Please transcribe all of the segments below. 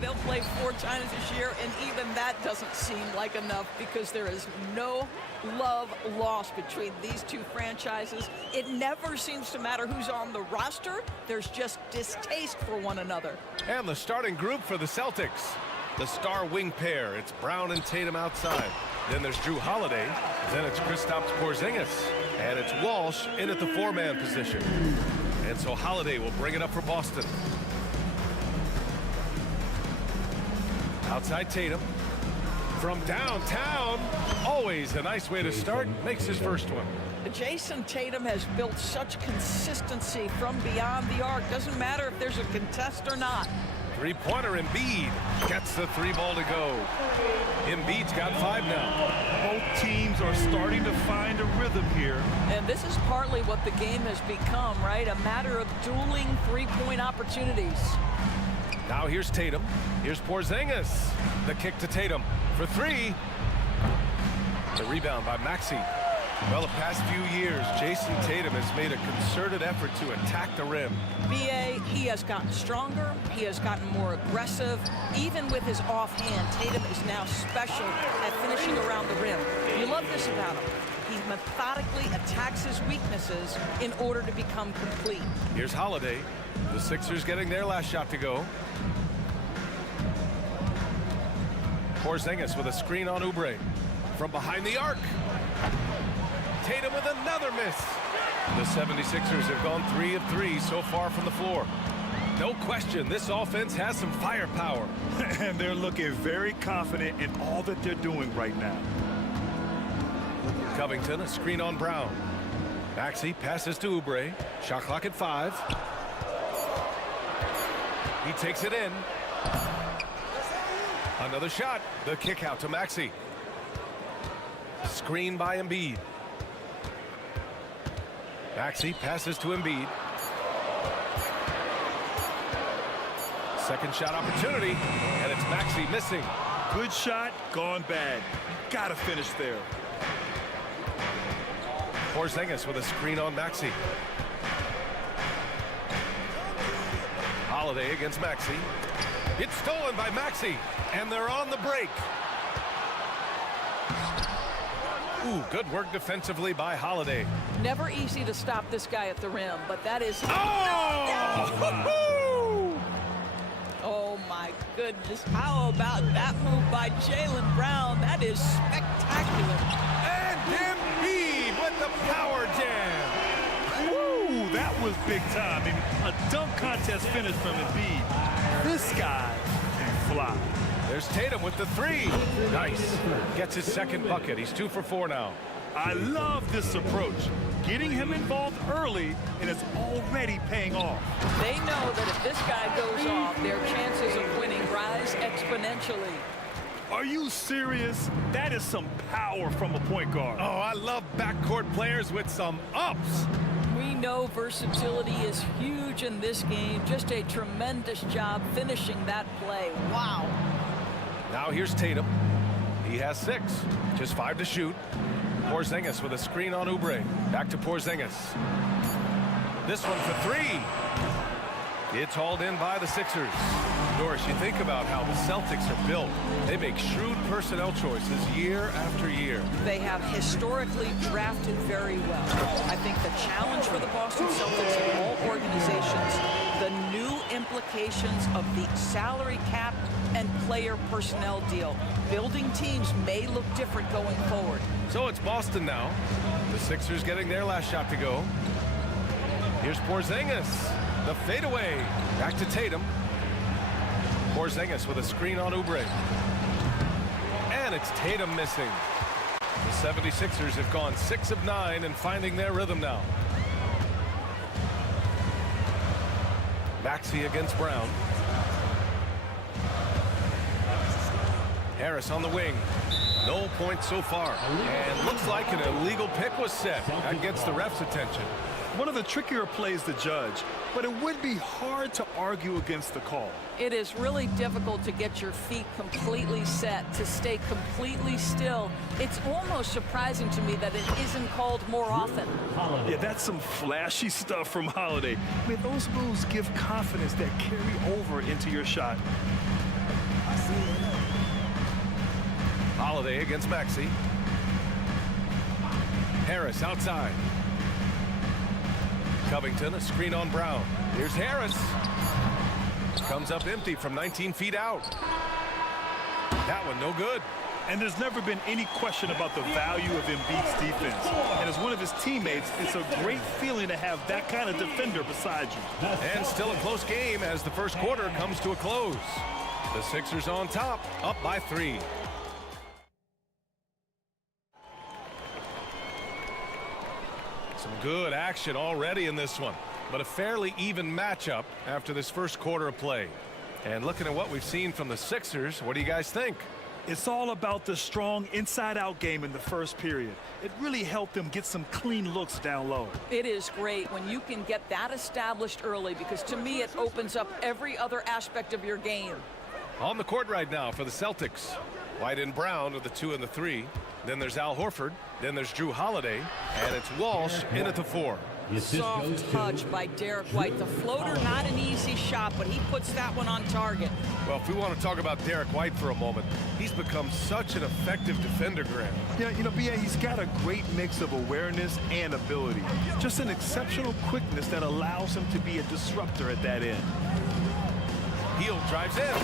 they'll play 4 times this year, and even that doesn't seem like enough because there is no love lost between these two franchises. It never seems to matter who's on the roster. There's just distaste for one another. And the starting group for the Celtics. The star wing pair. It's Brown and Tatum outside. Then there's Drew Holiday. Then it's Kristaps Porzingis. And it's Walsh in at the 4-man position. And so Holiday will bring it up for Boston. Outside Tatum. From downtown. Always a nice way to start. Makes his first one. Jason Tatum has built such consistency from beyond the arc. Doesn't matter if there's a contest or not. Three-pointer Embiid gets the 3 ball to go. Embiid's got 5 now. Both teams are starting to find a rhythm here. And this is partly what the game has become, right? A matter of dueling 3-point opportunities. Now here's Tatum. Here's Porzingis. The kick to Tatum for 3. The rebound by Maxey. Well, the past few years, Jason Tatum has made a concerted effort to attack the rim. B.A., he has gotten stronger. He has gotten more aggressive. Even with his offhand, Tatum is now special at finishing around the rim. You love this about him. He methodically attacks his weaknesses in order to become complete. Here's Holiday. The Sixers getting their last shot to go. Porzingis with a screen on Oubre. From behind the arc. Tatum with another miss. The 76ers have gone 3 of 3 so far from the floor. No question, this offense has some firepower. And they're looking very confident in all that they're doing right now. Covington, a screen on Brown. Maxey passes to Oubre. Shot clock at 5. He takes it in. Another shot. The kick out to Maxey. Screen by Embiid. Maxey passes to Embiid. Second shot opportunity, and it's Maxey missing. Good shot, gone bad. Gotta finish there. Porzingis with a screen on Maxey. Holiday against Maxey. It's stolen by Maxey, and they're on the break. Ooh, good work defensively by Holiday. Never easy to stop this guy at the rim, but that is... Oh! Oh, my goodness. How about that move by Jaylen Brown? That is spectacular. And Embiid with the power jam. Ooh, that was big time. I mean, a dunk contest finish from Embiid. This guy can fly. There's Tatum with the 3. Nice. Gets his second bucket. He's 2 for 4 now. I love this approach. Getting him involved early, and it's already paying off. They know that if this guy goes off, their chances of winning rise exponentially. Are you serious? That is some power from a point guard. Oh, I love backcourt players with some ups. We know versatility is huge in this game. Just a tremendous job finishing that play. Wow. Now here's Tatum. He has 6. Just 5 to shoot. Porzingis with a screen on Oubre. Back to Porzingis. This one for 3. It's hauled in by the Sixers. Doris, you think about how the Celtics are built. They make shrewd personnel choices year after year. They have historically drafted very well. I think the challenge for the Boston Celtics and all organizations, the new implications of the salary cap and player personnel deal. Building teams may look different going forward. So it's Boston now. The Sixers getting their last shot to go. Here's Porzingis. The fadeaway. Back to Tatum. Porzingis with a screen on Oubre. And it's Tatum missing. The 76ers have gone 6 of 9 and finding their rhythm now. Maxey against Brown. Harris on the wing. No points so far. And looks like an illegal pick was set. That gets the ref's attention. One of the trickier plays to judge, but it would be hard to argue against the call. It is really difficult to get your feet completely set, to stay completely still. It's almost surprising to me that it isn't called more often. Yeah, that's some flashy stuff from Holiday. I mean, those moves give confidence that carry over into your shot. Holiday against Maxey. Harris outside. Covington, a screen on Brown. Here's Harris. Comes up empty from 19 feet out. That one no good. And there's never been any question about the value of Embiid's defense. And as one of his teammates, it's a great feeling to have that kind of defender beside you. And still a close game as the first quarter comes to a close. The Sixers on top, up by 3. Some good action already in this one, but a fairly even matchup after this first quarter of play. And looking at what we've seen from the Sixers, what do you guys think? It's all about the strong inside-out game in the first period. It really helped them get some clean looks down low. It is great when you can get that established early, because to me it opens up every other aspect of your game. On the court right now for the Celtics. White and Brown with the 2 and the 3. Then there's Al Horford. Then there's Drew Holiday. And it's Walsh in at the 4. Soft touch by Derek White. The floater, not an easy shot, but he puts that one on target. Well, if we want to talk about Derek White for a moment, he's become such an effective defender, Graham. Yeah, you know, B.A., he's got a great mix of awareness and ability. Just an exceptional quickness that allows him to be a disruptor at that end. Hield drives in,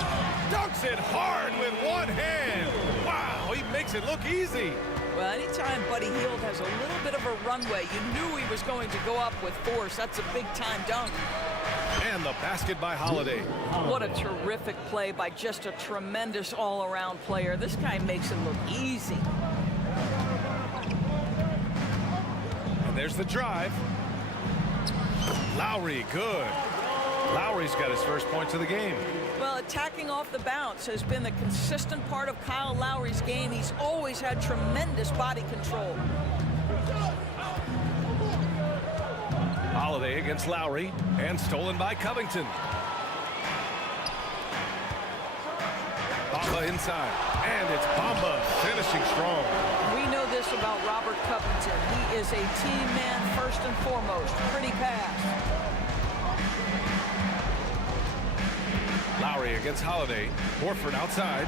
dunks it hard with one hand. Wow, he makes it look easy. Well, anytime Buddy Hield has a little bit of a runway, you knew he was going to go up with force. That's a big-time dunk. And the basket by Holiday. What a terrific play by just a tremendous all-around player. This guy makes it look easy. And there's the drive. Lowry, good. Lowry's got his first points of the game. Well, attacking off the bounce has been the consistent part of Kyle Lowry's game. He's always had tremendous body control. Holiday against Lowry, and stolen by Covington. Bamba inside, and it's Bamba finishing strong. We know this about Robert Covington. He is a team man first and foremost. Pretty pass. Lowry against Holiday. Horford outside.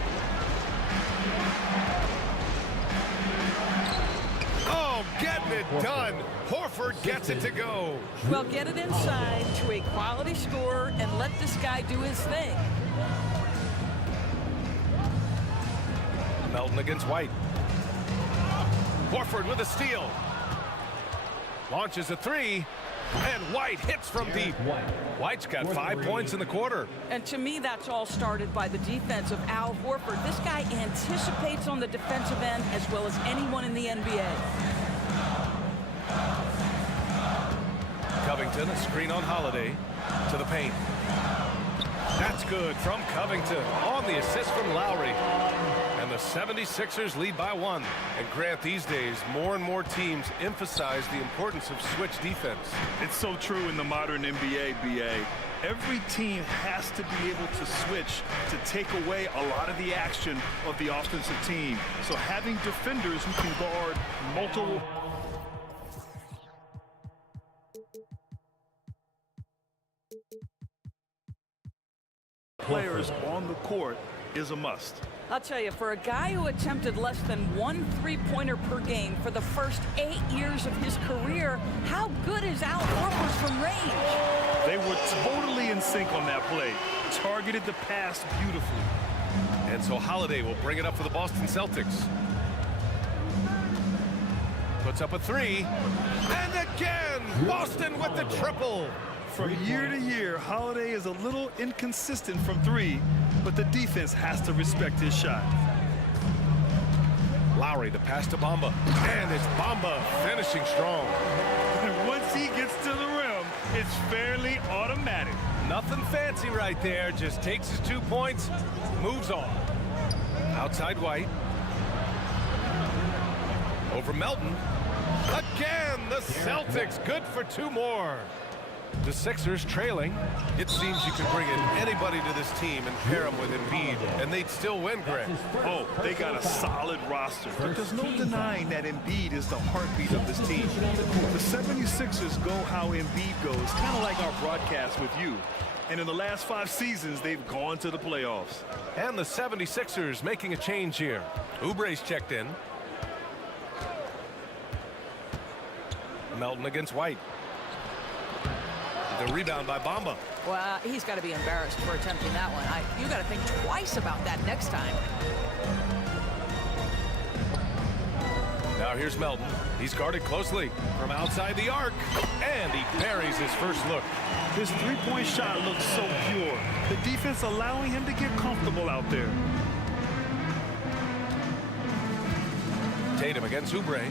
Oh, getting it done. Horford gets it to go. Well, get it inside to a quality scorer and let this guy do his thing. Melton against White. Horford with a steal. Launches a 3. And White hits from deep. White's got 5 points in the quarter. And to me, that's all started by the defense of Al Horford. This guy anticipates on the defensive end as well as anyone in the NBA. Covington, a screen on Holiday to the paint. That's good from Covington on the assist from Lowry. And the 76ers lead by 1. And Grant, these days, more and more teams emphasize the importance of switch defense. It's so true in the modern NBA, B.A. Every team has to be able to switch to take away a lot of the action of the offensive team. So having defenders who can guard multiple players on the court is a must. I'll tell you, for a guy who attempted less than 1 3-pointer per game for the first 8 years of his career, how good is Al Horford from range? They were totally in sync on that play. Targeted the pass beautifully. And so Holiday will bring it up for the Boston Celtics. Puts up a 3. And again, Boston with the triple. From year to year, Holiday is a little inconsistent from 3, but the defense has to respect his shot. Lowry, the pass to Bamba. And it's Bamba finishing strong. And once he gets to the rim, it's fairly automatic. Nothing fancy right there. Just takes his 2 points, moves on. Outside White. Over Melton. Again, the Celtics good for 2 more. The Sixers trailing. It seems you could bring in anybody to this team and pair them with Embiid, and they'd still win, Greg. Oh, they got a solid roster, but there's no denying that Embiid is the heartbeat of this team. The 76ers go how Embiid goes, kind of like our broadcast with you. And in the last 5 seasons, they've gone to the playoffs. And the 76ers making a change here. Oubre's checked in. Melton against White. The rebound by Bamba. Well, he's got to be embarrassed for attempting that one. You got to think twice about that next time. Now here's Melton. He's guarded closely from outside the arc, and he buries his first look. His three-point shot looks so pure. The defense allowing him to get comfortable out there. Tatum against Oubre.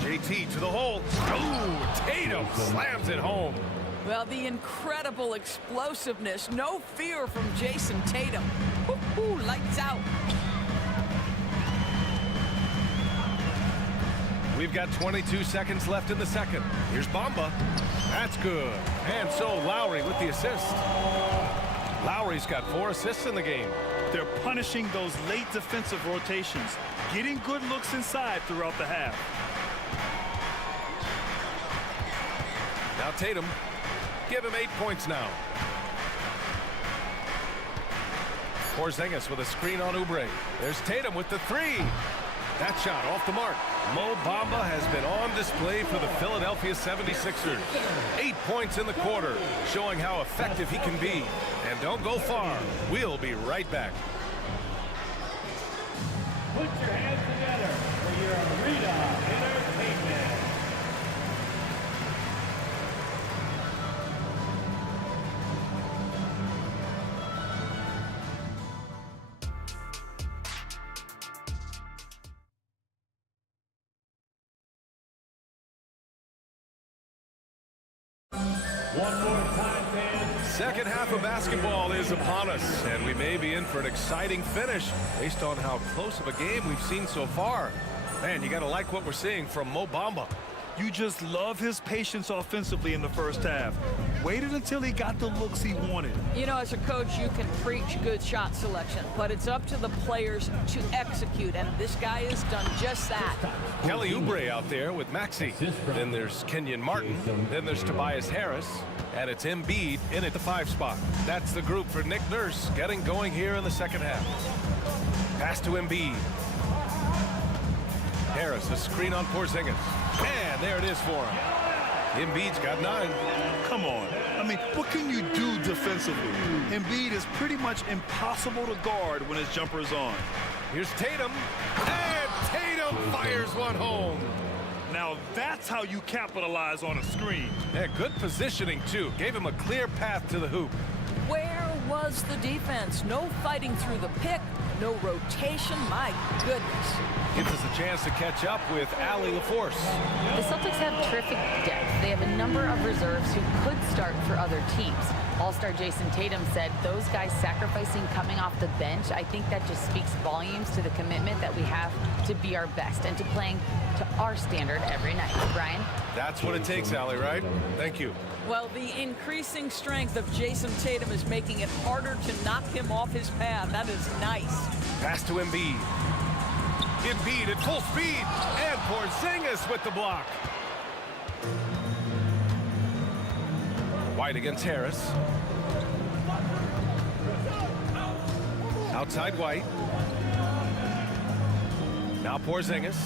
JT to the hole. Oh, Tatum slams it home. Well, the incredible explosiveness, no fear from Jason Tatum. Woo-hoo, lights out. We've got 22 seconds left in the second. Here's Bamba. That's good. And so Lowry with the assist. Lowry's got 4 assists in the game. They're punishing those late defensive rotations, getting good looks inside throughout the half. Now Tatum. Give him 8 points now. Porzingis with a screen on Oubre. There's Tatum with the 3. That shot off the mark. Mo Bamba has been on display for the Philadelphia 76ers. 8 points in the quarter, showing how effective he can be. And don't go far. We'll be right back. Put your hands together for your arena entertainment. One more time, fans. Second half of basketball is upon us, and we may be in for an exciting finish based on how close of a game we've seen so far. Man, you got to like what we're seeing from Mo Bamba. You just love his patience offensively in the first half. Waited until he got the looks he wanted. You know, as a coach, you can preach good shot selection, but it's up to the players to execute, and this guy has done just that. Kelly Oubre out there with Maxey. Then there's Kenyon Martin. Then there's Tobias Harris. And it's Embiid in at the 5 spot. That's the group for Nick Nurse getting going here in the second half. Pass to Embiid. Harris, a screen on Porzingis. And there it is for him. Embiid's got 9. Come on. I mean, what can you do defensively? Embiid is pretty much impossible to guard when his jumper is on. Here's Tatum. And Tatum fires one home. Now that's how you capitalize on a screen. Yeah, good positioning, too. Gave him a clear path to the hoop. Where was the defense? No fighting through the pick, no rotation. My goodness. Gives us a chance to catch up with Allie LaForce. The Celtics have terrific depth. They have a number of reserves who could start for other teams. All-star Jason Tatum said those guys sacrificing coming off the bench, I think that just speaks volumes to the commitment that we have to be our best and to playing to our standard every night. Brian? That's what it takes, Allie, right? Thank you. Well, the increasing strength of Jason Tatum is making it harder to knock him off his path. That is nice. Pass to Embiid. Embiid at full speed. And Porzingis with the block. White against Harris. Outside White. Now Porzingis.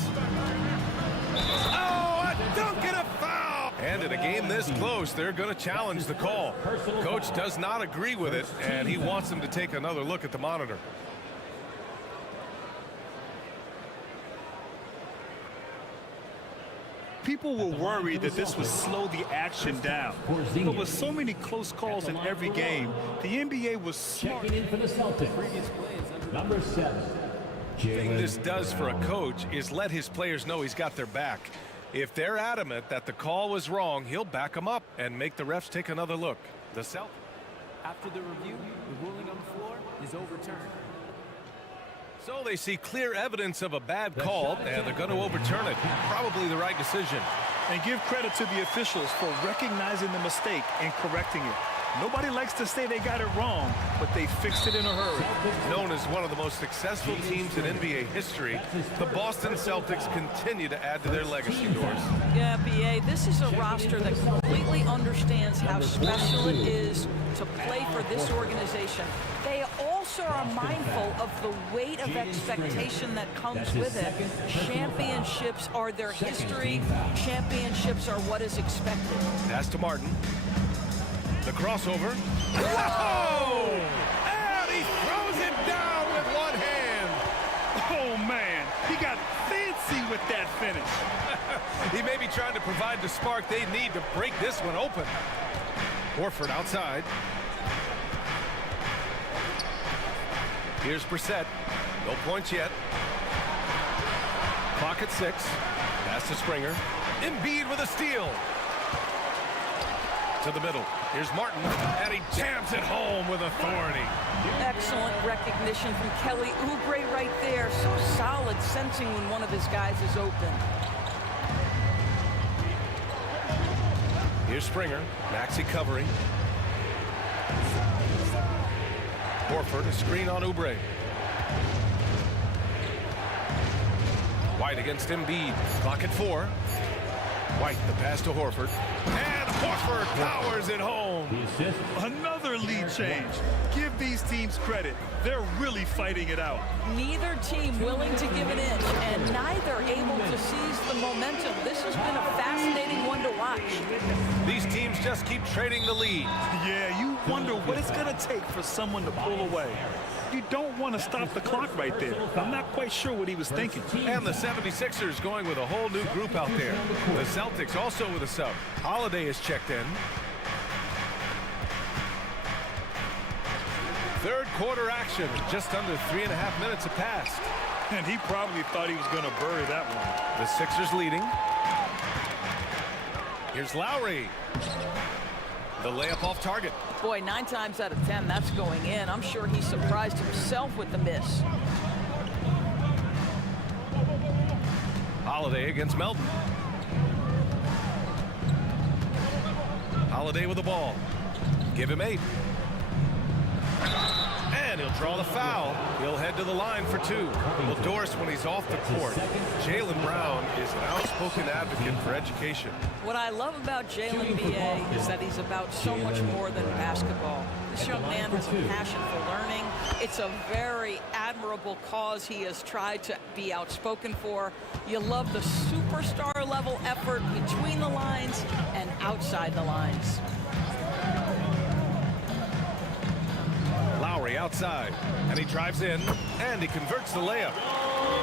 Oh, a dunk and a foul! And in a game this close, they're going to challenge the call. Coach does not agree with it, and he wants them to take another look at the monitor. People were worried that this would slow the action down. But with so many close calls in every game, the NBA was smart. Checking in for the Celtics, number 7. The thing this does for a coach is let his players know he's got their back. If they're adamant that the call was wrong, he'll back them up and make the refs take another look. The Celtics. After the review, the ruling on the floor is overturned. So they see clear evidence of a bad call, and they're going to overturn it. Probably the right decision. And give credit to the officials for recognizing the mistake and correcting it. Nobody likes to say they got it wrong, but they fixed it in a hurry. Known as one of the most successful teams in NBA history, the Boston Celtics continue to add to their legacy, Doris. Yeah, BA, this is a roster that completely understands how special it is to play for this organization. They also are mindful of the weight of expectation that comes with it. Championships are their history. Championships are what is expected. Pass to Martin. The crossover. Oh! And he throws it down with one hand. Oh, man. He got fancy with that finish. He may be trying to provide the spark they need to break this one open. Horford outside. Here's Brissett. No points yet. Clock at 6. Pass to Springer. Embiid with a steal. To the middle. Here's Martin, and he jams it home with authority. Excellent recognition from Kelly Oubre right there. So solid, sensing when one of his guys is open. Here's Springer. Maxey covering. Horford, a screen on Oubre. White against Embiid. Clock at 4. White, the pass to Horford. And Horford powers it home. Another lead change. Give these teams credit. They're really fighting it out. Neither team willing to give an inch, and neither able to seize the momentum. This has been a fascinating one to watch. These teams just keep trading the lead. Yeah, you wonder what it's going to take for someone to pull away. You don't want to stop the clock right there. I'm not quite sure what he was thinking. And the 76ers going with a whole new group out there. The Celtics also with a sub. Holiday is checked in. Third quarter action. Just under 3.5 minutes have passed. And he probably thought he was going to bury that one. The Sixers leading. Here's Lowry. The layup off target. Boy, 9 times out of 10, that's going in. I'm sure he surprised himself with the miss. Holiday against Melton. Holiday with the ball. Give him 8. And he'll draw the foul. He'll head to the line for 2. Well, Doris, when he's off the court, Jaylen Brown is an outspoken advocate for education. What I love about Jaylen, B.A., is that he's about so much more than basketball. This young man has a passion for learning. It's a very admirable cause he has tried to be outspoken for. You love the superstar level effort between the lines and outside the lines. Lowry outside, and he drives in, and he converts the layup.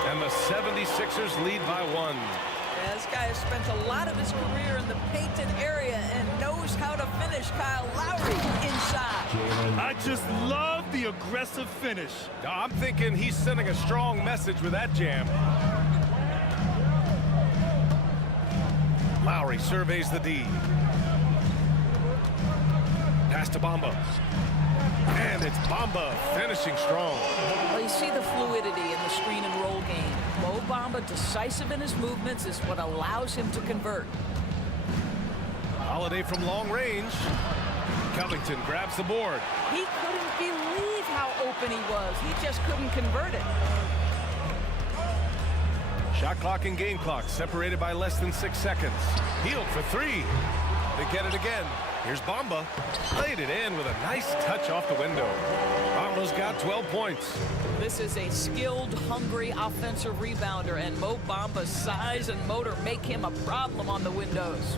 And the 76ers lead by 1. Yeah, this guy has spent a lot of his career in the painted area and knows how to finish. Kyle Lowry inside. I just love the aggressive finish. I'm thinking he's sending a strong message with that jam. Lowry surveys the D. Pass to Bamba. And it's Bamba finishing strong. Well, you see the fluidity in the screen and roll game. Mo Bamba, decisive in his movements, is what allows him to convert. Holiday from long range. Covington grabs the board. He couldn't believe how open he was. He just couldn't convert it. Shot clock and game clock separated by less than 6 seconds. Healed for 3. They get it again. Here's Bamba. Laid it in with a nice touch off the window. Bamba's got 12 points. This is a skilled, hungry offensive rebounder, and Mo Bamba's size and motor make him a problem on the windows.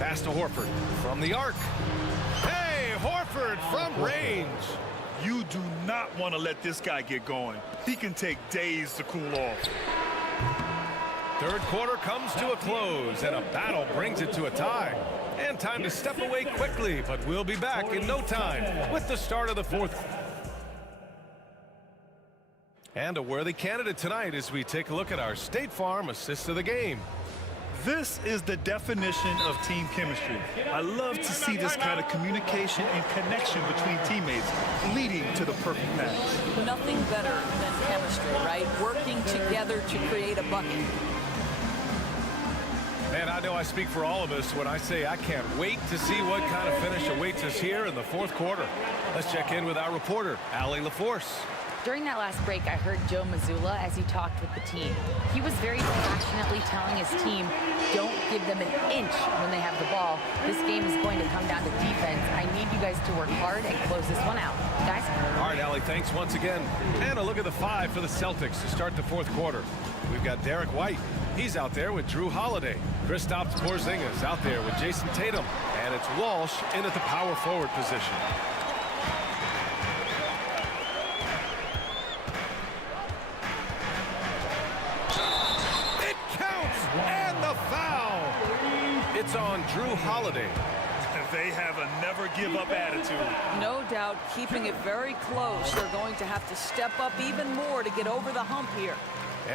Pass to Horford from the arc. Hey, Horford from range. You do not want to let this guy get going. He can take days to cool off. Third quarter comes to a close, and a battle brings it to a tie. And time to step away quickly, but we'll be back in no time with the start of the fourth. And a worthy candidate tonight as we take a look at our State Farm assist of the game. This is the definition of team chemistry. I love to see this kind of communication and connection between teammates leading to the perfect pass. Nothing better than chemistry, right? Working together to create a bucket. And I know I speak for all of us when I say I can't wait to see what kind of finish awaits us here in the fourth quarter. Let's check in with our reporter, Allie LaForce. During that last break, I heard Joe Mazzulla as he talked with the team. He was very passionately telling his team, don't give them an inch when they have the ball. This game is going to come down to defense. I need you guys to work hard and close this one out. Guys? All right, Allie, thanks once again. And a look at the five for the Celtics to start the fourth quarter. We've got Derek White. He's out there with Drew Holiday. Kristaps Porzingis out there with Jason Tatum. And it's Walsh in at the power forward position. It counts! And the foul! It's on Drew Holiday. They have a never-give-up attitude. No doubt, keeping it very close. They're going to have to step up even more to get over the hump here.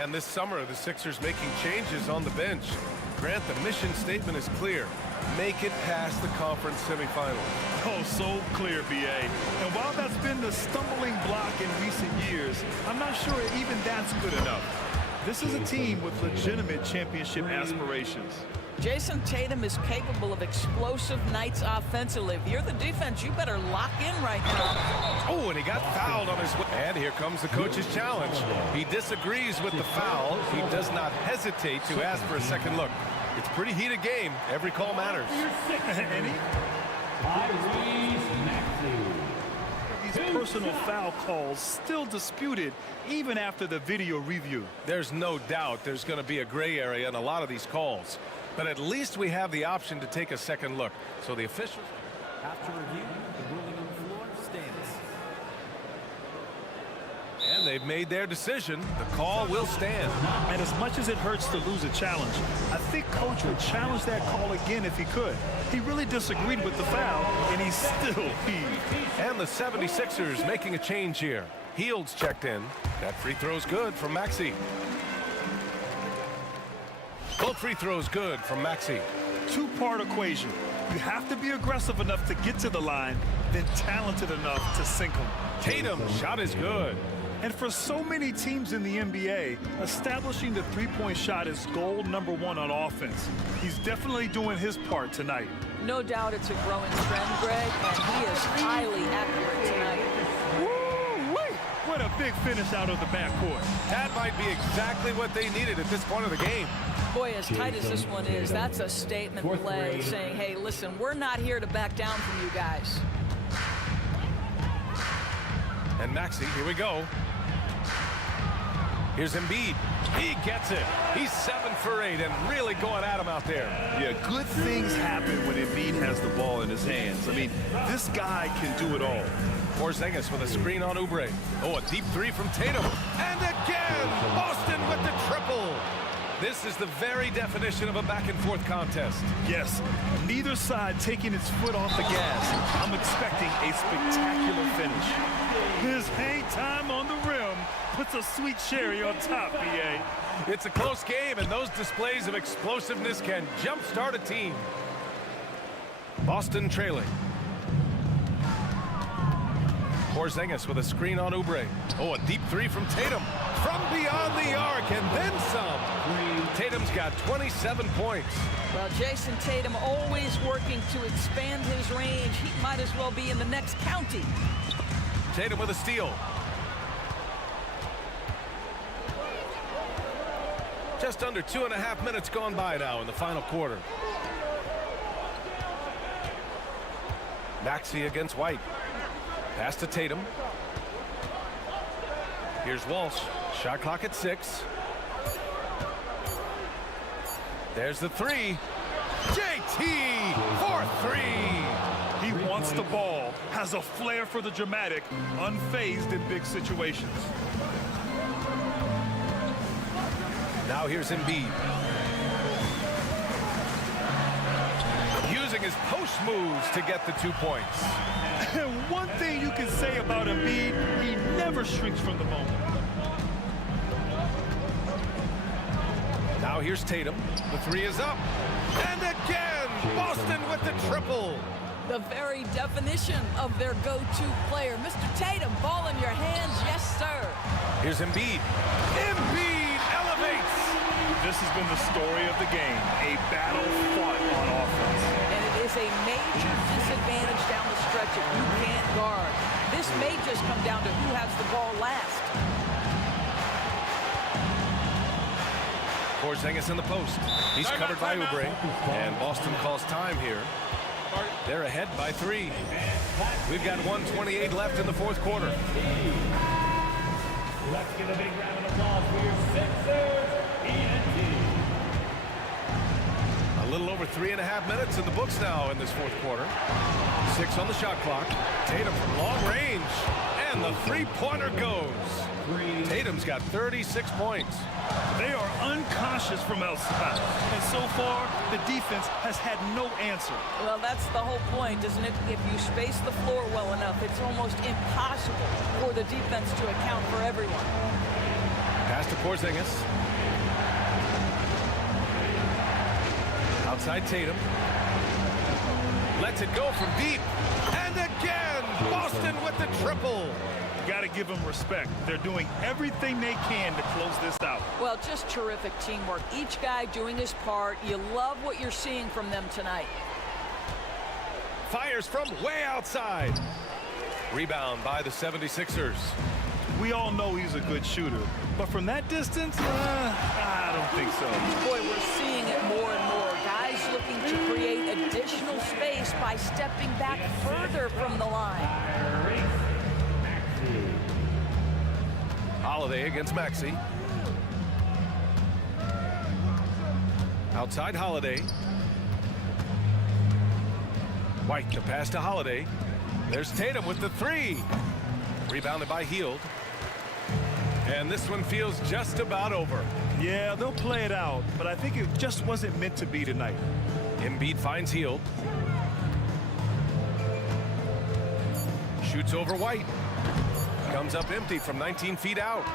And this summer, the Sixers making changes on the bench. Grant, the mission statement is clear. Make it past the conference semifinals. Oh, so clear, BA. And while that's been the stumbling block in recent years, I'm not sure even that's good enough. This is a team with legitimate championship aspirations. Jason Tatum is capable of explosive nights offensively. If you're the defense, you better lock in right now. Oh, and he got fouled on his way. And here comes the coach's challenge. He disagrees with the foul. He does not hesitate to ask for a second look. It's a pretty heated game. Every call matters. These personal foul calls still disputed even after the video review. There's no doubt there's going to be a gray area in a lot of these calls. But at least we have the option to take a second look. So the officials... After review, the ruling on the floor stands. And they've made their decision. The call will stand. And as much as it hurts to lose a challenge, I think Coach would challenge that call again if he could. He really disagreed with the foul, and he's still peeved. And the 76ers making a change here. Heald's checked in. That free throw's good from Maxey. Both free throws good from Maxey. Two-part equation. You have to be aggressive enough to get to the line, then talented enough to sink them. Tatum's shot is good. And for so many teams in the NBA, establishing the three-point shot is goal number one on offense. He's definitely doing his part tonight. No doubt it's a growing trend, Greg, and he is highly accurate tonight. Woo-wee! What a big finish out of the backcourt. That might be exactly what they needed at this point of the game. Boy, as tight as this one is, that's a statement play saying, hey, listen, we're not here to back down from you guys. And Maxey, here we go. Here's Embiid. He gets it. He's 7 for 8 and really going at him out there. Yeah, good things happen when Embiid has the ball in his hands. I mean, this guy can do it all. Porzingis with a screen on Oubre. Oh, a deep three from Tatum. And again, Boston with the triple. This is the very definition of a back-and-forth contest. Yes, neither side taking its foot off the gas. I'm expecting a spectacular finish. His hang time on the rim puts a sweet cherry on top, BA. It's a close game, and those displays of explosiveness can jumpstart a team. Boston trailing. Porzingis with a screen on Oubre. Oh, a deep three from Tatum. From beyond the arc, and then some. Tatum's got 27 points. Well, Jason Tatum always working to expand his range. He might as well be in the next county. Tatum with a steal. Just under 2.5 minutes gone by now in the final quarter. Maxey against White. Pass to Tatum. Here's Walsh. Shot clock at 6. There's the three. JT for 3. He wants the ball, has a flair for the dramatic, unfazed in big situations. Now here's Embiid. Using his post moves to get the 2 points. And one thing you can say about Embiid, he never shrinks from the moment. Now Now here's Tatum. The three is up. And again, Boston with the triple. The very definition of their go-to player. Mr. Tatum, ball in your hands, yes, sir. Here's Embiid. Embiid elevates. This has been the story of the game, a battle fought on offense. And it is a major disadvantage down the stretch if you can't guard. This may just come down to who has the ball last. Porzingis in the post. He's covered by Oubre. And Boston calls time here. They're ahead by 3. We've got 1:28 left in the fourth quarter. Let's give a big round of applause for your Sixers, ENT. A little over 3.5 minutes in the books now in this fourth quarter. 6 on the shot clock. Tatum from long range. And the three-pointer goes. Tatum's got 36 points. They are unconscious from outside, and so far, the defense has had no answer. Well, that's the whole point, isn't it? If you space the floor well enough, it's almost impossible for the defense to account for everyone. Pass to Porzingis. Outside Tatum. Lets it go from deep. And again, Boston with the triple. Got to give them respect. They're doing everything they can to close this out. Well, just terrific teamwork. Each guy doing his part. You love what you're seeing from them tonight. Fires from way outside. Rebound by the 76ers. We all know he's a good shooter, but from that distance, I don't think so. Boy, we're seeing it more and more. Guys looking to create additional space by stepping back further from the line. Holiday against Maxey. Outside Holiday. White to pass to Holiday. There's Tatum with the three. Rebounded by Hield. And this one feels just about over. Yeah, they'll play it out, but I think it just wasn't meant to be tonight. Embiid finds Hield. Shoots over White. Comes up empty from 19 feet out.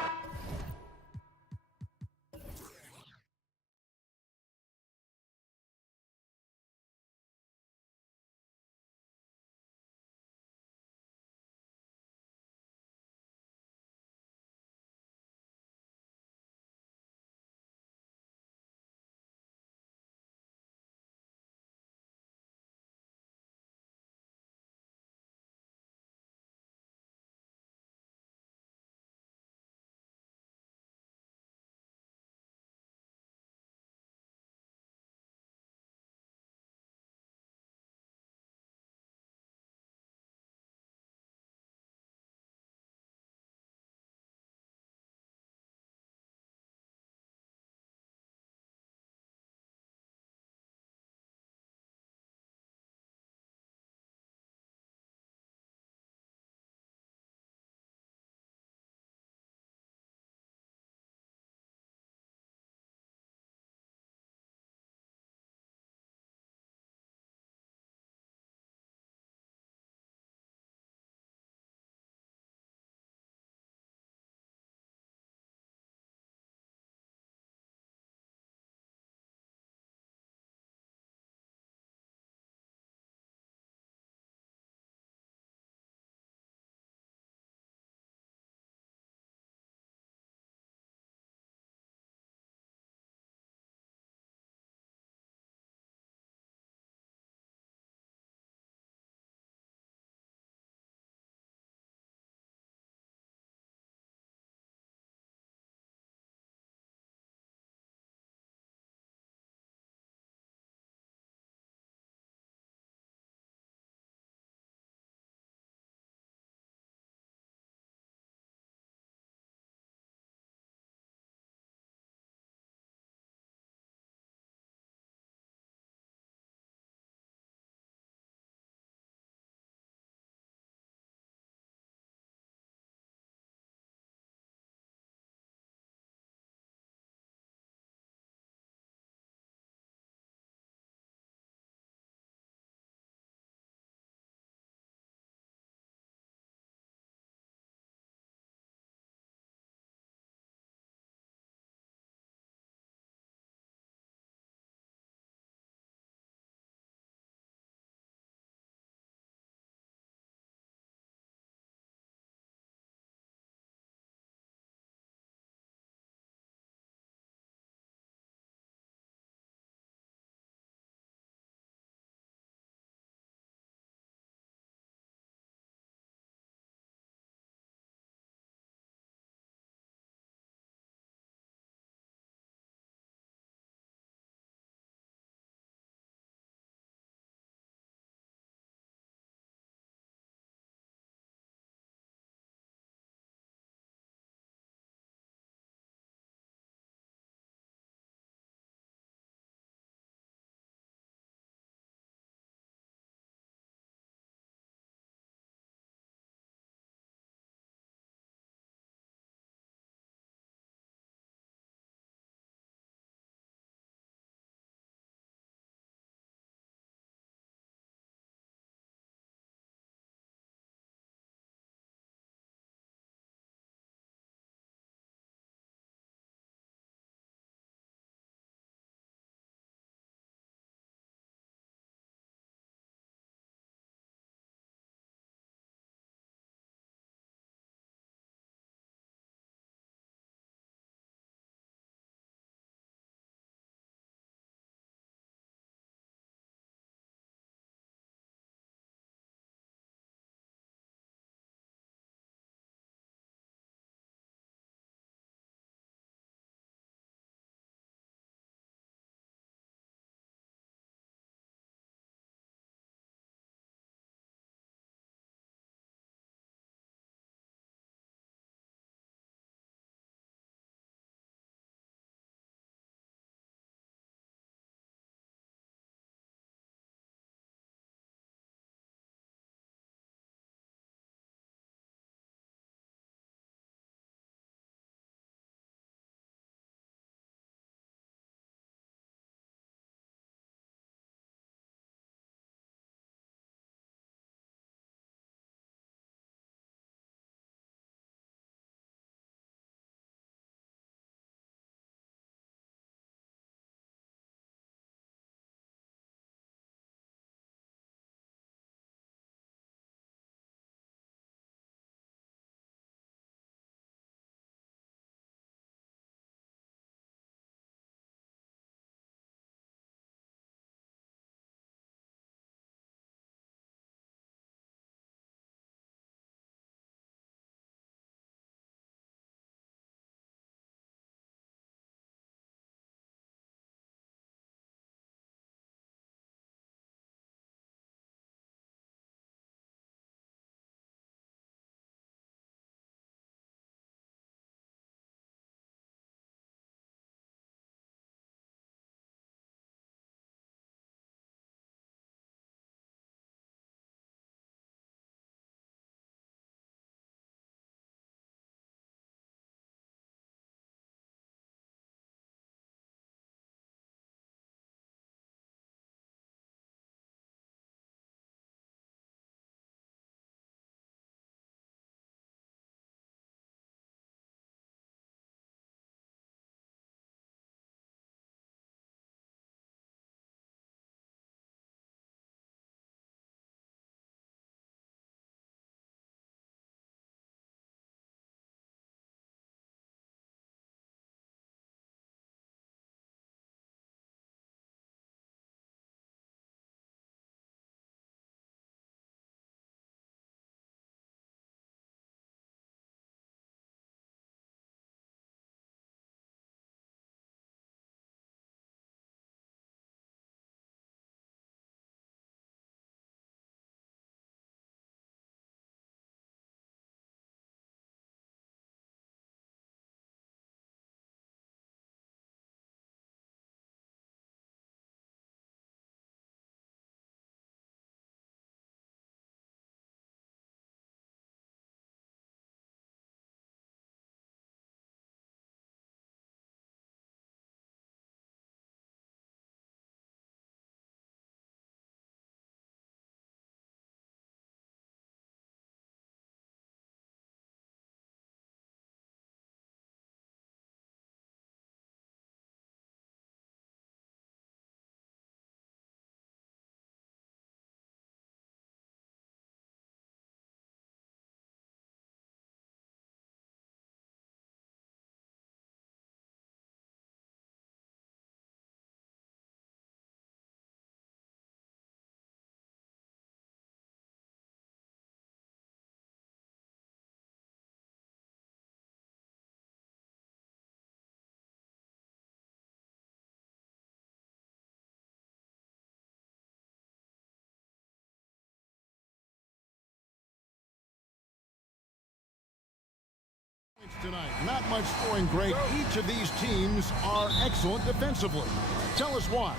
tonight. Not much scoring great. Each of these teams are excellent defensively. Tell us why.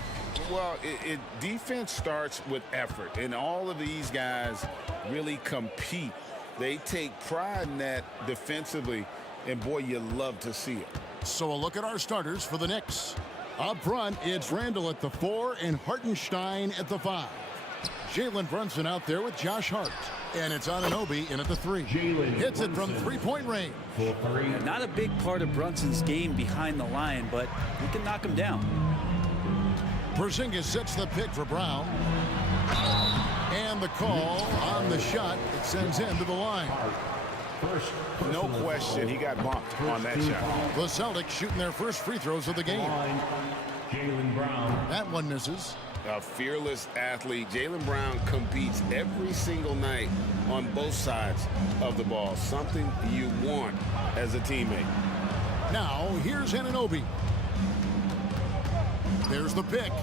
Well, defense starts with effort, and all of these guys really compete. They take pride in that defensively, and boy, you love to see it. So a look at our starters for the Knicks. Up front, it's Randall at the 4 and Hartenstein at the 5. Jalen Brunson out there with Josh Hart. And it's Anunoby in at the 3. Hits it from three-point range. Not a big part of Brunson's game behind the line, but he can knock him down. Porzingis sets the pick for Brown. And the call on the shot. It sends him to the line. No question, he got bumped on that shot. The Celtics shooting their first free throws of the game. Jaylen Brown. That one misses. A fearless athlete. Jaylen Brown competes every single night on both sides of the ball. Something you want as a teammate. Now, here's Anunoby. There's the pick.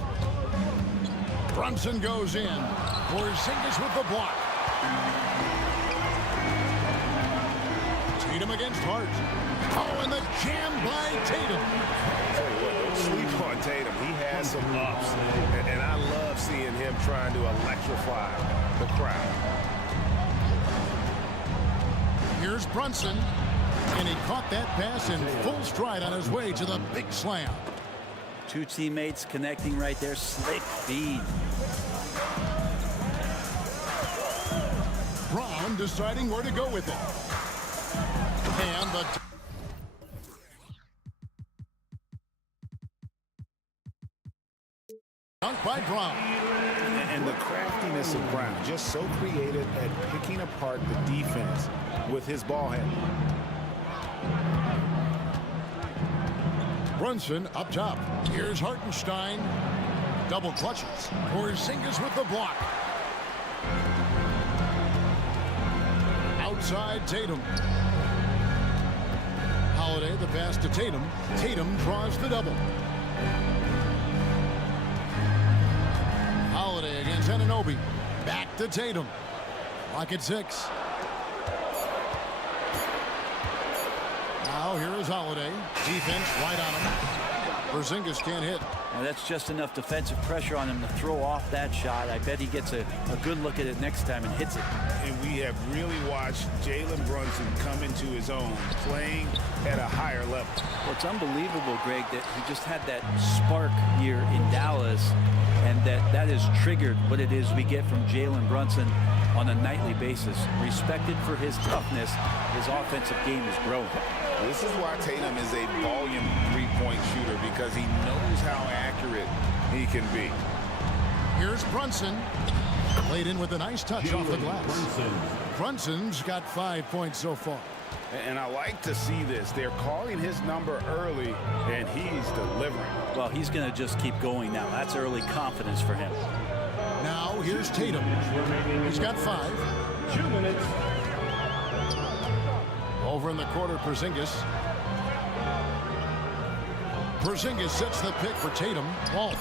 Brunson goes in. Porzingis with the block. Tatum against Hart. Oh, and the jam by Tatum. Tell you what, don't sleep on Tatum. He has some ups, and I love seeing him trying to electrify the crowd. Here's Brunson, and he caught that pass in full stride on his way to the big slam. Two teammates connecting right there. Slick feed. Brown deciding where to go with it. And the dunk by Brown. And the craftiness of Brown, just so creative at picking apart the defense with his ball handling. Brunson up top. Here's Hartenstein. Double clutches. Porzingis with the block. Outside Tatum. Holiday the pass to Tatum. Tatum draws the double. Holiday against Anunoby. Back to Tatum. Lock at 6. Now here is Holiday. Defense right on him. Porzingis can't hit. Now that's just enough defensive pressure on him to throw off that shot. I bet he gets a good look at it next time and hits it. And we have really watched Jalen Brunson come into his own, playing at a higher level. Well, it's unbelievable, Greg, that he just had that spark here in Dallas, and that has triggered what it is we get from Jalen Brunson on a nightly basis. Respected for his toughness, his offensive game is growing. This is why Tatum is a volume three-point shooter, because he knows how accurate he can be. Here's Brunson. Laid in with a nice touch off the glass. Brunson's got 5 points so far. And I like to see this. They're calling his number early, and he's delivering. Well, he's going to just keep going now. That's early confidence for him. Now here's Tatum. He's got 5. 2 minutes. Over in the quarter, Porzingis. Porzingis sets the pick for Tatum. Walt.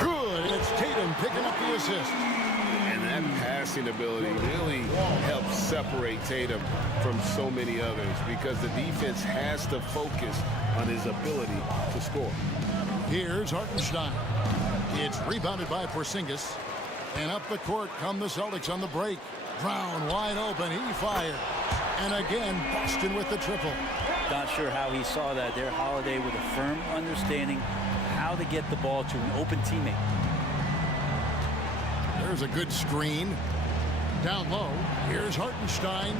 Good, and it's Tatum picking up the assist. And that passing ability really helps separate Tatum from so many others, because the defense has to focus on his ability to score. Here's Hartenstein. It's rebounded by Porzingis. And up the court come the Celtics on the break. Brown wide open. He fires. And again, Boston with the triple. Not sure how he saw that there. Holiday with a firm understanding how to get the ball to an open teammate. There's a good screen. Down low, here's Hartenstein.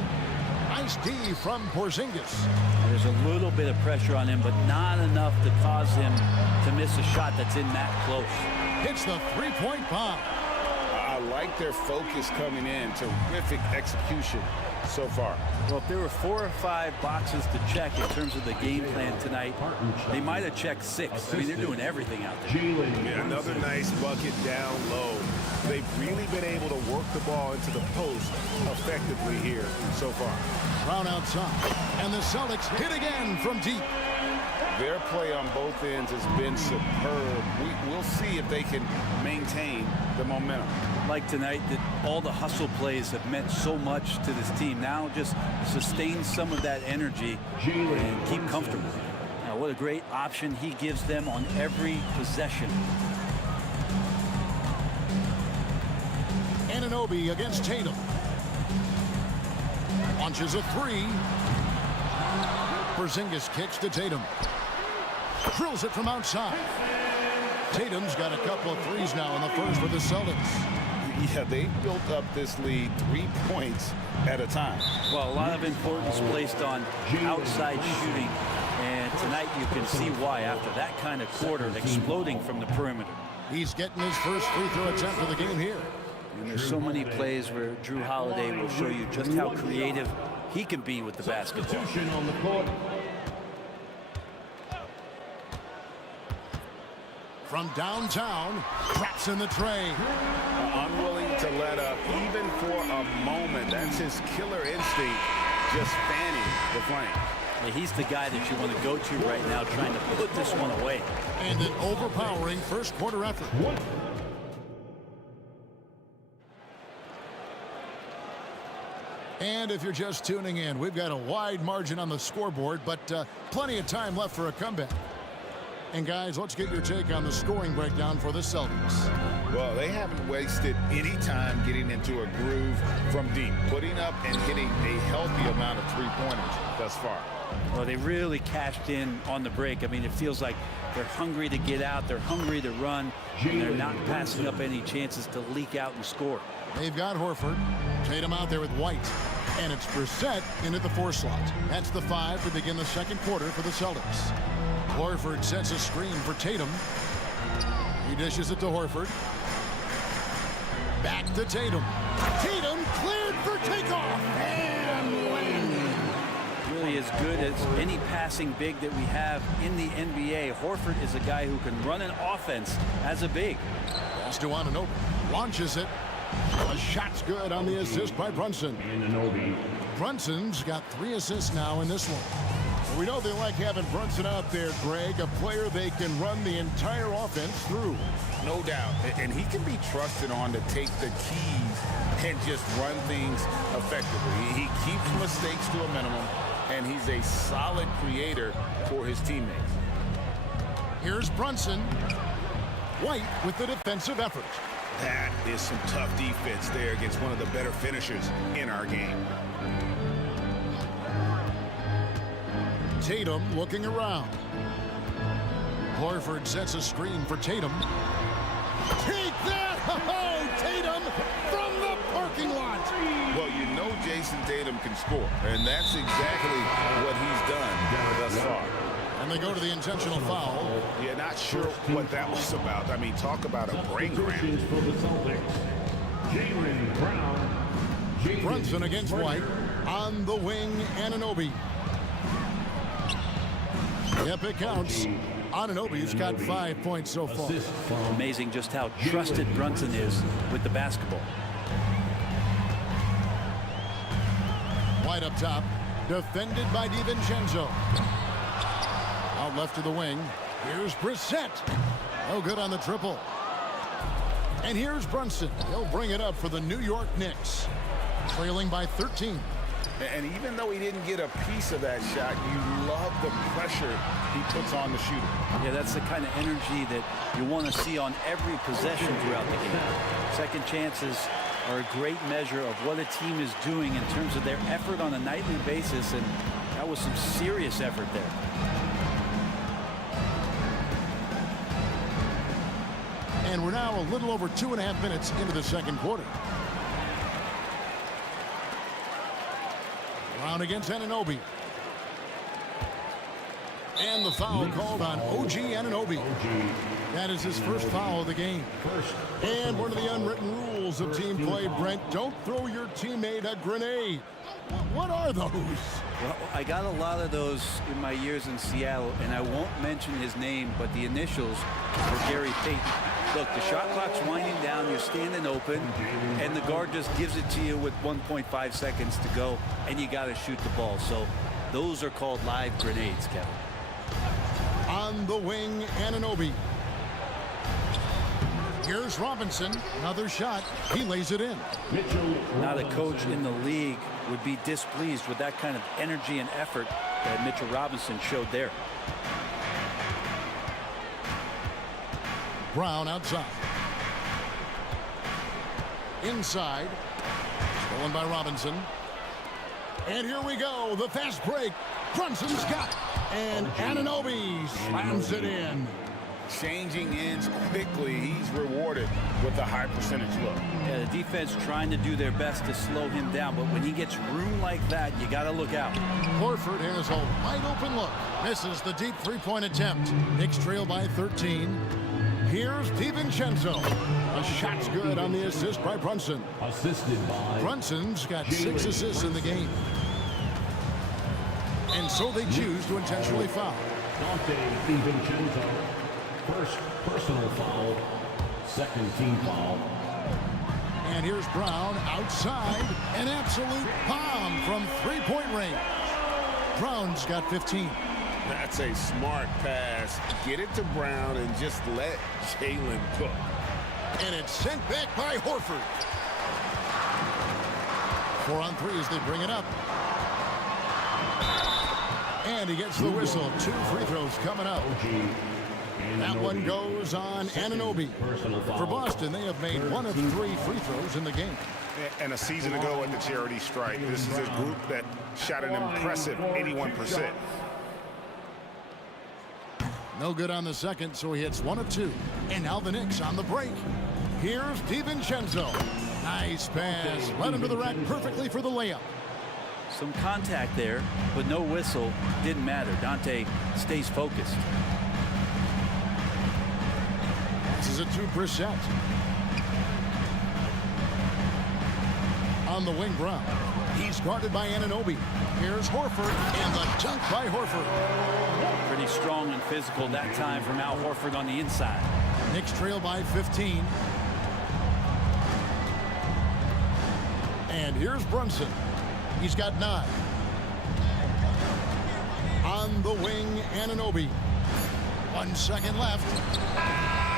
Nice D from Porzingis. There's a little bit of pressure on him, but not enough to cause him to miss a shot that's in that close. Hits the three-point bomb. I like their focus coming in. Terrific execution so far. Well, if there were 4 or 5 boxes to check in terms of the game plan tonight, they might have checked 6. I mean, they're doing everything out there. Yeah, another nice bucket down low. They've really been able to work the ball into the post effectively here so far. Brown outside, and the Celtics hit again from deep. Their play on both ends has been superb. We'll see if they can maintain the momentum. like tonight that all the hustle plays have meant so much to this team. Now just sustain some of that energy and keep comfortable. Now what a great option he gives them on every possession. Anunoby against Tatum. Launches a three. Porzingis kicks to Tatum. Drills it from outside. Tatum's got a couple of threes now in the first with the Celtics. Yeah, they built up this lead 3 points at a time. Well, a lot of importance placed on outside shooting. And tonight you can see why after that kind of quarter exploding from the perimeter. He's getting his first free throw attempt of the game here. And there's so many plays where Drew Holiday will show you just how creative he can be with the basketball. Substitution on the court. From downtown, traps in the tray. Unwilling to let up even for a moment. That's his killer instinct, just fanning the flame. Yeah, he's the guy that you want to go to right now trying to put this one away. And an overpowering first quarter effort. And if you're just tuning in, we've got a wide margin on the scoreboard, but plenty of time left for a comeback. And guys, let's get your take on the scoring breakdown for the Celtics. Well, they haven't wasted any time getting into a groove from deep, putting up and hitting a healthy amount of three-pointers thus far. Well, they really cashed in on the break. I mean, it feels like they're hungry to get out, they're hungry to run, and they're not passing up any chances to leak out and score. They've got Horford. Tatum out there with White. And it's Brissett into the 4 slot. That's the 5 to begin the second quarter for the Celtics. Horford sets a screen for Tatum. He dishes it to Horford. Back to Tatum. Tatum cleared for takeoff. And landed. Really as good as any passing big that we have in the NBA. Horford is a guy who can run an offense as a big. Pass to Anunoby. Launches it. A shot's good on the assist by Brunson. Brunson's got 3 assists now in this one. We know they like having Brunson out there, Greg, a player they can run the entire offense through. No doubt. And he can be trusted on to take the keys and just run things effectively. He keeps mistakes to a minimum, and he's a solid creator for his teammates. Here's Brunson. White with the defensive effort. That is some tough defense there against one of the better finishers in our game. Tatum looking around. Horford sets a screen for Tatum. Take that! Oh, Tatum from the parking lot. Well, you know Jason Tatum can score, and that's exactly what he's done thus far. And they go to the intentional foul. Yeah, not sure what that was about. I mean, talk about a brain cramp. For the Celtics, Jaylen Brown. Brunson against White. On the wing, Anunoby. Yep, it counts. Anunoby's got 5 points so far. Amazing just how trusted Brunson is with the basketball. White up top. Defended by DiVincenzo. Out left to the wing. Here's Brissett. No good on the triple. And here's Brunson. He'll bring it up for the New York Knicks. Trailing by 13. And even though he didn't get a piece of that shot, you love the pressure he puts on the shooter. Yeah, that's the kind of energy that you want to see on every possession throughout the game. Second chances are a great measure of what a team is doing in terms of their effort on a nightly basis, and that was some serious effort there. And we're now a little over 2.5 minutes into the second quarter. Brown against Anunoby. And the foul called on OG Anunoby. That is his first foul of the game. And one of the unwritten rules of team play, Brent, don't throw your teammate a grenade. What are those? Well, I got a lot of those in my years in Seattle, and I won't mention his name, but the initials were Gary Payton. Look, the shot clock's winding down, you're standing open, and the guard just gives it to you with 1.5 seconds to go, and you got to shoot the ball. So those are called live grenades, Kevin. On the wing, Anunoby. Here's Robinson. Another shot. He lays it in. Not a coach in the league would be displeased with that kind of energy and effort that Mitchell Robinson showed there. Brown outside. Inside. Stolen by Robinson. And here we go. The fast break. Brunson's got it. And Anunoby slams it in. Changing ends quickly. He's rewarded with a high percentage look. Yeah, the defense trying to do their best to slow him down, but when he gets room like that, you got to look out. Horford has a wide open look. Misses the deep three-point attempt. Knicks trail by 13. Here's DiVincenzo. A shot's good on the assist by Brunson. Assisted by Brunson's got 6 assists in the game. And so they choose to intentionally foul. Dante DiVincenzo. First personal foul. Second team foul. And here's Brown outside. An absolute bomb from three-point range. Brown's got 15. That's a smart pass. Get it to Brown and just let Jalen cook. And it's sent back by Horford. 4 on 3 as they bring it up. And he gets the whistle. 2 free throws coming up. That one goes on Anunoby. For Boston, they have made 1 of 3 free throws in the game. And a season ago at the charity strike, this is a group that shot an impressive 81%. No good on the second, so he hits 1 of 2. And now the Knicks on the break. Here's DiVincenzo. Nice pass. Led him to the rack perfectly for the layup. Some contact there, but no whistle. Didn't matter. Dante stays focused. This is a 2%. On the wing, Brown. He's guarded by Anunoby. Here's Horford, and the dunk by Horford. Pretty strong and physical that time from Al Horford on the inside. Knicks trail by 15. And here's Brunson. He's got 9. On the wing, Anunoby. 1 second left.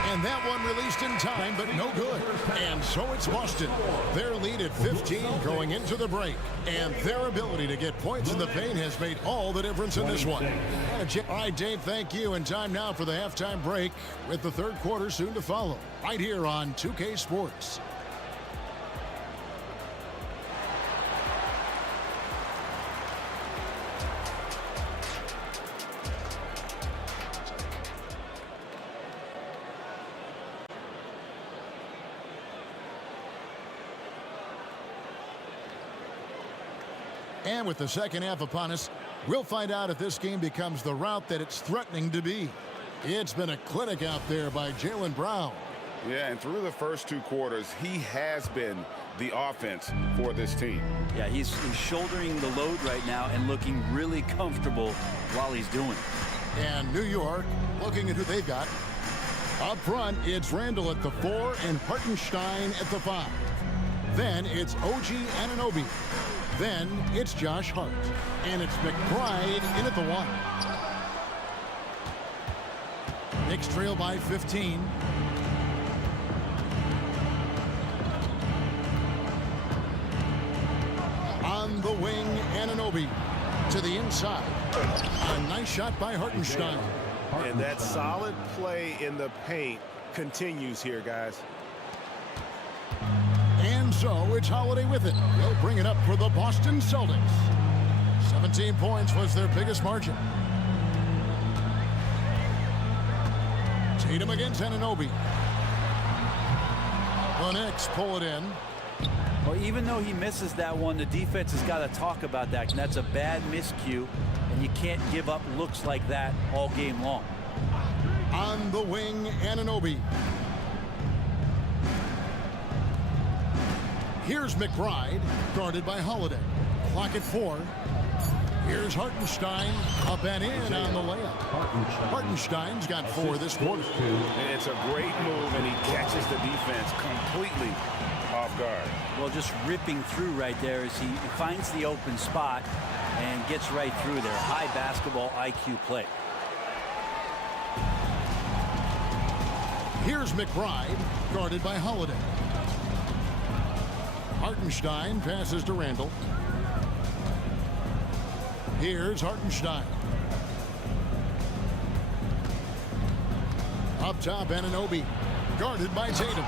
And that one released in time, but no good. And so it's Boston. Their lead at 15 going into the break. And their ability to get points in the paint has made all the difference in this one. All right, Dave, thank you. And time now for the halftime break with the third quarter soon to follow. Right here on 2K Sports. And with the second half upon us, we'll find out if this game becomes the route that it's threatening to be. It's been a clinic out there by Jaylen Brown. Yeah, and through the first 2 quarters, he has been the offense for this team. Yeah, he's shouldering the load right now and looking really comfortable while he's doing it. And New York, looking at who they've got. Up front, it's Randall at the 4 and Hartenstein at the 5. Then it's OG Anunoby. Then it's Josh Hart. And it's McBride in at the 1. Knicks trail by 15. On the wing, Anunoby to the inside. A nice shot by Hartenstein. And that solid play in the paint continues here, guys. And so it's Holiday with it. They'll bring it up for the Boston Celtics. 17 points was their biggest margin. Tatum against Anunoby. The Knicks pull it in. Well, even though he misses that one, the defense has got to talk about that. And that's a bad miscue, and you can't give up looks like that all game long. On the wing, Anunoby. Here's McBride, guarded by Holiday. Clock at 4. Here's Hartenstein, up and in on the layup. Hartenstein's got 4 this quarter. And it's a great move, and he catches the defense completely off guard. Well, just ripping through right there as he finds the open spot and gets right through there. High basketball IQ play. Here's McBride, guarded by Holiday. Hartenstein passes to Randall. Here's Hartenstein. Up top, Anunoby, guarded by Tatum.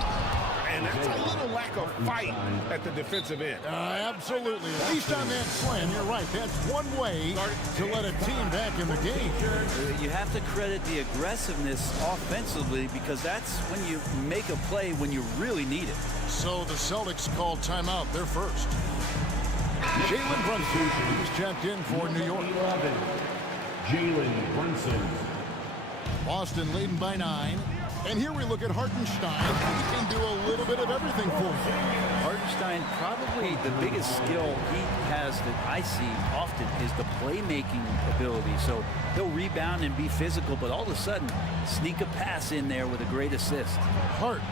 And that's a little lack of fight at the defensive end. Absolutely. At least on that slam, you're right. That's one way to let a team back in the game. You have to credit the aggressiveness offensively because that's when you make a play when you really need it. So the Celtics called timeout. They're first. Jalen Brunson is checked in for New York. 11, Jalen Brunson. Boston leading by 9. And here we look at Hartenstein. He can do a little bit of everything for you. Hartenstein, probably the biggest skill he has that I see often is the playmaking ability. So he'll rebound and be physical, but all of a sudden, sneak a pass in there with a great assist. Hart.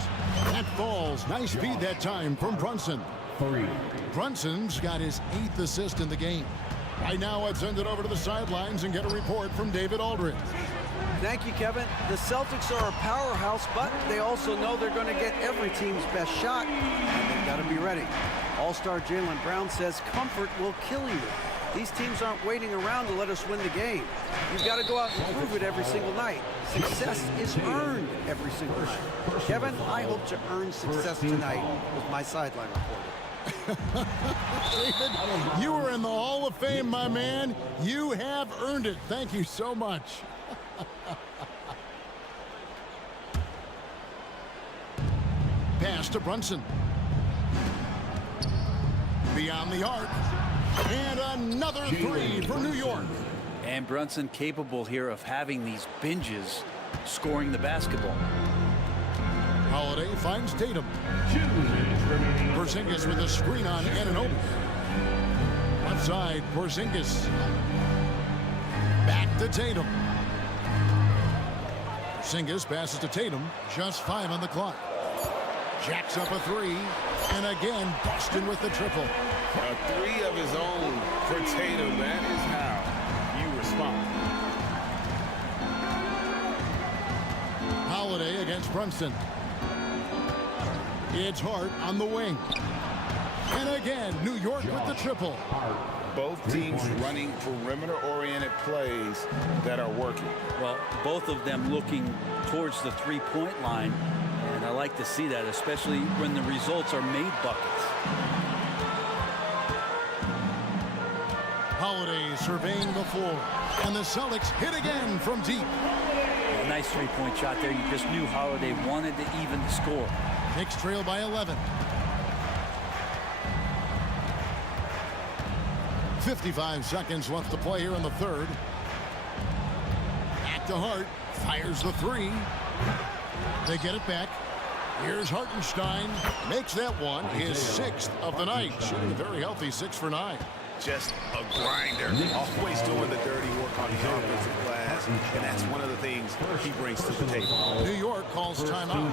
That falls. Nice feed that time from Brunson. 3. Brunson's got his 8th assist in the game. Right now, let's send it over to the sidelines and get a report from David Aldridge. Thank you, Kevin. The Celtics are a powerhouse, but they also know they're going to get every team's best shot, and they've got to be ready. All-star Jaylen Brown says comfort will kill you. These teams aren't waiting around to let us win the game. You've got to go out and prove it every single night. Success is earned every single night. Kevin, I hope to earn success tonight with my sideline reporter. David, you are in the Hall of Fame, my man. You have earned it. Thank you so much. Pass to Brunson. Beyond the arc. And another 3 for New York. And Brunson capable here of having these binges, scoring the basketball. Holiday finds Tatum. 2 minutes remaining. Porzingis with a screen on Anunoby. Left side, Porzingis. Back to Tatum. Porzingis passes to Tatum. Just 5 on the clock. Jacks up a 3. And again, Boston with the triple. A 3 of his own for Tatum. That is how you respond. Holiday against Brunson. It's Hart on the wing. And again, New York with the triple. Both teams running perimeter-oriented plays that are working. Well, both of them looking towards the three-point line, and I like to see that, especially when the results are made buckets. Holiday surveying the floor. And the Celtics hit again from deep. A nice three-point shot there. You just knew Holiday wanted to even the score. Knicks trail by 11. 55 seconds left to play here in the third. Back to Hart. Fires the 3. They get it back. Here's Hartenstein. Makes that one his 6th of the night. Shooting a very healthy 6 for 9. Just a grinder. Always doing the dirty work on the offensive glass. And that's one of the things he brings to the table. New York calls timeout.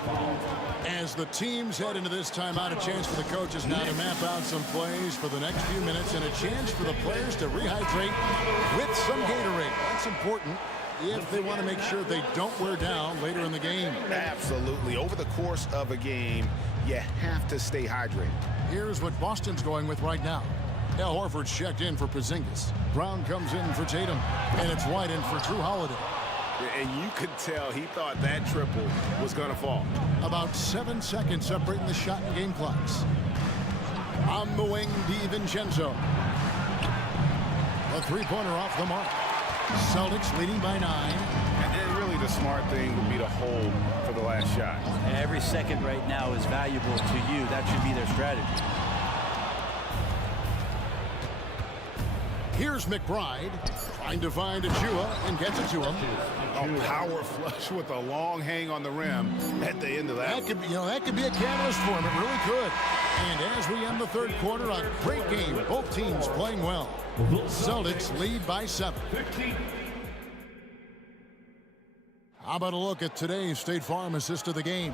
As the teams head into this timeout, a chance for the coaches now to map out some plays for the next few minutes and a chance for the players to rehydrate with some Gatorade. That's important if they want to make sure they don't wear down later in the game. Absolutely. Over the course of a game, you have to stay hydrated. Here's what Boston's going with right now. Al Horford's checked in for Porzingis. Brown comes in for Tatum. And it's White in for Drew Holiday. And you could tell he thought that triple was going to fall. About 7 seconds separating the shot and game clocks. On the wing, DiVincenzo. A three-pointer off the mark. Celtics leading by 9. And then really the smart thing would be to hold for the last shot. And every second right now is valuable to you. That should be their strategy. Here's McBride trying to find Achua and gets it to him. A power flush with a long hang on the rim at the end of that. That could be a catalyst for him. It really could. And as we end the third quarter, a great game. Both teams playing well. Celtics lead by 7. How about a look at today's State Farm assist of the game?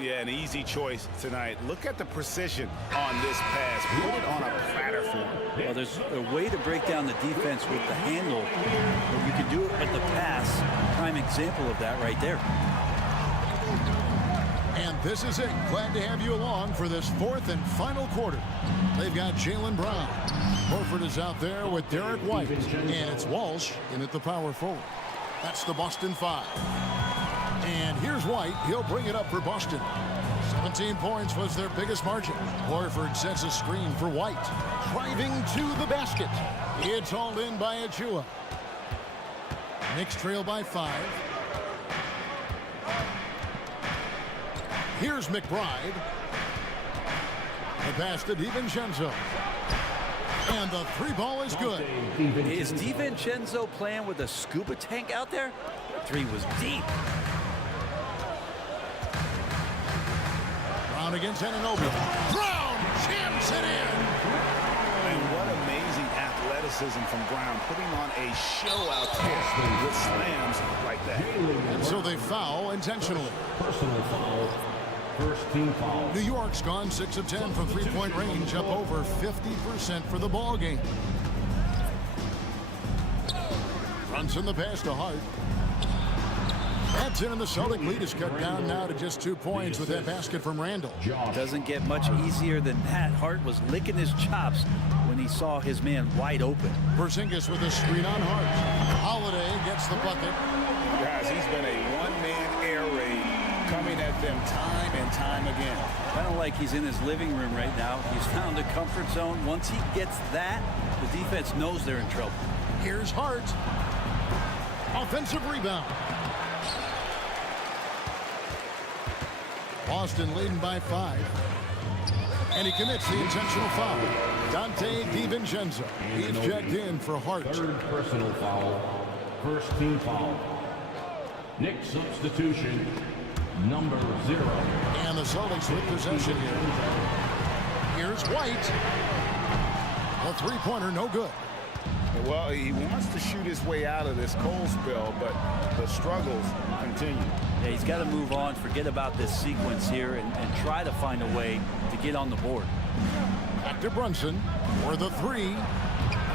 Yeah, an easy choice tonight. Look at the precision on this pass. Put it on a platter for him. Well, there's a way to break down the defense with the handle, but you can do it with the pass. Prime example of that right there. This is it. Glad to have you along for this fourth and final quarter. They've got Jaylen Brown. Horford is out there with Derek White. And it's Walsh in at the power forward. That's the Boston 5. And here's White. He'll bring it up for Boston. 17 points was their biggest margin. Horford sets a screen for White. Driving to the basket. It's hauled in by Achua. Knicks trail by 5. Here's McBride. The pass to DiVincenzo. And the three ball is good. Is DiVincenzo playing with a scuba tank out there? The three was deep. Brown against Anunoby. Brown jams it in. And what amazing athleticism from Brown, putting on a show out there with slams like that. And so they foul intentionally. Personal foul. First team foul. New York's gone 6 of 10 from three-point range, up over 50% for the ball game. Runs in the pass to Hart. That's in, and the Celtic lead is cut down now to just 2 points with that basket from Randall. Doesn't get much easier than that. Hart was licking his chops when he saw his man wide open. Porzingis with a screen on Hart. Holiday gets the bucket. Guys, he's been a one-man air raid coming at them time and time again. Kind of like he's in his living room right now. He's found a comfort zone. Once he gets that, the defense knows they're in trouble. Here's Hart. Offensive rebound. Boston leading by 5. And he commits the intentional foul. Dante DiVincenzo. He's checked in for Hart. Third personal foul. First team foul. Knicks substitution. Number 0. And the Celtics with possession here. Here's White. A three-pointer, no good. Well, he wants to shoot his way out of this cold spell, but the struggles continue. Yeah, he's got to move on, forget about this sequence here, and try to find a way to get on the board. Back to Brunson for the 3.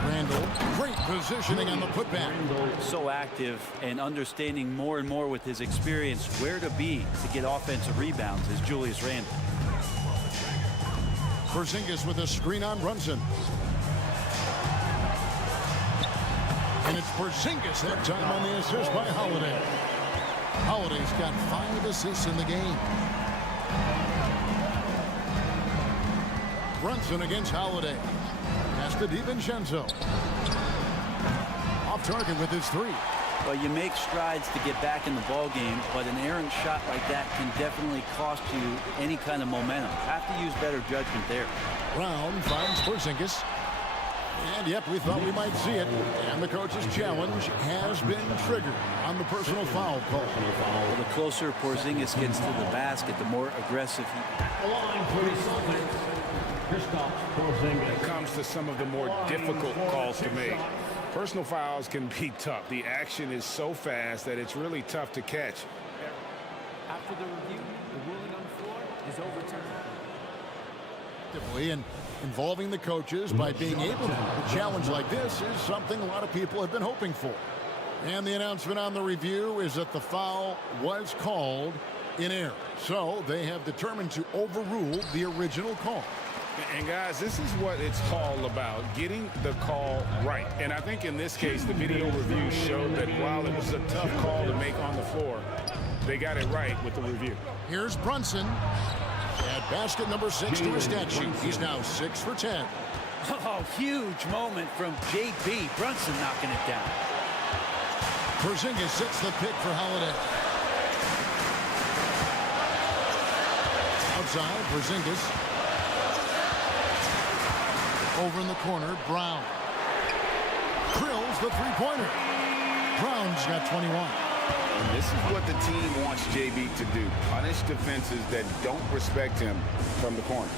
Randall, great positioning on the putback. So active and understanding more and more with his experience where to be to get offensive rebounds is Julius Randle. Porzingis with a screen on Brunson. And it's Porzingis that time on the assist by Holiday. Holiday's got 5 assists in the game. Brunson against Holiday. Pass to DiVincenzo. Off target with his 3. Well, you make strides to get back in the ball game, but an errant shot like that can definitely cost you any kind of momentum. Have to use better judgment there. Brown finds Porzingis. And yep, we thought we might see it. And the coach's challenge has been triggered on the personal foul call. Well, the closer Porzingis gets to the basket, the more aggressive he When it comes to some of the more difficult calls to make, personal fouls can be tough. The action is so fast that it's really tough to catch. After the review, the ruling on the floor is overturned. And involving the coaches by being able to. A challenge like this is something a lot of people have been hoping for. And the announcement on the review is that the foul was called in error. So they have determined to overrule the original call. And guys, this is what it's all about, getting the call right. And I think in this case, the video review showed that while it was a tough call to make on the floor, they got it right with the review. Here's Brunson. At basket number 6 to his stat sheet. He's now 6 for 10. Oh, huge moment from JB. Brunson knocking it down. Porzingis sets the pick for Holiday. Outside, Porzingis. Over in the corner, Brown. Drills the three-pointer. Brown's got 21. And this is what the team wants JB to do. Punish defenses that don't respect him from the corner.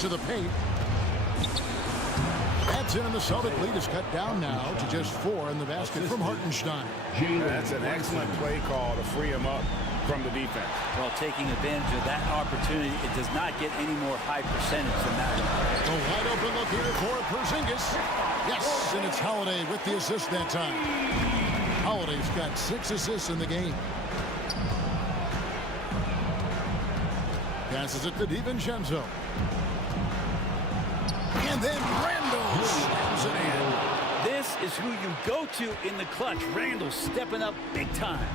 To the paint. That's in, and the Celtic lead is cut down now to just 4 in the basket from Hartenstein. That's an excellent play call to free him up from the defense. Well, taking advantage of that opportunity, it does not get any more high percentage than that one. A wide open look here for Porzingis. Yes, and it's Holiday with the assist that time. Holiday's got 6 assists in the game. Passes it to DiVincenzo. And then Randall slams it in. This is who you go to in the clutch. Randall stepping up big time.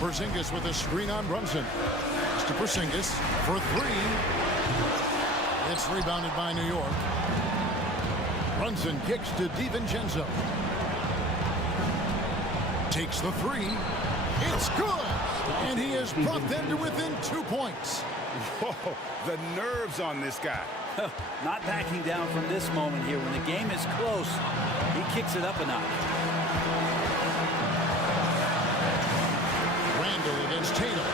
Porzingis with a screen on Brunson. To Porzingis for three. It's rebounded by New York. Brunson kicks to DiVincenzo. Takes the three. It's good. And he has brought them to within 2 points. Whoa, the nerves on this guy. Not backing down from this moment here. When the game is close, he kicks it up a notch. Randall against Tatum.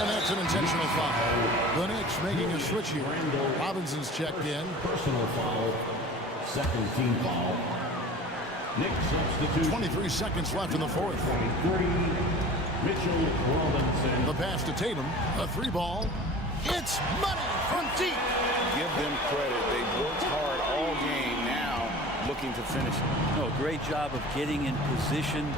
And that's an intentional foul. The Knicks making a switch here. Robinson's checked in. Personal foul. Second team foul. Knicks substitute. 23 seconds left in the fourth. 23. Mitchell Robinson. The pass to Tatum. A three ball. It's money from deep. Give them credit. They've worked hard all game, now looking to finish it. No, great job of getting in position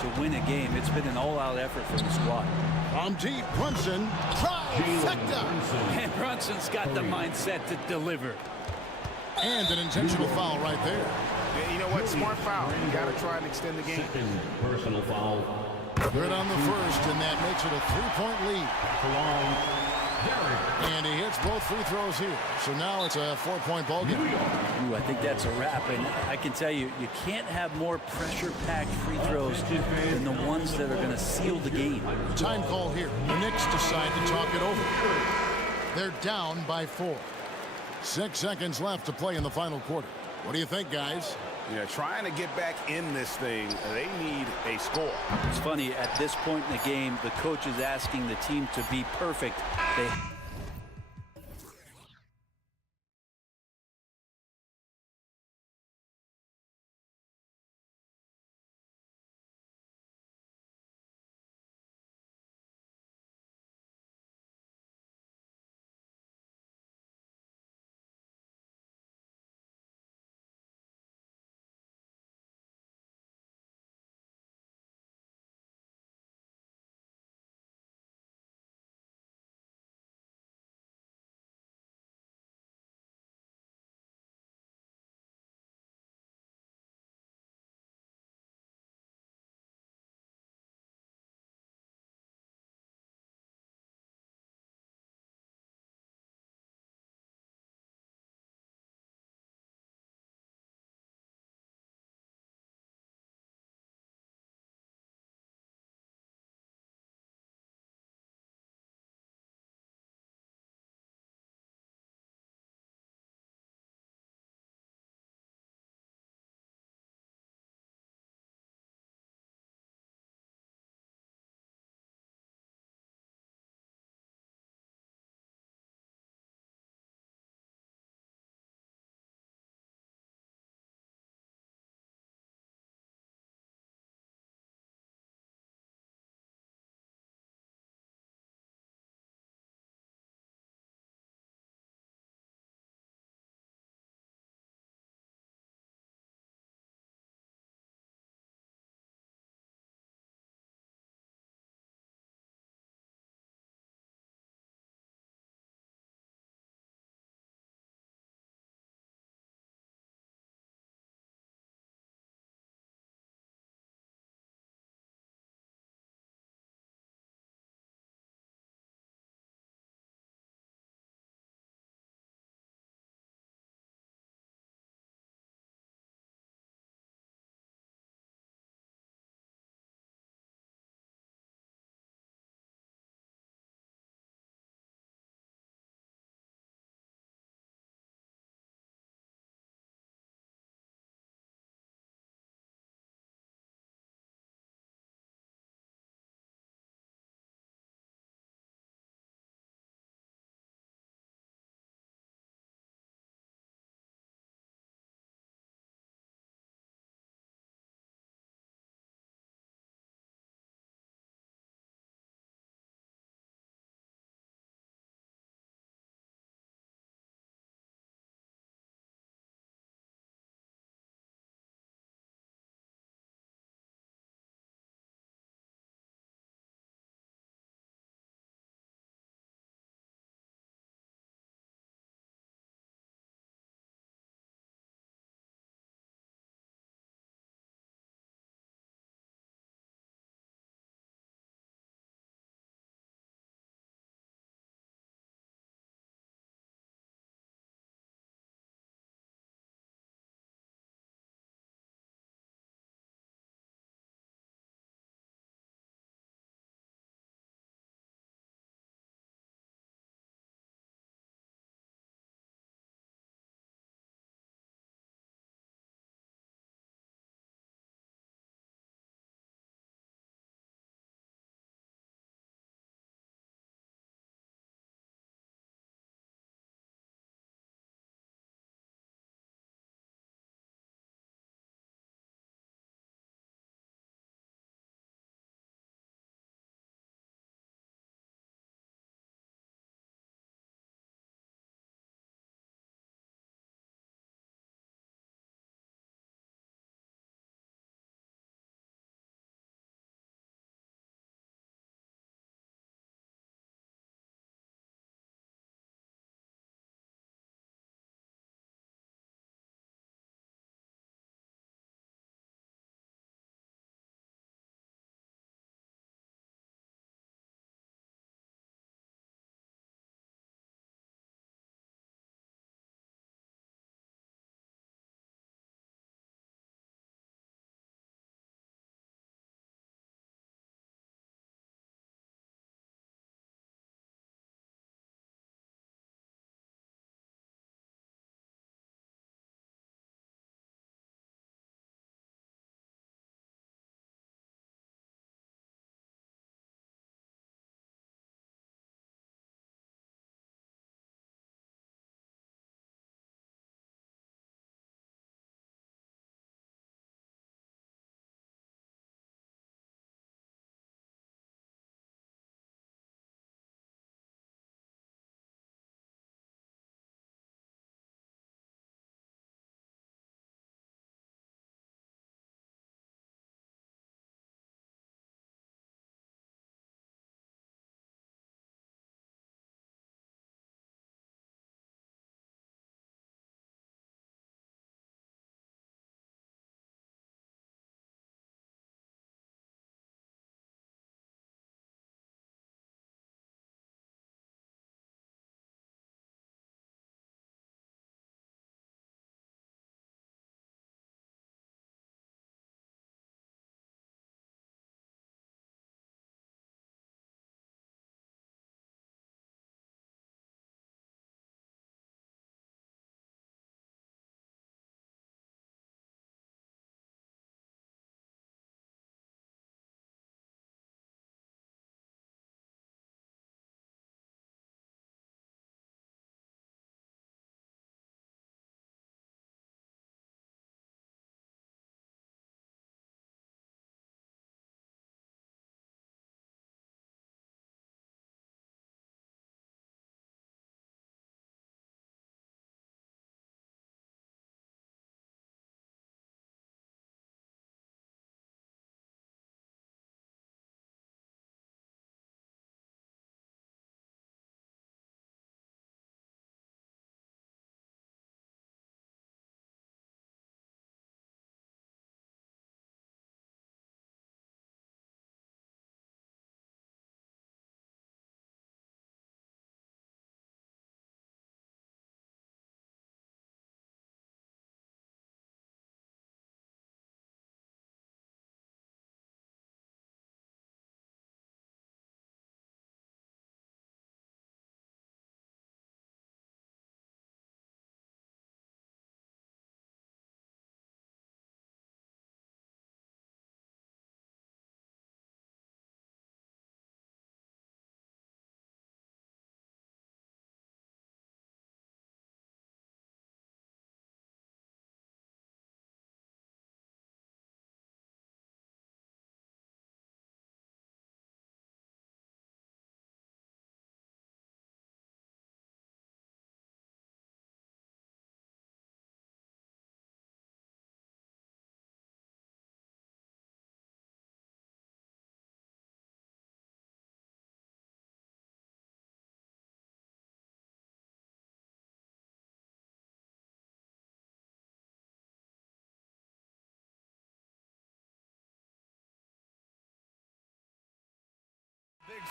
to win a game. It's been an all-out effort from the squad. From deep, Brunson. Trifecta. And Brunson's got the mindset to deliver. And an intentional foul right there. Yeah, you know what? Smart foul. You got to try and extend the game. Second personal foul. Good on the first, and that makes it a three-point lead. And he hits both free throws here. So now it's a 4-point ball game. Ooh, I think that's a wrap. And I can tell you, you can't have more pressure-packed free throws than the ones that are going to seal the game. Time call here. The Knicks decide to talk it over. They're down by 4. 6 seconds left to play in the final quarter. What do you think, guys? Yeah, trying to get back in this thing, they need a score. It's funny, at this point in the game, the coach is asking the team to be perfect. They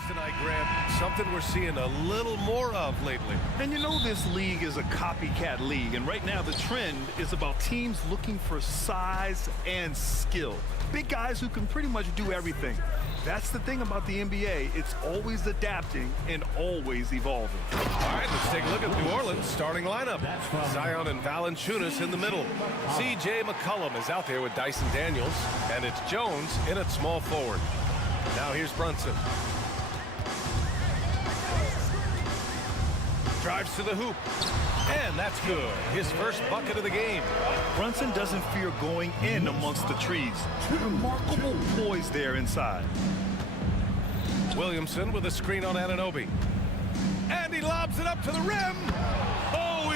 tonight, Graham. Something we're seeing a little more of lately. And you know this league is a copycat league, and right now the trend is about teams looking for size and skill. Big guys who can pretty much do everything. That's the thing about the NBA. It's always adapting and always evolving. All right, let's take a look at New Orleans' starting lineup. Zion and Valanciunas in the middle. C.J. McCollum is out there with Dyson Daniels, and it's Jones in at small forward. Now here's Brunson. Drives to the hoop. And that's good. His first bucket of the game. Brunson doesn't fear going in amongst the trees. Remarkable poise there inside. Williamson with a screen on Anunoby. And he lobs it up to the rim. Oh,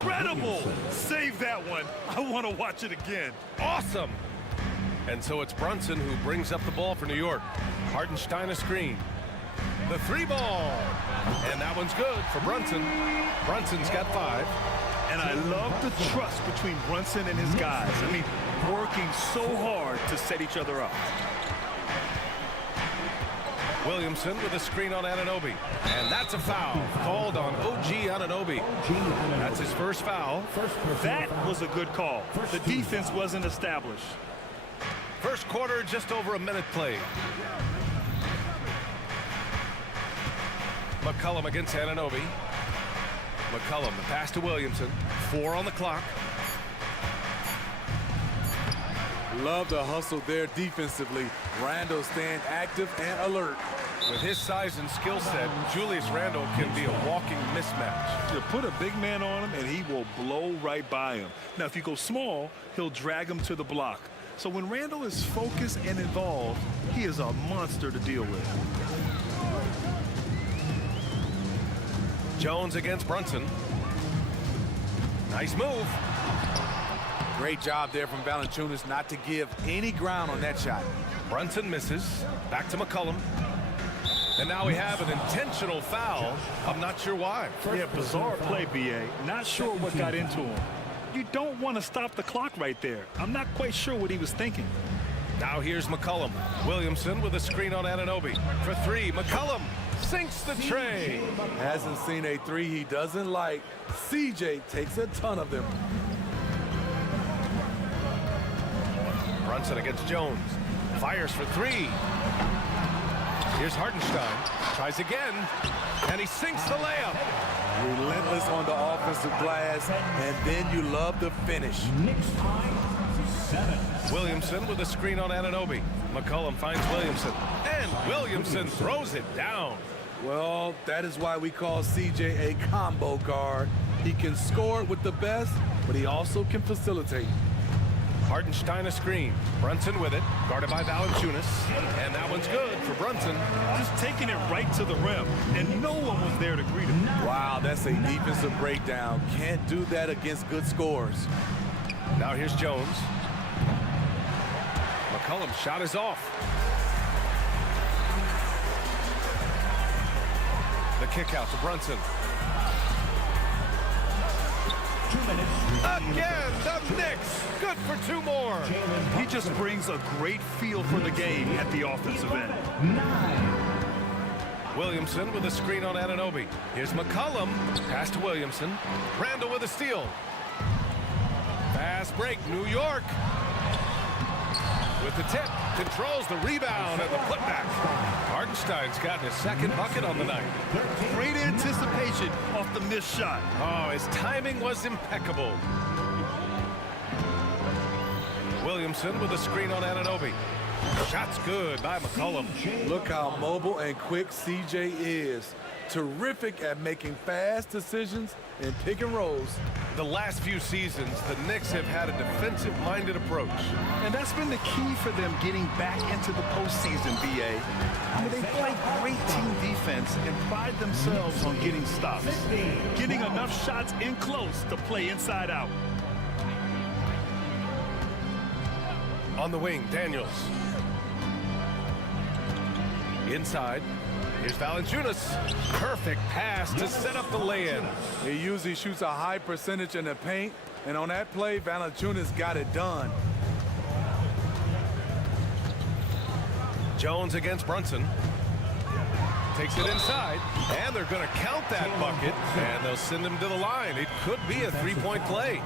incredible! Save that one. I want to watch it again. awesome. And so it's Brunson who brings up the ball for New York. Hartenstein a screen. The three ball. And that one's good for Brunson. Brunson's got 5. And I love the trust between Brunson and his guys. I mean, working so hard to set each other up. Williamson with a screen on Anunoby. And that's a foul. Called on OG Anunoby. That's his first foul. That was a good call. The defense wasn't established. First quarter, just over a minute played. McCollum against Anunoby. McCollum, the pass to Williamson. 4 on the clock. Love the hustle there defensively. Randle staying active and alert. With his size and skill set, Julius Randle can be a walking mismatch. You put a big man on him and he will blow right by him. Now, if you go small, he'll drag him to the block. So when Randle is focused and involved, he is a monster to deal with. Jones against Brunson. Nice move. Great job there from Valanciunas not to give any ground on that shot. Brunson misses. Back to McCollum. And now we have an intentional foul. I'm not sure why. Yeah, bizarre play, B.A. Not sure what got into him. You don't want to stop the clock right there. I'm not quite sure what he was thinking. Now here's McCollum. Williamson with a screen on Anunoby. For 3, McCollum sinks the tray. Hasn't seen a 3 he doesn't like. CJ takes a ton of them. Brunson against Jones. Fires for 3. Here's Hartenstein. Tries again. And he sinks the layup. Relentless on the offensive glass, and then you love the finish. Next time, 7. Williamson with a screen on Anunoby. McCollum finds Williamson. And Williamson throws it down. Well, that is why we call CJ a combo guard. He can score with the best, but he also can facilitate. Hartenstein a screen. Brunson with it. Guarded by Valanciunas. And that one's good for Brunson. Just taking it right to the rim, and no one was there to greet him. Wow, that's a defensive breakdown. Can't do that against good scores. Now here's Jones. McCollum's shot is off. The kick out to Brunson. 2 minutes. Again, the Knicks. Good for 2 more. He just brings a great feel for the game at the offensive end. 9. Williamson with a screen on Anunoby. Here's McCollum. Pass to Williamson. Randle with a steal. Fast break, New York. With the tip, controls the rebound and the putback. Hartenstein's gotten his second bucket on the night. Great anticipation off the missed shot. Oh, his timing was impeccable. Williamson with a screen on Anunoby. Shot's good by McCollum. Look how mobile and quick CJ is. Terrific at making fast decisions and pick and rolls. The last few seasons, the Knicks have had a defensive-minded approach. And that's been the key for them getting back into the postseason, B.A. I mean, they play great team defense and pride themselves on getting stops. Getting enough shots in close to play inside out. On the wing, Daniels. Inside. Here's Valanciunas. Perfect pass to set up the lay-in. He usually shoots a high percentage in the paint, and on that play, Valanciunas got it done. Jones against Brunson. Takes it inside, and they're going to count that bucket, and they'll send him to the line. It could be a three-point play.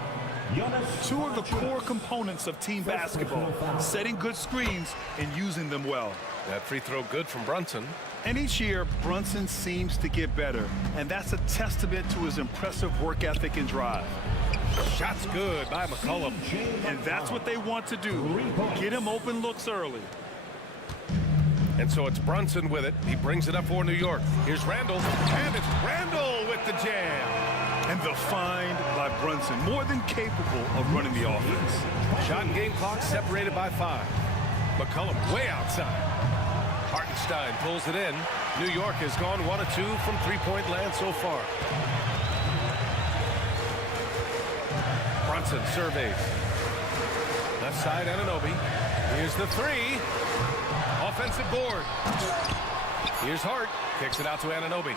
Two of the core components of team basketball, setting good screens and using them well. That free throw good from Brunson. And each year, Brunson seems to get better, and that's a testament to his impressive work ethic and drive. Shot's good by McCollum. And that's what they want to do, get him open looks early. And so it's Brunson with it. He brings it up for New York. Here's Randall, and it's Randall with the jam. And the find by Brunson, more than capable of running the offense. Shot and game clock separated by 5. McCollum way outside. Hartenstein pulls it in. New York has gone 1 of 2 from three-point land so far. Brunson surveys. Left side, Anunoby. Here's the 3. Offensive board. Here's Hart. Kicks it out to Anunoby.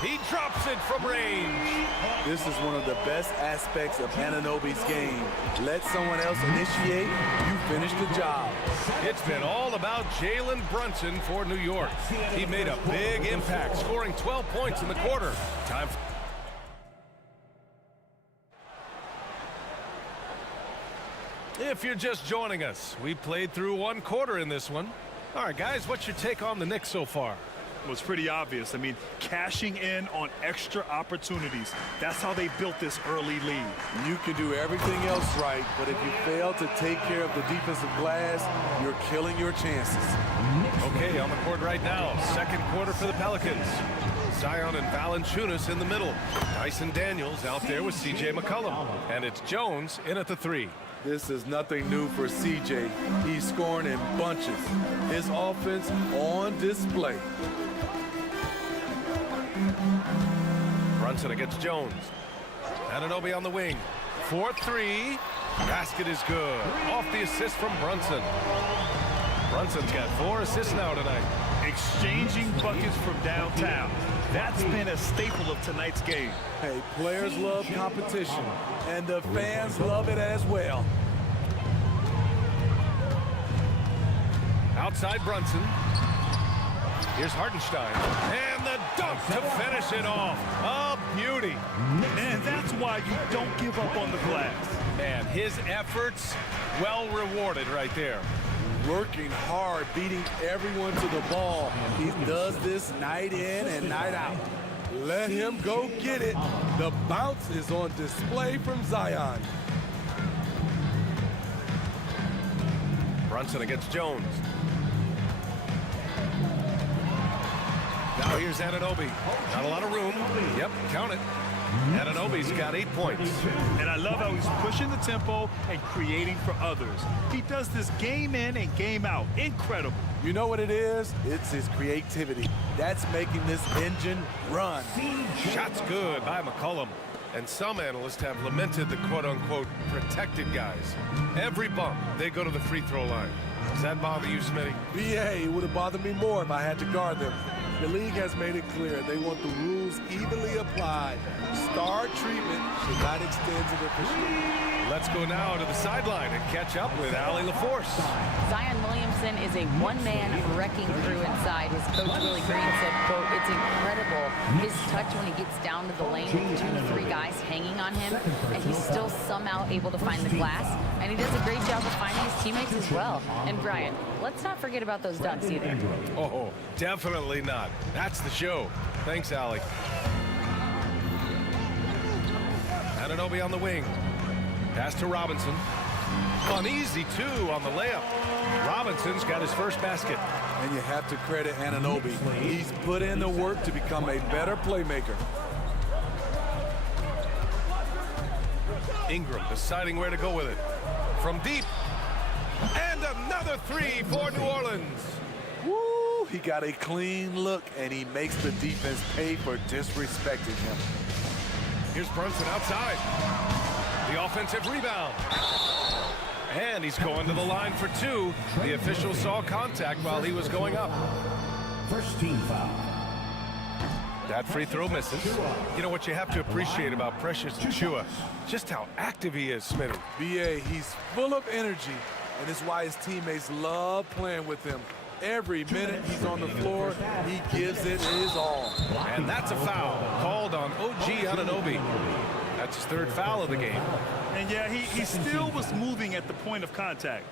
He drops it from range. This is one of the best aspects of Anunoby's game. Let someone else initiate, you finish the job. It's been all about Jalen Brunson for New York. He made a big impact, scoring 12 points in the quarter. Time for... If you're just joining us, we played through 1 quarter in this one. All right, guys, what's your take on the Knicks so far? Well, it's pretty obvious. I mean, cashing in on extra opportunities. That's how they built this early lead. You can do everything else right, but if you fail to take care of the defensive glass, you're killing your chances. Okay, on the court right now, second quarter for the Pelicans. Zion and Valanciunas in the middle. Dyson Daniels out there with C.J. McCollum. And it's Jones in at the 3. This is nothing new for CJ. He's scoring in bunches. His offense on display. Brunson against Jones. Anunoby on the wing. 4-3. Basket is good. Off the assist from Brunson. Brunson's got 4 assists now tonight. Exchanging buckets from downtown. That's been a staple of tonight's game. Hey, players love competition, and the fans love it as well. Outside Brunson. Here's Hartenstein. And the dunk to finish it off. A beauty. And that's why you don't give up on the glass. Man, his efforts well rewarded right there. Working hard, beating everyone to the ball. He does this night in and night out. Let him go get it. The bounce is on display from Zion. Brunson against Jones. Now here's Anunoby. Not a lot of room. Yep, count it. Anunoby's got 8 points. And I love how he's pushing the tempo and creating for others. He does this game in and game out. Incredible. You know what it is? It's his creativity. That's making this engine run. Shot's good by McCollum. And some analysts have lamented the quote-unquote protected guys. Every bump, they go to the free throw line. Does that bother you, Smitty? BA, it would have bothered me more if I had to guard them. The league has made it clear they want the rules evenly applied. Star treatment should not extend to the official. Let's go now to the sideline and catch up with Allie LaForce. Zion Williamson is a one-man wrecking crew inside. His coach, Willie Green, said, quote, "It's incredible his touch when he gets down to the lane with 2 to 3 guys hanging on him, and he's still somehow able to find the glass, and he does a great job of finding his teammates as well." And Brian, let's not forget about those dunks either. Oh, definitely not. That's the show. Thanks, Allie. Anunoby on the wing. Pass to Robinson. Uneasy, too, on the layup. Robinson's got his first basket. And you have to credit Anunoby. He's put in the work to become a better playmaker. Ingram deciding where to go with it. From deep. And another 3 for New Orleans. Woo! He got a clean look, and he makes the defense pay for disrespecting him. Here's Brunson outside. The offensive rebound. And he's going to the line for 2. The official saw contact while he was going up. First team foul. That free throw misses. You know what you have to appreciate about Precious Achiuwa? Just how active he is, Smitty. BA, he's full of energy, and it's why his teammates love playing with him. Every minute he's on the floor, he gives it his all. And that's a foul called on OG Anunoby. That's his third foul of the game. And yeah, he still was moving at the point of contact.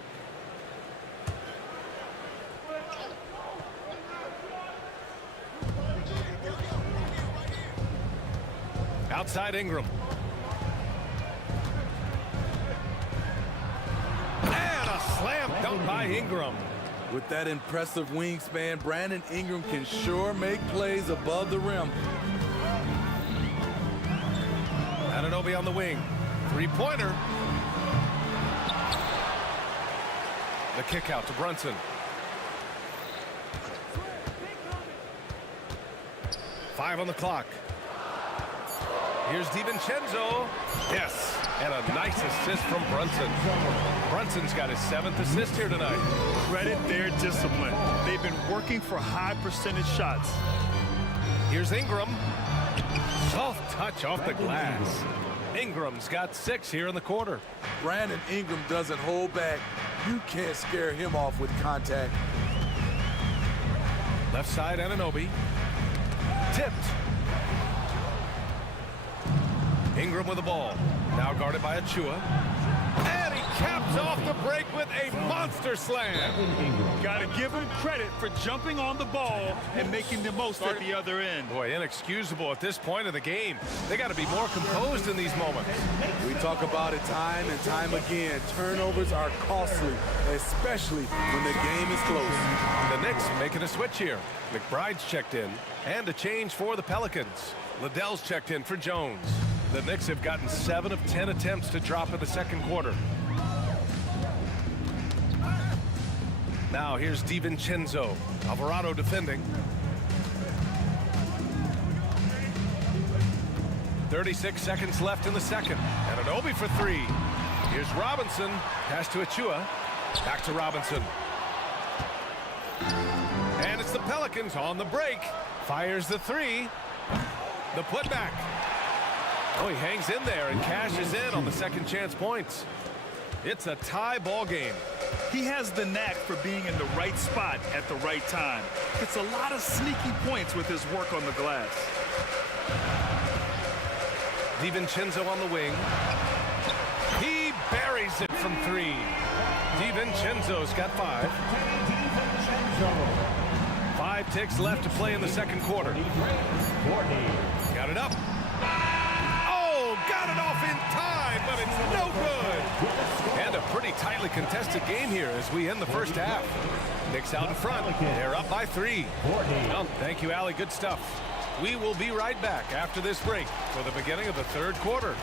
Outside Ingram. And a slam dunk by Ingram. With that impressive wingspan, Brandon Ingram can sure make plays above the rim. Anunoby on the wing. Three-pointer. The kick out to Brunson. 5 on the clock. Here's DiVincenzo. Yes, and a nice assist from Brunson. Brunson's got his 7th assist here tonight. Credit their discipline. They've been working for high percentage shots. Here's Ingram. Soft touch off the glass. Ingram's got 6 here in the quarter. Brandon Ingram doesn't hold back. You can't scare him off with contact. Left side, Anunoby. Tipped. Ingram with the ball. Now guarded by Achua. And he caps off the break with a monster slam. Got to give him credit for jumping on the ball and making the most at the other end. Boy, inexcusable at this point of the game. They got to be more composed in these moments. We talk about it time and time again. Turnovers are costly, especially when the game is close. The Knicks making a switch here. McBride's checked in, and a change for the Pelicans. Liddell's checked in for Jones. The Knicks have gotten 7 of 10 attempts to drop in the second quarter. Now here's DiVincenzo. Alvarado defending. 36 seconds left in the second. Anunoby for 3. Here's Robinson. Pass to Achua. Back to Robinson. And it's the Pelicans on the break. Fires the 3. The putback. Oh, he hangs in there and cashes in on the second chance points. It's a tie ball game. He has the knack for being in the right spot at the right time. It's a lot of sneaky points with his work on the glass. DiVincenzo on the wing. He buries it from 3. DiVincenzo's got 5. 5 ticks left to play in the second quarter. Got it up. Got it off in time, but it's no good. And a pretty tightly contested game here as we end the first half. Knicks out in front. They're up by 3. Well, thank you, Allie. Good stuff. We will be right back after this break for the beginning of the third quarter.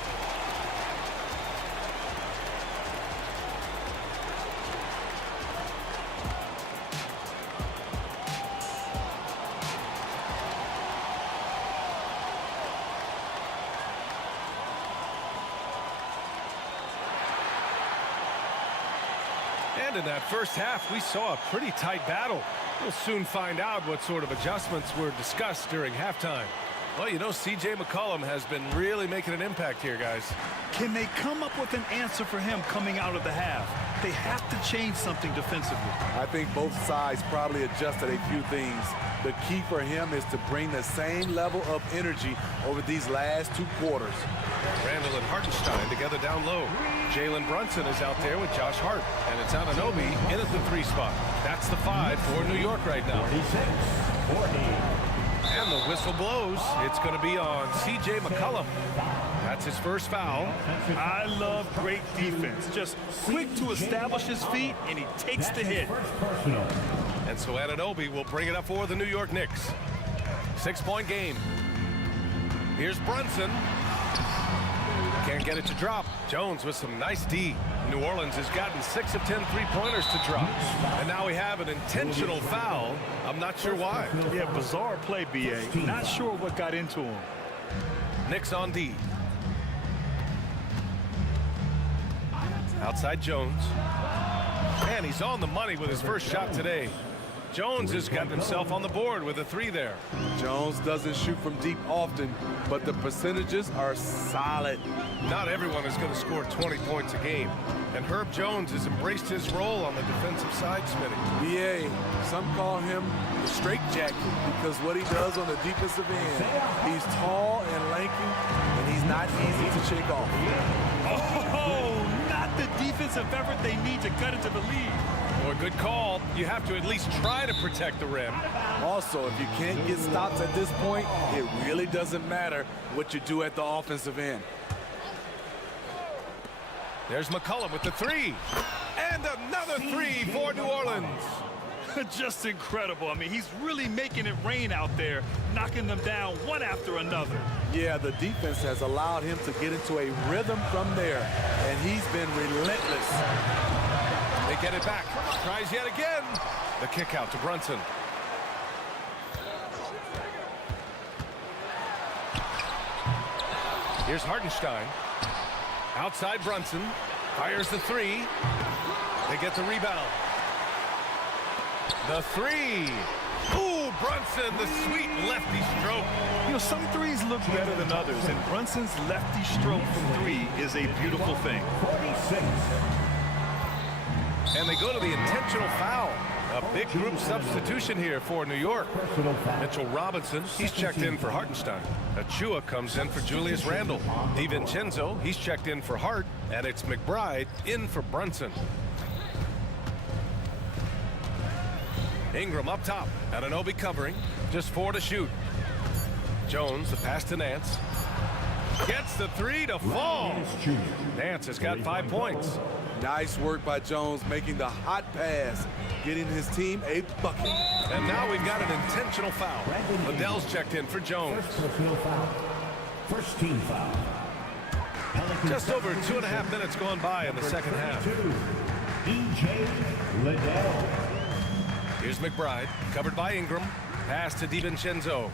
And in that first half, we saw a pretty tight battle. We'll soon find out what sort of adjustments were discussed during halftime. Well, you know, C.J. McCollum has been really making an impact here, guys. Can they come up with an answer for him coming out of the half? They have to change something defensively. I think both sides probably adjusted a few things. The key for him is to bring the same level of energy over these last 2 quarters. Randall and Hartenstein together down low. Jalen Brunson is out there with Josh Hart. And it's Anunoby in at the 3 spot. That's the 5 for New York right now. 40. And the whistle blows. It's going to be on C.J. McCollum. That's his first foul. I love great defense. Just quick to establish his feet, and he takes the hit. And so Anunoby will bring it up for the New York Knicks. 6-point game. Here's Brunson. Can't get it to drop. Jones with some nice D. New Orleans has gotten 6 of 10 3-pointers to drop. And now we have an intentional foul. I'm not sure why. Yeah, bizarre play, B.A. Not sure what got into him. Knicks on D. Outside Jones. And he's on the money with his first shot today. Jones has gotten himself on the board with a 3 there. Jones doesn't shoot from deep often, but the percentages are solid. Not everyone is going to score 20 points a game, and Herb Jones has embraced his role on the defensive side, Smitty. BA, some call him the straitjacket because what he does on the defensive end, he's tall and lanky, and he's not easy to shake off. Oh, not the defensive effort they need to cut into the lead. Well, good call. You have to at least try to protect the rim. Also, if you can't get stops at this point, it really doesn't matter what you do at the offensive end. There's McCollum with the 3. And another 3 for New Orleans. Just incredible. I mean, he's really making it rain out there, knocking them down one after another. Yeah, the defense has allowed him to get into a rhythm from there, and he's been relentless. They get it back. Tries yet again. The kick out to Brunson. Here's Hartenstein. Outside Brunson. Fires the 3. They get the rebound. The 3. Ooh, Brunson, the sweet lefty stroke. You know, some threes look better than others, and Brunson's lefty stroke from 3 is a beautiful thing. 46. And they go to the intentional foul. A big group substitution here for New York. Mitchell Robinson, he's checked in for Hartenstein. Achua comes in for Julius Randle. DiVincenzo, he's checked in for Hart. And it's McBride in for Brunson. Ingram up top. Anunoby covering. Just 4 to shoot. Jones, the pass to Nance. Gets the 3 to fall. Nance has got 5 points. Nice work by Jones making the hot pass, getting his team a bucket. And now we've got an intentional foul. Liddell's checked in for Jones. First team foul. Just over 2.5 minutes gone by in the second half. E.J. Liddell. Here's McBride, covered by Ingram. Pass to DiVincenzo.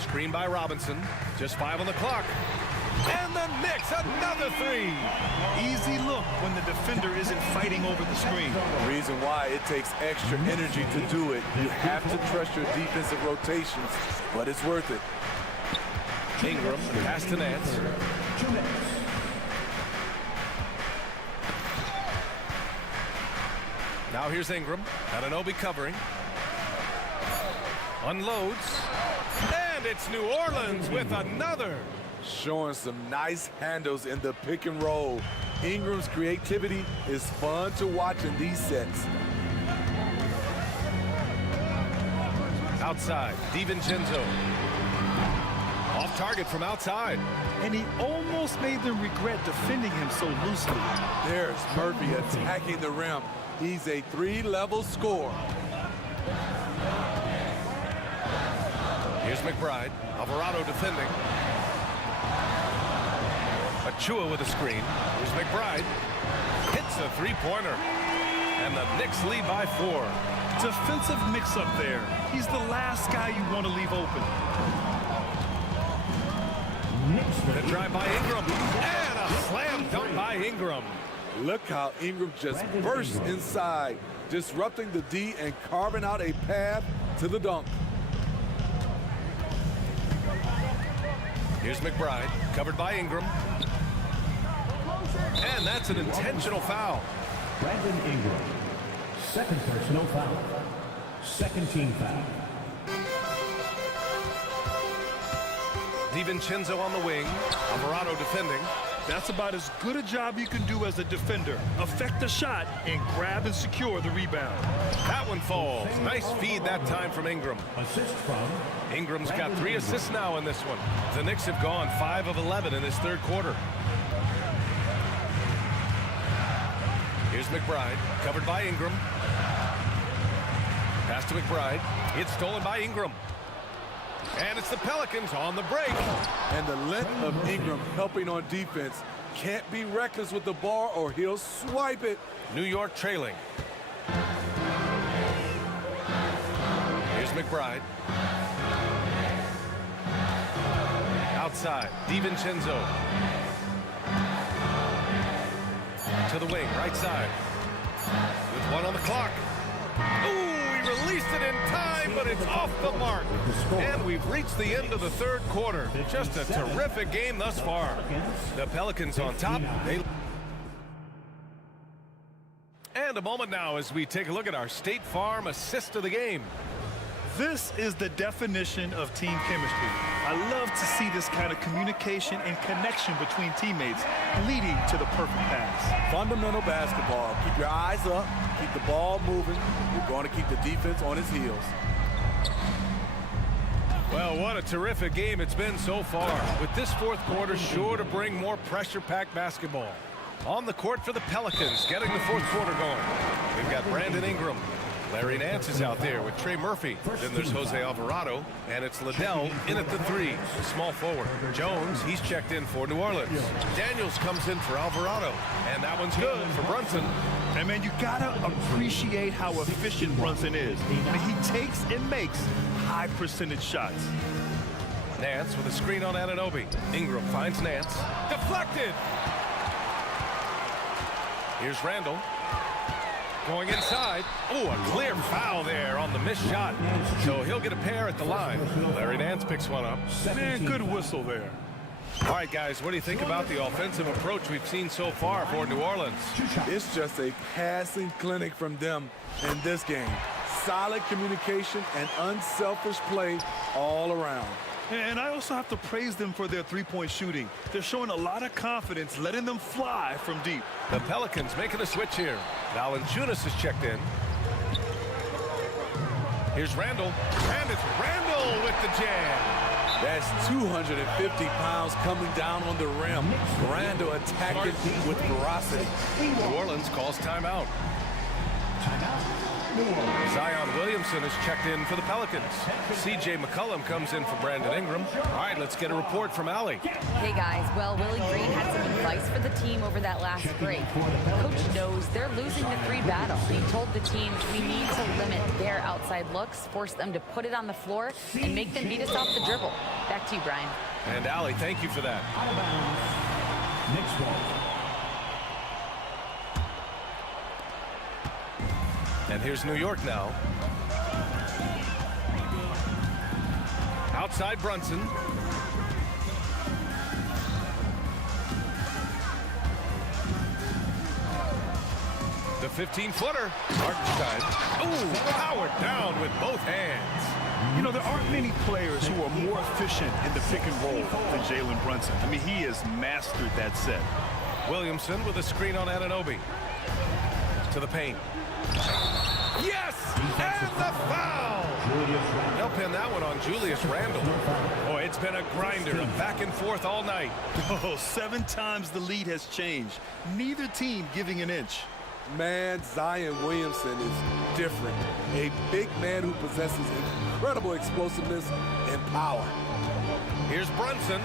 Screen by Robinson. Just 5 on the clock. And the Knicks, another 3. Easy look when the defender isn't fighting over the screen. The reason why it takes extra energy to do it. You have to trust your defensive rotations, but it's worth it. Ingram, pass to Nance. Now here's Ingram. Anunoby covering. Unloads. And it's New Orleans with another. Showing some nice handles in the pick and roll. Ingram's creativity is fun to watch in these sets. Outside, DiVincenzo. Off target from outside. And he almost made them regret defending him so loosely. There's Murphy attacking the rim. He's a 3-level scorer. Here's McBride. Alvarado defending. Achua with a screen. Here's McBride. Hits a 3-pointer. And the Knicks lead by 4. Defensive mix-up there. He's the last guy you want to leave open. The drive by Ingram. And a slam dunk by Ingram. Look how Ingram just bursts inside, disrupting the D and carving out a path to the dunk. Here's McBride, covered by Ingram. And that's an intentional foul. Brandon Ingram. Second personal foul. Second team foul. DiVincenzo on the wing. Alvarado defending. That's about as good a job you can do as a defender. Affect the shot and grab and secure the rebound. That one falls. Nice feed that time from Ingram. Assist from Ingram's got 3 assists now in this one. The Knicks have gone 5 of 11 in this third quarter. Here's McBride, covered by Ingram. Pass to McBride. It's stolen by Ingram. And it's the Pelicans on the break. And the length of Ingram helping on defense. Can't be reckless with the ball or he'll swipe it. New York trailing. Here's McBride. Outside, DiVincenzo. To the wing, right side. With 1 on the clock. Ooh! but it's off the mark. And we've reached the end of the third quarter. Just a terrific game thus far. The Pelicans on top. And a moment now as we take a look at our State Farm assist of the game. This is the definition of team chemistry. I love to see this kind of communication and connection between teammates leading to the perfect pass. Fundamental basketball. Keep your eyes up, keep the ball moving. You're going to keep the defense on its heels. Well, what a terrific game it's been so far, with this fourth quarter sure to bring more pressure-packed basketball. On the court for the Pelicans, getting the fourth quarter going. We've got Brandon Ingram. Larry Nance is out there with Trey Murphy. Then there's Jose Alvarado, and it's Liddell in at the three, the small forward. Jones, he's checked in for New Orleans. Daniels comes in for Alvarado, and that one's good for Brunson. And man, you gotta appreciate how efficient Brunson is. I mean, he takes and makes high percentage shots. Nance with a screen on Anunoby. Ingram finds Nance. Deflected! Here's Randall. Going inside. Oh, a clear foul there on the missed shot. So he'll get a pair at the line. Larry Nance picks one up. Man, good whistle there. All right, guys, what do you think about the offensive approach we've seen so far for New Orleans? It's just a passing clinic from them in this game. Solid communication and unselfish play all around. And I also have to praise them for their three-point shooting. They're showing a lot of confidence, letting them fly from deep. The Pelicans making a switch here. Valanciunas is checked in. Here's Randall. And it's Randall with the jam. That's 250 pounds coming down on the rim. Randall attacking with ferocity. New Orleans calls timeout. Zion Williamson is checked in for the Pelicans. C.J. McCollum comes in for Brandon Ingram. All right, let's get a report from Allie. Hey guys, well, Willie Green had some advice for the team over that last break. Coach knows they're losing the three battle. He told the team we need to limit their outside looks, force them to put it on the floor, and make them beat us off the dribble. Back to you, Brian. And Allie, thank you for that. Next one. And here's New York now. Outside Brunson. The 15-footer. Hartenstein. Ooh, powered down with both hands. You know, there aren't many players who are more efficient in the pick and roll than Jalen Brunson. I mean, he has mastered that set. Williamson with a screen on Anunoby. To the paint. Yes! And the foul! They'll pin that one on Julius Randle. Boy, it's been a grinder, a back and forth all night. Oh, 7 times the lead has changed. Neither team giving an inch. Man, Zion Williamson is different. A big man who possesses incredible explosiveness and power. Here's Brunson.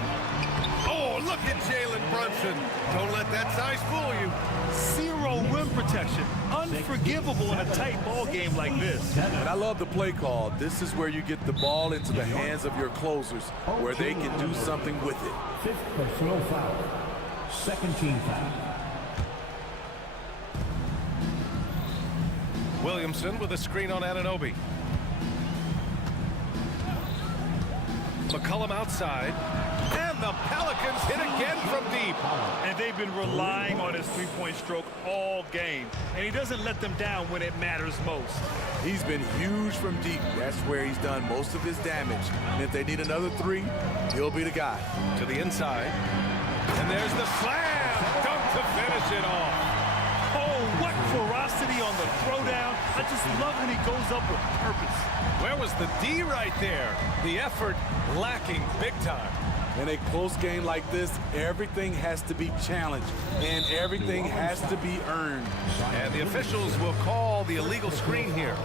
Oh, look at Jalen Brunson. Don't let that size fool you. 0 rim protection. Unforgivable in a tight ball game like this. And I love the play call. This is where you get the ball into the hands of your closers, where they can do something with it. 5th personal foul. Second team foul. Williamson with a screen on Anunoby. McCollum outside. And the Pelicans hit again from deep. And they've been relying on his three-point stroke all game. And he doesn't let them down when it matters most. He's been huge from deep. That's where he's done most of his damage. And if they need another 3, he'll be the guy. To the inside. And there's the slam. Dunk to finish it off. Oh, what ferocity on the throwdown. I just love when he goes up with purpose. Where was the D right there? The effort lacking big time. In a close game like this, everything has to be challenged, and everything has to be earned. And the officials will call the illegal screen here.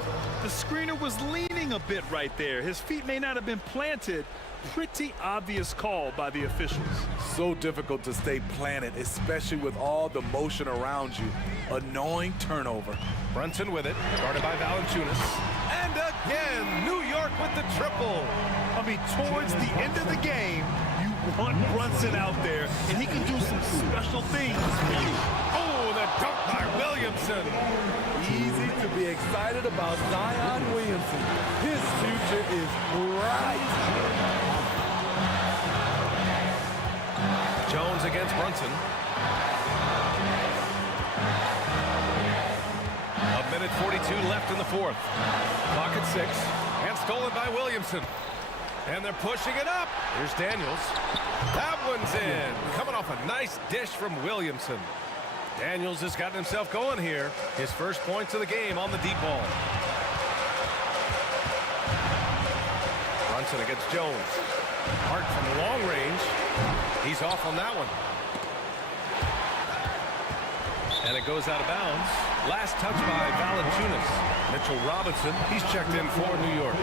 The screener was leaning a bit right there. His feet may not have been planted. Pretty obvious call by the officials. So difficult to stay planted, especially with all the motion around you. Annoying turnover. Brunson with it, guarded by Valanciunas. And again, New York with the triple. I mean, towards the end of the game, you want Brunson out there, and he can do some special things for you. Oh, the dunk by Williamson. Easy to be excited about Zion Williamson. His future is bright. Jones against Brunson. A minute 42 left in the fourth. Clock at 6. And stolen by Williamson. And they're pushing it up. Here's Daniels. That one's in. Coming off a nice dish from Williamson. Daniels has gotten himself going here. His first points of the game on the deep ball. Brunson against Jones. Hart from long range. He's off on that one. And it goes out of bounds. Last touch by Valanciunas. Mitchell Robinson, he's checked in for New York.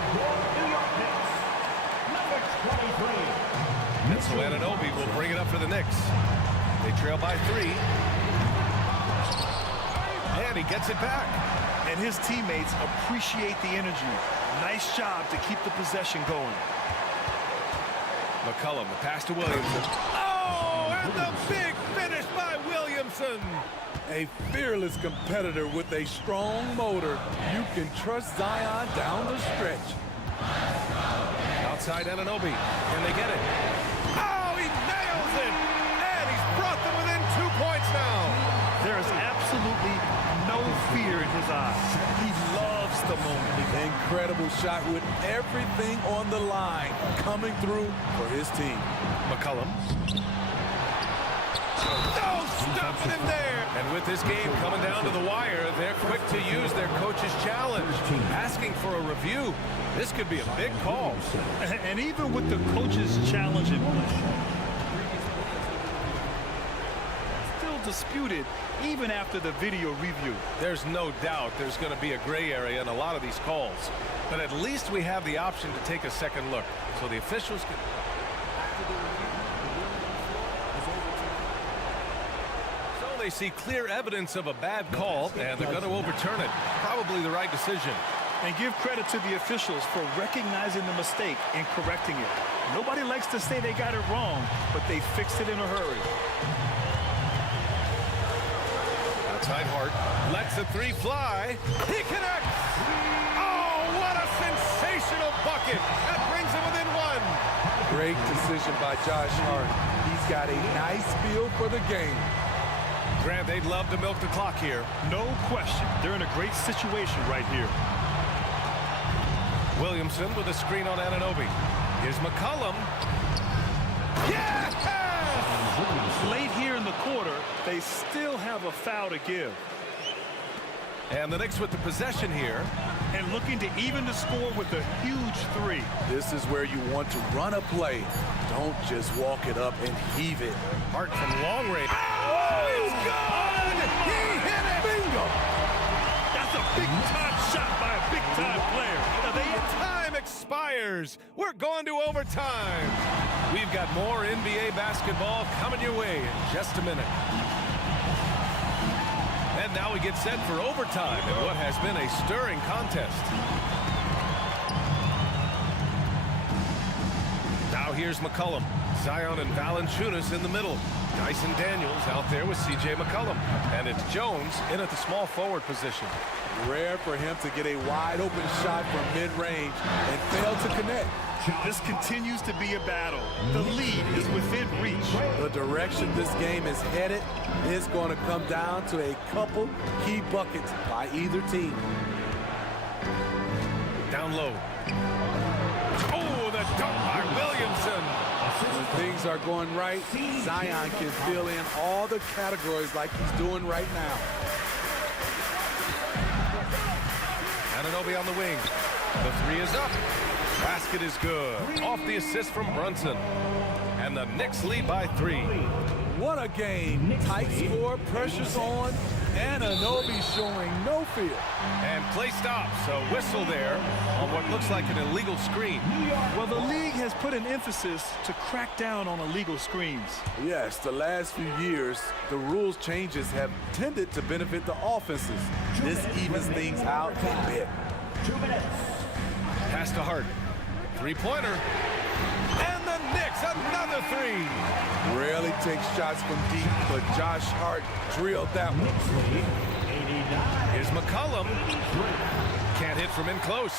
And so Anunoby will bring it up for the Knicks. They trail by 3. And he gets it back. And his teammates appreciate the energy. Nice job to keep the possession going. McCollum, the pass to Williamson. Oh, and the big finish by Williamson. A fearless competitor with a strong motor. You can trust Zion down the stretch. Outside Anunoby. Can they get it? Oh, he nails it! And he's brought them within 2 points now. There is absolutely no fear in his eyes. He loves the moment. Incredible shot with everything on the line coming through for his team. McCollum. No, stopping him there. And with this game coming down to the wire, they're quick to use their coach's challenge, asking for a review. This could be a big call. And even with the coach's challenge in play, still disputed even after the video review. There's no doubt there's going to be a gray area in a lot of these calls. But at least we have the option to take a second look. So the officials can... They see clear evidence of a bad call, and they're going to overturn it. Probably the right decision. And give credit to the officials for recognizing the mistake and correcting it. Nobody likes to say they got it wrong, but they fixed it in a hurry. Outside Hart lets the 3 fly. He connects! Oh, what a sensational bucket! That brings him within 1. Great decision by Josh Hart. He's got a nice feel for the game. Grant, they'd love to milk the clock here. No question. They're in a great situation right here. Williamson with a screen on Anunoby. Here's McCollum. Yes! Late here in the quarter, they still have a foul to give. And the Knicks with the possession here. And looking to even the score with a huge 3. This is where you want to run a play. Don't just walk it up and heave it. Hart from long range. Oh, it's good! He hit it! Bingo! That's a big-time shot by a big-time player. Now time expires. We're going to overtime. We've got more NBA basketball coming your way in just a minute. And now we get set for overtime in what has been a stirring contest. Now here's McCollum. Zion and Valanciunas in the middle. Dyson Daniels out there with C.J. McCollum. And it's Jones in at the small forward position. Rare for him to get a wide open shot from mid-range and fail to connect. This continues to be a battle. The lead is within reach. The direction this game is headed is going to come down to a couple key buckets by either team. Down low. Oh, the dunk by Williamson. When things are going right, Zion can fill in all the categories like he's doing right now. Anunoby on the wing. The 3 is up. Basket is good. Off the assist from Brunson. And the Knicks lead by 3. What a game. Tight score, pressure's on. Anunoby showing no fear. And play stops. A whistle there on what looks like an illegal screen. Well, the league has put an emphasis to crack down on illegal screens. Yes, the last few years, the rules changes have tended to benefit the offenses. This evens things out a bit. 2 minutes. Pass to Hart. 3-pointer. And the Knicks, another 3. Rarely takes shots from deep, but Josh Hart drilled that one. Here's McCollum. Can't hit from in close.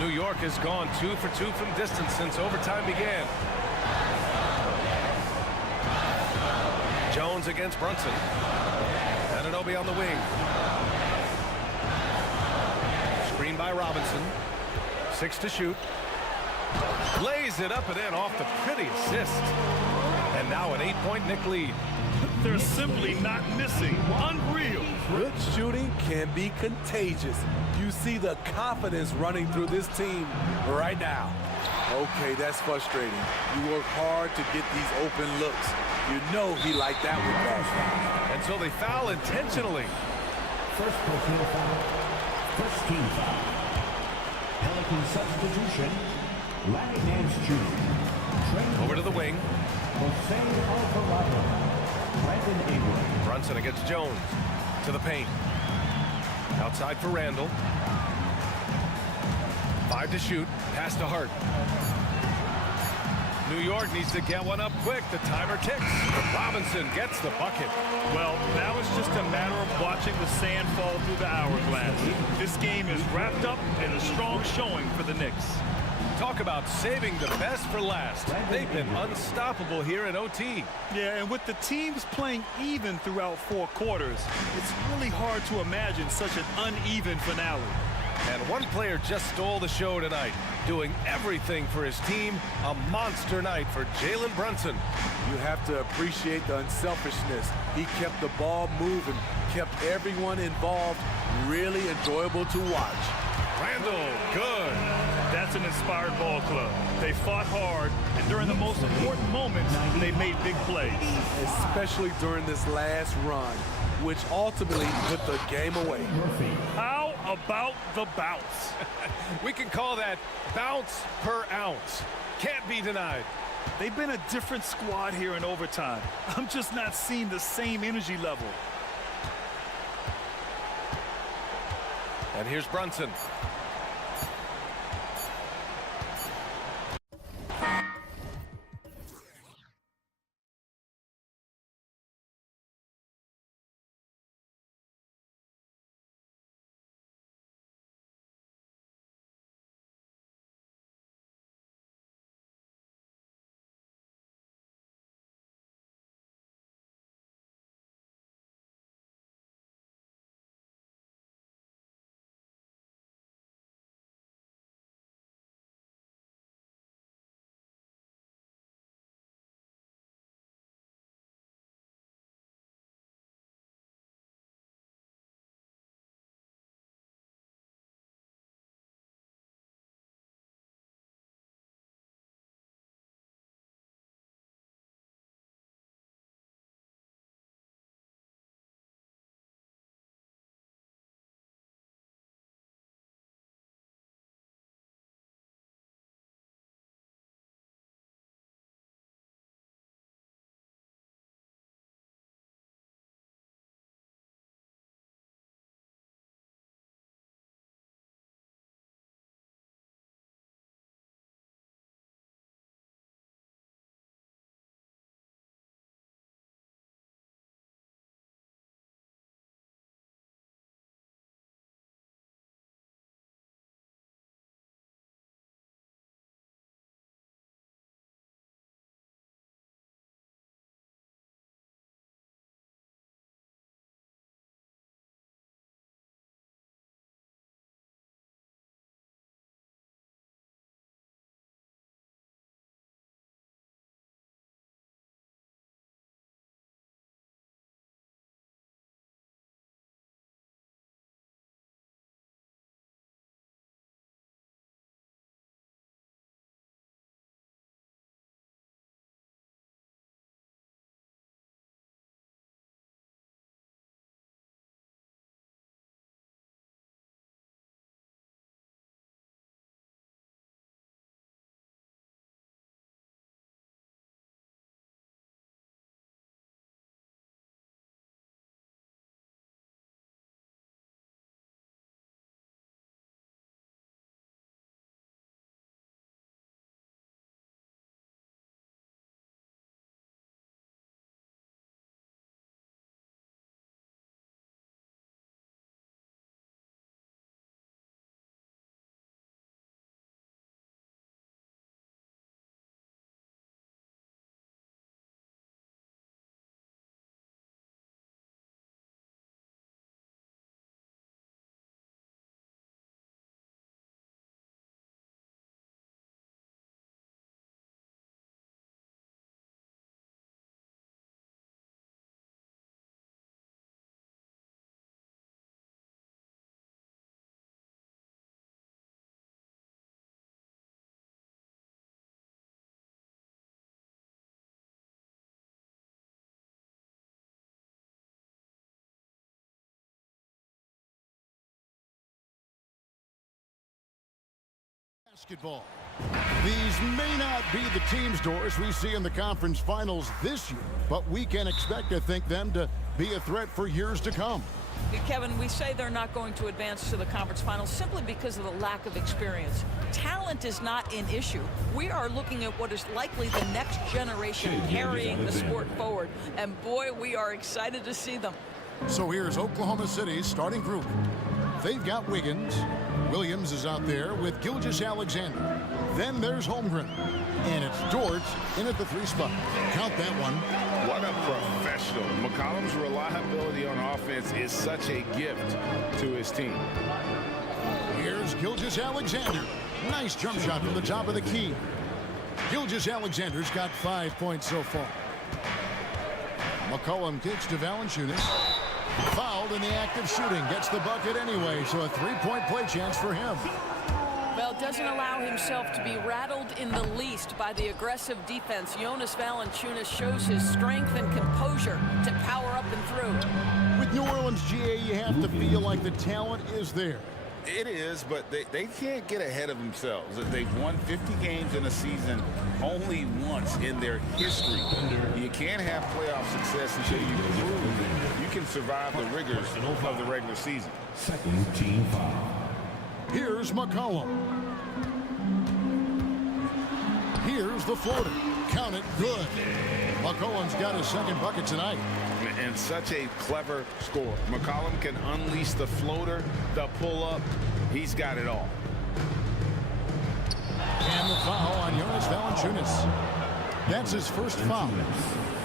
New York has gone 2 for 2 from distance since overtime began. Jones against Brunson. Anunoby on the wing. Screen by Robinson. 6 to shoot. Lays it up and in off the pretty assist. And now an 8-point Knick lead. They're simply not missing. Unreal. Good shooting can be contagious. You see the confidence running through this team right now. Okay, that's frustrating. You work hard to get these open looks. You know he liked that one back. And so they foul intentionally. First personal foul. First team foul. Pelican substitution. Larry Nance Jr. Over to the wing. Jose Alvarado. Brandon Ingram. Brunson against Jones. To the paint. Outside for Randall. 5 to shoot. Pass to Hart. New York needs to get one up quick. The timer ticks. Robinson gets the bucket. Well, now it's just a matter of watching the sand fall through the hourglass. This game is wrapped up in a strong showing for the Knicks. Talk about saving the best for last. They've been unstoppable here in OT. Yeah, and with the teams playing even throughout 4 quarters, it's really hard to imagine such an uneven finale. And one player just stole the show tonight, doing everything for his team. A monster night for Jalen Brunson. You have to appreciate the unselfishness. He kept the ball moving, kept everyone involved. Really enjoyable to watch. Randall, good. That's an inspired ball club. They fought hard, and during the most important moments, they made big plays. Especially during this last run, which ultimately put the game away. How about the bounce? We can call that bounce per ounce. Can't be denied. They've been a different squad here in overtime. I'm just not seeing the same energy level. And here's Brunson. Basketball. These may not be the team's doors we see in the conference finals this year, but we can expect to think them to be a threat for years to come. Kevin, we say they're not going to advance to the conference finals simply because of the lack of experience. Talent is not an issue. We are looking at what is likely the next generation carrying the sport forward. And boy, we are excited to see them. So here's Oklahoma City's starting group. They've got Wiggins. Williams is out there with Gilgeous-Alexander. Then there's Holmgren. And it's Dort in at the 3 spot. Count that one. What a professional. McCollum's reliability on offense is such a gift to his team. Here's Gilgeous-Alexander. Nice jump shot from the top of the key. Gilgeous-Alexander's got 5 points so far. McCollum kicks to Valanciunas. Fouled in the act of shooting. Gets the bucket anyway, so a 3-point play chance for him. Well, doesn't allow himself to be rattled in the least by the aggressive defense. Jonas Valanciunas shows his strength and composure to power up and through. With New Orleans, GA, you have to feel like the talent is there. It is, but they can't get ahead of themselves. They've won 50 games in a season only once in their history. You can't have playoff success until you prove you can survive the rigors of the regular season. Second team foul. Here's McCollum. Here's the floater. Count it good. McCollum's got his second bucket tonight. And such a clever score. McCollum can unleash the floater, the pull-up. He's got it all. And the foul on Jonas Valanciunas. That's his first foul.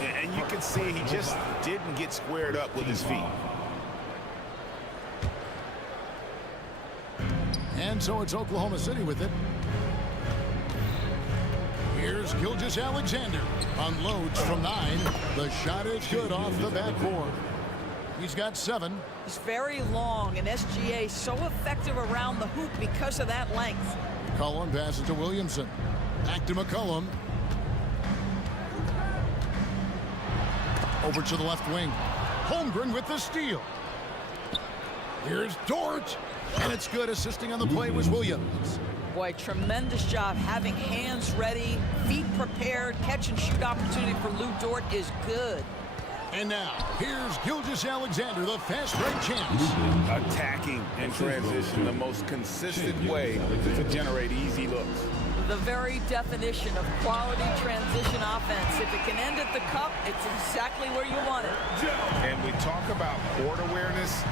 And you can see he just didn't get squared up with his feet. And so it's Oklahoma City with it. Here's Gilgeous-Alexander. Unloads from 9. The shot is good off the backboard. He's got 7. He's very long, and SGA so effective around the hoop because of that length. McCollum passes to Williamson. Back to McCollum. Over to the left wing. Holmgren with the steal. Here's Dort. And it's good. Assisting on the play was Williams. Boy, tremendous job having hands ready, feet prepared, catch and shoot opportunity for Lou Dort is good. And now, here's Gilgeous-Alexander, the fast break chance. Attacking in transition, the most consistent way to generate easy looks. The very definition of quality transition offense. If it can end at the cup, it's exactly where you want it. And we talk about court awareness.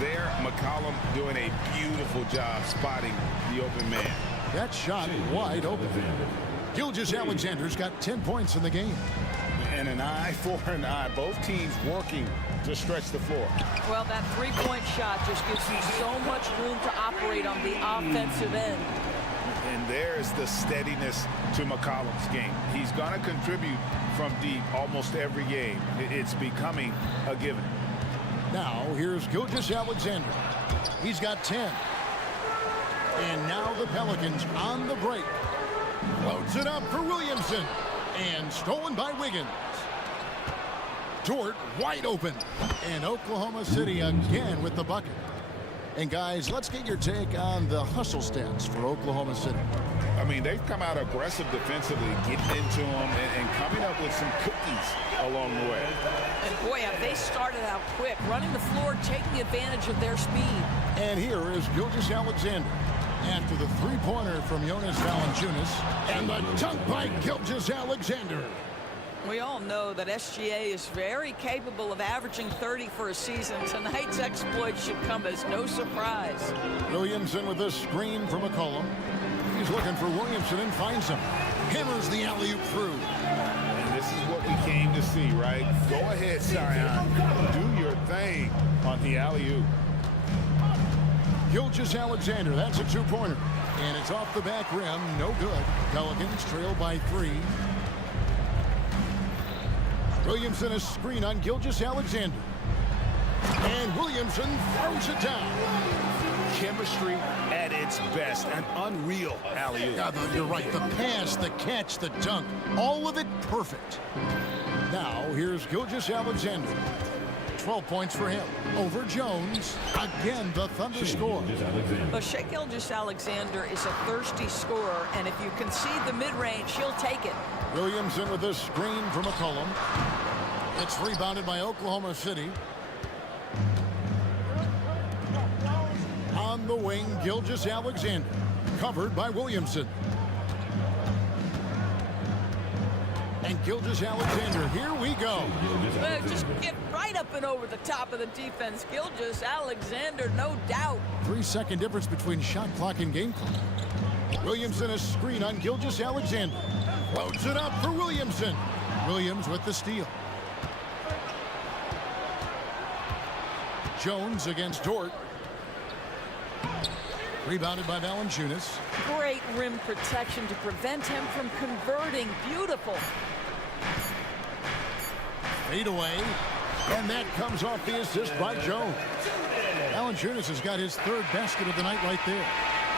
There, McCollum doing a beautiful job spotting the open man. That shot wide open. Gilgeous-Alexander's got 10 points in the game. And an eye for an eye. Both teams working to stretch the floor. Well, that three-point shot just gives you so much room to operate on the offensive end. And there's the steadiness to McCollum's game. He's going to contribute from deep almost every game. It's becoming a given. Now, here's Gilgeous-Alexander. He's got 10. And now the Pelicans on the break. Loads it up for Williamson. And stolen by Wiggins. Dort wide open. And Oklahoma City again with the bucket. And guys, let's get your take on the hustle stats for Oklahoma City. I mean, they've come out aggressive defensively, getting into them and coming up with some cookies along the way. And boy, have they started out quick, running the floor, taking advantage of their speed. And here is Gilgeous-Alexander. After the three-pointer from Jonas Valanciunas. And the dunk by Gilgeous-Alexander. We all know that SGA is very capable of averaging 30 for a season. Tonight's exploit should come as no surprise. Williamson with a screen from McCollum. He's looking for Williamson and finds him. Hammers the alley-oop through. And this is what we came to see, right? Go ahead, Zion. Do your thing on the alley-oop. Gilgeous-Alexander, that's a two-pointer. And it's off the back rim, no good. Pelicans trail by 3. Williamson a screen on Gilgeous-Alexander. And Williamson throws it down. Chemistry at its best. An unreal alley-oop. Yeah, you're right. The pass, the catch, the dunk. All of it perfect. Now, here's Gilgeous-Alexander. 12 points for him. Over Jones. Again, the Thunder score. But Shai Gilgeous-Alexander is a thirsty scorer, and if you concede the mid-range, he'll take it. Williamson with this screen from McCollum. It's rebounded by Oklahoma City. On the wing, Gilgeous-Alexander. Covered by Williamson. And Gilgeous-Alexander, here we go. Just get right up and over the top of the defense. Gilgeous-Alexander, no doubt. 3-second difference between shot clock and game clock. Williamson a screen on Gilgeous-Alexander. Loads it up for Williamson. Williams with the steal. Jones against Dort. Rebounded by Valanciunas. Great rim protection to prevent him from converting. Beautiful. Fade away. And that comes off the assist by Jones. Valanciunas has got his third basket of the night right there.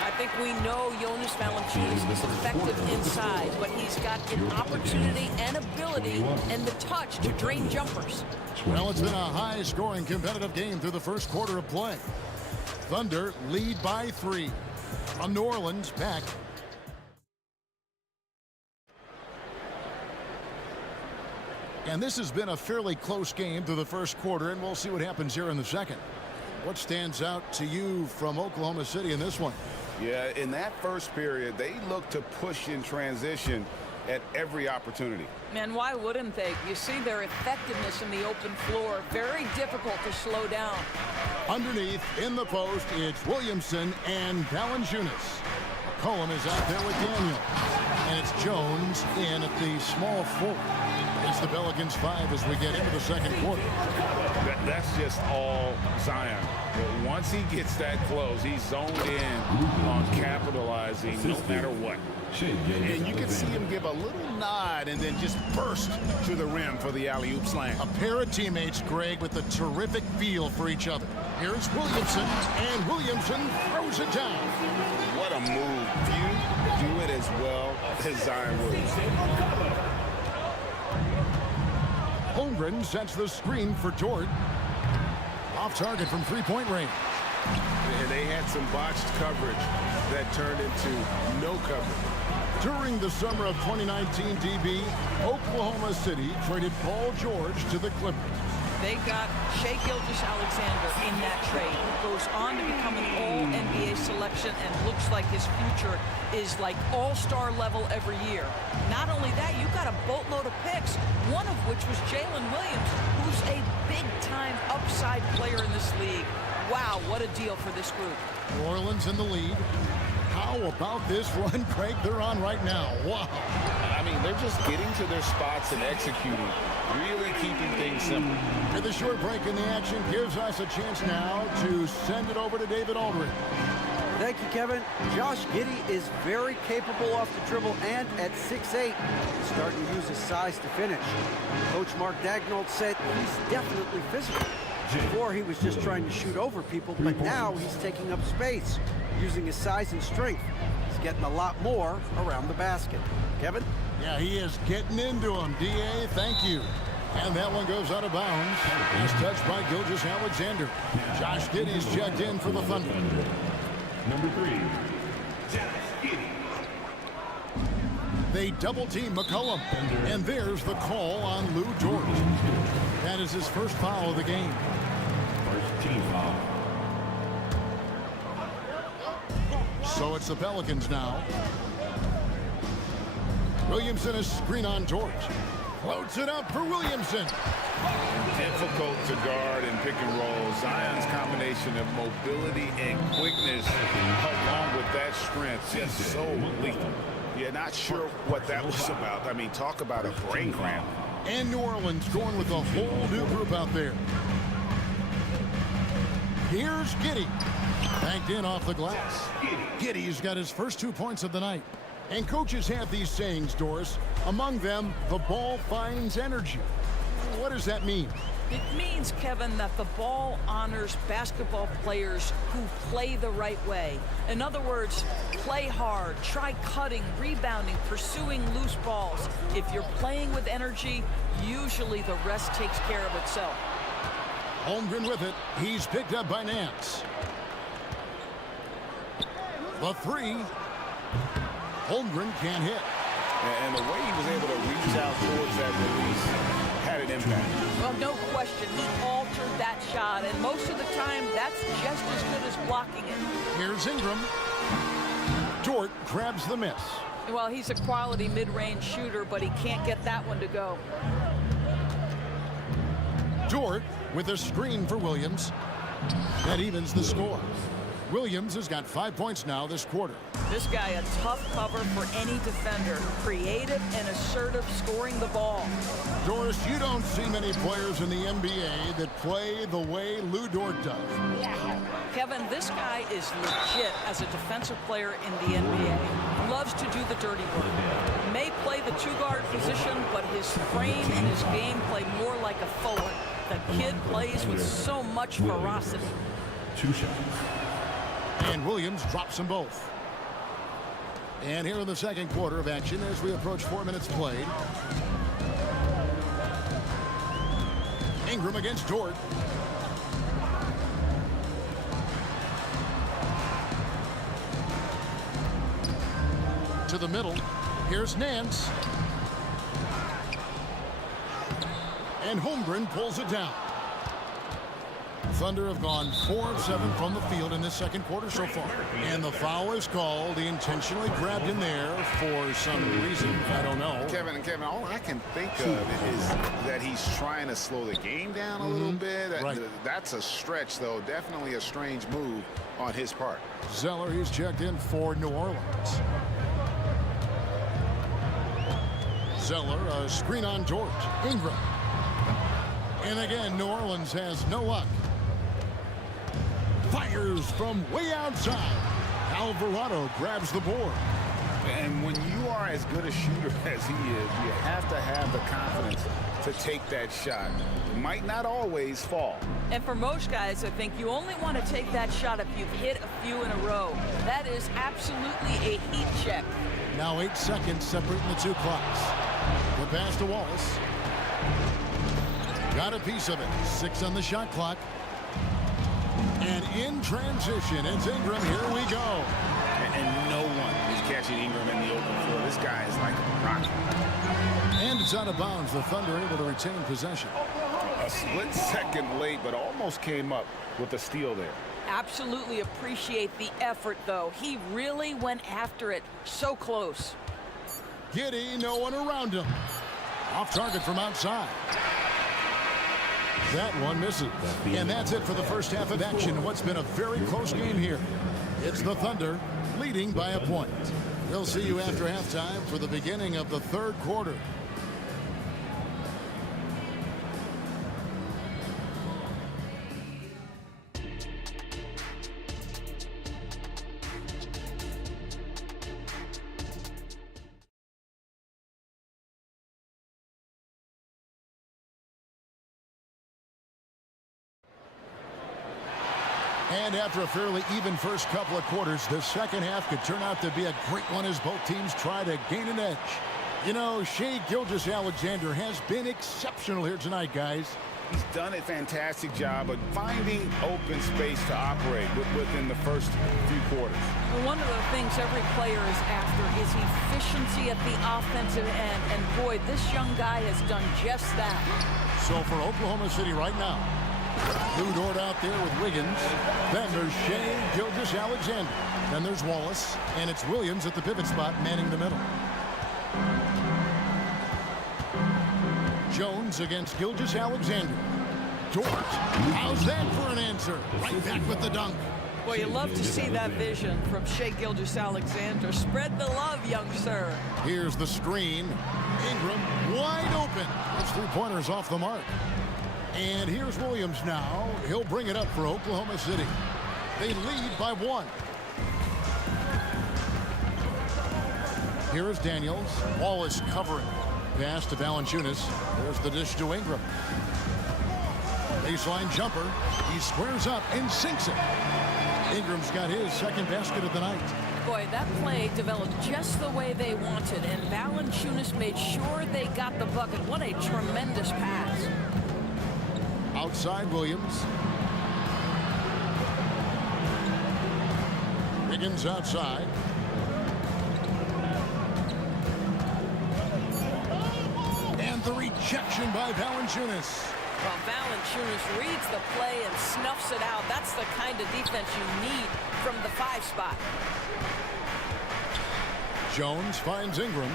I think we know Jonas Valanciunas is effective inside, but he's got an opportunity and ability and the touch to drain jumpers. Well, it's been a high-scoring competitive game through the first quarter of play. Thunder lead by 3. From New Orleans, back. And this has been a fairly close game through the first quarter, and we'll see what happens here in the second. What stands out to you from Oklahoma City in this one? Yeah, in that first period, they looked to push in transition at every opportunity. Man, why wouldn't they? You see their effectiveness in the open floor. Very difficult to slow down. Underneath, in the post, it's Williamson and Valanciunas. McCollum is out there with Daniel. And it's Jones in at the small forward. It's the Pelicans 5 as we get into the second quarter. That's just all Zion. But once he gets that close, he's zoned in on capitalizing no matter what. And you can see him give a little nod and then just burst to the rim for the alley-oop slam. A pair of teammates, Greg, with a terrific feel for each other. Here's Williamson, and Williamson throws it down. What a move. Few do it as well as Zion Williamson. Holmgren sets the screen for Dort. Off target from three-point range. And they had some botched coverage that turned into no coverage. During the summer of 2019, DB, Oklahoma City traded Paul George to the Clippers. They got Shai Gilgeous-Alexander in that trade, who goes on to become an all-NBA selection and looks like his future is like all-star level every year. Not only that, you got a boatload of picks, one of which was Jalen Williams, who's a big-time upside player in this league. Wow, what a deal for this group. New Orleans in the lead. How about this run, Craig, they're on right now? Wow. I mean, they're just getting to their spots and executing, really keeping things simple. And the short break in the action gives us a chance now to send it over to David Aldridge. Thank you, Kevin. Josh Giddey is very capable off the dribble and at 6'8", starting to use his size to finish. Coach Mark Daigneault said he's definitely physical. Before he was just trying to shoot over people, but now he's taking up space, using his size and strength. He's getting a lot more around the basket. Kevin? Yeah, he is getting into him. D.A., thank you. And that one goes out of bounds. It's touched by Gilgeous-Alexander. Josh Giddey's checked in for the Thunder. Number 3, Josh Giddey. They double-team McCollum. And there's the call on Lou Dort. That is his first foul of the game. First team foul. So it's the Pelicans now. Williamson is screen on Dort. Floats it up for Williamson. Difficult to guard and pick and roll. Zion's combination of mobility and quickness along with that strength is so lethal. Yeah, not sure what that was about. I mean, talk about a brain cramp. And New Orleans going with a whole new group out there. Here's Giddey. Banked in off the glass. Giddey's got his first 2 points of the night. And coaches have these sayings, Doris. Among them, the ball finds energy. What does that mean? It means, Kevin, that the ball honors basketball players who play the right way. In other words, play hard, try cutting, rebounding, pursuing loose balls. If you're playing with energy, usually the rest takes care of itself. Holmgren with it. He's picked up by Nance. The three. Holmgren can't hit. And the way he was able to reach out towards that release had an impact. Well, no question, he altered that shot, and most of the time, that's just as good as blocking it. Here's Ingram. Dort grabs the miss. Well, he's a quality mid-range shooter, but he can't get that one to go. Dort with a screen for Williams. That evens the score. Williams has got 5 points now this quarter. This guy, a tough cover for any defender. Creative and assertive scoring the ball. Doris, you don't see many players in the NBA that play the way Lou Dort does. Kevin, this guy is legit as a defensive player in the NBA. Loves to do the dirty work. May play the two-guard position, but his frame and his game play more like a forward. The kid plays with so much ferocity. 2 shots. And Williams drops them both. And here in the second quarter of action as we approach 4 minutes played. Ingram against Dort. To the middle. Here's Nance. And Holmgren pulls it down. Thunder have gone 4 of 7 from the field in this second quarter so far. And the foul is called. He intentionally grabbed him there for some reason. I don't know. Kevin, all I can think of is that he's trying to slow the game down a little bit. That's a stretch, though. Definitely a strange move on his part. Zeller, he's checked in for New Orleans. Zeller, a screen on Dort. Ingram. And again, New Orleans has no luck. Fires from way outside. Alvarado grabs the board. And when you are as good a shooter as he is, you have to have the confidence to take that shot. It might not always fall. And for most guys, I think you only want to take that shot if you've hit a few in a row. That is absolutely a heat check. Now 8 seconds separating the two clocks. The pass to Wallace. Got a piece of it. 6 on the shot clock. And in transition, it's Ingram. Here we go. And no one is catching Ingram in the open floor. This guy is like a rocket. And it's out of bounds. The Thunder able to retain possession. A split second late, but almost came up with a steal there. Absolutely appreciate the effort, though. He really went after it. So close. Giddy, no one around him. Off target from outside. That one misses. And that's it for the first half of action. What's been a very close game here. It's the Thunder leading by a point. We'll see you after halftime for the beginning of the third quarter. And after a fairly even first couple of quarters, the second half could turn out to be a great one as both teams try to gain an edge. You know, Shai Gilgeous-Alexander has been exceptional here tonight, guys. He's done a fantastic job of finding open space to operate within the first few quarters. One of the things every player is after is efficiency at the offensive end. And boy, this young guy has done just that. So for Oklahoma City right now, Lou Dort out there with Wiggins. Then there's Shai Gilgeous-Alexander. Then there's Wallace. And it's Williams at the pivot spot manning the middle. Jones against Gilgeous-Alexander. Dort. How's that for an answer? Right back with the dunk. Boy, you love to see that vision from Shai Gilgeous-Alexander. Spread the love, young sir. Here's the screen. Ingram wide open. That's 3-pointers off the mark. And here's Williams now. He'll bring it up for Oklahoma City. They lead by 1. Here is Daniels. Wallace covering. Pass to Valanciunas. There's the dish to Ingram. Baseline jumper. He squares up and sinks it. Ingram's got his second basket of the night. Boy, that play developed just the way they wanted, and Valanciunas made sure they got the bucket. What a tremendous pass. Outside Williams. Wiggins outside. And the rejection by Valanciunas. Well, Valanciunas reads the play and snuffs it out. That's the kind of defense you need from the 5 spot. Jones finds Ingram.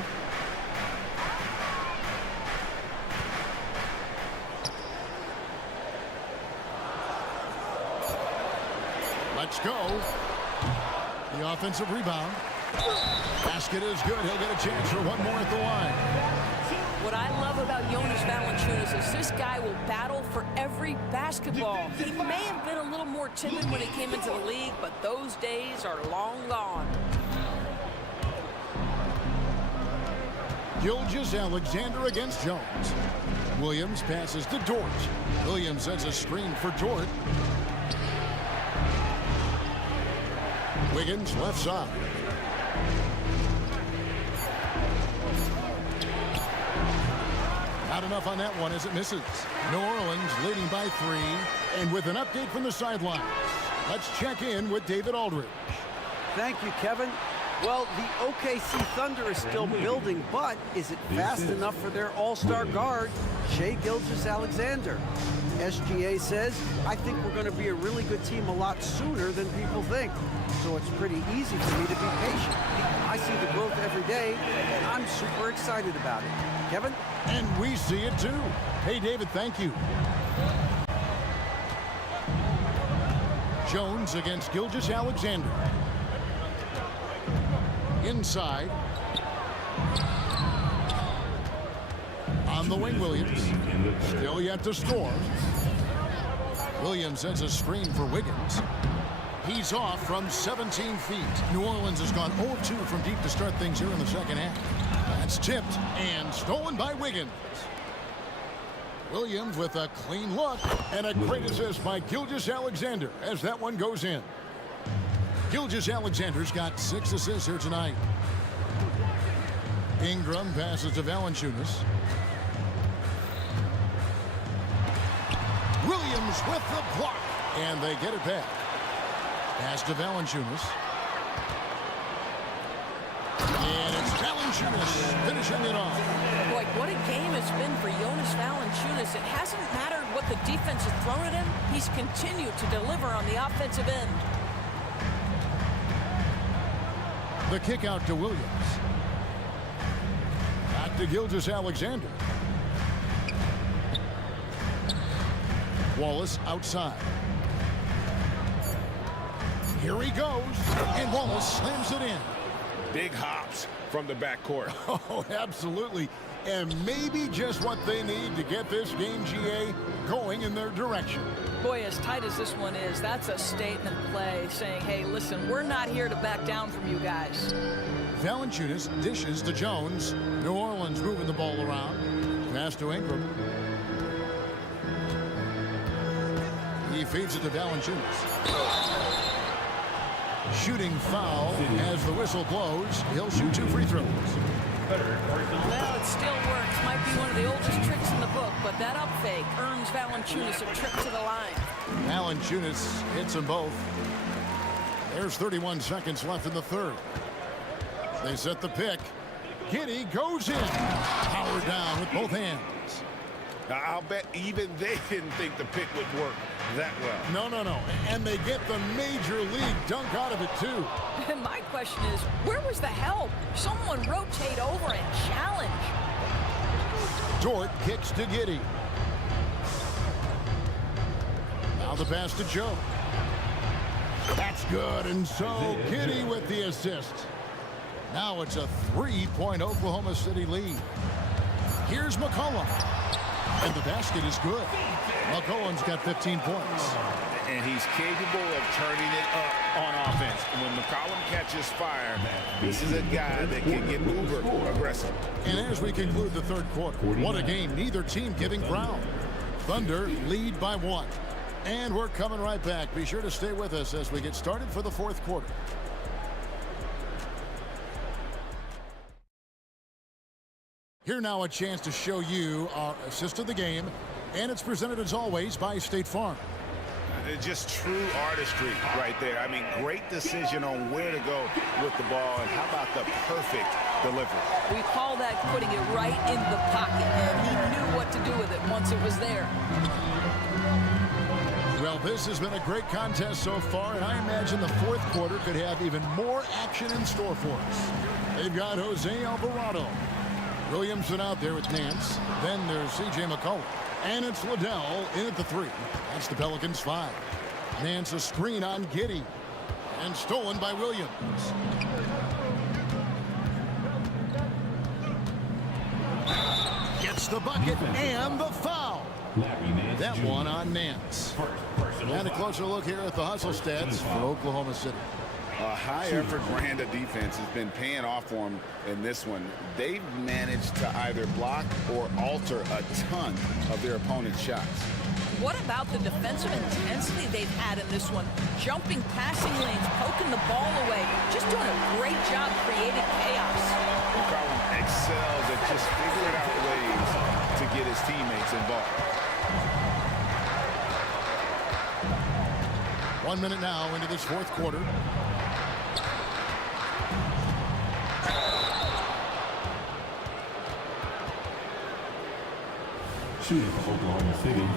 Let's go. The offensive rebound. Basket is good. He'll get a chance for one more at the line. What I love about Jonas Valanciunas is this guy will battle for every basketball. He may have been a little more timid when he came into the league, but those days are long gone. Gilgeous-Alexander against Jones. Williams passes to Dort. Williams sets a screen for Dort. Wiggins left side. Not enough on that one as it misses. New Orleans leading by 3. And with an update from the sidelines, let's check in with David Aldridge. Thank you, Kevin. Well, the OKC Thunder is still building, but is it fast enough for their all-star guard, Shai Gilgeous-Alexander? SGA says, I think we're going to be a really good team a lot sooner than people think. So it's pretty easy for me to be patient. I see the growth every day, and I'm super excited about it. Kevin? And we see it too. Hey, David, thank you. Jones against Gilgeous-Alexander. Inside. On the wing, Williams. Still yet to score. Williams sets a screen for Wiggins. He's off from 17 feet. New Orleans has gone 0-2 from deep to start things here in the second half. That's tipped and stolen by Wiggins. Williams with a clean look and a great assist by Gilgeous-Alexander as that one goes in. Gilgeous-Alexander's got 6 assists here tonight. Ingram passes to Valanciunas. Williams with the block, and they get it back. Pass to Valanciunas. And it's Valanciunas finishing it off. Boy, what a game it's been for Jonas Valanciunas. It hasn't mattered what the defense has thrown at him. He's continued to deliver on the offensive end. The kick out to Williams. Back to Gilgeous-Alexander. Wallace outside. Here he goes, and Wallace slams it in. Big hops from the backcourt. Oh, absolutely. And maybe just what they need to get this game, GA, going in their direction. Boy, as tight as this one is, that's a statement play saying, hey, listen, we're not here to back down from you guys. Valanciunas dishes to Jones. New Orleans moving the ball around. Pass to Ingram. He feeds it to Valanciunas. Shooting foul as the whistle blows. He'll shoot 2 free throws. Well, it still works. Might be one of the oldest tricks in the book, but that up fake earns Valanciunas a trip to the line. Valanciunas hits them both. There's 31 seconds left in the third. They set the pick. Giddey goes in. Power down with both hands. Now, I'll bet even they didn't think the pick would work that well. No. And they get the major league dunk out of it, too. And my question is, where was the help? Someone rotate over and challenge. Dort kicks to Giddey. Now the pass to Joe. That's good, and so Giddey with the assist. Now it's a 3-point Oklahoma City lead. Here's McCollum. And the basket is good. McCollum's got 15 points. And he's capable of turning it up on offense. When McCollum catches fire, this is a guy that can get uber aggressive. And as we conclude the third quarter, what a game. Neither team giving ground. Thunder lead by 1. And we're coming right back. Be sure to stay with us as we get started for the fourth quarter. Here now a chance to show you our assist of the game And it's presented as always by State Farm. Just true artistry right there. I mean, great decision on where to go with the ball, and how about the perfect delivery? We call that putting it right in the pocket, and he knew what to do with it once it was there. Well, this has been a great contest so far, and I imagine the fourth quarter could have even more action in store for us. They've got Jose Alvarado. Williamson out there with Nance. Then there's C.J. McCollum. And it's Liddell in at the 3. That's the Pelicans 5. Nance a screen on Giddey. And stolen by Williams. Gets the bucket and the foul. That one on Nance. And a closer look here at the hustle stats for Oklahoma City. A high-effort brand of defense has been paying off for them in this one. They've managed to either block or alter a ton of their opponent's shots. What about the defensive intensity they've had in this one? Jumping passing lanes, poking the ball away, just doing a great job creating chaos. McCollum excels at just figuring out ways to get his teammates involved. 1 minute now into this fourth quarter. Shooting for Oklahoma City,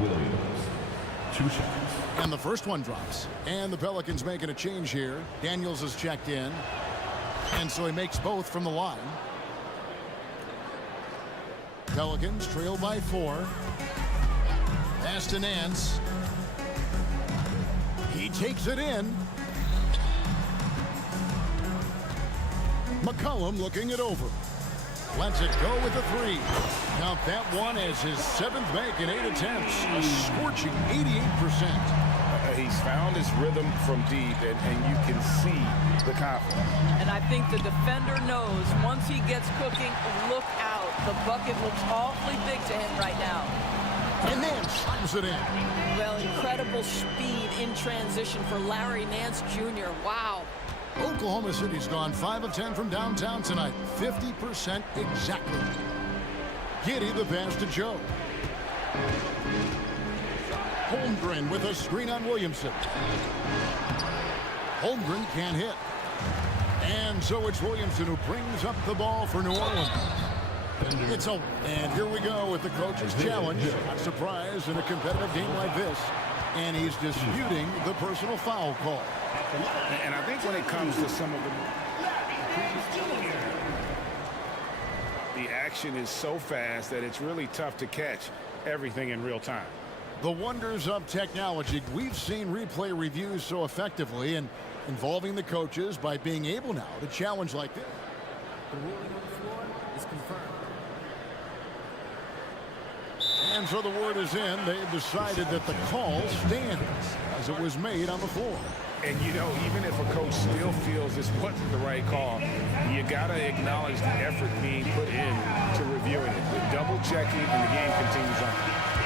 Williams. 2 shots. And the first one drops. And the Pelicans making a change here. Daniels is checked in. And so he makes both from the line. Pelicans trail by 4. Pass to Nance. He takes it in. McCollum looking it over. Lets it go with the 3. Count that one as his 7th make in 8 attempts. A scorching 88%. He's found his rhythm from deep, and you can see the confidence. And I think the defender knows once he gets cooking, look out. The bucket looks awfully big to him right now. And Nance slams it in. Well, incredible speed in transition for Larry Nance Jr. Wow. Oklahoma City's gone 5 of 10 from downtown tonight. 50% exactly. Giddey the pass to Joe. Holmgren with a screen on Williamson. Holmgren can't hit. And so it's Williamson who brings up the ball for New Orleans. It's over. And here we go with the coach's challenge. Not surprised in a competitive game like this. And he's disputing the personal foul call. And I think when it comes to some of the action is so fast that it's really tough to catch everything in real time. The wonders of technology. We've seen replay reviews so effectively and involving the coaches by being able now to challenge like this. The ruling on the floor is confirmed. And so the word is in. They've decided that the call stands as it was made on the floor. And, you know, even if a coach still feels this wasn't the right call, you got to acknowledge the effort being put in to reviewing it. They're double-checking, and the game continues on.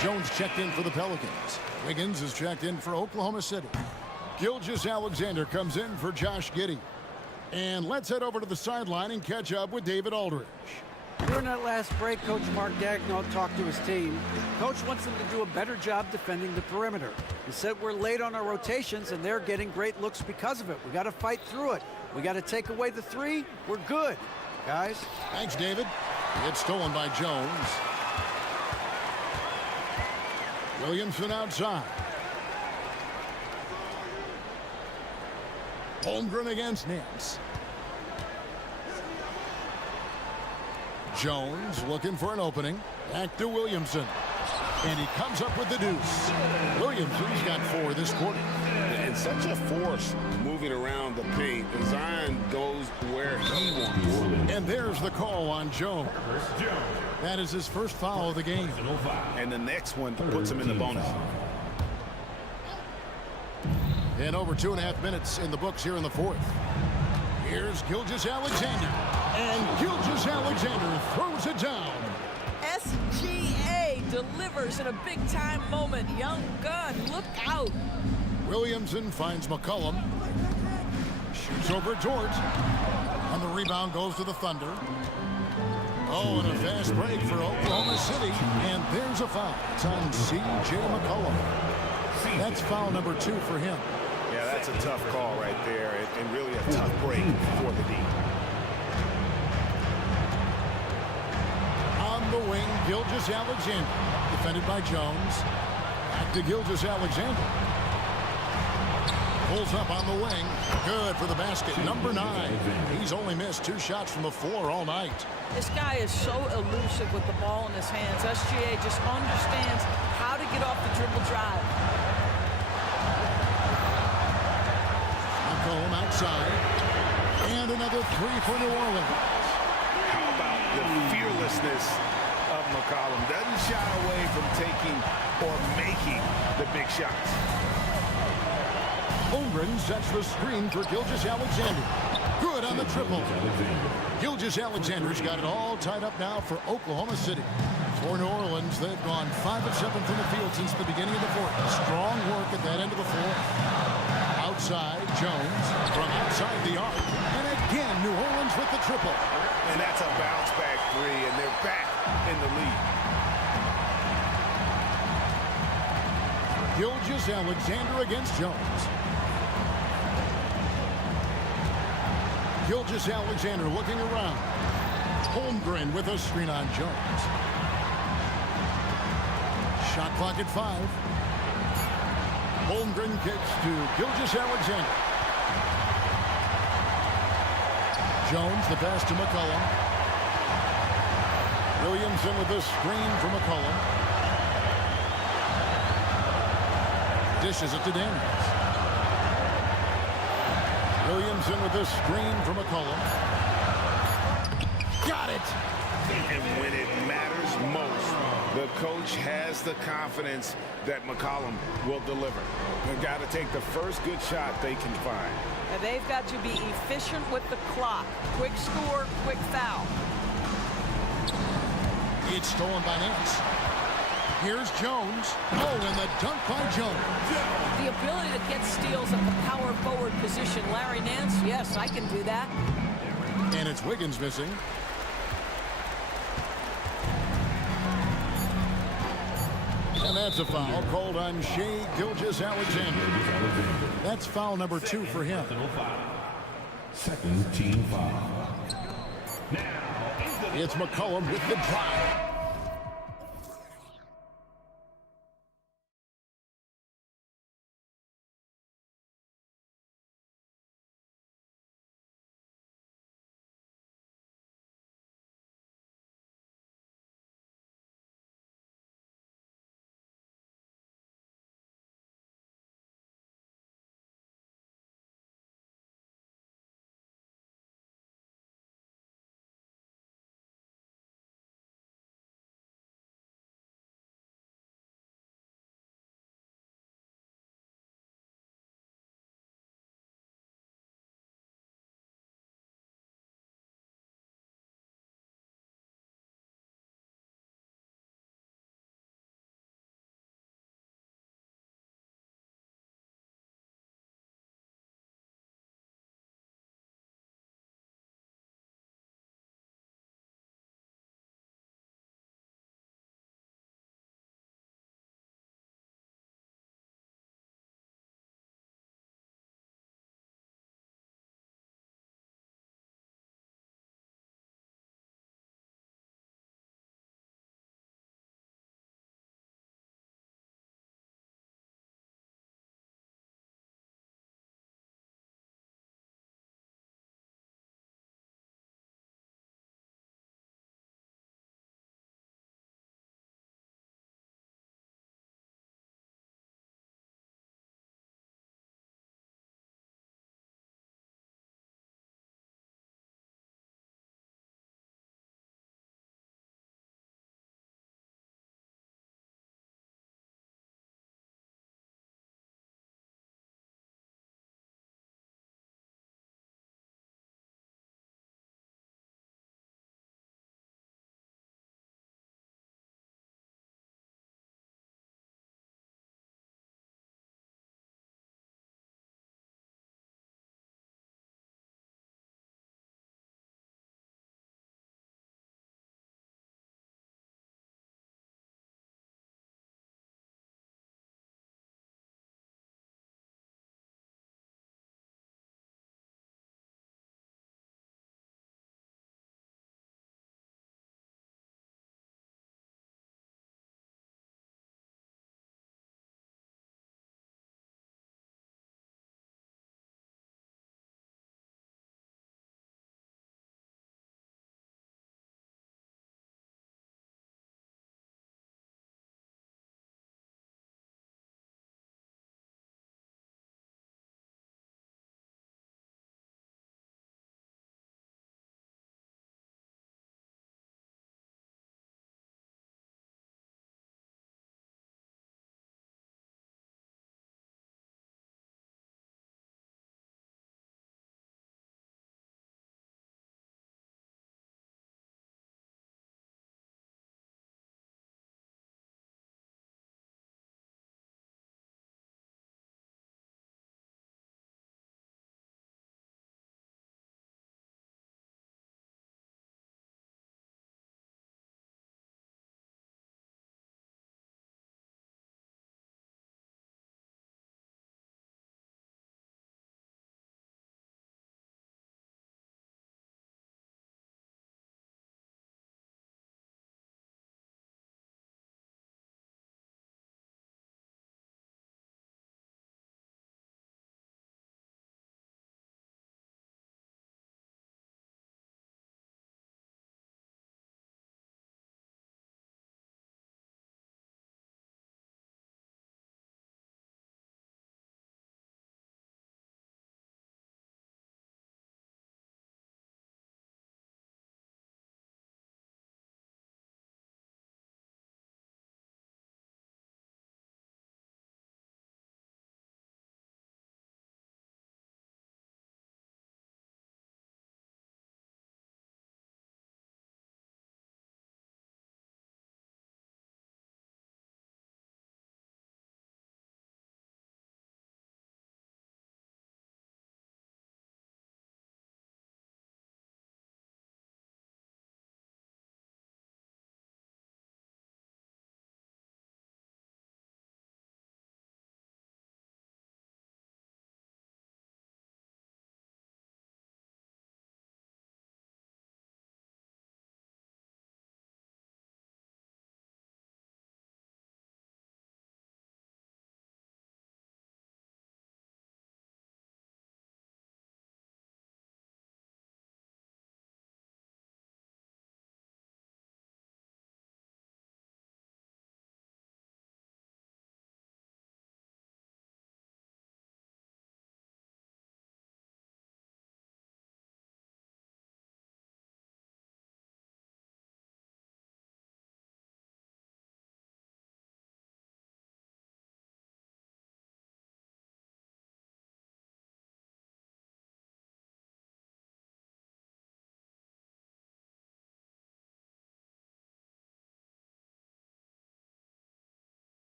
Jones checked in for the Pelicans. Wiggins is checked in for Oklahoma City. Gilgeous-Alexander comes in for Josh Giddey. And let's head over to the sideline and catch up with David Aldridge. During that last break, Coach Mark Daigneault talked to his team. Coach wants them to do a better job defending the perimeter. He said we're late on our rotations, and they're getting great looks because of it. We got to fight through it. We got to take away the 3. We're good, guys. Thanks, David. It's stolen by Jones. Williamson outside. Holmgren against Nance. Jones looking for an opening. Back to Williamson. And he comes up with the deuce. Williamson's got 4 this quarter. And such a force moving around the paint. Zion goes where he wants. And there's the call on Jones. That is his first foul of the game. And the next one puts him in the bonus. And over 2.5 minutes in the books here in the fourth. Here's Gilgeous-Alexander. And Gilgeous-Alexander throws it down. SGA delivers in a big-time moment. Young gun, look out. Williamson finds McCollum. Shoots over George. And the rebound goes to the Thunder. Oh, and a fast break for Oklahoma City. And there's a foul. It's on C.J. McCollum. That's foul number 2 for him. Yeah, that's a tough call right there, and really a tough break for the D. On the wing, Gilgeous-Alexander. Defended by Jones. Back to Gilgeous-Alexander. Pulls up on the wing. Good for the basket. Number 9. He's only missed 2 shots from the floor all night. This guy is so elusive with the ball in his hands. SGA just understands how to get off the dribble drive. McCollum outside. And another 3 for New Orleans. How about the fearlessness of McCollum? Doesn't shy away from taking or making the big shots. Holmgren sets the screen for Gilgeous-Alexander. Good on the triple. Gilgeous-Alexander's got it all tied up now for Oklahoma City. For New Orleans, they've gone 5 of 7 from the field since the beginning of the fourth. Strong work at that end of the floor. Outside, Jones from outside the arc. And again, New Orleans with the triple. And that's a bounce-back 3, and they're back in the lead. Gilgeous-Alexander against Jones. Gilgeous-Alexander looking around. Holmgren with a screen on Jones. Shot clock at 5. Holmgren kicks to Gilgeous-Alexander. Jones, the pass to McCollum. Williamson with a screen for McCollum. Dishes it to Daniels. Williamson with a screen for McCollum. Got it! And when it matters most, the coach has the confidence that McCollum will deliver. They've got to take the first good shot they can find. And they've got to be efficient with the clock. Quick score, quick foul. It's stolen by Nance. Here's Jones. Oh, and the dunk by Jones. The ability to get steals at the power forward position. Larry Nance, yes, I can do that. And it's Wiggins missing. And that's a foul called on Shai Gilgeous-Alexander. That's foul number 2 for him. Second team foul. It's McCollum with the drive.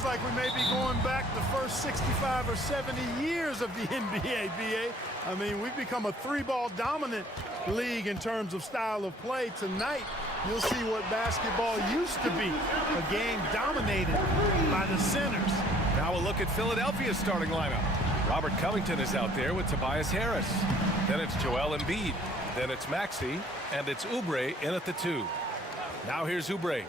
feels like we may be going back the first 65 or 70 years of the NBA, BA. I mean, we've become a three-ball dominant league in terms of style of play. Tonight, you'll see what basketball used to be, a game dominated by the centers. Now a look at Philadelphia's starting lineup. Robert Covington is out there with Tobias Harris. Then it's Joel Embiid. Then it's Maxey, and it's Oubre in at the 2. Now here's Oubre.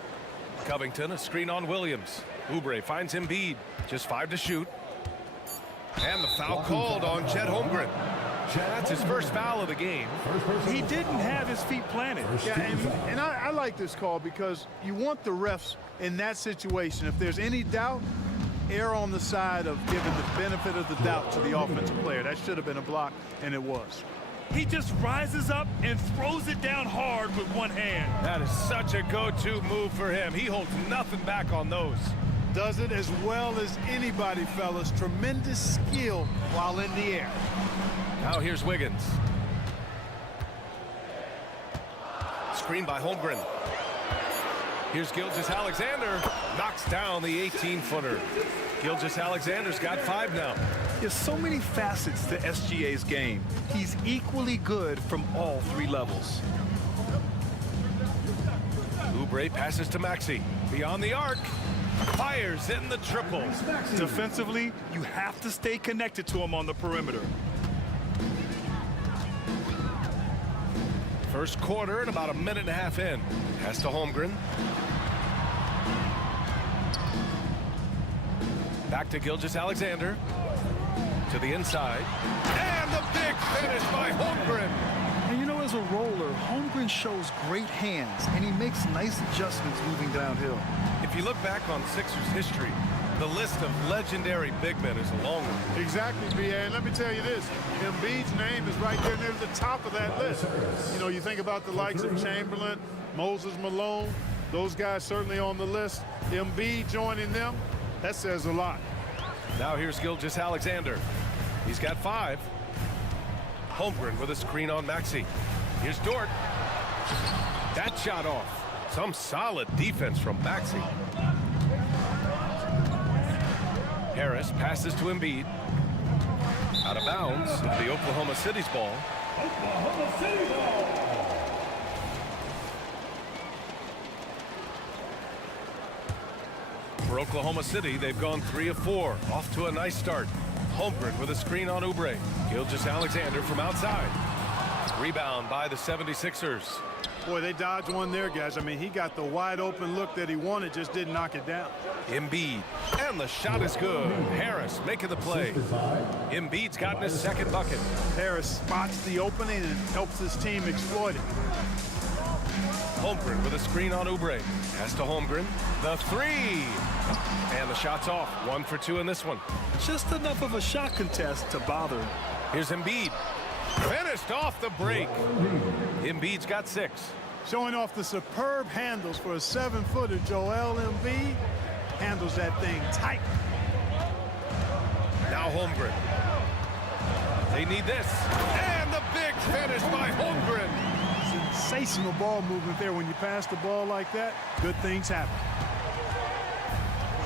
Covington, a screen on Williams. Oubre finds Embiid. Just 5 to shoot. And the foul called on Chet Holmgren. That's his first foul of the game. He didn't have his feet planted. Yeah, and I like this call because you want the refs in that situation. If there's any doubt, err on the side of giving the benefit of the doubt to the offensive player. That should have been a block, and it was. He just rises up and throws it down hard with one hand. That is such a go-to move for him. He holds nothing back on those. Does it as well as anybody, fellas. Tremendous skill while in the air. Now here's Wiggins. Screen by Holmgren. Here's Gilgeous-Alexander. Knocks down the 18-footer. Gilgeous-Alexander's got 5 now. There's so many facets to SGA's game. He's equally good from all 3 levels. Oubre passes to Maxey. Beyond the arc. Fires in the triple. Defensively, you have to stay connected to him on the perimeter. First quarter and about a minute and a half in. Pass to Holmgren. Back to Gilgeous-Alexander. To the inside. And the big finish by Holmgren. And you know, as a roller, Holmgren shows great hands, and he makes nice adjustments moving downhill. If you look back on Sixers history, the list of legendary big men is a long one. Exactly, B.A. And let me tell you this. Embiid's name is right there near the top of that list. You know, you think about the likes of Chamberlain, Moses Malone, those guys certainly on the list. Embiid joining them, that says a lot. Now here's Gilgeous-Alexander. He's got 5. Holmgren with a screen on Maxey. Here's Dort. That shot off. Some solid defense from Maxey. Harris passes to Embiid. Out of bounds, the Oklahoma City's ball. Oklahoma City ball. For Oklahoma City, they've gone 3 of 4. Off to a nice start. Holmgren with a screen on Oubre. Gilgeous-Alexander from outside. Rebound by the 76ers. Boy, they dodged one there, guys. I mean, he got the wide open look that he wanted, just didn't knock it down. Embiid. And the shot is good. Harris making the play. Embiid's gotten his second bucket. Harris spots the opening and helps his team exploit it. Holmgren with a screen on Oubre. Pass to Holmgren. The 3. And the shot's off. 1 for 2 in this one. Just enough of a shot contest to bother him. Here's Embiid. Finished off the break. Embiid's got 6. Showing off the superb handles for a 7-footer. Joel Embiid handles that thing tight. Now Holmgren. They need this. And the big finish by Holmgren. Sensational ball movement there. When you pass the ball like that, good things happen.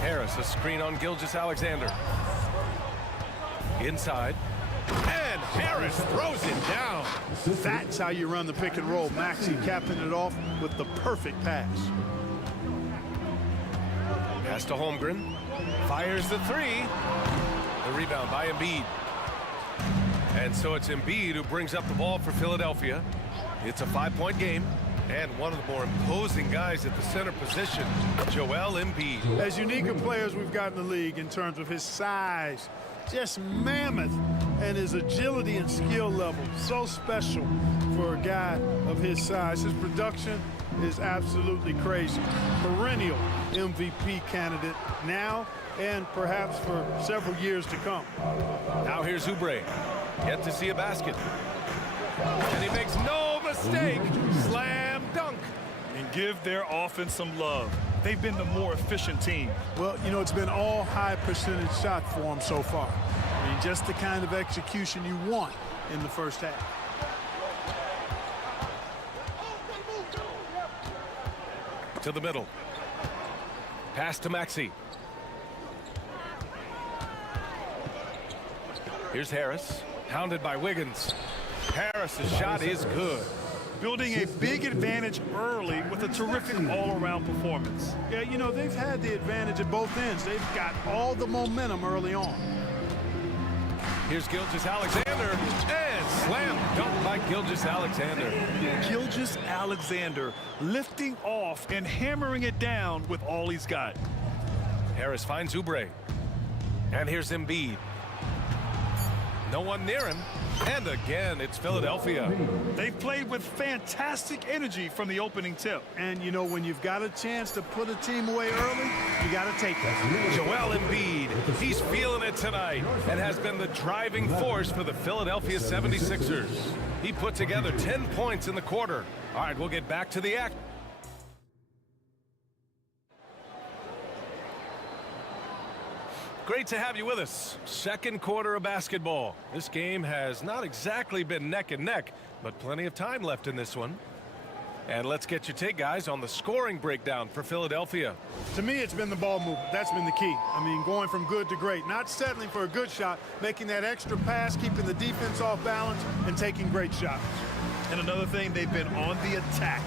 Harris, a screen on Gilgeous-Alexander. Inside. And Harris throws it down. That's how you run the pick and roll. Maxey capping it off with the perfect pass. Pass to Holmgren. Fires the 3. The rebound by Embiid. And so it's Embiid who brings up the ball for Philadelphia. It's a 5-point game. And one of the more imposing guys at the center position, Joel Embiid. As unique a player as we've got in the league in terms of his size, just mammoth, and his agility and skill level, so special for a guy of his size. His production is absolutely crazy. Perennial MVP candidate now and perhaps for several years to come. Now here's Oubre. Yet to see a basket. And he makes no mistake. Slam dunk. And give their offense some love. They've been the more efficient team. Well, you know, it's been all high percentage shots for them so far. I mean, just the kind of execution you want in the first half. To the middle. Pass to Maxey. Here's Harris, pounded by Wiggins. Harris's shot is good. Building a big advantage early with a terrific all-around performance. Yeah, you know, they've had the advantage at both ends. They've got all the momentum early on. Here's Gilgeous-Alexander, and slam dunk by Gilgeous-Alexander. Gilgeous-Alexander lifting off and hammering it down with all he's got. Harris finds Oubre. And here's Embiid. No one near him. And again, it's Philadelphia. They've played with fantastic energy from the opening tip. And, you know, when you've got a chance to put a team away early, you got to take that. Joel Embiid, he's feeling it tonight and has been the driving force for the Philadelphia 76ers. He put together 10 points in the quarter. All right, we'll get back to the act. Great to have you with us. Second quarter of basketball. This game has not exactly been neck and neck, but plenty of time left in this one. And let's get your take, guys, on the scoring breakdown for Philadelphia. To me, it's been the ball movement. That's been the key. I mean, going from good to great. Not settling for a good shot, making that extra pass, keeping the defense off balance, and taking great shots. And another thing, they've been on the attack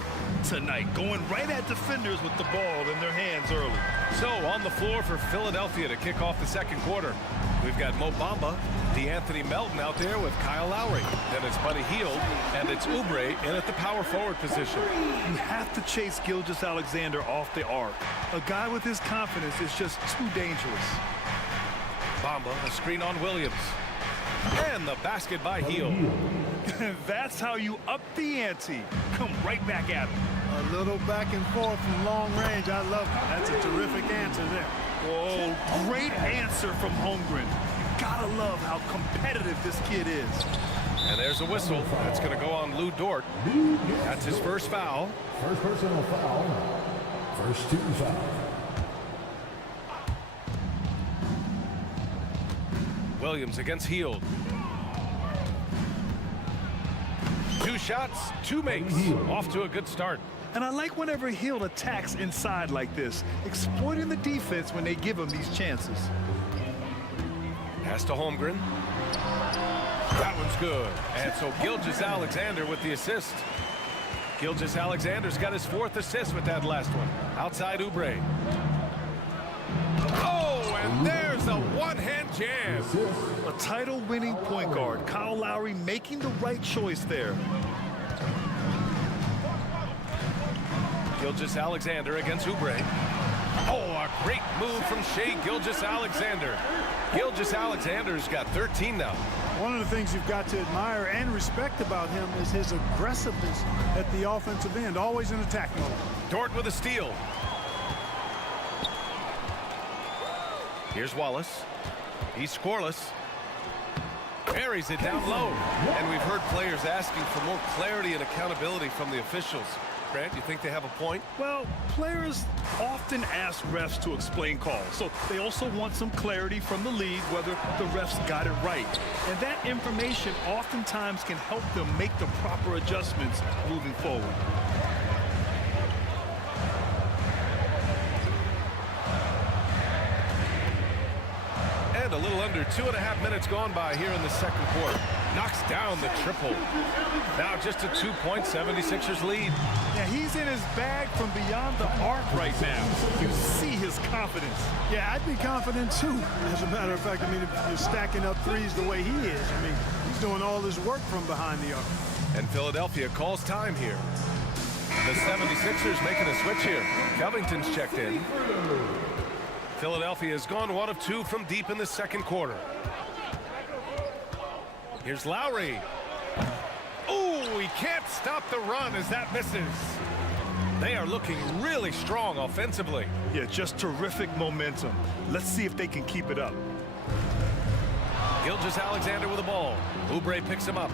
tonight, going right at defenders with the ball in their hands early. So on the floor for Philadelphia to kick off the second quarter, we've got Mo Bamba, DeAnthony Melton out there with Kyle Lowry. Then it's Buddy Hield, and it's Oubre in at the power forward position. You have to chase Gilgeous-Alexander off the arc. A guy with his confidence is just too dangerous. Bamba, a screen on Williams. And the basket by Hield. That's how you up the ante. Come right back at him. A little back and forth from long range. I love it. That's a terrific answer there. Oh, great answer from Holmgren. You gotta love how competitive this kid is. And there's a whistle. That's going to go on Lou Dort. That's his first foul. First personal foul. First team foul. Williams against Hield. 2 shots, 2 makes. Off to a good start. And I like whenever Hield attacks inside like this, exploiting the defense when they give him these chances. Pass to Holmgren. That one's good. And so Gilgeous-Alexander with the assist. Gilgeous-Alexander's got his 4th assist with that last one. Outside Oubre. Oh, and there's a one-hand jam. A title-winning point guard, Kyle Lowry, making the right choice there. Gilgeous-Alexander against Oubre. Oh, a great move from Shai Gilgeous-Alexander. Gilgeous-Alexander's got 13 now. One of the things you've got to admire and respect about him is his aggressiveness at the offensive end, always in attack mode. Dort with a steal. Here's Wallace. He's scoreless. Buries it down low. And we've heard players asking for more clarity and accountability from the officials. Grant, you think they have a point? Well, players often ask refs to explain calls, so they also want some clarity from the league whether the refs got it right. And that information oftentimes can help them make the proper adjustments moving forward. And a little under 2.5 minutes gone by here in the second quarter. Knocks down the triple. Now just a 2-point 76ers lead. Yeah, he's in his bag from beyond the arc right now. You see his confidence. Yeah, I'd be confident too. As a matter of fact, I mean, if you're stacking up threes the way he is, I mean, he's doing all this work from behind the arc. And Philadelphia calls time here. The 76ers making a switch here. Covington's checked in. Philadelphia has gone 1 of 2 from deep in the second quarter. Here's Lowry. Oh, he can't stop the run as that misses. They are looking really strong offensively. Yeah, just terrific momentum. Let's see if they can keep it up. Gilgeous-Alexander with the ball. Oubre picks him up.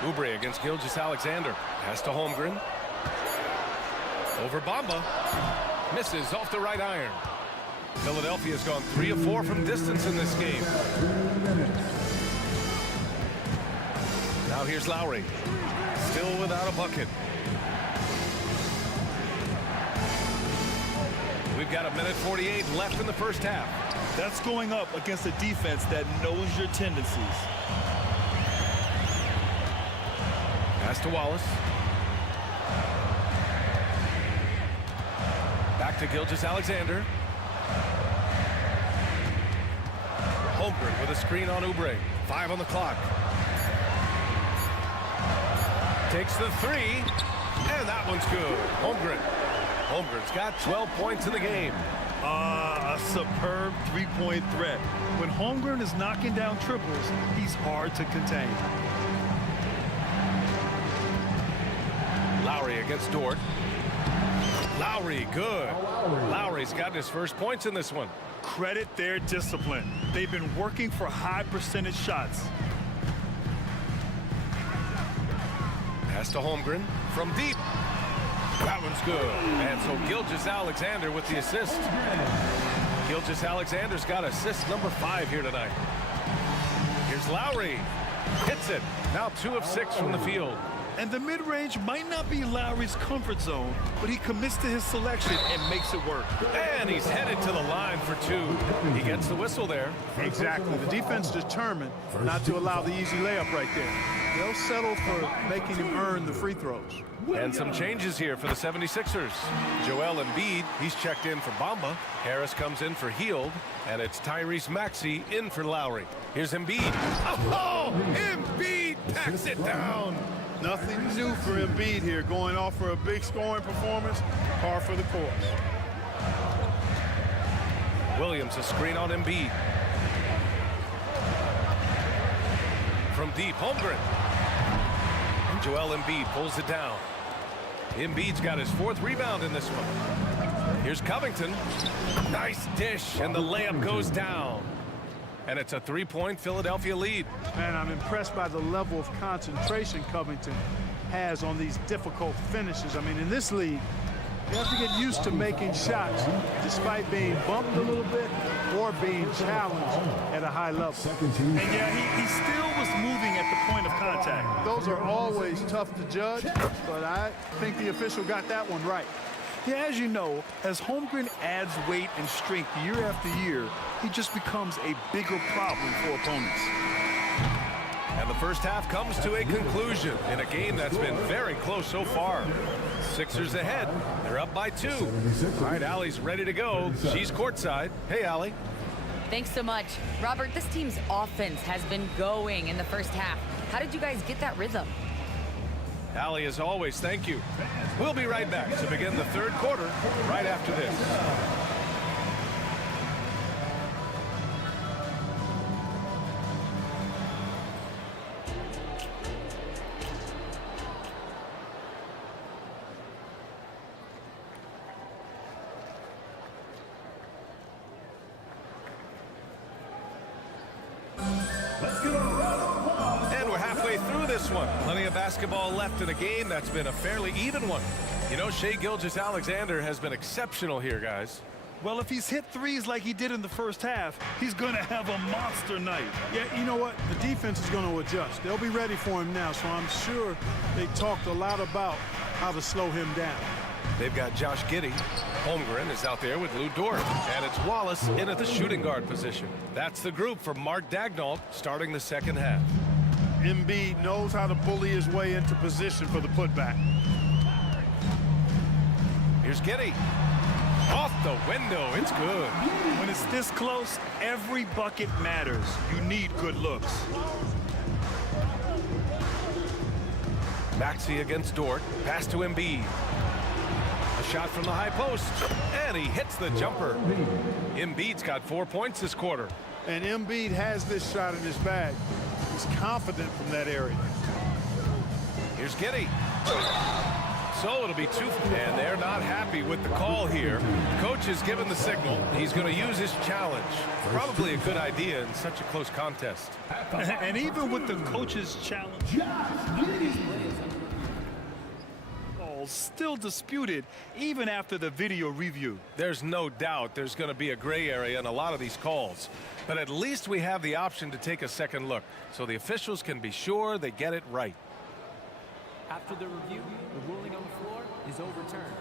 Oubre against Gilgeous-Alexander. Pass to Holmgren. Over Bamba. Misses off the right iron. Philadelphia's gone 3 of 4 from distance in this game. Now here's Lowry. Still without a bucket. We've we've got 1:48 left in the first half. That's going up against a defense that knows your tendencies. Pass to Wallace. Back to Gilgeous-Alexander. Holmgren with a screen on Oubre. 5 on the clock. Takes the three, and that one's good. Holmgren. Holmgren's got 12 points in the game. A superb three-point threat. When Holmgren is knocking down triples, he's hard to contain. Lowry against Dort. Lowry, good. Lowry's gotten his first points in this one. Credit their discipline. They've been working for high percentage shots. Pass to Holmgren from deep. That one's good. And so Gilgeous-Alexander with the assist. Gilgeous-Alexander's got assist number 5 here tonight. Here's Lowry. Hits it. Now 2 of 6 from the field. And the mid-range might not be Lowry's comfort zone, but he commits to his selection and makes it work. And he's headed to the line for 2. He gets the whistle there. Exactly. The defense determined not to allow the easy layup right there. They'll settle for making him earn the free throws. And some changes here for the 76ers. Joel Embiid, he's checked in for Bamba. Harris comes in for Hield. And it's Tyrese Maxey in for Lowry. Here's Embiid. Oh, Embiid packs it down. Nothing new for Embiid here, going off for a big scoring performance, par for the course. Williams, a screen on Embiid. From deep, Holmgren. And Joel Embiid pulls it down. Embiid's got his 4th rebound in this one. Here's Covington. Nice dish, and the layup goes down. And it's a 3-point Philadelphia lead. Man, I'm impressed by the level of concentration Covington has on these difficult finishes. I mean, in this league, you have to get used to making shots despite being bumped a little bit or being challenged at a high level. And yeah, he still was moving at the point of contact. Those are always tough to judge, but I think the official got that one right. Yeah, as you know, as Holmgren adds weight and strength year after year, he just becomes a bigger problem for opponents. And the first half comes to a conclusion in a game that's been very close so far. Sixers ahead. They're up by 2. All right, Allie's ready to go. She's courtside. Hey, Allie. Thanks so much. Robert, this team's offense has been going in the first half. How did you guys get that rhythm? Allie, as always, thank you. We'll be right back to begin the 3rd quarter right after this. And we're halfway through this one. Plenty of basketball left in a game that's been a fairly even one. You know, Shai Gilgeous-Alexander has been exceptional here, guys. Well, if he's hit threes like he did in the first half, he's going to have a monster night. Yeah, you know what? The defense is going to adjust. They'll be ready for him now, so I'm sure they talked a lot about how to slow him down. They've got Josh Giddey. Holmgren is out there with Lou Dort. And it's Wallace in at the shooting guard position. That's the group for Mark Daigneault starting the second half. Embiid knows how to bully his way into position for the putback. Here's Giddey. Off the window. It's good. When it's this close, every bucket matters. You need good looks. Maxey against Dort. Pass to Embiid. A shot from the high post. And he hits the jumper. Embiid's got 4 points this quarter. And Embiid has this shot in his bag. He's confident from that area. Here's Giddey. So it'll be 2. And they're not happy with the call here. Coach has given the signal. He's going to use his challenge. Probably a good idea in such a close contest. And even with the coach's challenge, still disputed even after the video review. There's no doubt there's going to be a gray area in a lot of these calls. But at least we have the option to take a second look so the officials can be sure they get it right. After the review, the ruling on the floor is overturned.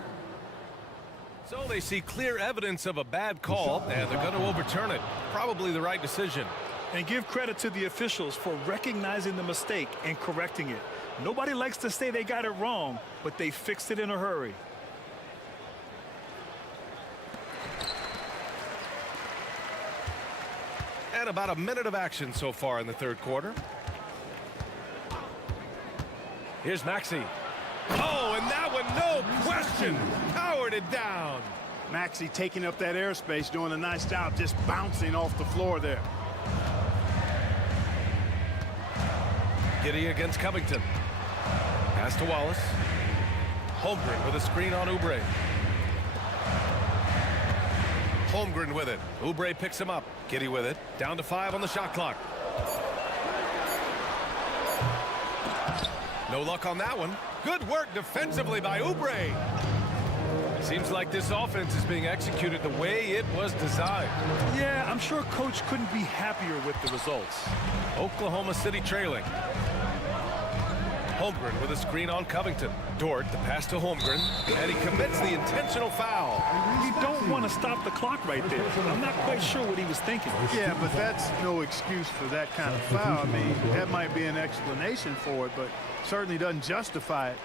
So they see clear evidence of a bad call, and they're going to overturn it. Probably the right decision. And give credit to the officials for recognizing the mistake and correcting it. Nobody likes to say they got it wrong, but they fixed it in a hurry. And about a minute of action so far in the third quarter. Here's Maxey. Oh, and that one, no question, powered it down. Maxey taking up that airspace, doing a nice job, just bouncing off the floor there. Giddy against Covington. Pass to Wallace. Holmgren with a screen on Oubre. Holmgren with it. Oubre picks him up. Giddy with it. Down to 5 on the shot clock. No luck on that one. Good work defensively by Oubre. Seems like this offense is being executed the way it was designed. Yeah, I'm sure coach couldn't be happier with the results. Oklahoma City trailing. Holmgren with a screen on Covington. Dort, the pass to Holmgren, and he commits the intentional foul. You don't want to stop the clock right there. I'm not quite sure what he was thinking. Yeah, but that's no excuse for that kind of foul. I mean, that might be an explanation for it, but certainly doesn't justify it.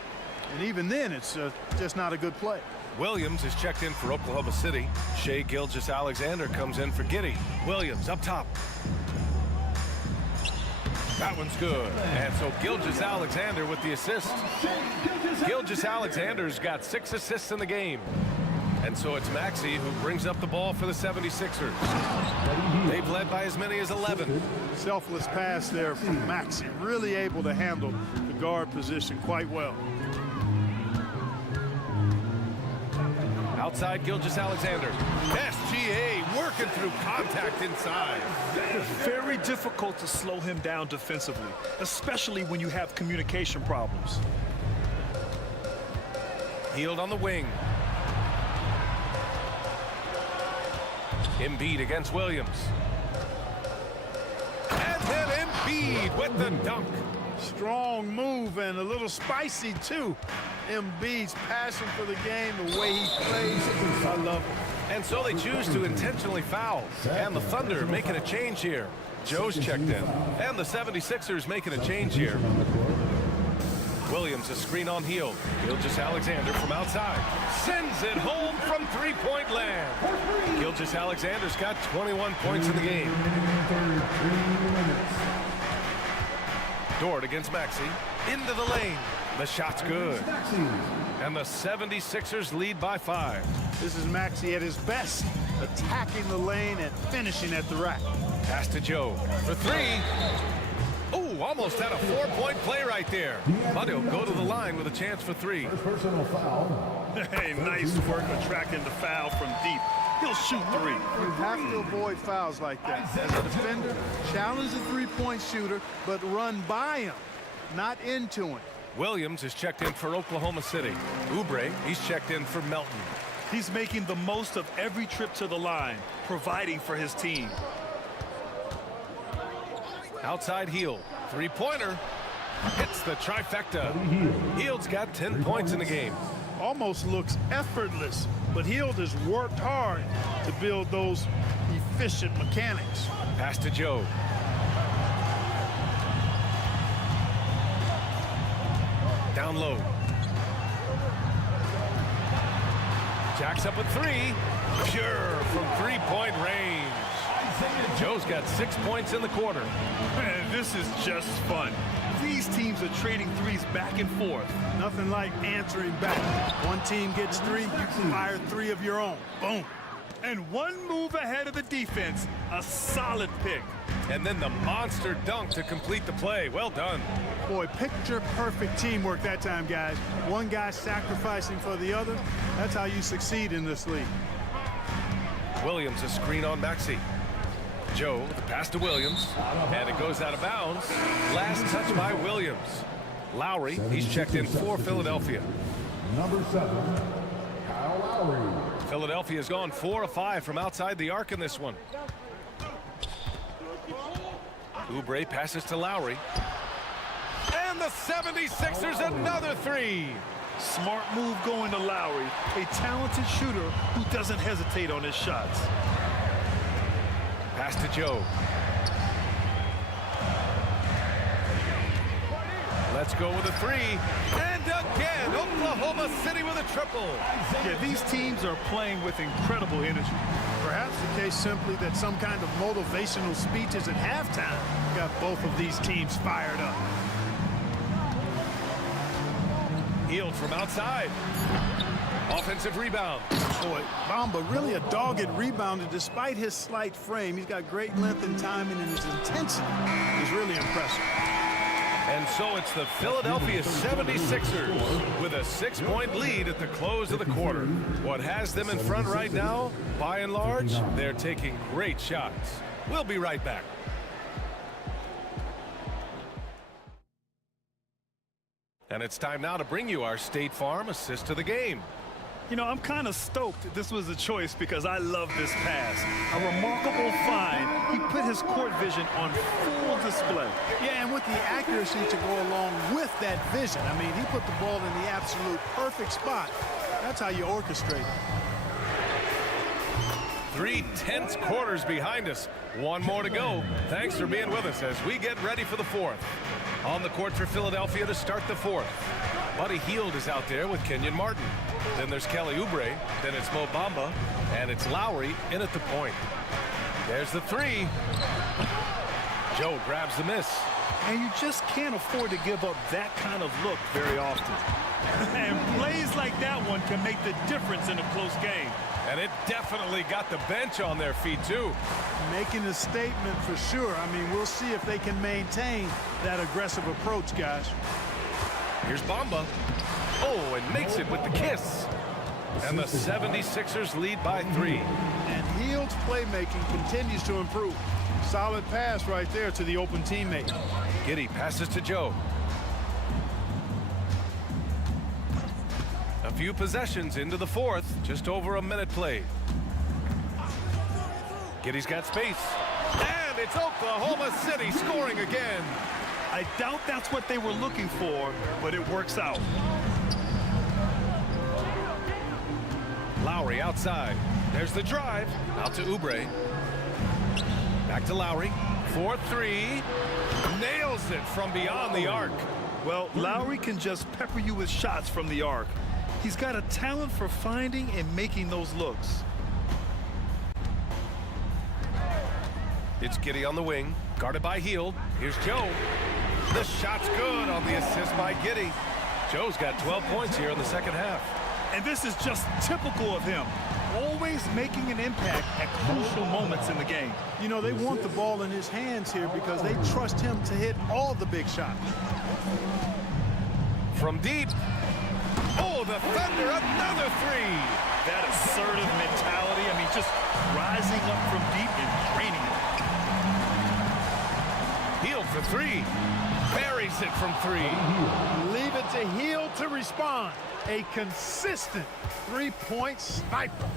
And even then, it's just not a good play. Williams is checked in for Oklahoma City. Shai Gilgeous-Alexander comes in for Giddy. Williams up top. That one's good. And so Gilgeous-Alexander with the assist. Gilgeous-Alexander's got 6 assists in the game. And so it's Maxey who brings up the ball for the 76ers. They've led by as many as 11. Selfless pass there from Maxey. Really able to handle the guard position quite well. Outside Gilgeous-Alexander. SGA working through contact inside. Very difficult to slow him down defensively, especially when you have communication problems. Hield on the wing. Embiid against Williams. And then Embiid with the dunk. Strong move and a little spicy too. Embiid's passion for the game, the way he plays, I love it. And so they choose to intentionally foul. And the Thunder making a change here. Joe's checked in. And the 76ers making a change here. Williams a screen on Hield. Gilgeous-Alexander from outside. Sends it home from three-point land. Gilgeous-Alexander's got 21 points in the game. Dort against Maxey. Into the lane. The shot's good. And the 76ers lead by 5. This is Maxey at his best, attacking the lane and finishing at the rack. Pass to Joe for 3. Oh, almost had a 4-point play right there. But he'll go to the line with a chance for 3. Personal foul. Hey, nice work attracting the foul from deep. He'll shoot 3. You have to avoid fouls like that. As a defender, challenge the three-point shooter, but run by him, not into him. Williams is checked in for Oklahoma City. Oubre, he's checked in for Melton. He's making the most of every trip to the line, providing for his team. Outside Hield. Three-pointer. Hits the trifecta. Hield's got 10 points in the game. Almost looks effortless, but Hield has worked hard to build those efficient mechanics. Pass to Joe. Down low. Jacks up a 3. Pure from three-point range. Joe's got 6 points in the quarter. Man, this is just fun. These teams are trading threes back and forth. Nothing like answering back. One team gets 3, you can fire 3 of your own. Boom. And one move ahead of the defense. A solid pick. And then the monster dunk to complete the play. Well done. Boy, picture-perfect teamwork that time, guys. One guy sacrificing for the other. That's how you succeed in this league. Williams a screen on Maxey. Joe, the pass to Williams, and it goes out of bounds. Last touch by Williams. Lowry, he's checked in for Philadelphia. Number 7, Kyle Lowry. Philadelphia's gone 4 of 5 from outside the arc in this one. Oubre passes to Lowry. And the 76ers another 3. Smart move going to Lowry, a talented shooter who doesn't hesitate on his shots. Pass to Joe. Let's go with a three. And again, Oklahoma City with a triple. Yeah, these teams are playing with incredible energy. Perhaps the case simply that some kind of motivational speeches at halftime got both of these teams fired up. Healed from outside. Offensive rebound. Boy, Bamba really a dogged rebounder despite his slight frame. He's got great length and timing, and his intensity is really impressive. And so it's the Philadelphia 76ers with a 6-point lead at the close of the quarter. What has them in front right now, by and large, they're taking great shots. We'll be right back. And it's time now to bring you our State Farm assist to the game. You know, I'm kind of stoked this was a choice because I love this pass. A remarkable find. He put his court vision on full display. Yeah, and with the accuracy to go along with that vision. I mean, he put the ball in the absolute perfect spot. That's how you orchestrate it. 3 tense quarters behind us. One more to go. Thanks for being with us as we get ready for the fourth. On the court for Philadelphia to start the fourth. Buddy Hield is out there with Kenyon Martin. Then there's Kelly Oubre. Then it's Mo Bamba. And it's Lowry in at the point. There's the three. Joe grabs the miss. And you just can't afford to give up that kind of look very often. And plays like that one can make the difference in a close game. And it definitely got the bench on their feet, too. Making a statement for sure. I mean, we'll see if they can maintain that aggressive approach, guys. Here's Bamba. Oh, and makes it with the kiss. And the 76ers lead by 3. And Hield's playmaking continues to improve. Solid pass right there to the open teammate. Giddey passes to Joe. A few possessions into the fourth, just over a minute played. Giddey's got space. And it's Oklahoma City scoring again. I doubt that's what they were looking for, but it works out. Lowry outside. There's the drive. Out to Oubre. Back to Lowry. 4-3. Nails it from beyond the arc. Well, Lowry can just pepper you with shots from the arc. He's got a talent for finding and making those looks. It's Giddey on the wing, guarded by Hield. Here's Joe. The shot's good on the assist by Giddey. Joe's got 12 points here in the second half. And this is just typical of him. Always making an impact at crucial moments in the game. You know, they want the ball in his hands here because they trust him to hit all the big shots. From deep. Oh, the Thunder, another three. That assertive mentality, I mean, just rising up from deep and draining it. Hield for three. Buries it from 3. Leave it to Hield to respond. A consistent three-point sniper.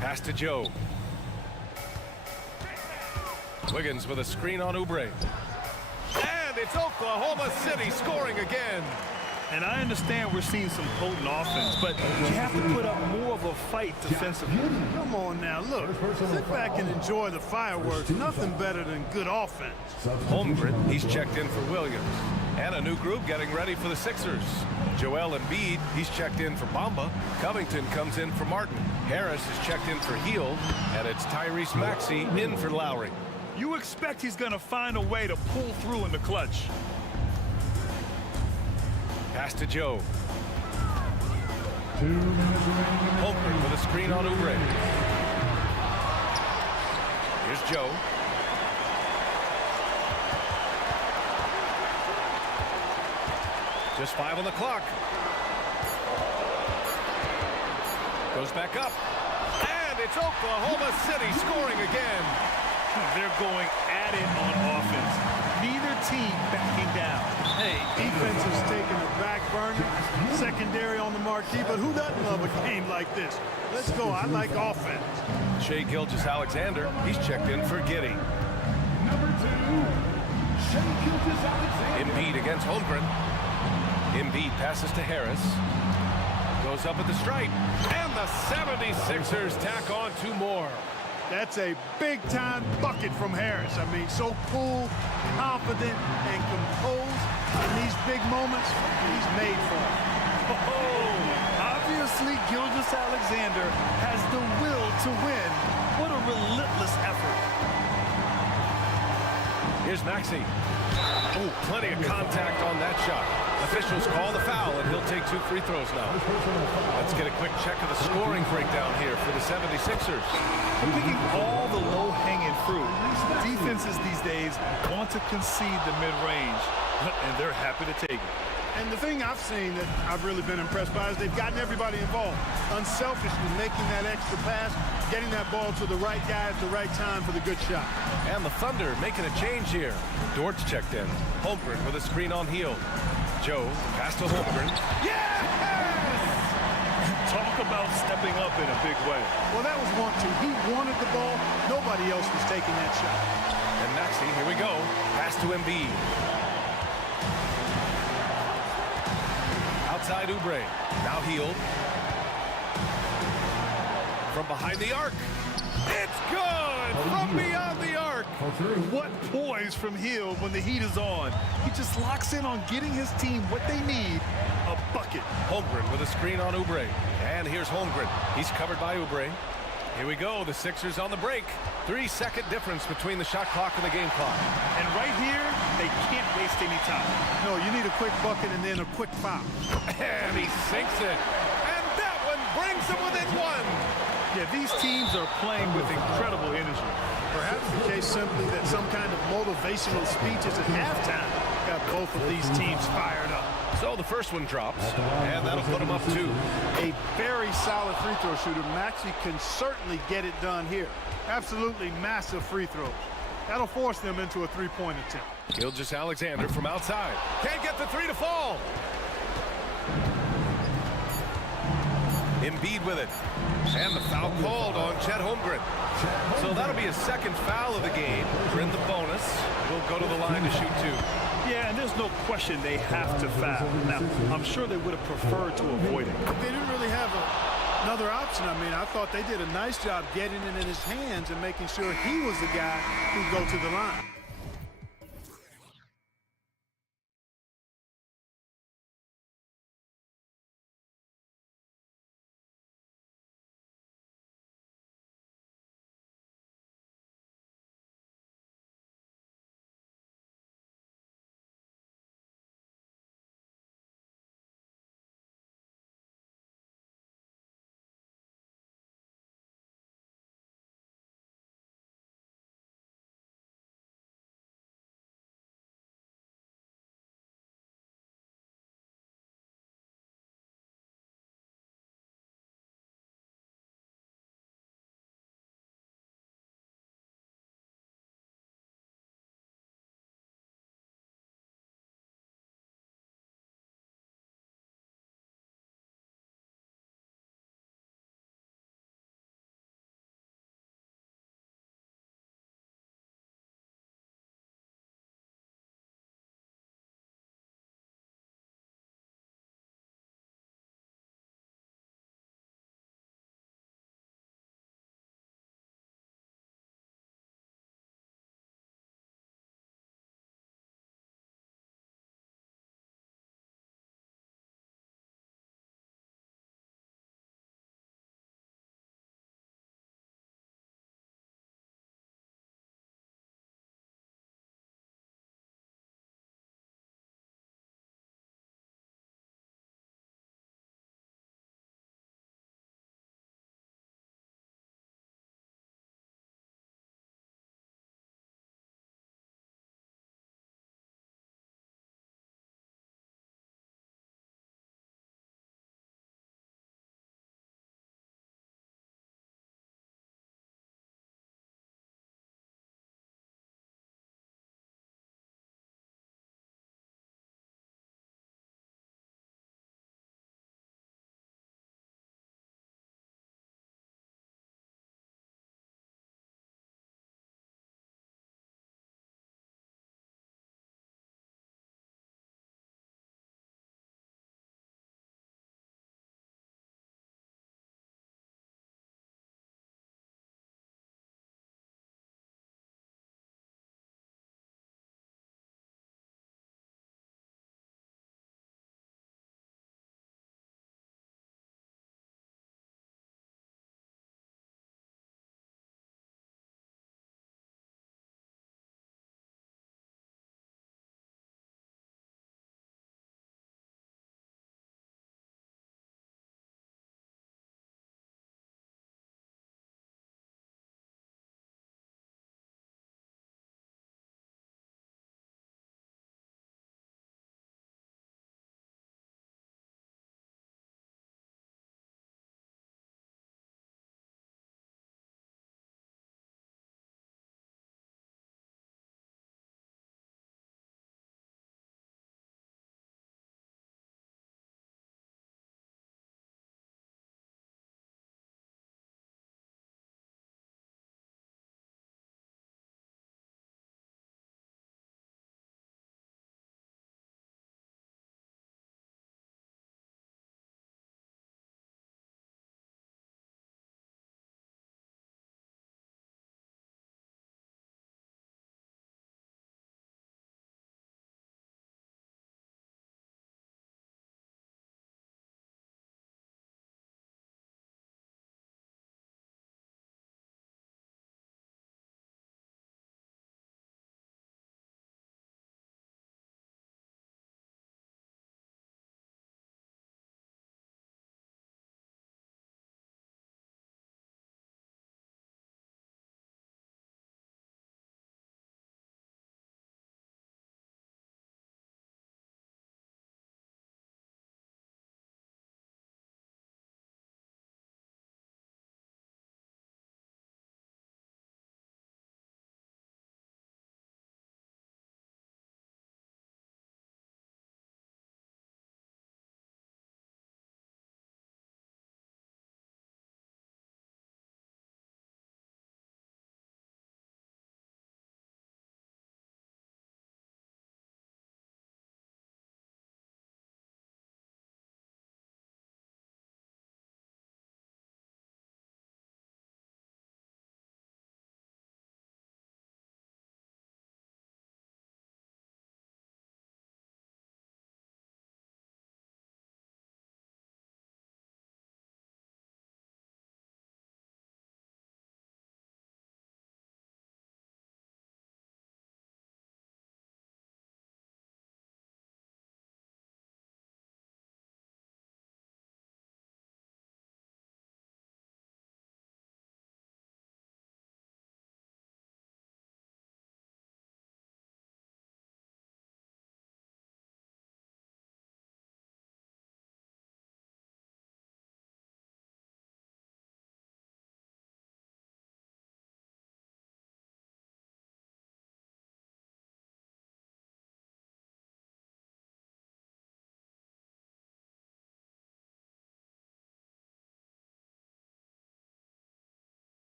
Pass to Joe. Wiggins with a screen on Oubre. And it's Oklahoma City scoring again. And I understand we're seeing some potent offense, but you have to put up more of a fight defensively. Come on now, look. Sit back and enjoy the fireworks. Nothing better than good offense. Holmgren, he's checked in for Williams. And a new group getting ready for the Sixers. Joel Embiid, he's checked in for Bamba. Covington comes in for Martin. Harris is checked in for Hield. And it's Tyrese Maxey in for Lowry. You expect he's going to find a way to pull through in the clutch. Pass to Joe. Holmgren with a screen on Oubre. Here's Joe. Just 5 on the clock. Goes back up. And it's Oklahoma City scoring again. They're going at it on offense. Neither team backing down. Hey, defense is taking a back burner. Secondary on the marquee, but who doesn't love a game like this? Let's go. I like offense. Shai Gilgeous-Alexander, he's checked in for Giddey. Number 2, Shai Gilgeous. Embiid against Holmgren. Embiid passes to Harris. Goes up at the stripe. And the 76ers tack on 2 more. That's a big-time bucket from Harris. I mean, so cool, confident, and composed in these big moments. He's made for it. Oh, obviously Gilgeous-Alexander has the will to win. What a relentless effort. Here's Maxey. Oh, plenty of contact on that shot. Officials call the foul, and he'll take 2 free throws now. Let's get a quick check of the scoring breakdown here for the 76ers. Picking all the low-hanging fruit. Defenses these days want to concede the mid-range, and they're happy to take it. And the thing I've seen that I've really been impressed by is they've gotten everybody involved. Unselfishly making that extra pass, getting that ball to the right guy at the right time for the good shot. And the Thunder making a change here. Dortz checked in. Holmgren with a screen on Hield. Joe, pass to Holmgren. Yes! Talk about stepping up in a big way. Well, that was 1-2. He wanted the ball. Nobody else was taking that shot. And Maxey, here we go. Pass to Embiid. Outside Oubre. Now Hield. From behind the arc. It's good! From beyond the arc. What poise from Hield when the heat is on. He just locks in on getting his team what they need, a bucket. Holmgren with a screen on Oubre. And here's Holmgren. He's covered by Oubre. Here we go. The Sixers on the break. 3-second difference between the shot clock and the game clock. And right here, they can't waste any time. No, you need a quick bucket and then a quick foul. And he sinks it. And that one brings them within 1. Yeah, these teams are playing with incredible energy. Perhaps the case simply that some kind of motivational speeches at halftime got both of these teams fired up. So the first one drops, and that'll put them up 2. A very solid free throw shooter. Maxey can certainly get it done here. Absolutely massive free throws. That'll force them into a 3-point attempt. Gilgeous-Alexander from outside. Can't get the 3 to fall. Embiid with it. And the foul called on Chet Holmgren. So that'll be his second foul of the game. We're in the bonus. We'll go to the line to shoot 2. Yeah, and there's no question they have to foul. Now, I'm sure they would have preferred to avoid it. They didn't really have another option. I mean, I thought they did a nice job getting it in his hands and making sure he was the guy who'd go to the line.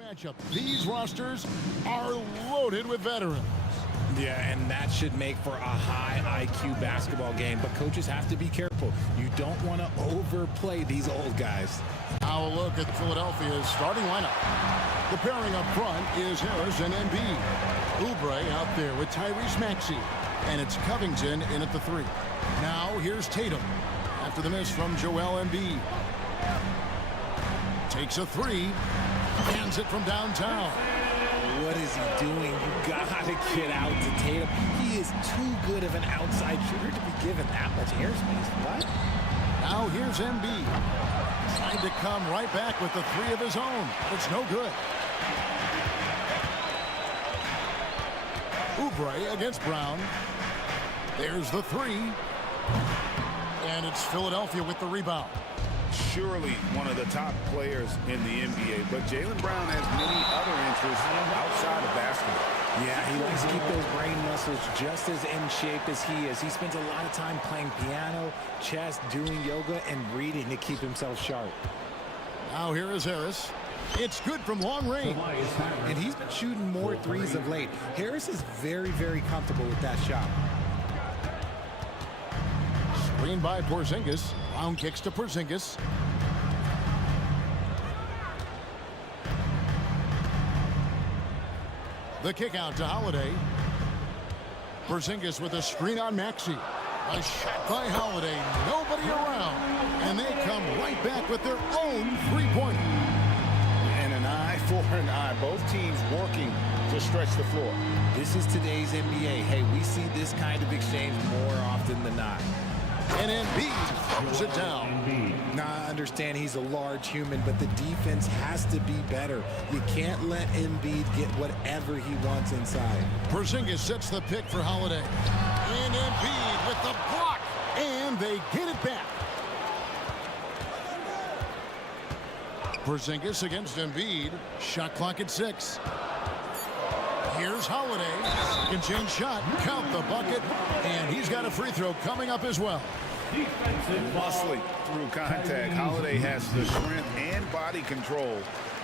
Matchup. These rosters are loaded with veterans. Yeah, and that should make for a high IQ basketball game, but coaches have to be careful. You don't want to overplay these old guys. Now a look at Philadelphia's starting lineup. The pairing up front is Harris and Embiid. Oubre out there with Tyrese Maxey. And it's Covington in at the 3. Now here's Tatum. After the miss from Joel Embiid. Takes a 3. Hands it from downtown. What is he doing? You gotta get out to Tatum. He is too good of an outside shooter to be given that much airspace. What? Now here's Embiid. Trying to come right back with the 3 of his own. But it's no good. Oubre against Brown. There's the 3. And it's Philadelphia with the rebound. Surely one of the top players in the NBA, but Jaylen Brown has many other interests outside of basketball. Yeah, he likes to keep those brain muscles just as in shape as he is. He spends a lot of time playing piano, chess, doing yoga, and reading to keep himself sharp. Now here is Harris. It's good from long range. And he's been shooting more threes of late. Harris is very, very comfortable with that shot. Screen by Porzingis. Brown kicks to Porzingis. The kick out to Holiday. Porzingis with a screen on Maxey. A shot by Holiday. Nobody around. And they come right back with their own three-pointer. And an eye for an eye. Both teams working to stretch the floor. This is today's NBA. Hey, we see this kind of exchange more often than not. And Embiid throws it down. Now, I understand he's a large human, but the defense has to be better. You can't let Embiid get whatever he wants inside. Porzingis sets the pick for Holiday. And Embiid with the block. And they get it back. Porzingis against Embiid. Shot clock at 6. Here's Holiday. Second change shot. Count the bucket. And he's got a free throw coming up as well. Muscling through contact. Holiday has the strength and body control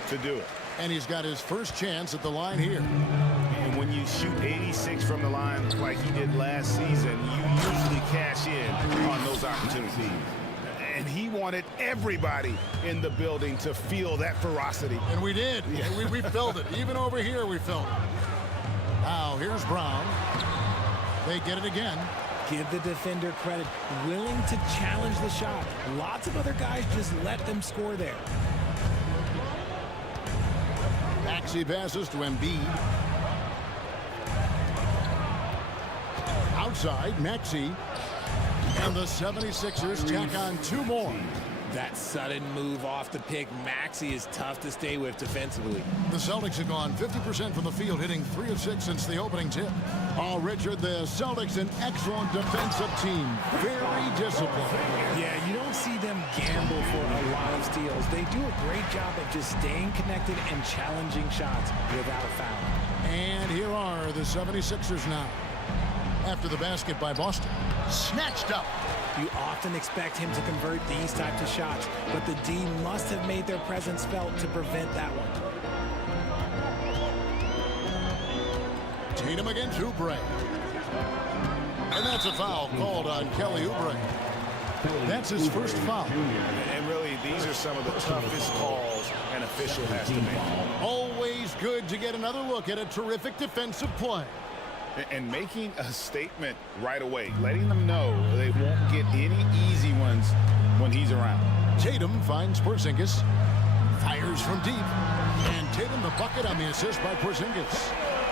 to do it. And he's got his first chance at the line here. And when you shoot 86 from the line like he did last season, you usually cash in on those opportunities. And he wanted everybody in the building to feel that ferocity. And we did. Yeah. We felt it. Even over here, we felt it. Now, here's Brown. They get it again. Give the defender credit. Willing to challenge the shot. Lots of other guys just let them score there. Maxey passes to Embiid. Outside, Maxey. And the 76ers tack on 2 more. That sudden move off the pick, Maxey is tough to stay with defensively. The Celtics have gone 50% from the field, hitting 3 of 6 since the opening tip. Oh, Richard, the Celtics, an excellent defensive team. Very disciplined. Yeah, you don't see them gamble for a lot of steals. They do a great job of just staying connected and challenging shots without foul. And here are the 76ers now. After the basket by Boston. Snatched up. You often expect him to convert these types of shots, but the D must have made their presence felt to prevent that one. Tatum against Oubre. And that's a foul called on Kelly Oubre. That's his first foul. And really, these are some of the toughest calls an official has to make. Always good to get another look at a terrific defensive play. And making a statement right away, letting them know they won't get any easy ones when he's around. Tatum finds Porzingis, fires from deep, and Tatum the bucket on the assist by Porzingis.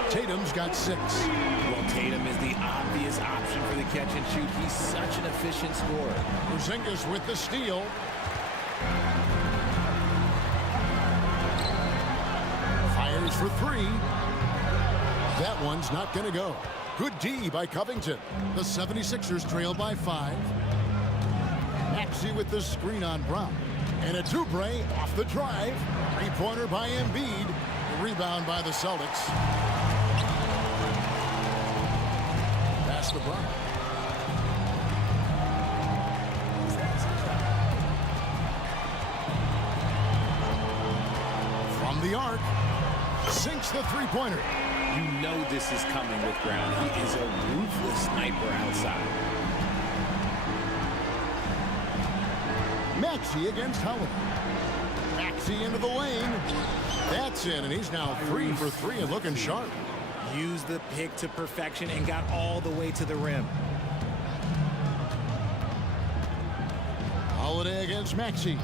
Tatum's got 6. Well, Tatum is the obvious option for the catch and shoot. He's such an efficient scorer. Porzingis with the steal. Fires for 3. That one's not going to go. Good D by Covington. The 76ers trail by 5. Maxey with the screen on Brown. And a Oubre off the drive. 3-pointer by Embiid. The rebound by the Celtics. Pass to Brown. From the arc. sinks the three-pointer. You know this is coming with Brown. He is a ruthless sniper outside. Maxey against Howard. Maxey into the lane. That's in, and he's now 3 for 3 and looking sharp. Used the pick to perfection and got all the way to the rim. Holiday against Maxey.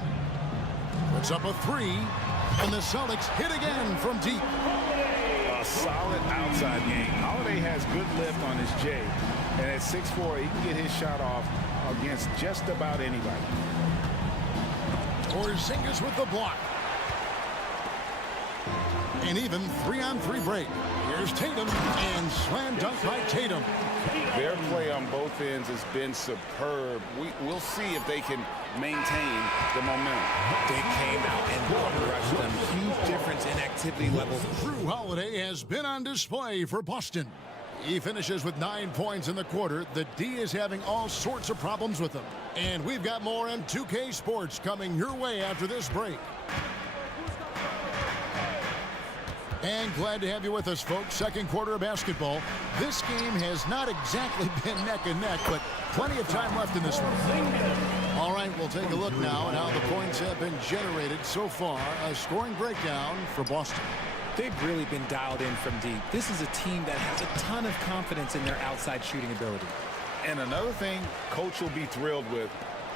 Puts up a 3, and the Celtics hit again from deep. A solid outside game. Holiday has good lift on his J, and at 6'4", he can get his shot off against just about anybody. Porzingis with the block. An even 3-on-3 break. Here's Tatum, and slam dunk by Tatum. Their play on both ends has been superb. We'll see if they can maintain the momentum. They came out and rushed them. Huge difference in activity level. Drew Holiday has been on display for Boston. He finishes with 9 points in the quarter. The D is having all sorts of problems with him. And we've got more on 2K Sports coming your way after this break. And glad to have you with us, folks. Second quarter of basketball. This game has not exactly been neck and neck, but plenty of time left in this one. All right, we'll take a look now at how the points have been generated so far. A scoring breakdown for Boston. They've really been dialed in from deep. This is a team that has a ton of confidence in their outside shooting ability. And another thing Coach will be thrilled with,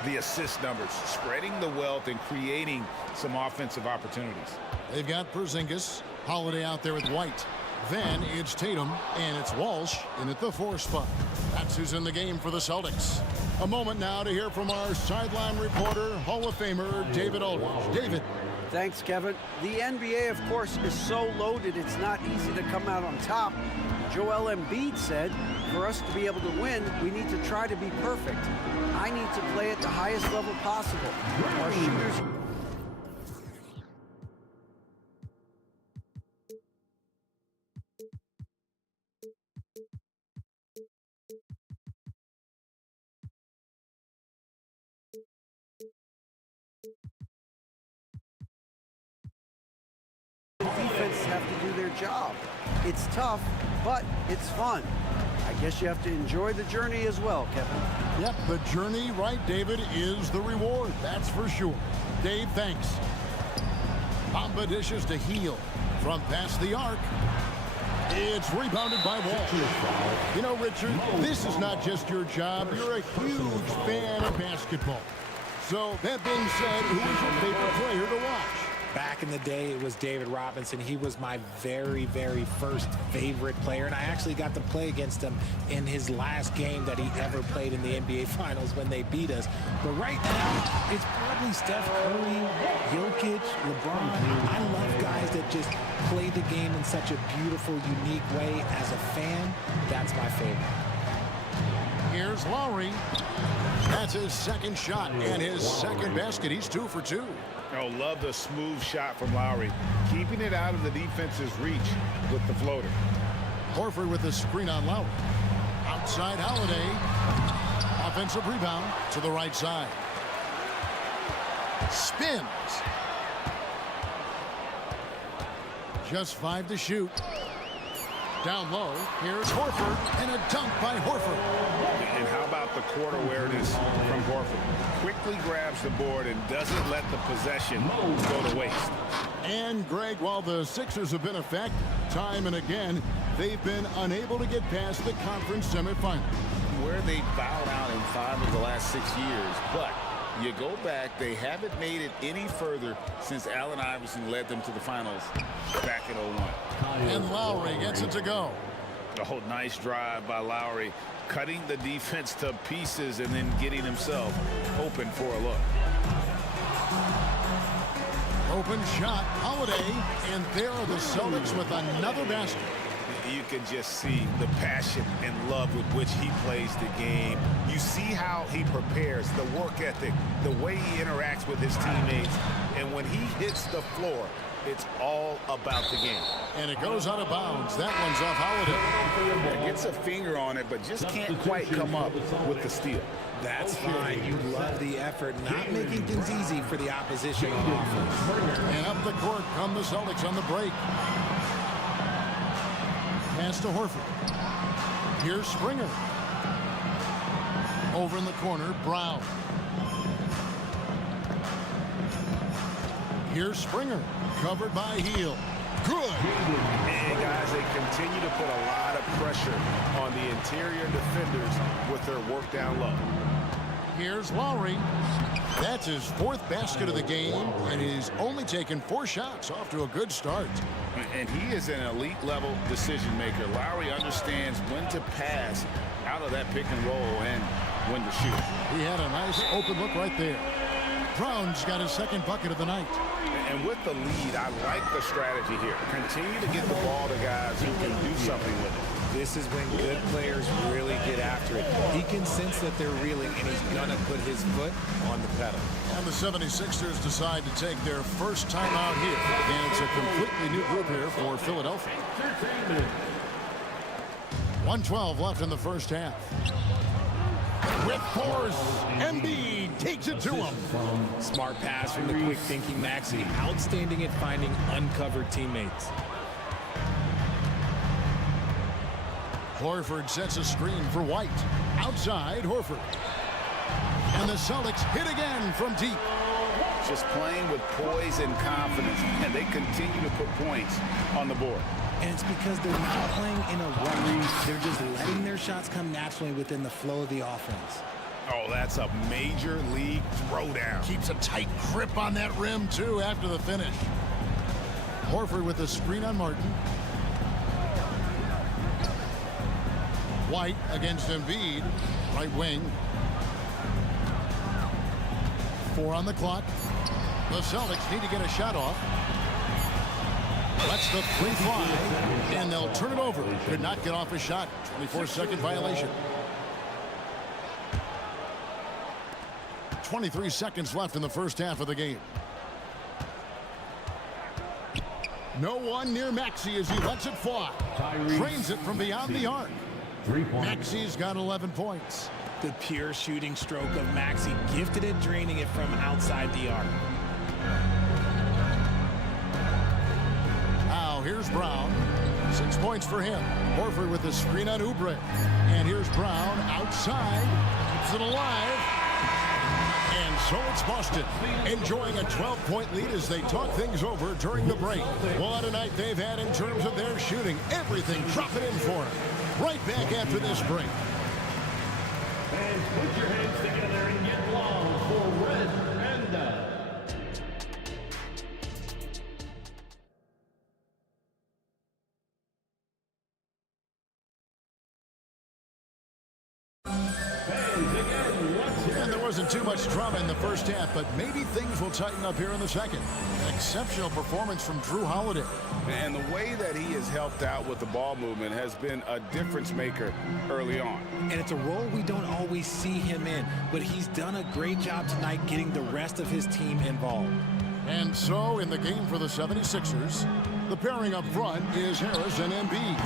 the assist numbers, spreading the wealth and creating some offensive opportunities. They've got Porzingis, Holiday out there with White. Then it's Tatum, and it's Walsh in at the 4 spot. That's who's in the game for the Celtics. A moment now to hear from our sideline reporter, Hall of Famer David Aldridge. David. Thanks, Kevin. The NBA, of course, is so loaded, it's not easy to come out on top. Joel Embiid said, for us to be able to win, we need to try to be perfect. I need to play at the highest level possible. Our shooters... defense have to do their job. It's tough, but it's fun. I guess you have to enjoy the journey as well, Kevin. Yep, the journey, right, David, is the reward. That's for sure. Dave, thanks. Bamba dishes to Heel. From past the arc. It's rebounded by Wall. You know, Richard, this is not just your job. You're a huge fan of basketball. So, that being said, who is your favorite player to watch? Back in the day, it was David Robinson. He was my very, very first favorite player, and I actually got to play against him in his last game that he ever played in the NBA Finals when they beat us. But right now, it's probably Steph Curry, Jokic, LeBron. I love guys that just play the game in such a beautiful, unique way. As a fan, that's my favorite. Here's Lowry. That's his second shot and his second basket. He's 2 for 2. Oh, love the smooth shot from Lowry, keeping it out of the defense's reach with the floater. Horford with the screen on Lowry. Outside Holiday. Offensive rebound to the right side. Spins. Just 5 to shoot. Down low, here's Horford, and a dunk by Horford. And how about the court awareness from Horford? Quickly grabs the board and doesn't let the possession go to waste. And, Greg, while the Sixers have been effective time and again, they've been unable to get past the conference semifinal. Where they bowed out in 5 of the last 6 years, but you go back, they haven't made it any further since Allen Iverson led them to the finals back in 01. And Lowry gets it to go. Oh, nice drive by Lowry, cutting the defense to pieces and then getting himself open for a look. Open shot, Holiday, and there are the Celtics with another basket. You can just see the passion and love with which he plays the game. You see how he prepares, the work ethic, the way he interacts with his teammates. And when he hits the floor, it's all about the game. And it goes out of bounds. That one's off Holiday. It gets a finger on it, but just can't quite come up with the steal. That's fine. You love the effort, not making things easy for the opposition on offense. And up the court come the Celtics on the break. Pass to Horford. Here's Springer. Over in the corner, Brown. Here's Springer. Covered by Heel. Good. And guys, they continue to put a lot of pressure on the interior defenders with their work down low. Here's Lowry. That's his 4th basket of the game, and he's only taken 4 shots. Off to a good start. And he is an elite-level decision maker. Lowry understands when to pass out of that pick and roll and when to shoot. He had a nice open look right there. Brown's got his 2nd bucket of the night. And with the lead, I like the strategy here. Continue to get the ball to guys who can do something with it. This is when good players really get after it. He can sense that they're reeling, and he's going to put his foot on the pedal. And the 76ers decide to take their first time out here. And it's a completely new group here for Philadelphia. 1:12 left in the first half. With force, Embiid takes it to him. Smart pass from the quick-thinking Maxey. Outstanding at finding uncovered teammates. Horford sets a screen for White. Outside, Horford. And the Celtics hit again from deep. Just playing with poise and confidence, and they continue to put points on the board. And it's because they're not playing in a rush. They're just letting their shots come naturally within the flow of the offense. Oh, that's a major league throwdown. Keeps a tight grip on that rim, too, after the finish. Horford with the screen on Martin. White against Embiid, right wing. 4 on the clock. The Celtics need to get a shot off. Lets the 3 fly, and they'll turn it over. Could not get off a shot. 24-second violation. 23 seconds left in the first half of the game. No one near Maxey as he lets it fly. Trains it from beyond the arc. Maxey's got 11 points. The pure shooting stroke of Maxey, gifted at draining it from outside the arc. Now here's Brown. 6 points for him. Horford with the screen on Oubre. And here's Brown outside. Keeps it alive. And so it's Boston enjoying a 12-point lead as they talk things over during the break. What a night they've had in terms of their shooting. Everything dropping in for them. Right back after this break. And put your hands together and get long for Red Panda. And there wasn't too much drama in the first half, but maybe things will tighten up here in the second. An exceptional performance from Drew Holiday. And the way that he has helped out with the ball movement has been a difference maker early on. And it's a role we don't always see him in, but he's done a great job tonight getting the rest of his team involved. And so in the game for the 76ers, the pairing up front is Harris and Embiid.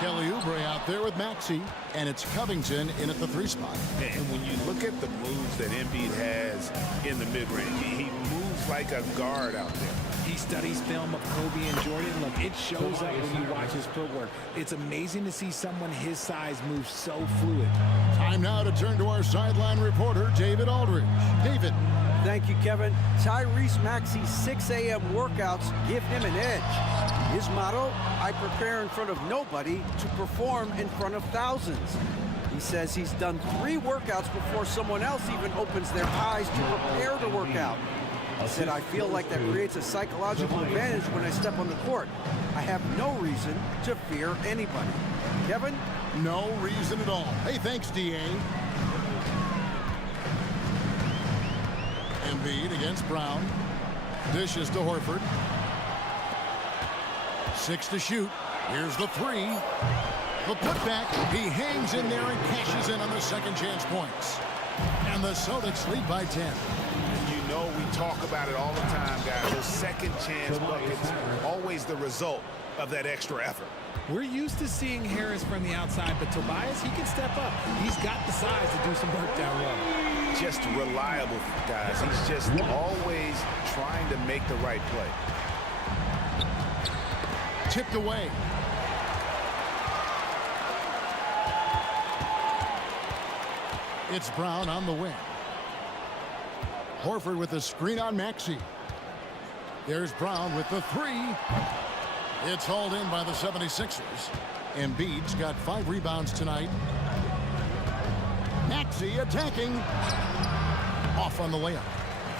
Kelly Oubre out there with Maxey, and it's Covington in at the 3 spot. And when you look at the moves that Embiid has in the mid-range, he moves like a guard out there. He studies film of Kobe and Jordan. Look, it shows up when you watch his footwork. It's amazing to see someone his size move so fluid. Time now to turn to our sideline reporter, David Aldridge. David. Thank you, Kevin. Tyrese Maxey's 6 a.m. workouts give him an edge. His motto, I prepare in front of nobody to perform in front of thousands. He says he's done 3 workouts before someone else even opens their eyes to prepare to work out. He said, I feel like that creates a psychological advantage when I step on the court. I have no reason to fear anybody. Kevin? No reason at all. Hey, thanks, D.A. Embiid against Brown. Dishes to Horford. 6 to shoot. Here's the 3. The putback. He hangs in there and cashes in on the second chance points. And the Celtics lead by 10. You know, we talk about it all the time, guys. Those second chance buckets, always the result of that extra effort. We're used to seeing Harris from the outside, but Tobias, he can step up. He's got the size to do some work down low. Just reliable, guys. He's just always trying to make the right play. Tipped away. It's Brown on the wing. Horford with a screen on Maxey. There's Brown with the three. It's hauled in by the 76ers. Embiid's got 5 rebounds tonight. Maxey attacking. Off on the layup.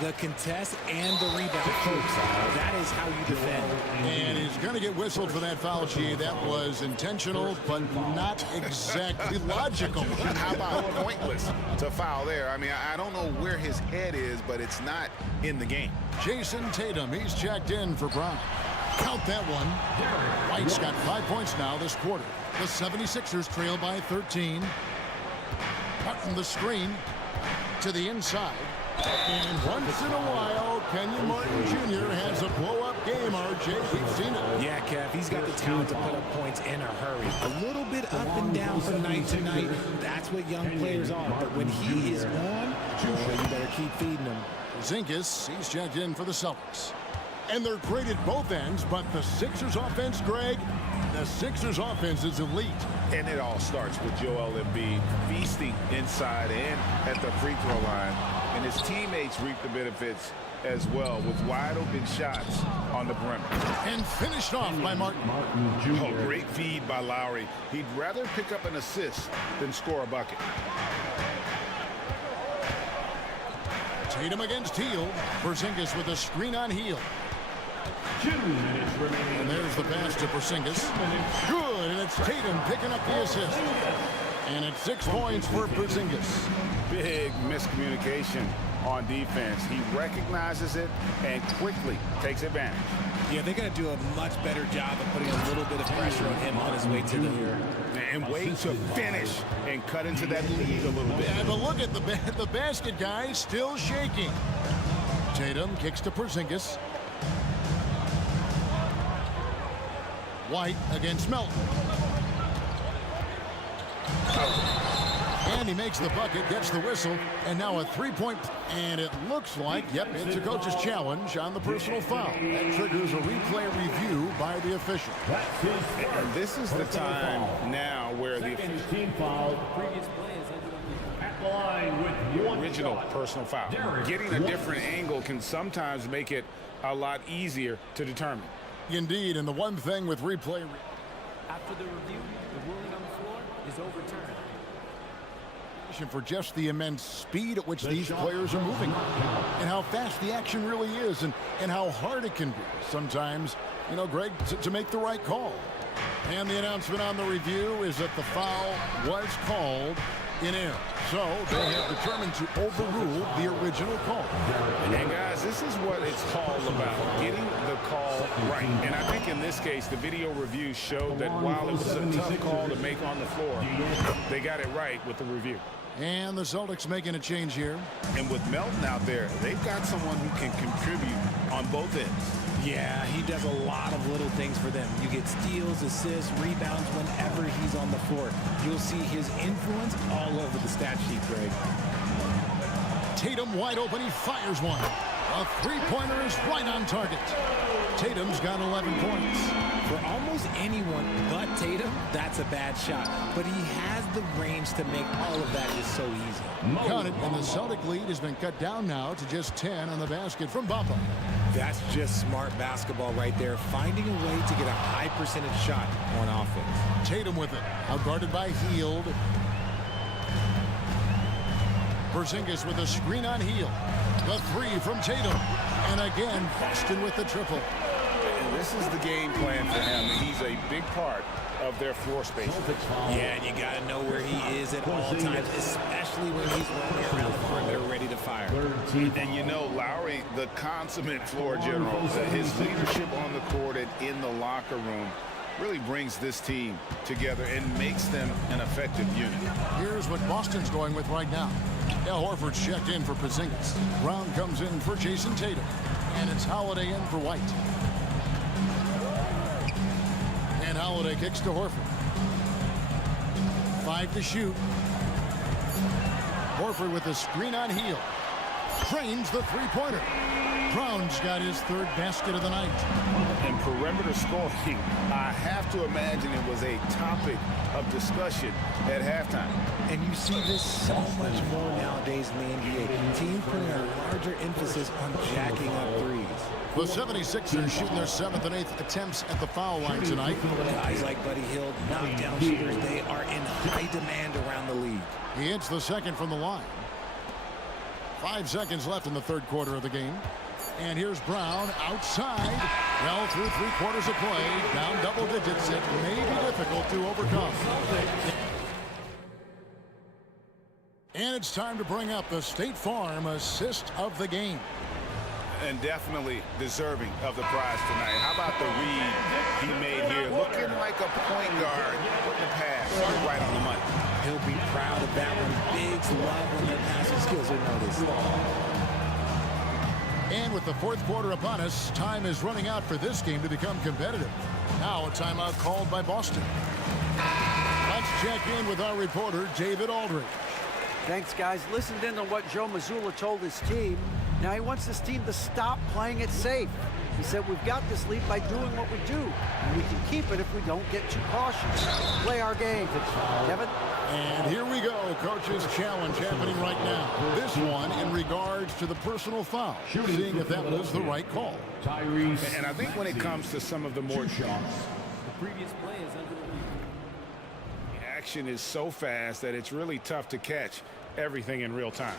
The contest and the rebound, folks. That is how you defend. And he's going to get whistled for that foul, G. That was intentional, but not exactly logical. How about pointless to foul there? I mean, I don't know where his head is, but it's not in the game. Jason Tatum, he's checked in for Brown. Count that one. White's got 5 points now this quarter. The 76ers trail by 13. Cutting the screen to the inside. And once in a while, Kenyon Martin Jr. has a blow-up game, RJ. We've seen it. Yeah, Kev, he's got the talent to put up points in a hurry. A little bit up and down from night to night. That's what young players are. But when he is on, you better keep feeding him. Zinkis, he's checked in for the Celtics. And they're great at both ends, but the Sixers offense, Greg, the Sixers offense is elite. And it all starts with Joel Embiid feasting inside and at the free throw line. And his teammates reap the benefits as well with wide open shots on the perimeter. And finished off by Martin. Oh, great feed by Lowry. He'd rather pick up an assist than score a bucket. Tatum against Hield. Porzingis with a screen on Hield. 2 minutes remaining. And there's the pass to Porzingis. Good, and it's Tatum picking up the assist. And it's 6 points for Porzingis. Big miscommunication on defense. He recognizes it and quickly takes advantage. Yeah, they got to do a much better job of putting a little bit of pressure on him on his way to the and wait to finish and cut into that lead a little bit. Yeah, but look at the basket, guys, still shaking. Tatum kicks to Porzingis. White against Melton. And he makes the bucket, gets the whistle, and now a three-point. And it looks like, yep, it's a coach's challenge on the personal foul. That triggers a replay review by the official. And this is the time now where the team foul. Previous play is at the line with one original personal foul. Getting a different angle can sometimes make it a lot easier to determine. Indeed, and the one thing with replay. After the review, the ruling on the floor is overturned. For just the immense speed at which these players are moving and how fast the action really is and how hard it can be sometimes, you know, Greg, to make the right call. And the announcement on the review is that the foul was called in error. So they have determined to overrule the original call. And guys, this is what it's all about, getting the call right. And I think in this case, the video review showed that while it was a tough call to make on the floor, they got it right with the review. And the Celtics making a change here. And with Melton out there, they've got someone who can contribute on both ends. Yeah, he does a lot of little things for them. You get steals, assists, rebounds whenever he's on the floor. You'll see his influence all over the stat sheet, Greg. Tatum wide open, he fires one. A three-pointer is right on target. Tatum's got 11 points. For almost anyone but Tatum, that's a bad shot. But he has the range to make all of that just so easy. Got it, and the Celtic lead has been cut down now to just 10 on the basket from Bamba. That's just smart basketball right there, finding a way to get a high percentage shot on offense. Tatum with it, outguarded by Hield. Porzingis with a screen on Hield. The three from Tatum. And again, Boston with the triple. And this is the game plan for him. He's a big part of their floor space. Yeah, and you got to know where he is at all times, especially when he's running around the perimeter ready to fire. And you know, Lowry, the consummate floor general, his leadership on the court and in the locker room really brings this team together and makes them an effective unit. Here's what Boston's going with right now. Al Horford's checked in for Porzingis. Brown comes in for Jason Tatum. And it's Holiday in for White. And Holiday kicks to Horford. 5 to shoot. Horford with a screen on Hield. Trains the three-pointer. Brown's got his third basket of the night. And perimeter scoring, I have to imagine it was a topic of discussion at halftime. And you see this so much more nowadays in the NBA. Teams putting a larger emphasis on jacking up threes. The 76ers shooting their 7th and 8th attempts at the foul line tonight. Guys like Buddy Hield, knockdown shooters, they are in high demand around the league. He hits the second from the line. 5 seconds left in the third quarter of the game. And here's Brown outside. Well, through 3 quarters of play, down double digits. It may be difficult to overcome. And it's time to bring up the State Farm assist of the game. And definitely deserving of the prize tonight. How about the read he made here? Looking like a point guard. Putting the pass right on the money. He'll be proud of that one. Bigs love when their passing skills are noticed. And with the fourth quarter upon us, time is running out for this game to become competitive. Now a timeout called by Boston. Let's check in with our reporter, David Aldridge. Thanks, guys. Listened in on what Joe Mazzulla told his team. Now he wants his team to stop playing it safe. He said, we've got this lead by doing what we do, and we can keep it if we don't get too cautious. Play our game. Kevin? And here we go. Coach's challenge happening right now. This one in regards to the personal foul. Seeing if that was the right call. And I think when it comes to some of the more shots, The previous play is under review. the action is so fast that it's really tough to catch everything in real time.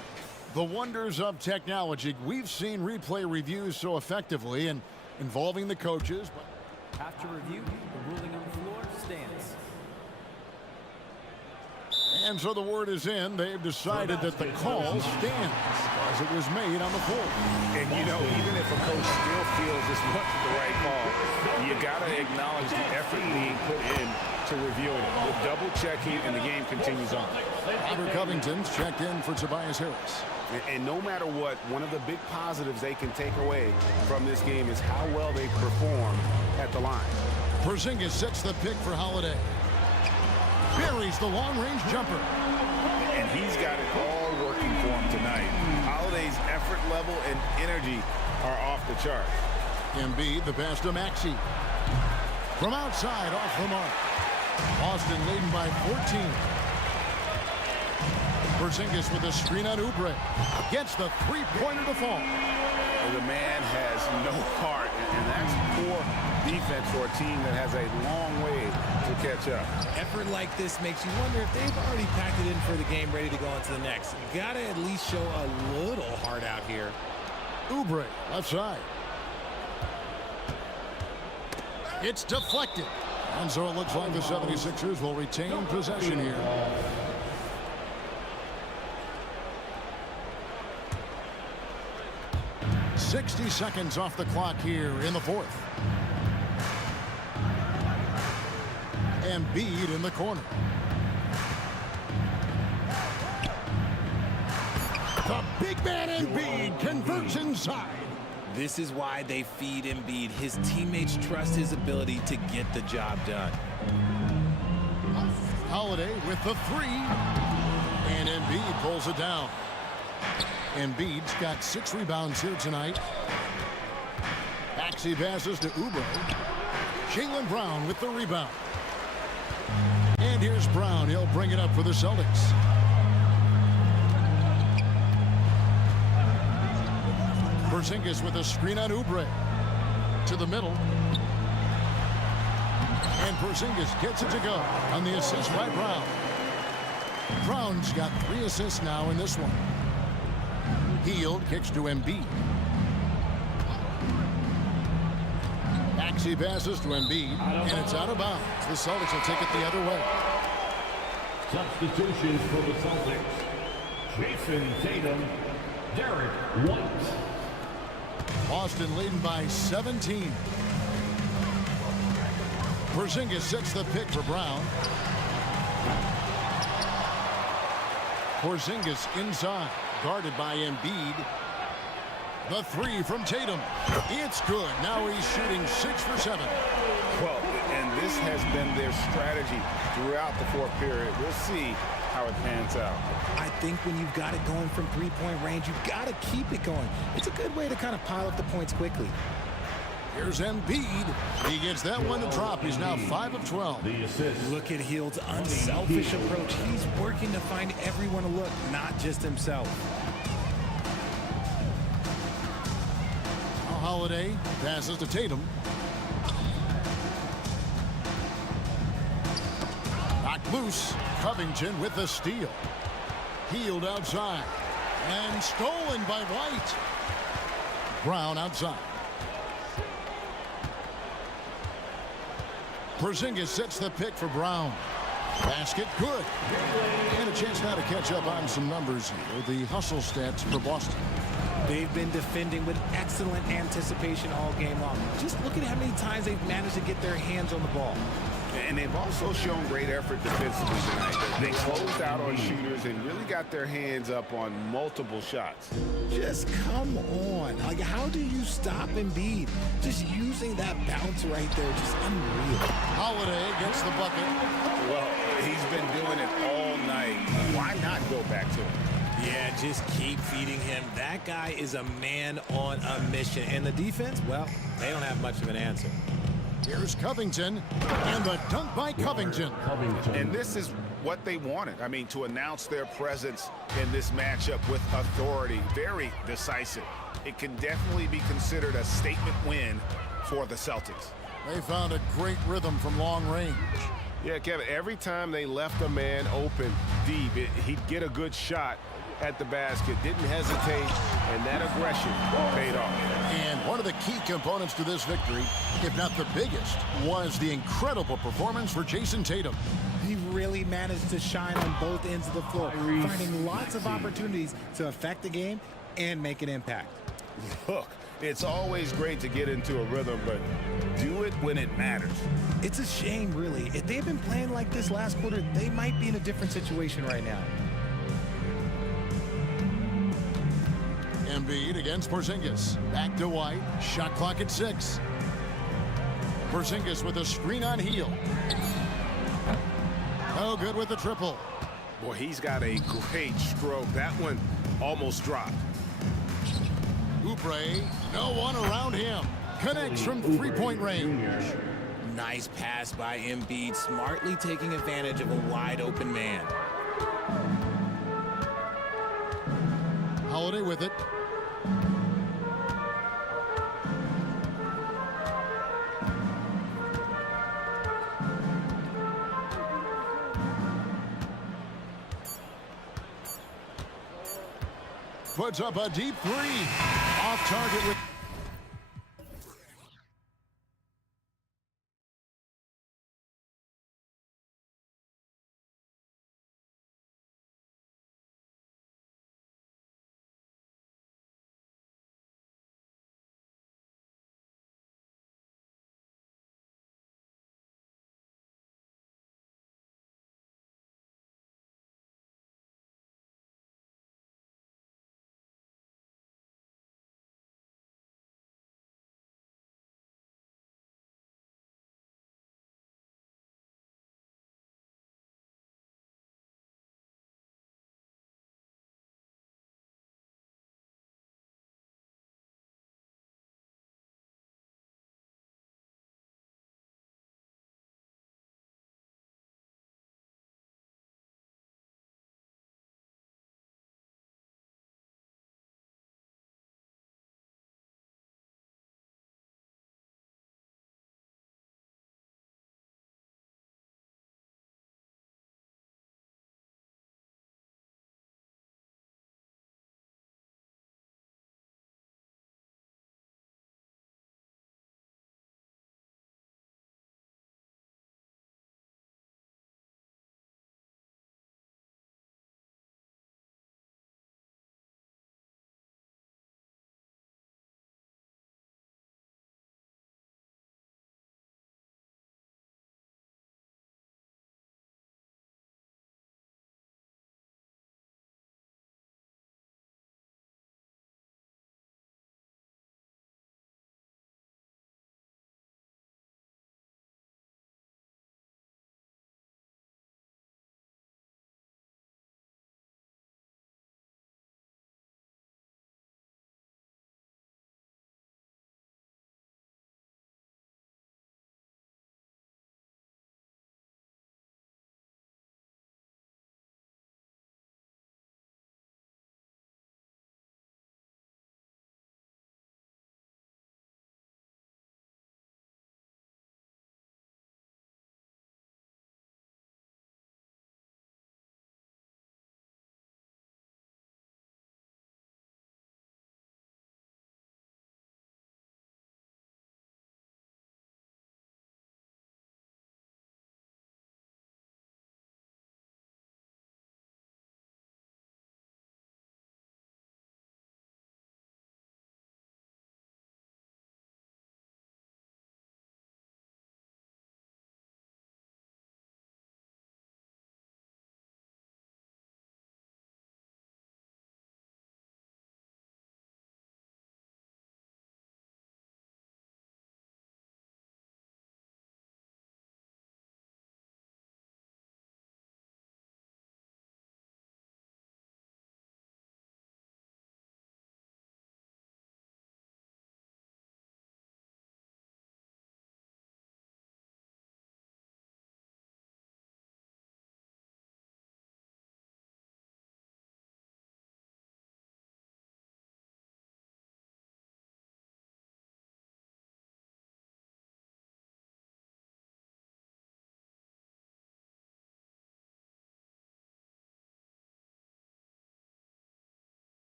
The wonders of technology. We've seen replay reviews so effectively and involving the coaches. After review, the ruling on the floor stands. And so the word is in. They've decided that the call stands as it was made on the floor. And, you know, even if a coach still feels this wasn't the right call, you got to acknowledge the effort being put in to reviewing it. The double checking, and the game continues on. Robert Covington's checked in for Tobias Harris. And no matter what, one of the big positives they can take away from this game is how well they perform at the line. Porzingis sets the pick for Holiday. Buries the long-range jumper. And he's got it all working for him tonight. Holiday's effort level and energy are off the chart. Embiid, the pass to Maxey. From outside, off the mark. Boston leading by 14. Porzingis with a screen on Oubre. Gets the three-pointer to fall. The man has no heart, and that's poor defense for a team that has a long way to catch up. Effort like this makes you wonder if they've already packed it in for the game, ready to go into the next. Gotta at least show a little heart out here. Oubre, left side. It's deflected. And so it looks like the 76ers will retain possession here. .60 seconds off the clock here in the fourth. Embiid in the corner. The big man Embiid converts inside. This is why they feed Embiid. His teammates trust his ability to get the job done. Holiday with the three. And Embiid pulls it down. Embiid's got 6 rebounds here tonight. Maxey passes to Oubre. Jaylen Brown with the rebound. And here's Brown. He'll bring it up for the Celtics. Porzingis with a screen on Oubre. To the middle. And Porzingis gets it to go on the assist by Brown. Brown's got 3 assists now in this one. Hield kicks to Embiid. Maxey passes to Embiid, and it's out of bounds. The Celtics will take it the other way. Substitutions for the Celtics. Jason Tatum, Derek White. Boston leading by 17. Porzingis sets the pick for Brown. Porzingis inside, guarded by Embiid. The three from Tatum. It's good. Now he's shooting 6 for 7. Well, and this has been their strategy throughout the fourth period. We'll see how pans out. I think when you've got it going from three-point range, you've got to keep it going. It's a good way to kind of pile up the points quickly. Here's Embiid. He gets that one to drop. He's now 5 of 12. Look at Hield's unselfish approach. He's working to find everyone to look, not just himself. Holiday passes to Tatum. Knocked loose. Covington with the steal. Hield outside. And stolen by White. Brown outside. Porzingis sets the pick for Brown. Basket good. And a chance now to catch up on some numbers here. The hustle stats for Boston. They've been defending with excellent anticipation all game long. Just look at how many times they've managed to get their hands on the ball. And they've also shown great effort defensively tonight. They closed out on shooters and really got their hands up on multiple shots. Just come on. Like, how do you stop Embiid? Just using that bounce right there, just unreal. Holiday gets the bucket. Well, he's been doing it all night. Why not go back to him? Yeah, just keep feeding him. That guy is a man on a mission. And the defense, well, they don't have much of an answer. Here's Covington, and the dunk by Covington. And this is what they wanted. I mean, to announce their presence in this matchup with authority, very decisive. It can definitely be considered a statement win for the Celtics. They found a great rhythm from long range. Yeah, Kevin, every time they left a man open deep, he'd get a good shot at the basket, didn't hesitate, and that aggression paid off. And one of the key components to this victory, if not the biggest, was the incredible performance for Jason Tatum. He really managed to shine on both ends of the floor, finding lots of opportunities to affect the game and make an impact. Look, it's always great to get into a rhythm, but do it when it matters. It's a shame, really. If they've been playing like this last quarter, they might be in a different situation right now. Embiid against Porzingis. Back to White. Shot clock at 6. Porzingis with a screen on Hield. No good with the triple. Boy, he's got a great stroke. That one almost dropped. Oubre, no one around him. Connects from three-point range. Nice pass by Embiid, smartly taking advantage of a wide-open man. Holiday with it. Puts up a deep three. Off target with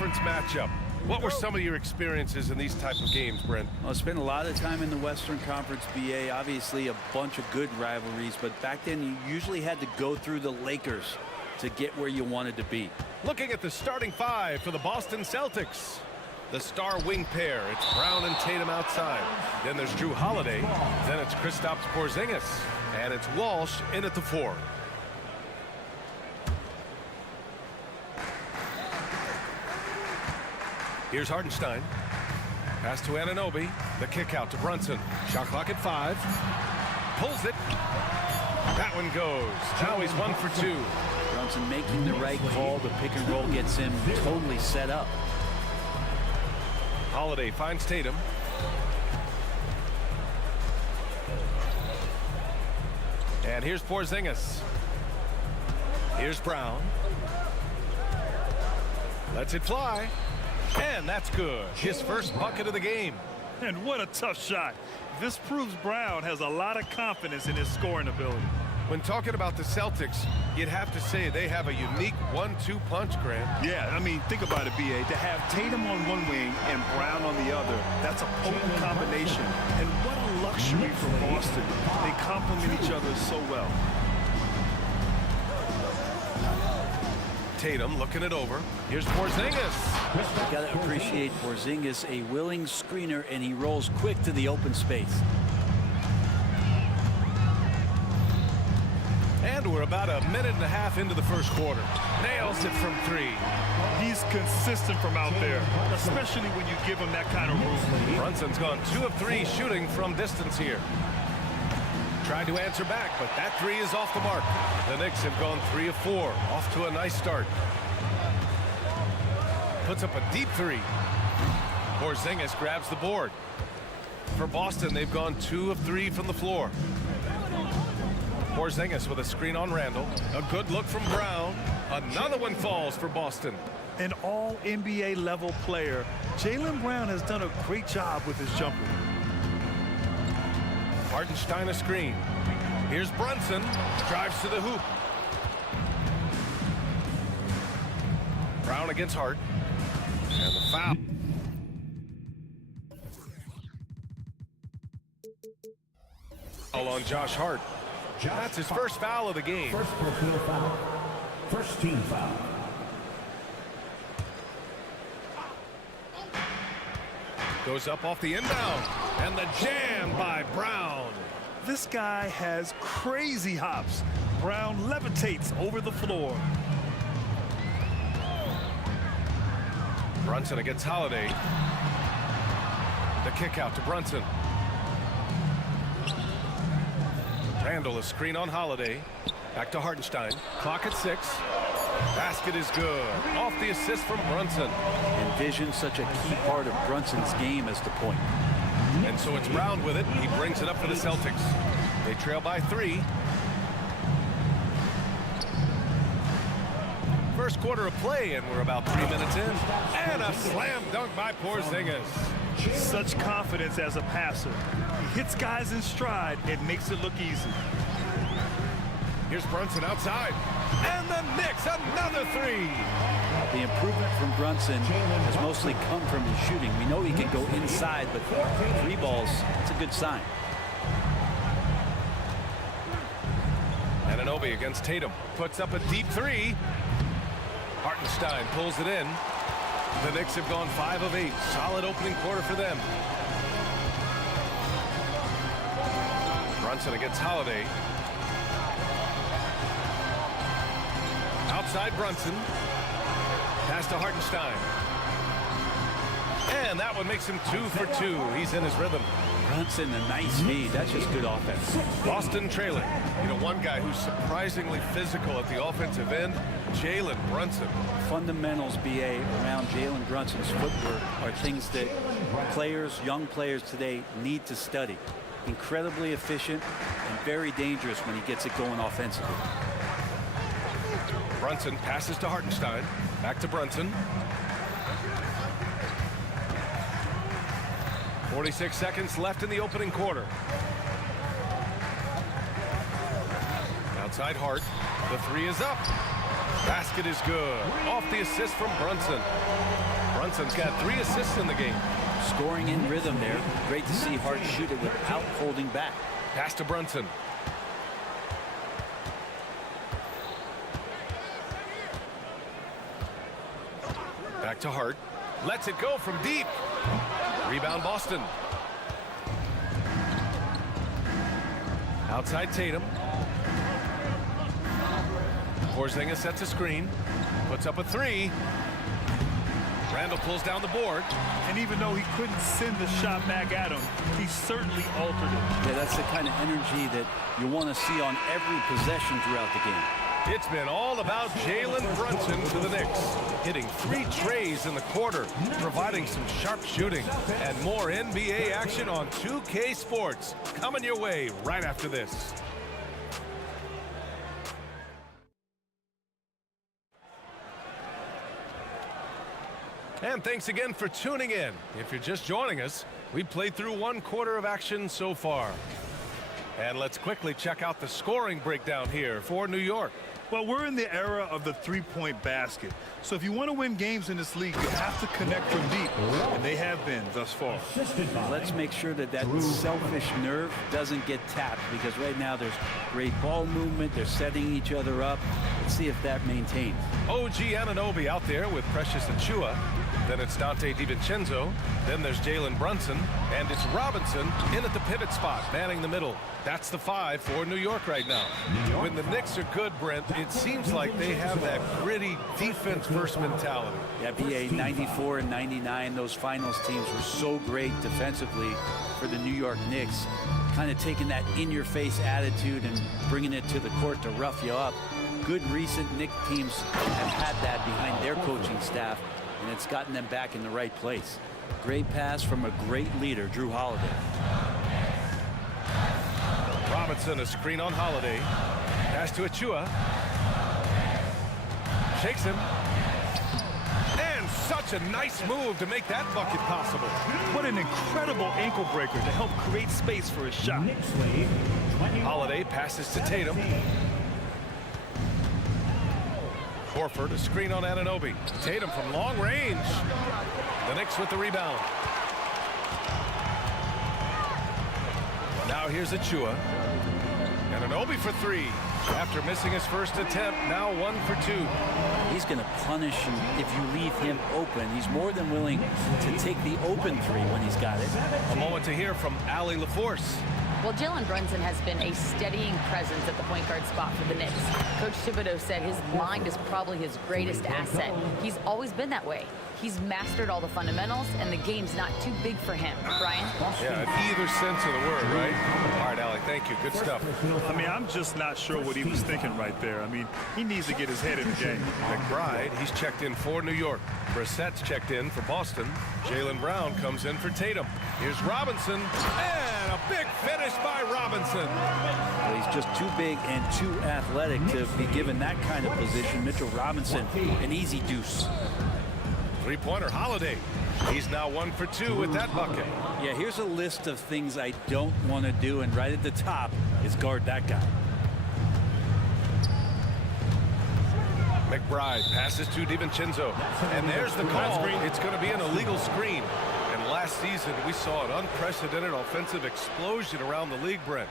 conference matchup. What were some of your experiences in these type of games, Brent? I spent a lot of time in the Western Conference, BA. Obviously, a bunch of good rivalries, but back then you usually had to go through the Lakers to get where you wanted to be. Looking at the starting five for the Boston Celtics. The star wing pair, it's Brown and Tatum outside. Then there's Drew Holiday. Then it's Kristaps Porzingis. And it's Walsh in at the 4. Here's Hartenstein. Pass to Anunoby. The kick out to Brunson. Shot clock at 5. Pulls it. That one goes. Now he's 1 for 2. Brunson making the right call. The pick and roll gets him totally set up. Holiday finds Tatum. And here's Porzingis. Here's Brown. Lets it fly. And that's good. His first bucket of the game. And what a tough shot. This proves Brown has a lot of confidence in his scoring ability. When talking about the Celtics, you'd have to say they have a unique 1-2 punch, Grant. Yeah, I mean, think about it, BA. To have Tatum on one wing and Brown on the other, that's a potent combination. And what a luxury for Boston. They complement each other so well. Tatum looking it over. Here's Porzingis. You got to appreciate Porzingis, a willing screener, and he rolls quick to the open space. And we're about a minute and a half into the first quarter. Nails it from 3. He's consistent from out there, especially when you give him that kind of room. Brunson's gone 2 of 3 shooting from distance here. Tried to answer back, but that 3 is off the mark. The Knicks have gone 3 of 4. Off to a nice start. Puts up a deep 3. Porzingis grabs the board. For Boston, they've gone 2 of 3 from the floor. Porzingis with a screen on Randall. A good look from Brown. Another one falls for Boston. An all-NBA level player, Jaylen Brown has done a great job with his jumper. Hartenstein a screen. Here's Brunson. Drives to the hoop. Brown against Hart. And the foul. Foul on Josh Hart. That's his first foul of the game. First personal foul. First team foul. Goes up off the inbound. And the jam by Brown. This guy has crazy hops. Brown levitates over the floor. Brunson against Holiday. The kick out to Brunson. Randall a screen on Holiday. Back to Hartenstein. Clock at 6. Basket is good. Off the assist from Brunson. Envision such a key part of Brunson's game as the point. And so it's Brown with it. He brings it up for the Celtics. They trail by 3. First quarter of play, and we're about 3 minutes in. And a slam dunk by Porzingis. Such confidence as a passer. He hits guys in stride and makes it look easy. Here's Brunson outside. And the Knicks, another 3. The improvement from Brunson has mostly come from his shooting. We know he can go inside, but 3 balls, that's a good sign. Anunoby against Tatum. Puts up a deep 3. Hartenstein pulls it in. The Knicks have gone 5 of 8. Solid opening quarter for them. Brunson against Holiday. Outside Brunson. Pass to Hartenstein. And that one makes him 2 for 2. He's in his rhythm. Brunson, a nice feed. That's just good offense. Boston trailing. You know, one guy who's surprisingly physical at the offensive end, Jalen Brunson. Fundamentals, BA, around Jalen Brunson's footwork are things that players, young players today need to study. Incredibly efficient and very dangerous when he gets it going offensively. Brunson passes to Hartenstein. Back to Brunson. 46 seconds left in the opening quarter. Outside Hart. The 3 is up. Basket is good. Off the assist from Brunson. Brunson's got 3 assists in the game. Scoring in rhythm there. Great to see Hart shoot it without holding back. Pass to Brunson. Back to Hart. Lets it go from deep. Rebound Boston. Outside Tatum. Porzingis sets a screen. Puts up a 3. Randall pulls down the board. And even though he couldn't send the shot back at him, he certainly altered it. Yeah, that's the kind of energy that you want to see on every possession throughout the game. It's been all about Jalen Brunson for the Knicks, hitting 3 trays in the quarter, providing some sharp shooting, and more NBA action on 2K Sports. Coming your way right after this. And thanks again for tuning in. If you're just joining us, we played through 1 quarter of action so far. And let's quickly check out the scoring breakdown here for New York. Well, we're in the era of the three-point basket. So if you want to win games in this league, you have to connect from deep. And they have been thus far. Let's make sure that that selfish nerve doesn't get tapped, because right now there's great ball movement. They're setting each other up. Let's see if that maintains. OG Anunoby out there with Precious Achiuwa. Then it's Dante DiVincenzo. Then there's Jalen Brunson. And it's Robinson in at the pivot spot, manning the middle. That's the 5 for New York right now. When the Knicks are good, Brent, it seems like they have that gritty defense-first mentality. Yeah, BA 94 and 99, those finals teams were so great defensively for the New York Knicks. Kind of taking that in-your-face attitude and bringing it to the court to rough you up. Good recent Knicks teams have had that behind their coaching staff, and it's gotten them back in the right place. Great pass from a great leader, Drew Holiday. Robinson, a screen on Holiday. Pass to Achiuwa. Shakes him. And such a nice move to make that bucket possible. What an incredible ankle breaker to help create space for his shot. Holiday passes to Tatum. Horford, a screen on Anunoby. Tatum from long range. The Knicks with the rebound. Now here's Achiuwa. Anunoby for 3. After missing his first attempt, now 1 for 2. He's going to punish you if you leave him open. He's more than willing to take the open 3 when he's got it. A moment to hear from Allie LaForce. Well, Jalen Brunson has been a steadying presence at the point guard spot for the Knicks. Coach Thibodeau said his mind is probably his greatest asset. He's always been that way. He's mastered all the fundamentals, and the game's not too big for him. Brian? Yeah, in either sense of the word, right? All right, Allie, thank you. Good stuff. I mean, I'm just not sure what he was thinking right there. I mean, he needs to get his head in the game. McBride, he's checked in for New York. Brissett's checked in for Boston. Jaylen Brown comes in for Tatum. Here's Robinson, and a big finish by Robinson. Well, he's just too big and too athletic to be given that kind of position. Mitchell Robinson, an easy deuce. Three-pointer Holiday. He's now 1 for 2 with that bucket. Yeah, here's a list of things I don't want to do, and right at the top is guard that guy. McBride passes to DiVincenzo. And there's the call. It's going to be an illegal screen. And last season, we saw an unprecedented offensive explosion around the league, Brent.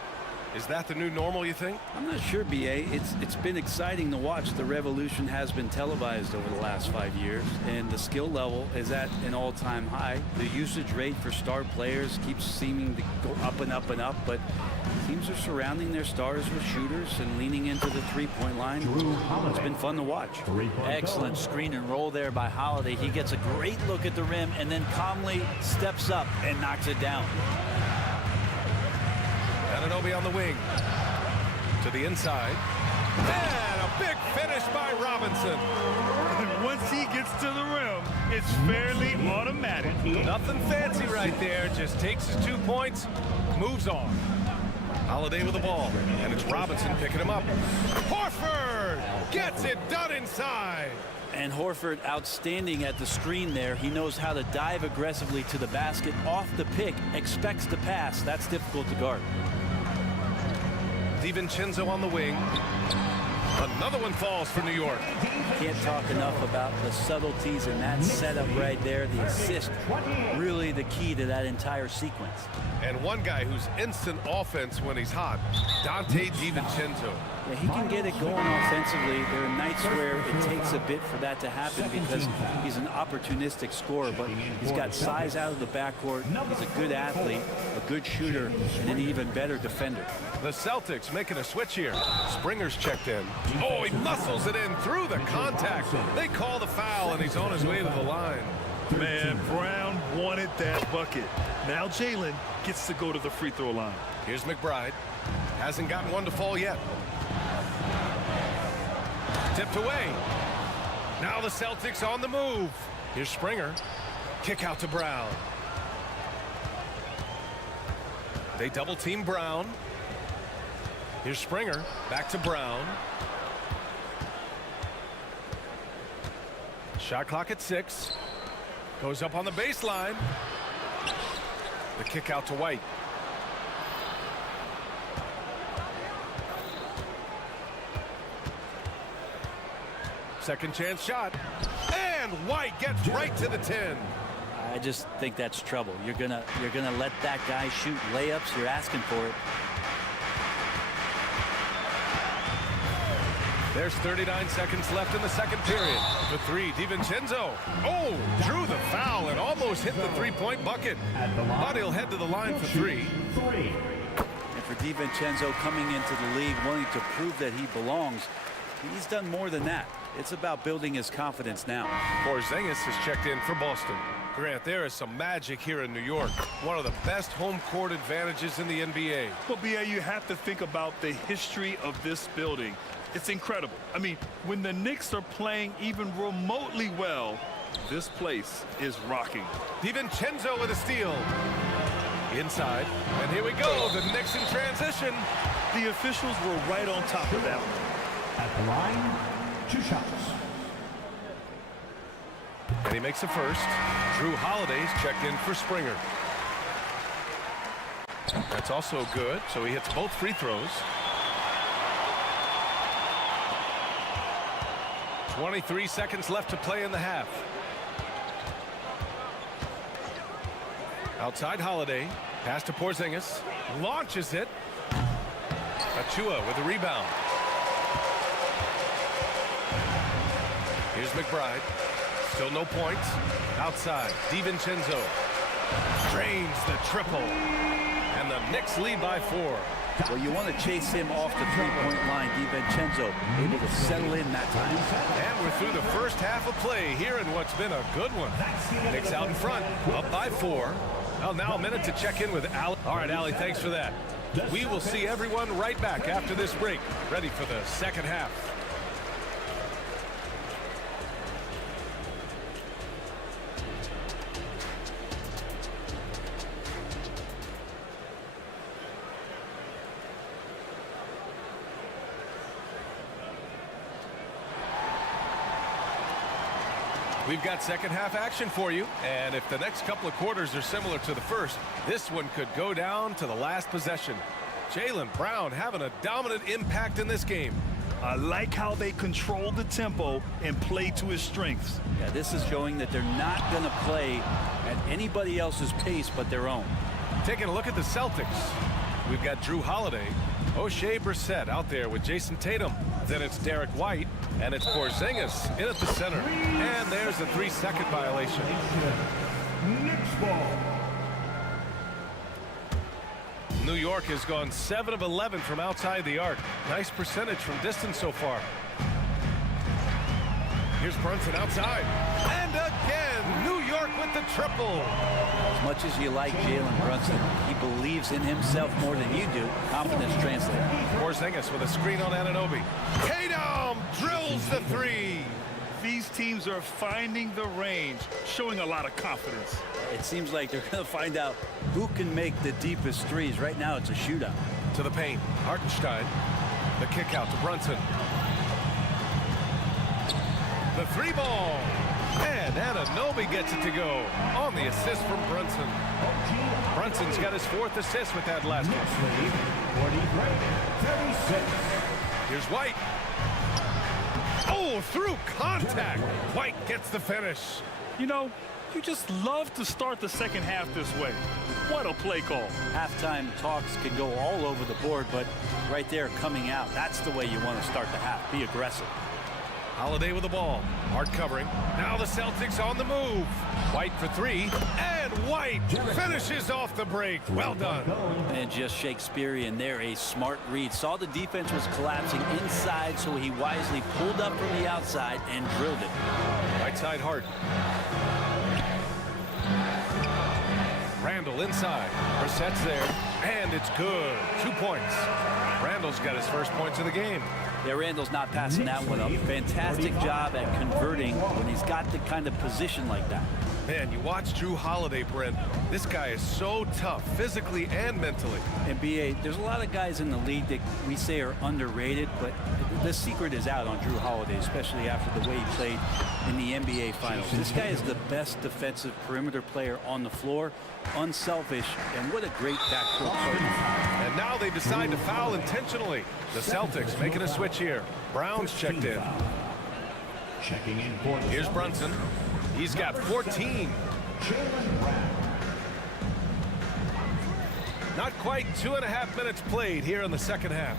Is that the new normal, you think? I'm not sure, BA. It's been exciting to watch. The revolution has been televised over the last 5 years, and the skill level is at an all-time high. The usage rate for star players keeps seeming to go up and up and up, but teams are surrounding their stars with shooters and leaning into the three-point line. It's been fun to watch. Excellent screen and roll there by Holiday. He gets a great look at the rim and then calmly steps up and knocks it down. Anunoby on the wing. To the inside. And a big finish by Robinson. And once he gets to the rim, it's fairly automatic. Nothing fancy right there. Just takes his 2 points, moves on. Holiday with the ball, and it's Robinson picking him up. Horford gets it done inside. And Horford outstanding at the screen there. He knows how to dive aggressively to the basket off the pick, expects the pass. That's difficult to guard. DiVincenzo on the wing. Another one falls for New York. Can't talk enough about the subtleties in that setup right there. The assist, really the key to that entire sequence. And one guy who's instant offense when he's hot, Dante DiVincenzo. Yeah, he can get it going offensively. There are nights where it takes a bit for that to happen because he's an opportunistic scorer, but he's got size out of the backcourt. He's a good athlete, a good shooter, and an even better defender. The Celtics making a switch here. Springer's checked in. Oh, he muscles it in through the contact. They call the foul, and he's on his way to the line. Man, Brown wanted that bucket. Now Jalen gets to go to the free throw line. Here's McBride. Hasn't gotten one to fall yet. Tipped away. Now the Celtics on the move. Here's Springer. Kick out to Brown. They double team Brown. Here's Springer. Back to Brown. Shot clock at 6. Goes up on the baseline. The kick out to White. Second chance shot. And White gets right to the 10. I just think that's trouble. You're gonna let that guy shoot layups. You're asking for it. There's 39 seconds left in the second period. The 3, DiVincenzo. Oh, drew the foul and almost hit the three-point bucket. But he'll head to the line for 3. And for DiVincenzo coming into the league wanting to prove that he belongs, he's done more than that. It's about building his confidence now. Porzingis has checked in for Boston. Grant, there is some magic here in New York. One of the best home court advantages in the NBA. Well, B.A., you have to think about the history of this building. It's incredible. I mean, when the Knicks are playing even remotely well, this place is rocking. DiVincenzo with a steal. Inside. And here we go. The Knicks in transition. The officials were right on top of that one. At the line, 2 shots. And he makes the first. Drew Holiday's checked in for Springer. That's also good. So he hits both free throws. 23 seconds left to play in the half. Outside Holiday. Pass to Porzingis. Launches it. Achua with a rebound. Here's McBride. Still no points. Outside. DiVincenzo. Drains the triple. And the Knicks lead by 4. Well, you want to chase him off the three-point line. DiVincenzo able to settle in that time. And we're through the first half of play here in what's been a good one. Knicks out in front, up by 4. Well, now a minute to check in with Ali. All right, Ali, thanks for that. We will see everyone right back after this break, ready for the second half. We've got second half action for you, and if the next couple of quarters are similar to the first, this one could go down to the last possession. Jaylen Brown having a dominant impact in this game. I like how they control the tempo and play to his strengths. Yeah, this is showing that they're not going to play at anybody else's pace but their own. Taking a look at the Celtics, we've got Drew Holiday, O'Shea Brissett out there with Jason Tatum. Then it's Derek White, and it's Porzingis in at the center. And there's a 3-second violation. Knicks ball. New York has gone 7 of 11 from outside the arc. Nice percentage from distance so far. Here's Brunson outside. And again, New York with the triple. As much as you like Jalen Brunson, he believes in himself more than you do. Confidence translates. Porzingis with a screen on Anunoby. Tatum drills the 3. These teams are finding the range, showing a lot of confidence. It seems like they're going to find out who can make the deepest threes. Right now, it's a shootout. To the paint, Hartenstein. The kick out to Brunson. The 3 ball. And Anunoby gets it to go on the assist from Brunson. Brunson's got his 4th assist with that last one. 43, 36. Here's White. Oh, through contact. White gets the finish. You know, you just love to start the second half this way. What a play call. Halftime talks can go all over the board, but right there coming out, that's the way you want to start the half. Be aggressive. Holiday with the ball. Hard covering. Now the Celtics on the move. White for three. And White finishes off the break. Well done. And just Shakespearean there. A smart read. Saw the defense was collapsing inside, so he wisely pulled up from the outside and drilled it. Right side Hart. Randall inside. Brissett's there. And it's good. 2 points. Randall's got his first points of the game. Yeah, Randall's not passing that one up. Fantastic job at converting when he's got the kind of position like that. Man, you watch Drew Holiday, Brent. This guy is so tough, physically and mentally. And BA, there's a lot of guys in the league that we say are underrated, but the secret is out on Drew Holiday, especially after the way he played in the NBA Finals. This guy is the best defensive perimeter player on the floor, unselfish, and what a great backcourt partner. And now they decide to foul intentionally. The Celtics making a switch here. Brown's checked in. Checking in for Here's Brunson. He's got 14. Not quite 2.5 minutes played here in the second half.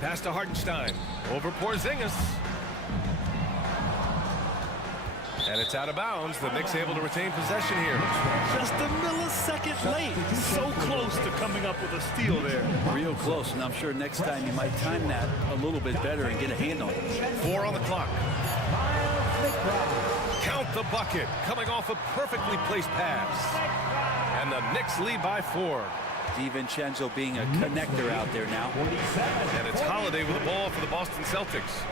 Pass to Hartenstein. Over Porzingis. And it's out of bounds. The Knicks able to retain possession here. Just a millisecond late. So close to coming up with a steal there. Real close, and I'm sure next time you might time that a little bit better and get a hand on it. 4 on the clock. Count the bucket. Coming off a perfectly placed pass. And the Knicks lead by 4. DiVincenzo being a connector out there now. And it's Holiday with the ball for the Boston Celtics.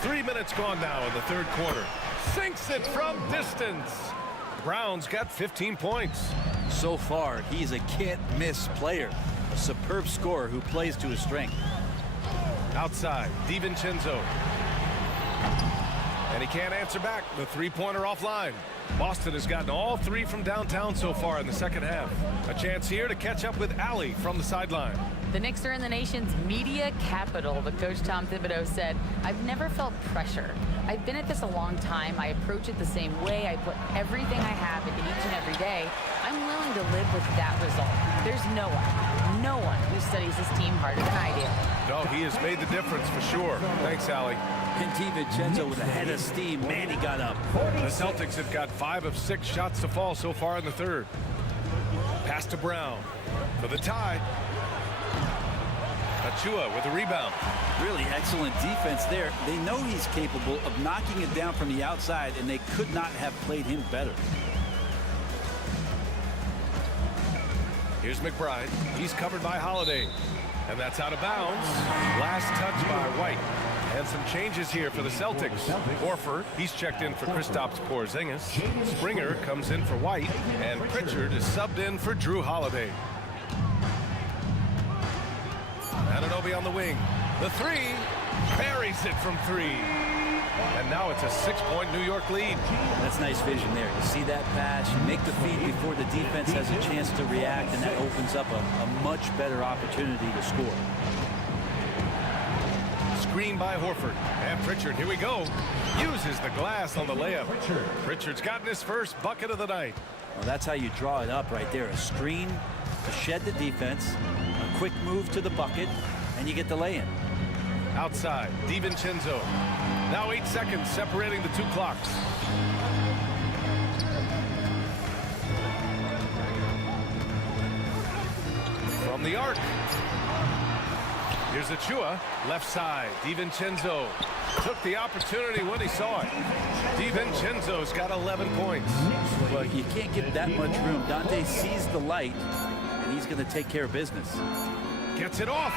3 minutes gone now in the third quarter. Sinks it from distance. Brown's got 15 points. So far, he's a can't-miss player. A superb scorer who plays to his strength. Outside, DiVincenzo. And he can't answer back. The three-pointer offline. Boston has gotten all 3 from downtown so far in the second half. A chance here to catch up with Allie from the sideline. The Knicks are in the nation's media capital, but Coach Tom Thibodeau said, "I've never felt pressure. I've been at this a long time. I approach it the same way. I put everything I have into each and every day. I'm willing to live with that result. There's no one who studies this team harder than I do." No, he has made the difference for sure. Thanks, Allie. And DiVincenzo with a head of steam. Man, he got up. The Celtics have got 5 of 6 shots to fall so far in the third. Pass to Brown for the tie. Achua with the rebound. Really excellent defense there. They know he's capable of knocking it down from the outside, and they could not have played him better. Here's McBride. He's covered by Holiday. And that's out of bounds. Last touch by White. And some changes here for the Celtics. Horford, he's checked in for Kristaps Porzingis. Springer comes in for White. And Pritchard is subbed in for Drew Holiday. Anunoby on the wing. The three. Buries it from 3. And now it's a 6-point New York lead. That's nice vision there. You see that pass, you make the feed before the defense has a chance to react, and that opens up a much better opportunity to score. Screen by Horford. And Pritchard, here we go. Uses the glass on the layup. Pritchard's gotten his first bucket of the night. Well, that's how you draw it up right there. A screen to shed the defense, a quick move to the bucket, and you get the lay-in. Outside, DiVincenzo. Now 8 seconds separating the 2 clocks. From the arc. Here's Achua, left side. DiVincenzo took the opportunity when he saw it. DiVincenzo's got 11 points. Well, you can't give that much room. Dante sees the light, and he's going to take care of business. Gets it off.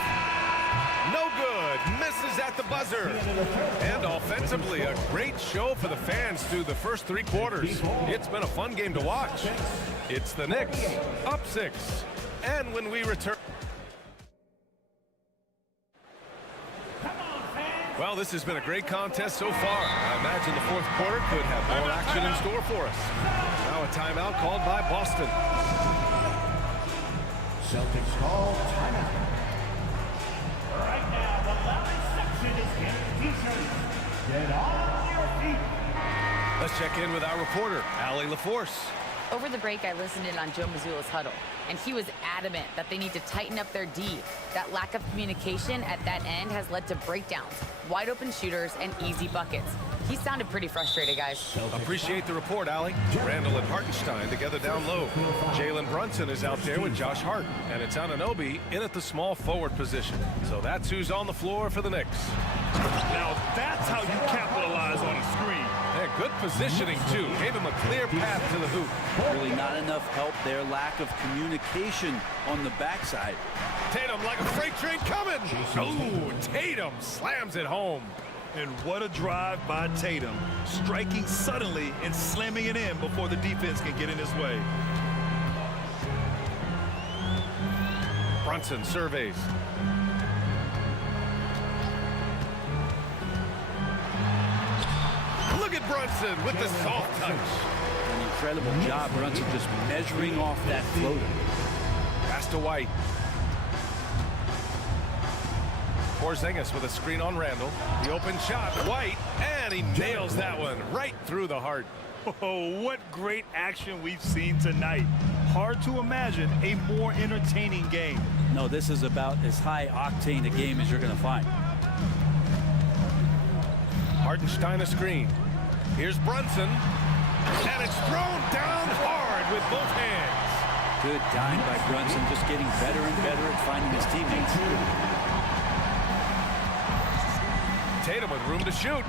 No good. Misses at the buzzer. And offensively, a great show for the fans through the first 3 quarters. It's been a fun game to watch. It's the Knicks, up 6. And when we return... Well, this has been a great contest so far. I imagine the fourth quarter could have more action in store for us. Now a timeout called by Boston. Celtics call timeout. Right now, the loudest section is getting t-shirts. Get on your feet. Let's check in with our reporter, Allie LaForce. Over the break, I listened in on Joe Mazzulla's huddle, and he was adamant that they need to tighten up their D. That lack of communication at that end has led to breakdowns, wide open shooters, and easy buckets. He sounded pretty frustrated, guys. Appreciate the report, Allie. Randall and Hartenstein together down low. Jalen Brunson is out there with Josh Hart, and it's Anunoby in at the small forward position. So that's who's on the floor for the Knicks. Now that's how you capitalize on a screen. Yeah, good positioning, too. Gave him a clear path to the hoop. Really not enough help there. Lack of communication on the backside. Tatum like a freight train coming. Oh, Tatum slams it home. And what a drive by Tatum, striking suddenly and slamming it in before the defense can get in his way. Brunson surveys. Look at Brunson with the soft touch. An incredible job, Brunson just measuring off that floater. Pass to White. Porzingis with a screen on Randall. The open shot, White, and he nails that one right through the heart. Oh, what great action we've seen tonight. Hard to imagine a more entertaining game. No, this is about as high octane a game as you're going to find. Hartenstein a screen. Here's Brunson, and it's thrown down hard with both hands. Good dime by Brunson, just getting better and better at finding his teammates. Tatum with room to shoot.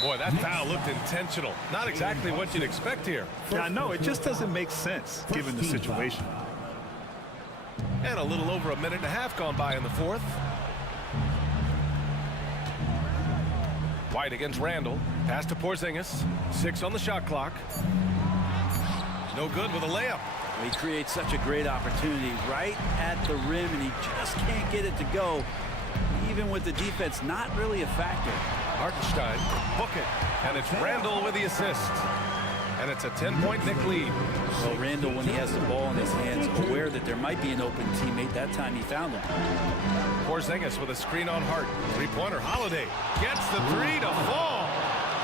Boy, that foul looked intentional. Not exactly what you'd expect here. Yeah, I know. It just doesn't make sense given the situation. And a little over a minute and a half gone by in the fourth. White against Randall. Pass to Porzingis. 6 on the shot clock. No good with a layup. He creates such a great opportunity right at the rim, and he just can't get it to go. Even with the defense not really a factor. Hartenstein, book it, and it's Randall with the assist. And it's a 10-point Knick lead. So Randall, when he has the ball in his hands, aware that there might be an open teammate, that time he found him. Porzingis with a screen on Hart. Three-pointer, Holiday gets the three to fall.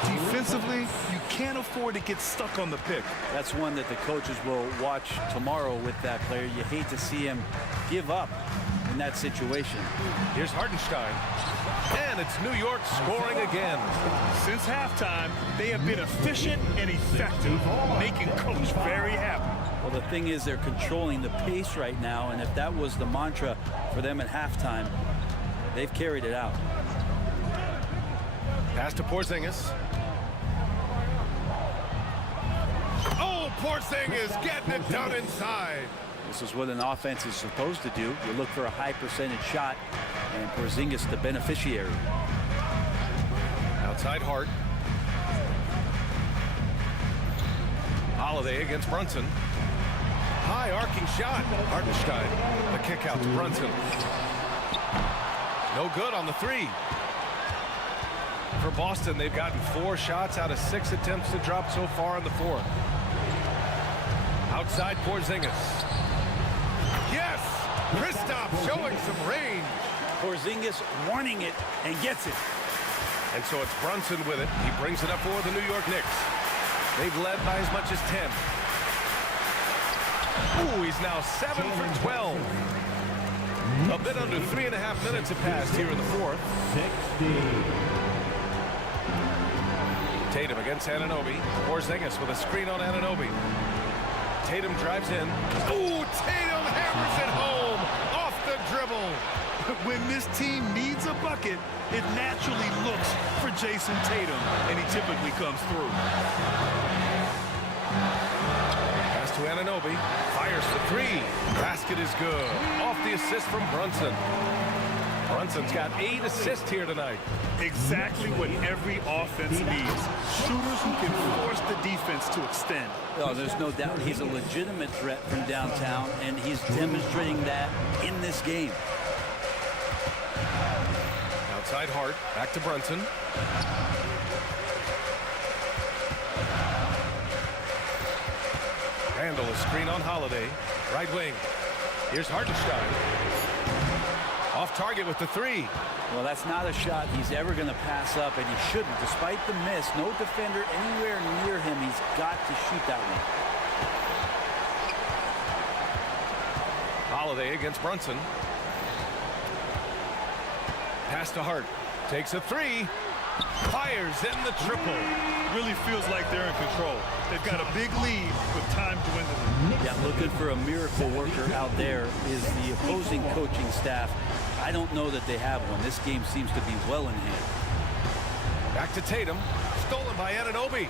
Defensively, you can't afford to get stuck on the pick. That's one that the coaches will watch tomorrow with that player. You hate to see him give up in that situation. Here's Hartenstein, and it's New York scoring again. Since halftime, they have been efficient and effective, making Coach very happy. Well, the thing is, they're controlling the pace right now, and if that was the mantra for them at halftime, they've carried it out. Pass to Porzingis. Oh, Porzingis getting it done inside. This is what an offense is supposed to do. You look for a high percentage shot, and Porzingis the beneficiary. Outside Hart. Holiday against Brunson. High arcing shot. Hartenstein. The kick out to Brunson. No good on the three. For Boston, they've gotten 4 shots out of 6 attempts to drop so far in the fourth. Outside Porzingis. Yes! Kristaps showing some range. Porzingis wanting it and gets it. And so it's Brunson with it. He brings it up for the New York Knicks. They've led by as much as 10. Ooh, he's now 7 for 12. A bit under 3.5 minutes have passed here in the fourth. 60. Tatum against Anunoby. Porzingis with a screen on Anunoby. Tatum drives in. Ooh, Tatum hammers it home off the dribble. When this team needs a bucket, it naturally looks for Jason Tatum, and he typically comes through. Pass to Anunoby. Fires for 3. Basket is good. Off the assist from Brunson. Brunson's got 8 assists here tonight. Exactly what every offense needs. Shooters who can force the defense to extend. Oh, there's no doubt he's a legitimate threat from downtown, and he's demonstrating that in this game. Outside Hart, back to Brunson. Randall, a screen on Holiday. Right wing. Here's Hartenstein. Off target with the three. Well, that's not a shot he's ever going to pass up, and he shouldn't. Despite the miss, no defender anywhere near him. He's got to shoot that one. Holiday against Brunson. Pass to Hart. Takes a three. Fires in the triple. Really feels like they're in control. They've got a big lead with time to win the league. Yeah, looking for a miracle worker out there is the opposing coaching staff. I don't know that they have one. This game seems to be well in hand. Back to Tatum. Stolen by Anunoby.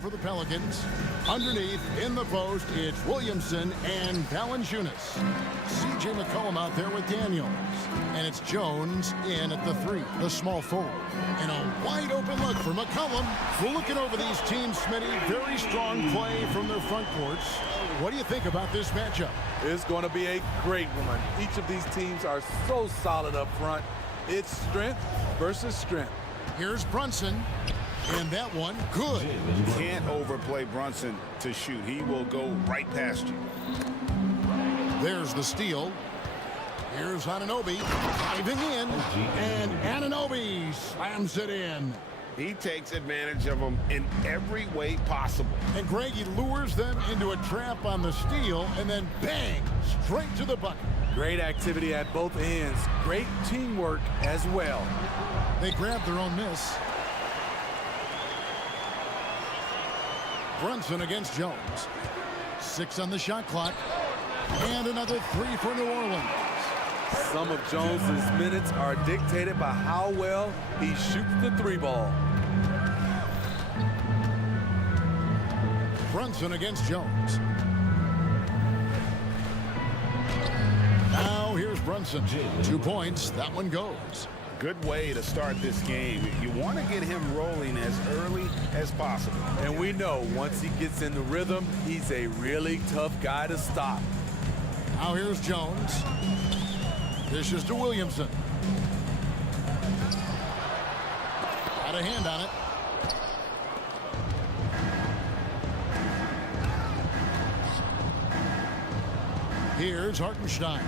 for the Pelicans. Underneath, in the post, it's Williamson and Valanciunas. C.J. McCollum out there with Daniels. And it's Jones in at the 3, the small forward. And a wide open look for McCollum. We're looking over these teams, Smitty. Very strong play from their front courts. What do you think about this matchup? It's going to be a great one. Each of these teams are so solid up front. It's strength versus strength. Here's Brunson. And that one, good. You can't overplay Brunson to shoot. He will go right past you. There's the steal. Here's Anunoby diving in. And Anunoby slams it in. He takes advantage of them in every way possible. And Greg, he lures them into a trap on the steal, and then bang, straight to the bucket. Great activity at both ends. Great teamwork as well. They grab their own miss. Brunson against Jones. 6 on the shot clock. And another 3 for New Orleans. Some of Jones's minutes are dictated by how well he shoots the 3 ball. Brunson against Jones. Now here's Brunson. 2 points. That one goes. Good way to start this game. You want to get him rolling as early as possible. And we know once he gets in the rhythm, he's a really tough guy to stop. Now here's Jones. Dishes to Williamson. Got a hand on it. Here's Hartenstein.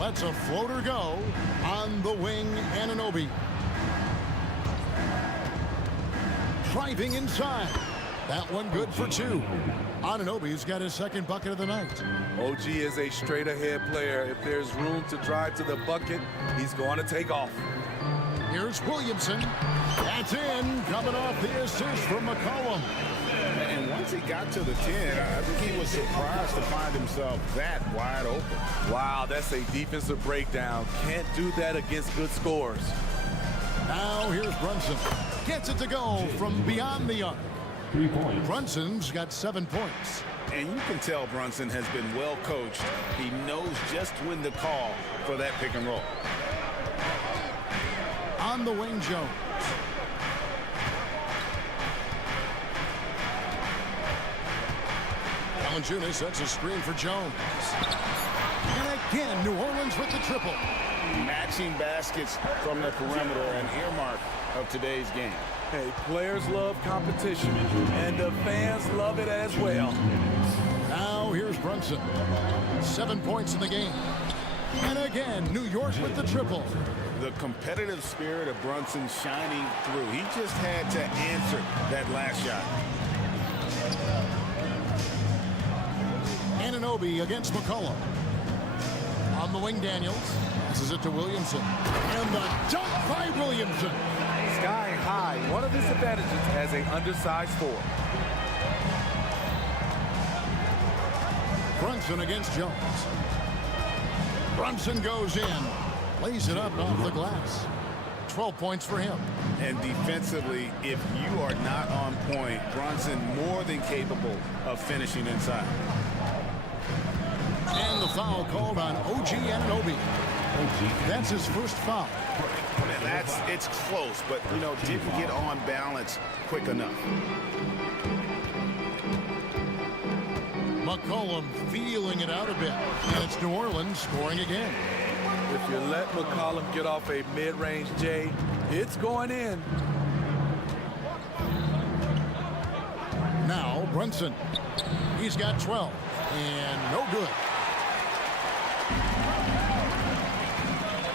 Lets a floater go on the wing. Anunoby. Driving inside. That one good for 2. Anunoby's got his 2nd bucket of the night. OG is a straight-ahead player. If there's room to drive to the bucket, he's going to take off. Here's Williamson. That's in. Coming off the assist from McCollum. And once he got to the 10, I think he was surprised to find himself that wide open. Wow, that's a defensive breakdown. Can't do that against good scores. Now here's Brunson. Gets it to go from beyond the arc. 3 points. Brunson's got 7 points. And you can tell Brunson has been well coached. He knows just when to call for that pick and roll. On the wing, Jones. Valanciunas sets a screen for Jones. And again, New Orleans with the triple. Matching baskets from the perimeter, an earmark of today's game. Hey, players love competition, and the fans love it as well. Now here's Brunson. 7 points in the game. And again, New York with the triple. The competitive spirit of Brunson shining through. He just had to answer that last shot. Anunoby against McCollum. On the wing, Daniels. This is it to Williamson. And the dunk by Williamson. Sky high. One of his advantages as an undersized 4. Brunson against Jones. Brunson goes in. Lays it up off the glass. 12 points for him. And defensively, if you are not on point, Brunson more than capable of finishing inside. And the foul called on OG Anunoby. That's his first foul. It's close, but, didn't get on balance quick enough. McCollum feeling it out a bit. And it's New Orleans scoring again. If you let McCollum get off a mid-range J, it's going in. Now Brunson. He's got 12. And no good.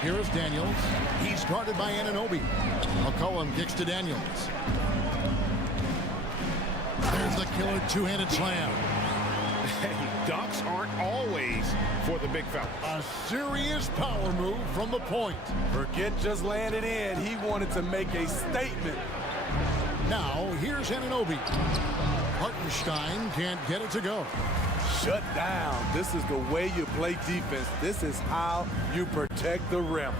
Here is Daniels. He's guarded by Anunoby. McCollum kicks to Daniels. There's the killer 2-handed slam. Dunks aren't always for the big fella. A serious power move from the point. Forget just laying it in. He wanted to make a statement. Now here's Anunoby. Hartenstein can't get it to go. Shut down. This is the way you play defense. This is how you protect the rim.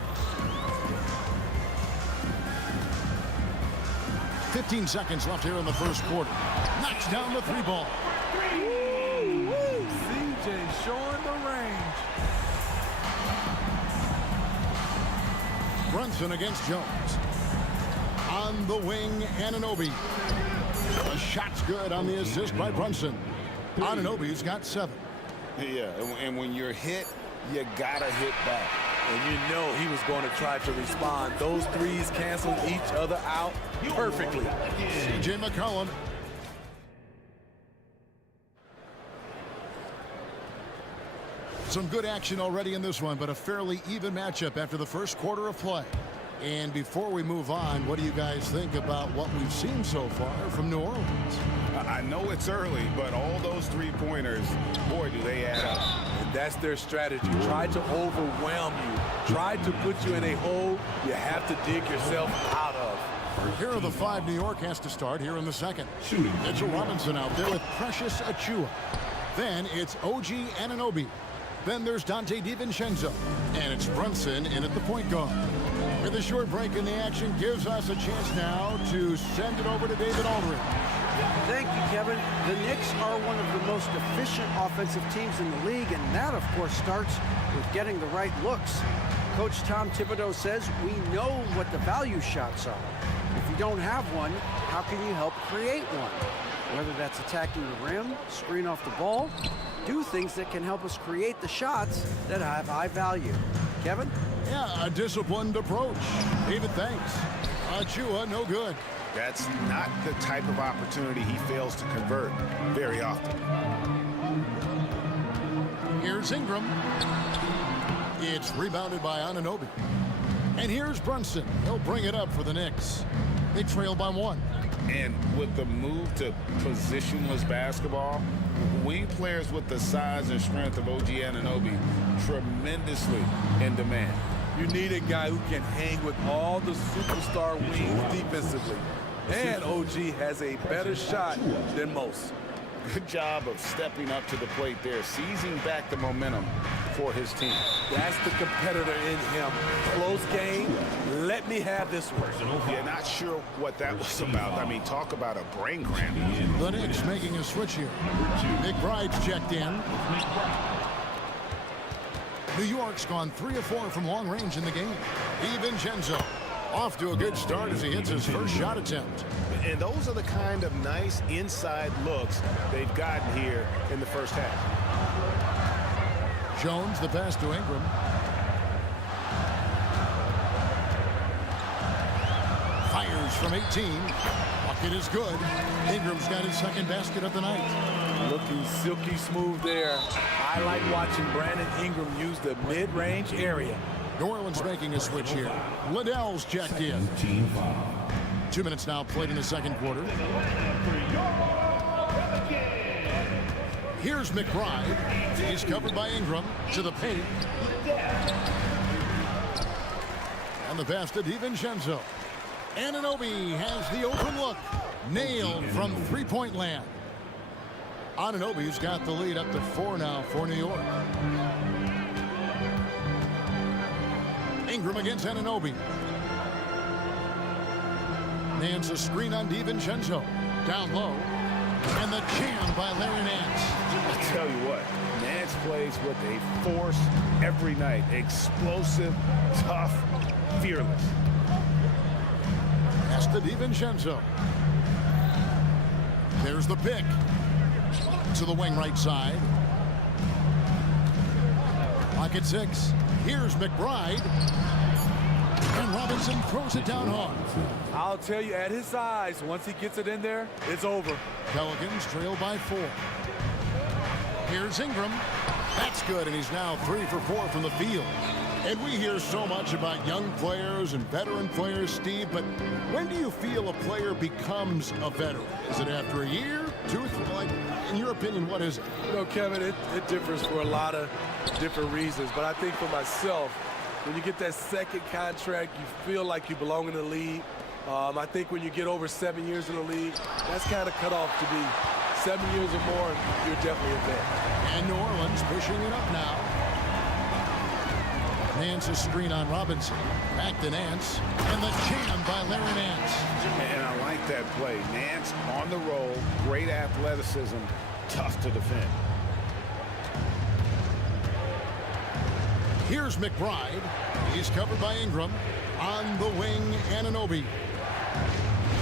15 seconds left here in the first quarter. Knocks down the three ball. CJ showing the range. Brunson against Jones. On the wing, Anunoby. The shot's good on the assist by Brunson. Anunoby's got 7. Yeah, and when you're hit, you gotta hit back. And you know he was going to try to respond. Those threes canceled each other out perfectly. C.J. McCollum. Some good action already in this one, but a fairly even matchup after the first quarter of play. And before we move on, what do you guys think about what we've seen so far from New Orleans? I know it's early, but all those three-pointers, boy, do they add up. And that's their strategy. Try to overwhelm you. Try to put you in a hole you have to dig yourself out of. Here are the 5 New York has to start here in the second. Mitchell Robinson out there with Precious Achiuwa. Then it's OG Anunoby. Then there's Dante DiVincenzo. And it's Brunson in at the point guard. With a short break in the action gives us a chance now to send it over to David Aldridge. Thank you, Kevin. The Knicks are one of the most efficient offensive teams in the league, and that, of course, starts with getting the right looks. Coach Tom Thibodeau says we know what the value shots are. If you don't have one, how can you help create one? Whether that's attacking the rim, screen off the ball, do things that can help us create the shots that have high value. Kevin? Yeah, a disciplined approach. David, thanks. Achiuwa, no good. That's not the type of opportunity he fails to convert very often. Here's Ingram. It's rebounded by Anunoby. And here's Brunson. He'll bring it up for the Knicks. They trail by 1. And with the move to positionless basketball, wing players with the size and strength of OG Anunoby tremendously in demand. You need a guy who can hang with all the superstar wings defensively. And OG has a better shot than most. Good job of stepping up to the plate there, seizing back the momentum for his team. That's the competitor in him. Close game. Let me have this one. Yeah, not sure what that was about. I mean, talk about a brain cramp. The Knicks making a switch here. McBride's checked in. New York's gone 3 of 4 from long range in the game. DiVincenzo off to a good start as he hits his first shot attempt. And those are the kind of nice inside looks they've gotten here in the first half. Jones, the pass to Ingram. Fires from 18. Bucket is good. Ingram's got his second basket of the night. Looking silky smooth there. I like watching Brandon Ingram use the mid-range area. New Orleans making a switch here. Liddell's checked in. 2 minutes now played in the second quarter. Here's McBride. He's covered by Ingram to the paint. And the pass to DiVincenzo. Anunoby has the open look. Nailed from three-point land. Anunoby's got the lead up to 4 now for New York. Ingram against Anunoby. Nance a screen on DiVincenzo. Down low. And the jam by Larry Nance. I tell you what, Nance plays with a force every night. Explosive, tough, fearless. Pass to DiVincenzo. There's the pick. To the wing right side. Pocket 6. Here's McBride. And Robinson throws it down hard. I'll tell you, at his size, once he gets it in there, it's over. Pelicans trail by 4. Here's Ingram. That's good, and he's now 3 for 4 from the field. And we hear so much about young players and veteran players, Steve, but when do you feel a player becomes a veteran? Is it after a year, 2 or 3? Like, in your opinion, what is it? You know, Kevin, it differs for a lot of different reasons, but I think for myself, when you get that second contract, you feel like you belong in the league. I think when you get over 7 years in the league, that's kind of cut off to be 7 years or more, you're definitely a vet. And New Orleans pushing it up now. Nance a screen on Robinson. Back to Nance. And the jam by Larry Nance. And I like that play. Nance on the roll. Great athleticism. Tough to defend. Here's McBride. He's covered by Ingram. On the wing, Anunoby.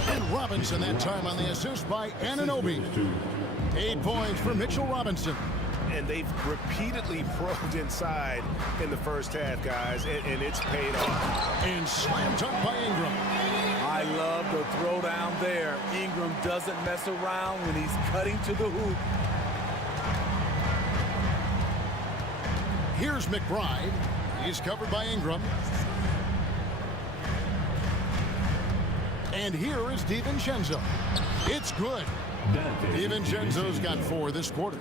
And Robinson that time on the assist by Anunoby. 8 points for Mitchell Robinson. And they've repeatedly probed inside in the first half, guys, and it's paid off. And slam dunk by Ingram. I love the throwdown there. Ingram doesn't mess around when he's cutting to the hoop. Here's McBride. He's covered by Ingram. And here is DiVincenzo. It's good. DiVincenzo's got 4 this quarter.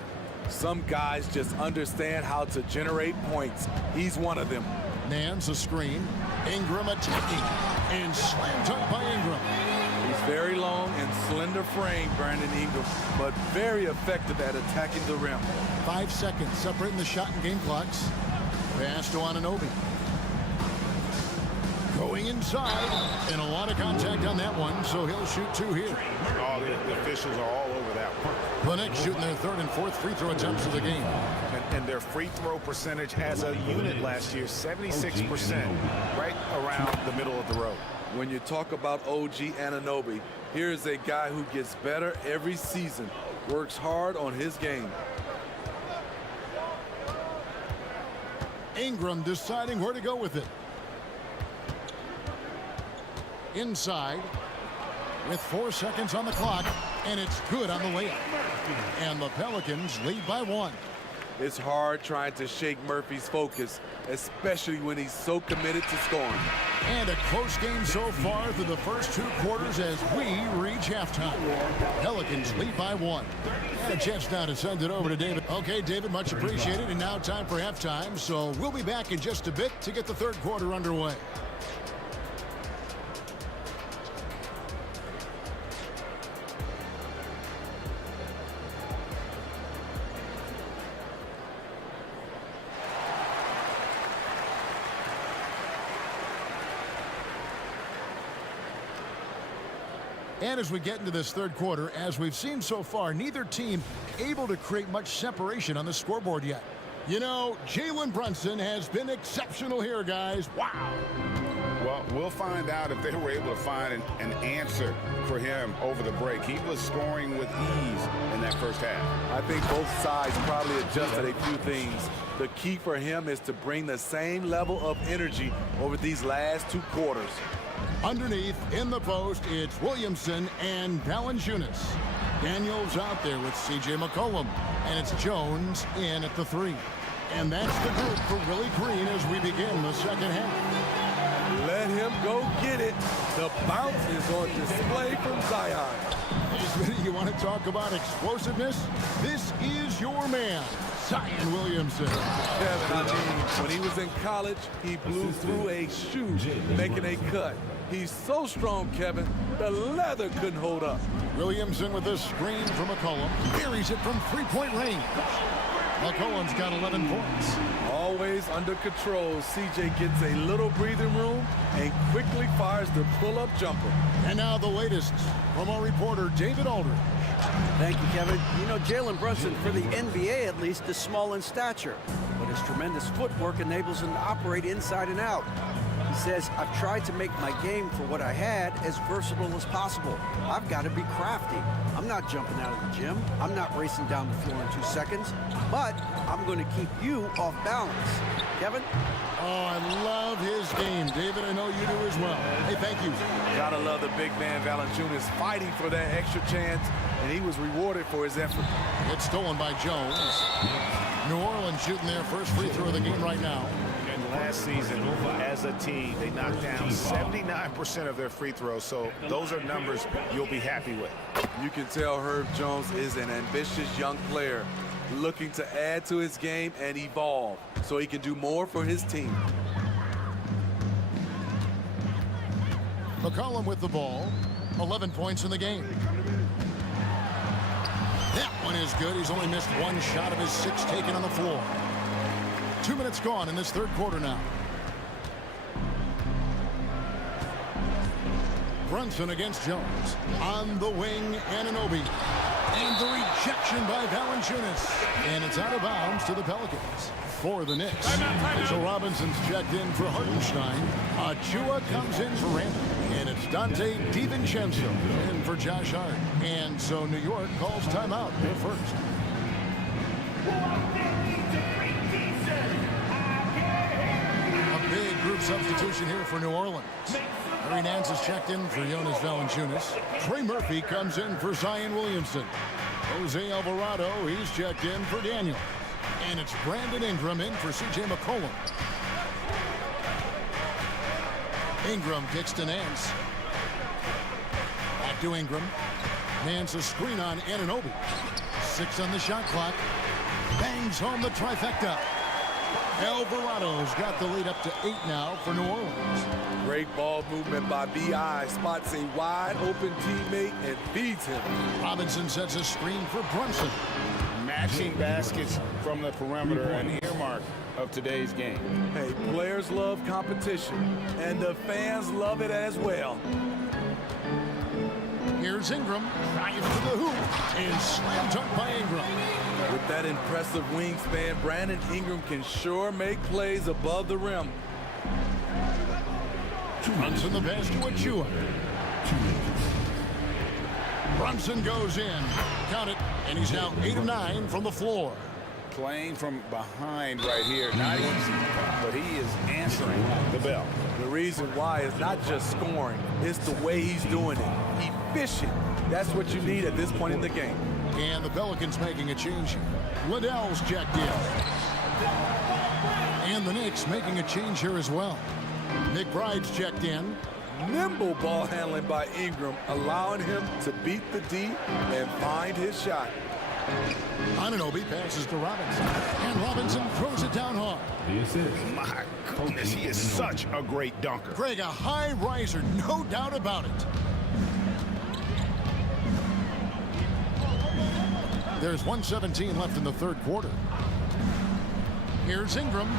Some guys just understand how to generate points. He's one of them. Nance a screen. Ingram attacking. And slam dunk by Ingram. He's very long and slender frame, Brandon Ingram, but very effective at attacking the rim. 5 seconds separating the shot and game clocks. Pass to Anunoby. Going inside. And a lot of contact on that one, so he'll shoot 2 here. Oh, the officials are all over that one. The Knicks shooting their 3rd and 4th free throw attempts of the game. And their free throw percentage as a unit last year, 76%, right around the middle of the road. When you talk about OG Anunoby, here's a guy who gets better every season, works hard on his game. Ingram deciding where to go with it. Inside with 4 seconds on the clock, and it's good on the layup. And the Pelicans lead by 1. It's hard trying to shake Murphy's focus, especially when he's so committed to scoring. And a close game so far through the first 2 quarters as we reach halftime. Pelicans lead by 1. And a chance now to send it over to David. Okay, David, much appreciated. And now time for halftime. So we'll be back in just a bit to get the 3rd quarter underway. And as we get into this 3rd quarter, as we've seen so far, neither team able to create much separation on the scoreboard yet. You know, Jalen Brunson has been exceptional here, guys. Wow. Well, we'll find out if they were able to find an answer for him over the break. He was scoring with ease in that first half. I think both sides probably adjusted a few things. The key for him is to bring the same level of energy over these last 2 quarters. Underneath, in the post, it's Williamson and Valanciunas. Daniels out there with C.J. McCollum. And it's Jones in at the 3. And that's the group for Willie Green as we begin the 2nd half. Let him go get it. The bounce is on display from Zion. You want to talk about explosiveness? This is your man, Zion Williamson. Kevin, I mean, when he was in college, he blew through a shoe making a cut. He's so strong, Kevin, the leather couldn't hold up. Williamson with a screen from McCollum. Buries it from 3-point range. McCollum's got 11 points. Always under control, CJ gets a little breathing room and quickly fires the pull-up jumper. And now the latest from our reporter, David Aldridge. Thank you, Kevin. You know, Jalen Brunson, for the NBA at least, is small in stature, but his tremendous footwork enables him to operate inside and out. He says, I've tried to make my game for what I had as versatile as possible. I've got to be crafty. I'm not jumping out of the gym. I'm not racing down the floor in 2 seconds, but I'm going to keep you off balance. Kevin? Oh, I love his game. David, I know you do as well. Hey, thank you. Gotta love the big man Valanciunas fighting for that extra chance, and he was rewarded for his effort. It's stolen by Jones. New Orleans shooting their first free throw of the game right now. And last season, as a team, they knocked down 79% of their free throws, so those are numbers you'll be happy with. You can tell Herb Jones is an ambitious young player looking to add to his game and evolve so he can do more for his team. McCollum with the ball. 11 points in the game. That one is good. He's only missed 1 shot of his 6 taken on the floor. 2 minutes gone in this 3rd quarter now. Brunson against Jones. On the wing, Anunoby. And the rejection by Valanciunas. And it's out of bounds to the Pelicans. For the Knicks, Mitchell Robinson's checked in for Hartenstein. Achua comes in for Randall. And it's Dante DiVincenzo in for Josh Hart. And so New York calls timeout. They're first. A big group substitution here for New Orleans. Larry Nance is checked in for Jonas Valanciunas. Trey Murphy comes in for Zion Williamson. Jose Alvarado, he's checked in for Daniel. And it's Brandon Ingram in for C.J. McCollum. Ingram kicks to Nance. Back to Ingram. Nance a screen on Anunoby. 6 on the shot clock. Bangs home the trifecta. Alvarado's got the lead up to 8 now for New Orleans. Great ball movement by B.I. Spots a wide open teammate and feeds him. Robinson sets a screen for Brunson. Matching baskets from the perimeter, an earmark of today's game. Hey, players love competition, and the fans love it as well. Here's Ingram, drive to the hoop, and slam dunk by Ingram. With that impressive wingspan, Brandon Ingram can sure make plays above the rim. Brunson the pass to Achua. Brunson goes in. Count it. And he's now 8 of 9 from the floor. Playing from behind right here. Not easy, but he is answering the bell. The reason why is not just scoring. It's the way he's doing it. Efficient. That's what you need at this point in the game. And the Pelicans making a change here. Liddell's checked in. And the Knicks making a change here as well. McBride's checked in. Nimble ball handling by Ingram, allowing him to beat the D and find his shot. Anunoby passes to Robinson. And Robinson throws it down hard. My goodness, he is such a great dunker. Greg, a high riser, no doubt about it. There's 1:17 left in the third quarter. Here's Ingram.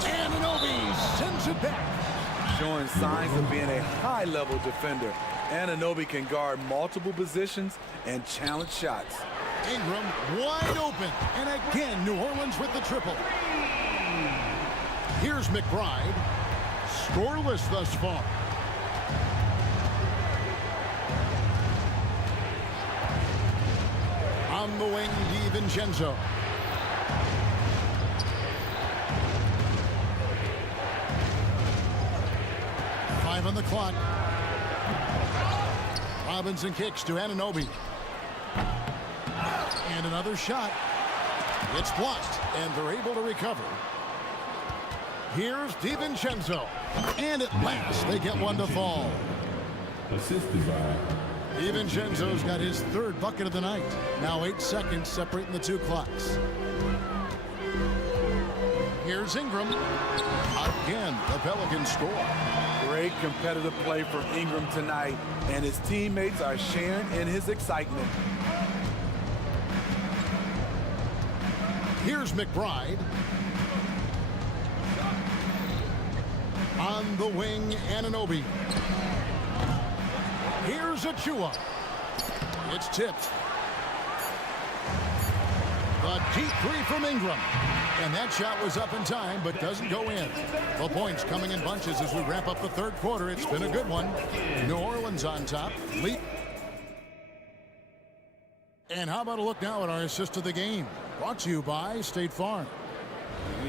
Anunoby sends it back. Showing signs of being a high-level defender. Anunoby can guard multiple positions and challenge shots. Ingram wide open. And again, New Orleans with the triple. Here's McBride. Scoreless thus far. On the wing, DiVincenzo. On the clock. Robinson kicks to Anunoby. And another shot. It's blocked, and they're able to recover. Here's DiVincenzo. And at last, they get one to fall. Assisted by DiVincenzo's got his 3rd bucket of the night. Now 8 seconds separating the 2 clocks. Here's Ingram. Again, the Pelicans score. Great competitive play from Ingram tonight, and his teammates are sharing in his excitement. Here's McBride. On the wing, Anunoby. Here's Achua. It's tipped. The deep 3 from Ingram. And that shot was up in time, but doesn't go in. The points coming in bunches as we wrap up the third quarter. It's been a good one. New Orleans on top. Lead. And how about a look now at our assist of the game? Brought to you by State Farm.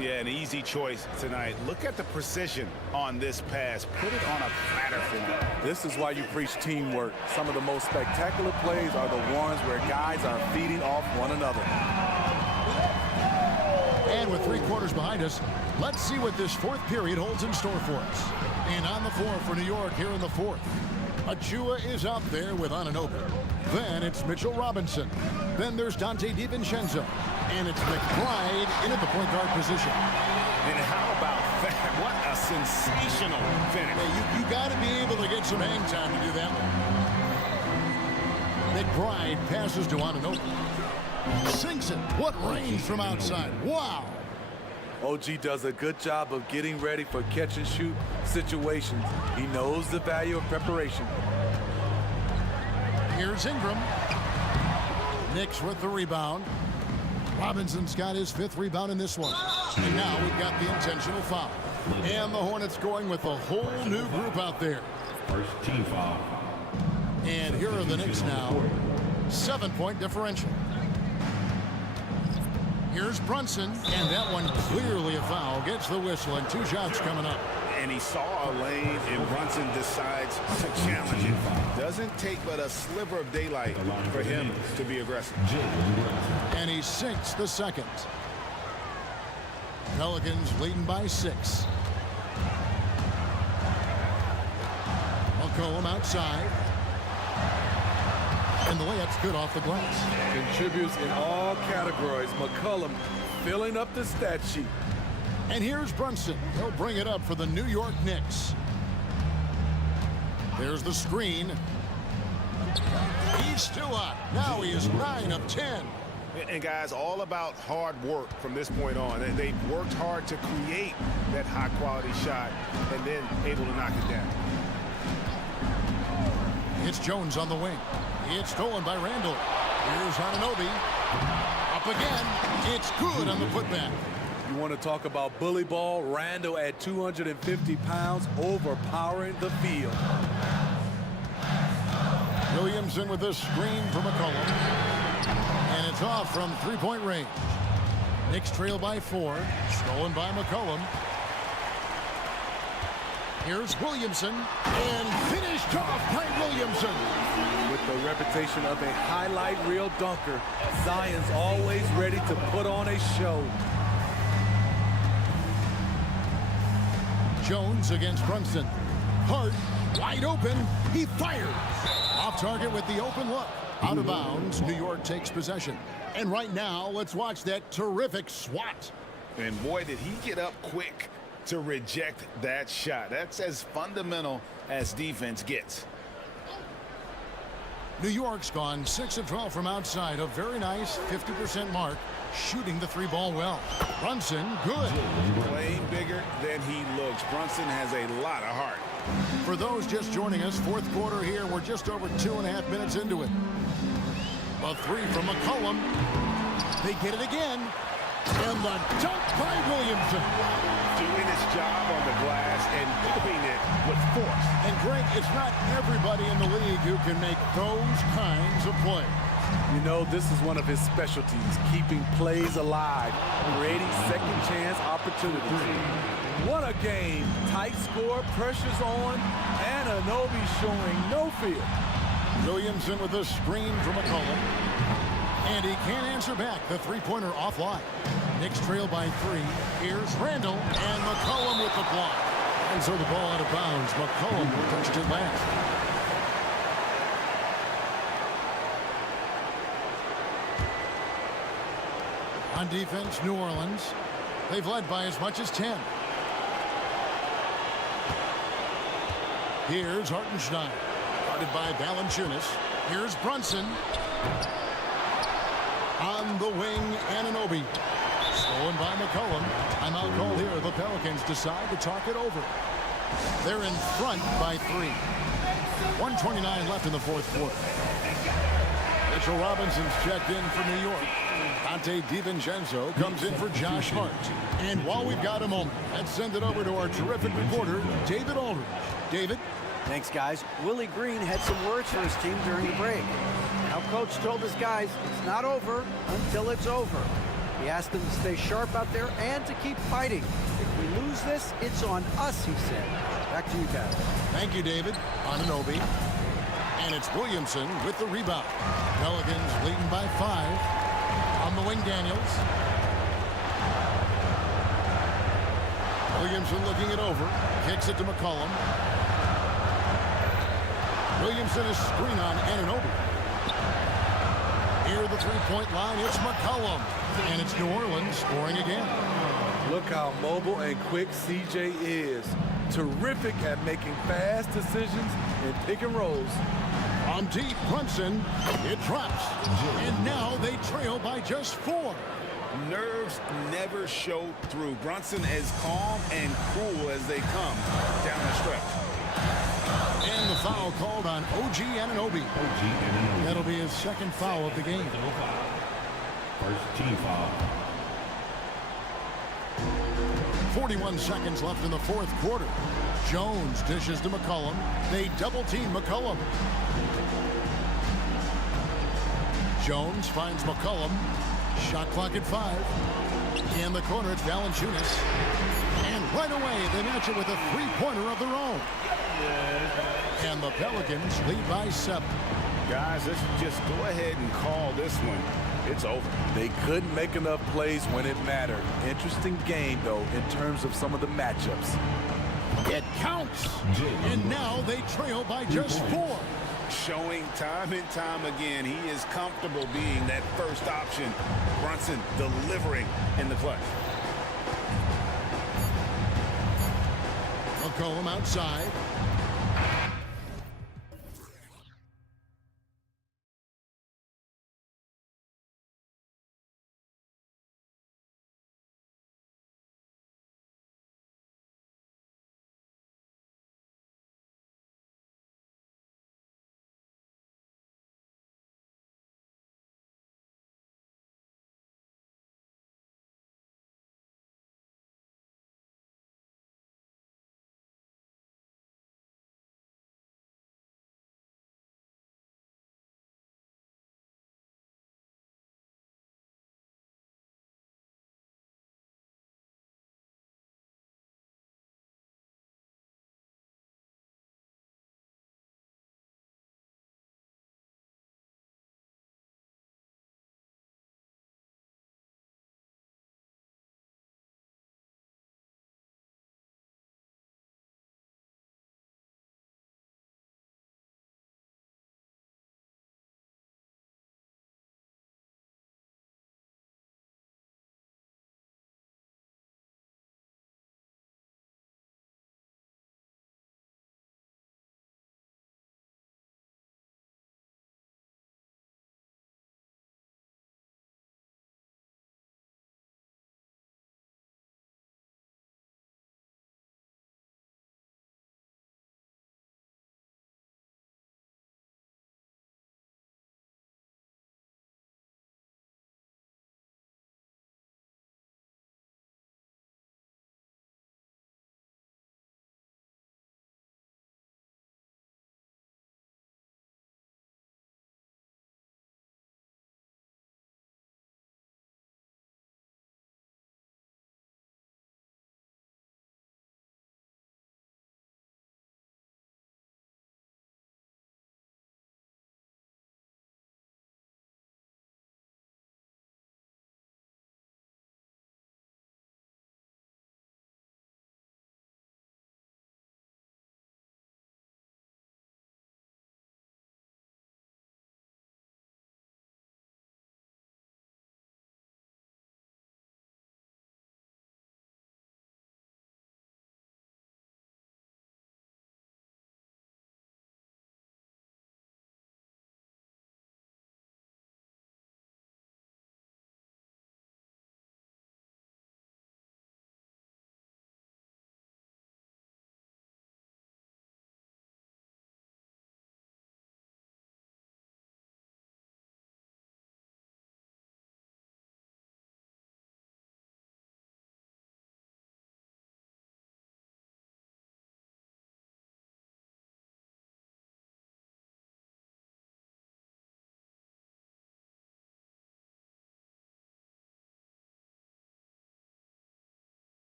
Yeah, an easy choice tonight. Look at the precision on this pass. Put it on a platter for him. This is why you preach teamwork. Some of the most spectacular plays are the ones where guys are feeding off one another. And with 3 quarters behind us, let's see what this 4th period holds in store for us. And on the floor for New York here in the 4th. Achua is out there with Anunoby. Then it's Mitchell Robinson. Then there's Dante DiVincenzo. And it's McBride in at the point guard position. And how about that? What a sensational finish. Hey, you got to be able to get some hang time to do that one. McBride passes to Anunoby. Sinks it. What range from outside. Wow. OG does a good job of getting ready for catch and shoot situations. He knows the value of preparation. Here's Ingram. Knicks with the rebound. Robinson's got his 5th rebound in this one. And now we've got the intentional foul. And the Hornets going with a whole new group out there. First team foul. And here are the Knicks now. 7-point differential. Here's Brunson, and that one clearly a foul. Gets the whistle, and 2 shots coming up. And he saw a lane, and Brunson decides to challenge it. Doesn't take but a sliver of daylight for him to be aggressive. And he sinks the second. Pelicans leading by 6. McCollum outside. And the layup's good off the glass. Contributes in all categories. McCollum filling up the stat sheet. And here's Brunson. He'll bring it up for the New York Knicks. There's the screen. He's still up. Now he is 9 of 10. And guys, all about hard work from this point on. And they've worked hard to create that high-quality shot and then able to knock it down. It's Jones on the wing. It's stolen by Randall. Here's Anunoby. Up again. It's good on the putback. You want to talk about bully ball? Randall at 250 pounds, overpowering the field. Williamson with this screen for McCollum. And it's off from 3-point range. Knicks trail by 4. Stolen by McCollum. Here's Williamson. And finished off by Williamson. With the reputation of a highlight reel dunker, Zion's always ready to put on a show. Jones against Brunson. Hart, wide open. He fires. Off target with the open look. Out of bounds. New York takes possession. And right now, let's watch that terrific swat. And boy, did he get up quick to reject that shot. That's as fundamental as defense gets. New York's gone 6 of 12 from outside. A very nice 50% mark. Shooting the 3-ball well. Brunson, good. Playing bigger than he looks. Brunson has a lot of heart. For those just joining us, 4th quarter here. We're just over 2.5 minutes into it. A 3 from McCollum. They get it again. And the dunk by Williamson. Doing his job on the glass and doing it with force. And Greg, it's not everybody in the league who can make those kinds of plays. You know, this is one of his specialties, keeping plays alive, creating second chance opportunities. What a game. Tight score, pressure's on, and Anunoby showing no fear. Williamson with the screen from McCollum. And he can't answer back. The 3-pointer offline. Knicks trail by 3. Here's Randall, and McCollum with the block. And so the ball out of bounds. McCollum touched it last. On defense, New Orleans. They've led by as much as 10. Here's Hartenstein. Guarded by Valanciunas. Here's Brunson. On the wing, Anunoby. Stolen by McCollum. Timeout call here. The Pelicans decide to talk it over. They're in front by 3. 1:29 left in the 4th quarter. Mitchell Robinson's checked in for New York. Dante DiVincenzo comes in for Josh Hart. And while we've got a moment, let's send it over to our terrific reporter, David Aldridge. David? Thanks, guys. Willie Green had some words for his team during the break. Now, Coach told his guys it's not over until it's over. He asked them to stay sharp out there and to keep fighting. If we lose this, it's on us, he said. Back to you guys. Thank you, David. Anunoby. And it's Williamson with the rebound. Pelicans leading by 5. On the wing, Daniels. Williamson looking it over. Kicks it to McCollum. Williamson is screen on Anunoby. Near the 3-point line, it's McCollum. And it's New Orleans scoring again. Look how mobile and quick CJ is. Terrific at making fast decisions and pick and rolls. On deep, Brunson, it drops. And now they trail by just 4. Nerves never show through. Brunson as calm and cool as they come down the stretch. And the a foul called on OG Anunoby. That'll be his second foul of the game. First team foul. 41 seconds left in the fourth quarter. Jones dishes to McCollum. They double-team McCollum. Jones finds McCollum. Shot clock at 5. In the corner, it's Valanciunas. And right away, they match it with a three-pointer of their own. And the Pelicans lead by 7. Guys, let's just go ahead and call this one. It's over. They couldn't make enough plays when it mattered. Interesting game, though, in terms of some of the matchups. It counts. And now they trail by just 4. Showing time and time again, he is comfortable being that first option. Brunson delivering in the clutch. McCollum outside.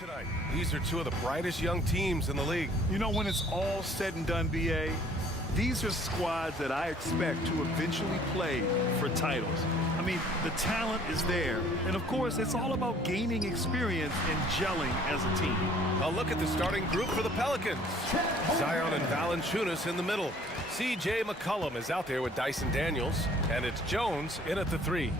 tonight. These are two of the brightest young teams in the league. You know, when it's all said and done, BA, these are squads that I expect to eventually play for titles. I mean, the talent is there. And of course, it's all about gaining experience and gelling as a team. A look at the starting group for the Pelicans. Zion and Valanciunas in the middle. C.J. McCollum is out there with Dyson Daniels. And it's Jones in at the 3.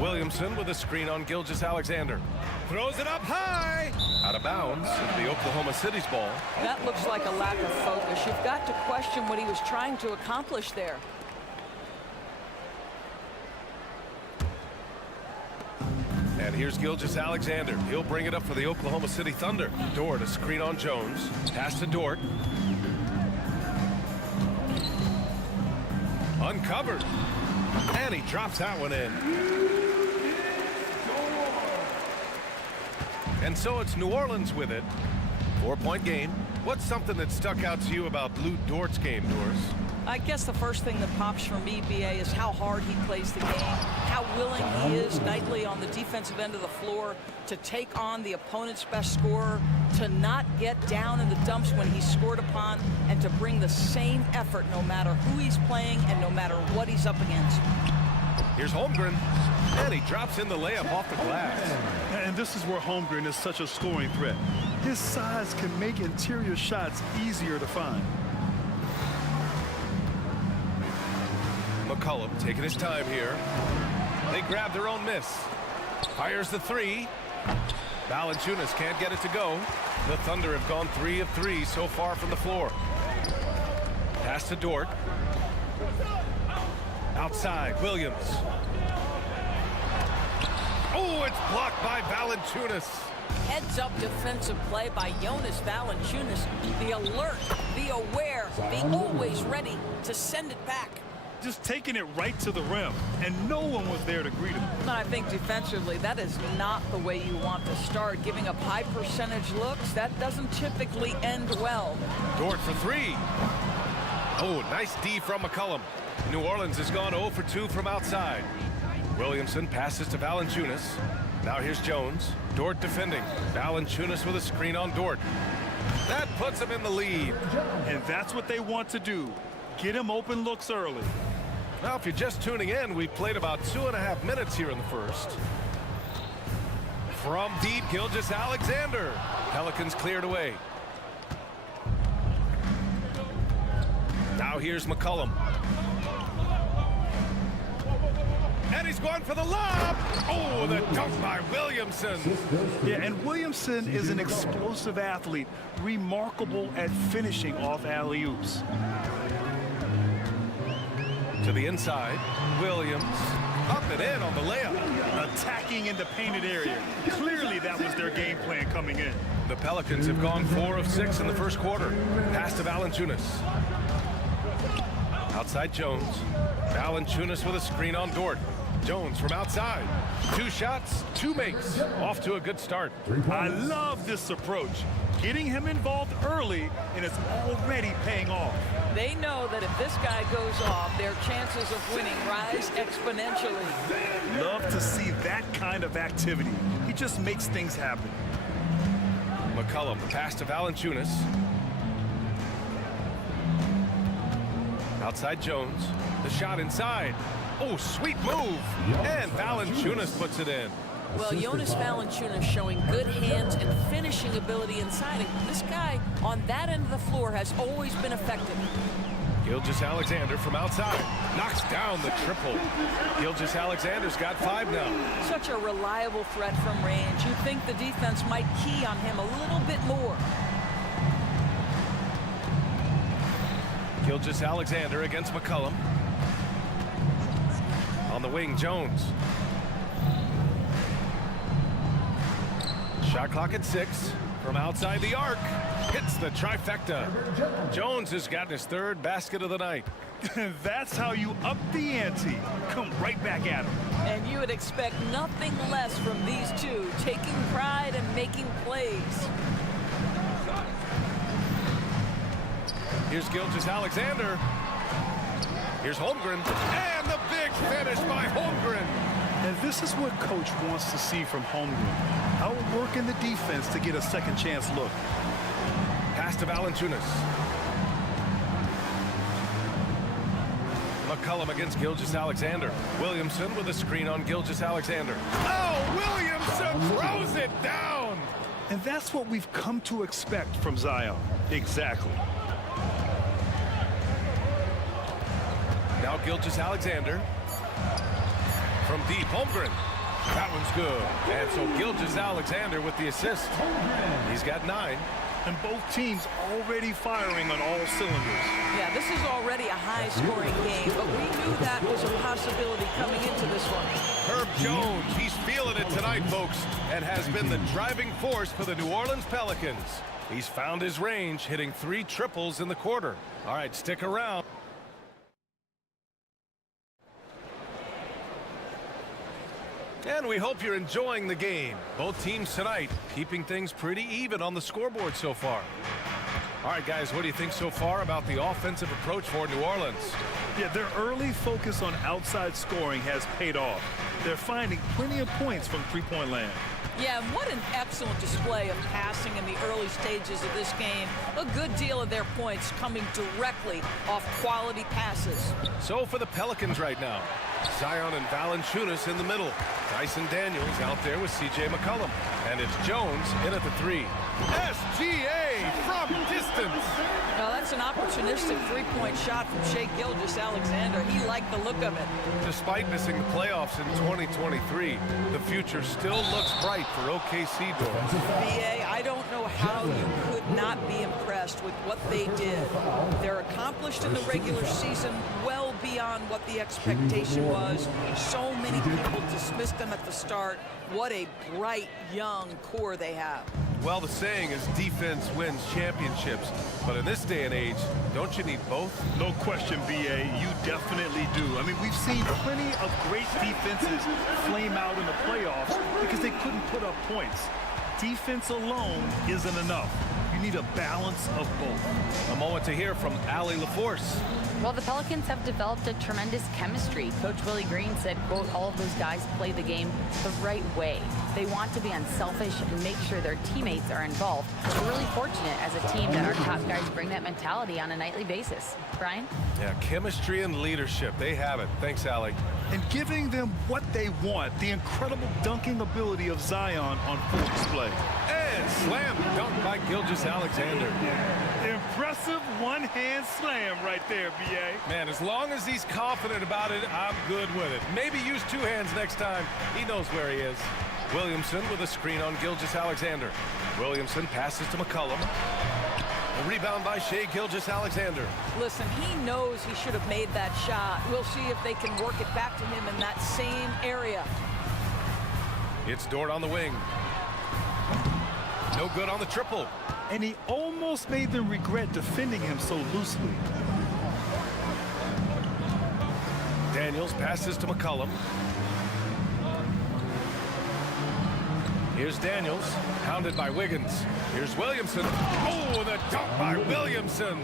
Williamson with a screen on Gilgeous-Alexander. Throws it up high. Out of bounds. It's the Oklahoma City's ball. That looks like a lack of focus. You've got to question what he was trying to accomplish there. And here's Gilgeous-Alexander. He'll bring it up for the Oklahoma City Thunder. Dort, a screen on Jones. Pass to Dort. Uncovered. And he drops that one in. And so it's New Orleans with it. 4-point game. What's something that stuck out to you about Lou Dort's game, Doris? I guess the first thing that pops for me, BA, is how hard he plays the game, how willing he is nightly on the defensive end of the floor to take on the opponent's best scorer, to not get down in the dumps when he's scored upon, and to bring the same effort no matter who he's playing and no matter what he's up against. Here's Holmgren, and he drops in the layup off the glass. And this is where Holmgren is such a scoring threat. His size can make interior shots easier to find. McCollum taking his time here. They grab their own miss. Fires the 3. Valanciunas can't get it to go. The Thunder have gone 3 of 3 so far from the floor. Pass to Dort. Outside, Williams. Oh, it's blocked by Valanciunas. Heads-up defensive play by Jonas Valanciunas. The alert, the aware, the always ready to send it back. Just taking it right to the rim, and no one was there to greet him. And I think defensively, that is not the way you want to start. Giving up high percentage looks, that doesn't typically end well. Dort for 3. Oh, nice D from McCollum. New Orleans has gone 0 for 2 from outside. Williamson passes to Valanciunas. Now here's Jones. Dort defending. Valanciunas with a screen on Dort. That puts him in the lead. And that's what they want to do. Get him open looks early. Now, if you're just tuning in, we've played about 2.5 minutes here in the first. From deep, Gilgeous-Alexander. Pelicans cleared away. Now here's McCollum. And he's going for the lob. Oh, the dunk by Williamson. Yeah, and Williamson is an explosive athlete, remarkable at finishing off alley-oops. To the inside, Williams up and in on the layup. Attacking in the painted area. Clearly that was their game plan coming in. The Pelicans have gone 4 of 6 in the first quarter. Pass to Valanciunas. Outside Jones. Valanciunas with a screen on Dort. Jones from outside. 2 shots, 2 makes. Off to a good start. I love this approach. Getting him involved early, and it's already paying off. They know that if this guy goes off, their chances of winning rise exponentially. Love to see that kind of activity. He just makes things happen. McCollum, the pass to Valanciunas. Outside Jones. The shot inside. Oh, sweet move. And Valanciunas puts it in. Well, Jonas Valanciunas showing good hands and finishing ability inside. And this guy on that end of the floor has always been effective. Gilgeous-Alexander from outside. Knocks down the triple. Gilgeous-Alexander's got 5 now. Such a reliable threat from range. You'd think the defense might key on him a little bit more. Gilgeous-Alexander against McCollum. On the wing, Jones. Shot clock at 6. From outside the arc. Hits the trifecta. Jones has gotten his 3rd basket of the night. That's how you up the ante. Come right back at him. And you would expect nothing less from these two, taking pride and making plays. Here's Gilgeous-Alexander. Here's Holmgren. And the big finish by Holmgren. And this is what Coach wants to see from Holmgren. outworking the defense to get a second chance look. Pass to Valanciunas. McCollum against Gilgeous-Alexander. Williamson with a screen on Gilgeous-Alexander. Oh, Williamson throws it down! And that's what we've come to expect from Zion. Exactly. Now Gilgeous-Alexander. From deep, Holmgren. That one's good. And so Gilgeous-Alexander with the assist. He's got 9. And both teams already firing on all cylinders. Yeah, this is already a high-scoring game, but we knew that was a possibility coming into this one. Herb Jones, he's feeling it tonight, folks, and has been the driving force for the New Orleans Pelicans. He's found his range, hitting 3 triples in the quarter. All right, stick around. And we hope you're enjoying the game. Both teams tonight keeping things pretty even on the scoreboard so far. All right, guys, what do you think so far about the offensive approach for New Orleans? Yeah, their early focus on outside scoring has paid off. They're finding plenty of points from three-point land. Yeah, and what an excellent display of passing in the early stages of this game. A good deal of their points coming directly off quality passes. So for the Pelicans right now, Zion and Valanciunas in the middle. Dyson Daniels out there with C.J. McCollum. And it's Jones in at the 3. SGA from distance. Now that's an opportunistic three-point shot from Shai Gilgeous-Alexander. He liked the look of it. Despite missing the playoffs in 2023, the future still looks bright for OKC Doors. BA, I don't know how you could not be impressed with what they did. They're accomplished in the regular season well beyond what the expectation was. So many people dismissed them at the start. What a bright, young core they have. Well, the saying is defense wins championships. But in this day and age, don't you need both? No question, BA. You definitely do. I mean, we've seen plenty of great defenses flame out in the playoffs because they couldn't put up points. Defense alone isn't enough. You need a balance of both. A moment to hear from Allie LaForce. Well, the Pelicans have developed a tremendous chemistry. Coach Willie Green said, quote, all of those guys play the game the right way. They want to be unselfish and make sure their teammates are involved. We're really fortunate as a team that our top guys bring that mentality on a nightly basis. Brian? Yeah, chemistry and leadership. They have it. Thanks, Allie. And giving them what they want, the incredible dunking ability of Zion on full display. And slam dunk by Gilgeous-Alexander. Impressive one-hand slam right there, BA. Man, as long as he's confident about it, I'm good with it. Maybe use 2 hands next time. He knows where he is. Williamson with a screen on Gilgeous-Alexander. Williamson passes to McCollum. A rebound by Shai Gilgeous-Alexander. Listen, he knows he should have made that shot. We'll see if they can work it back to him in that same area. It's Dort on the wing. No good on the triple. And he almost made them regret defending him so loosely. Daniels passes to McCollum. Here's Daniels, pounded by Wiggins. Here's Williamson. Oh, the dunk by Williamson.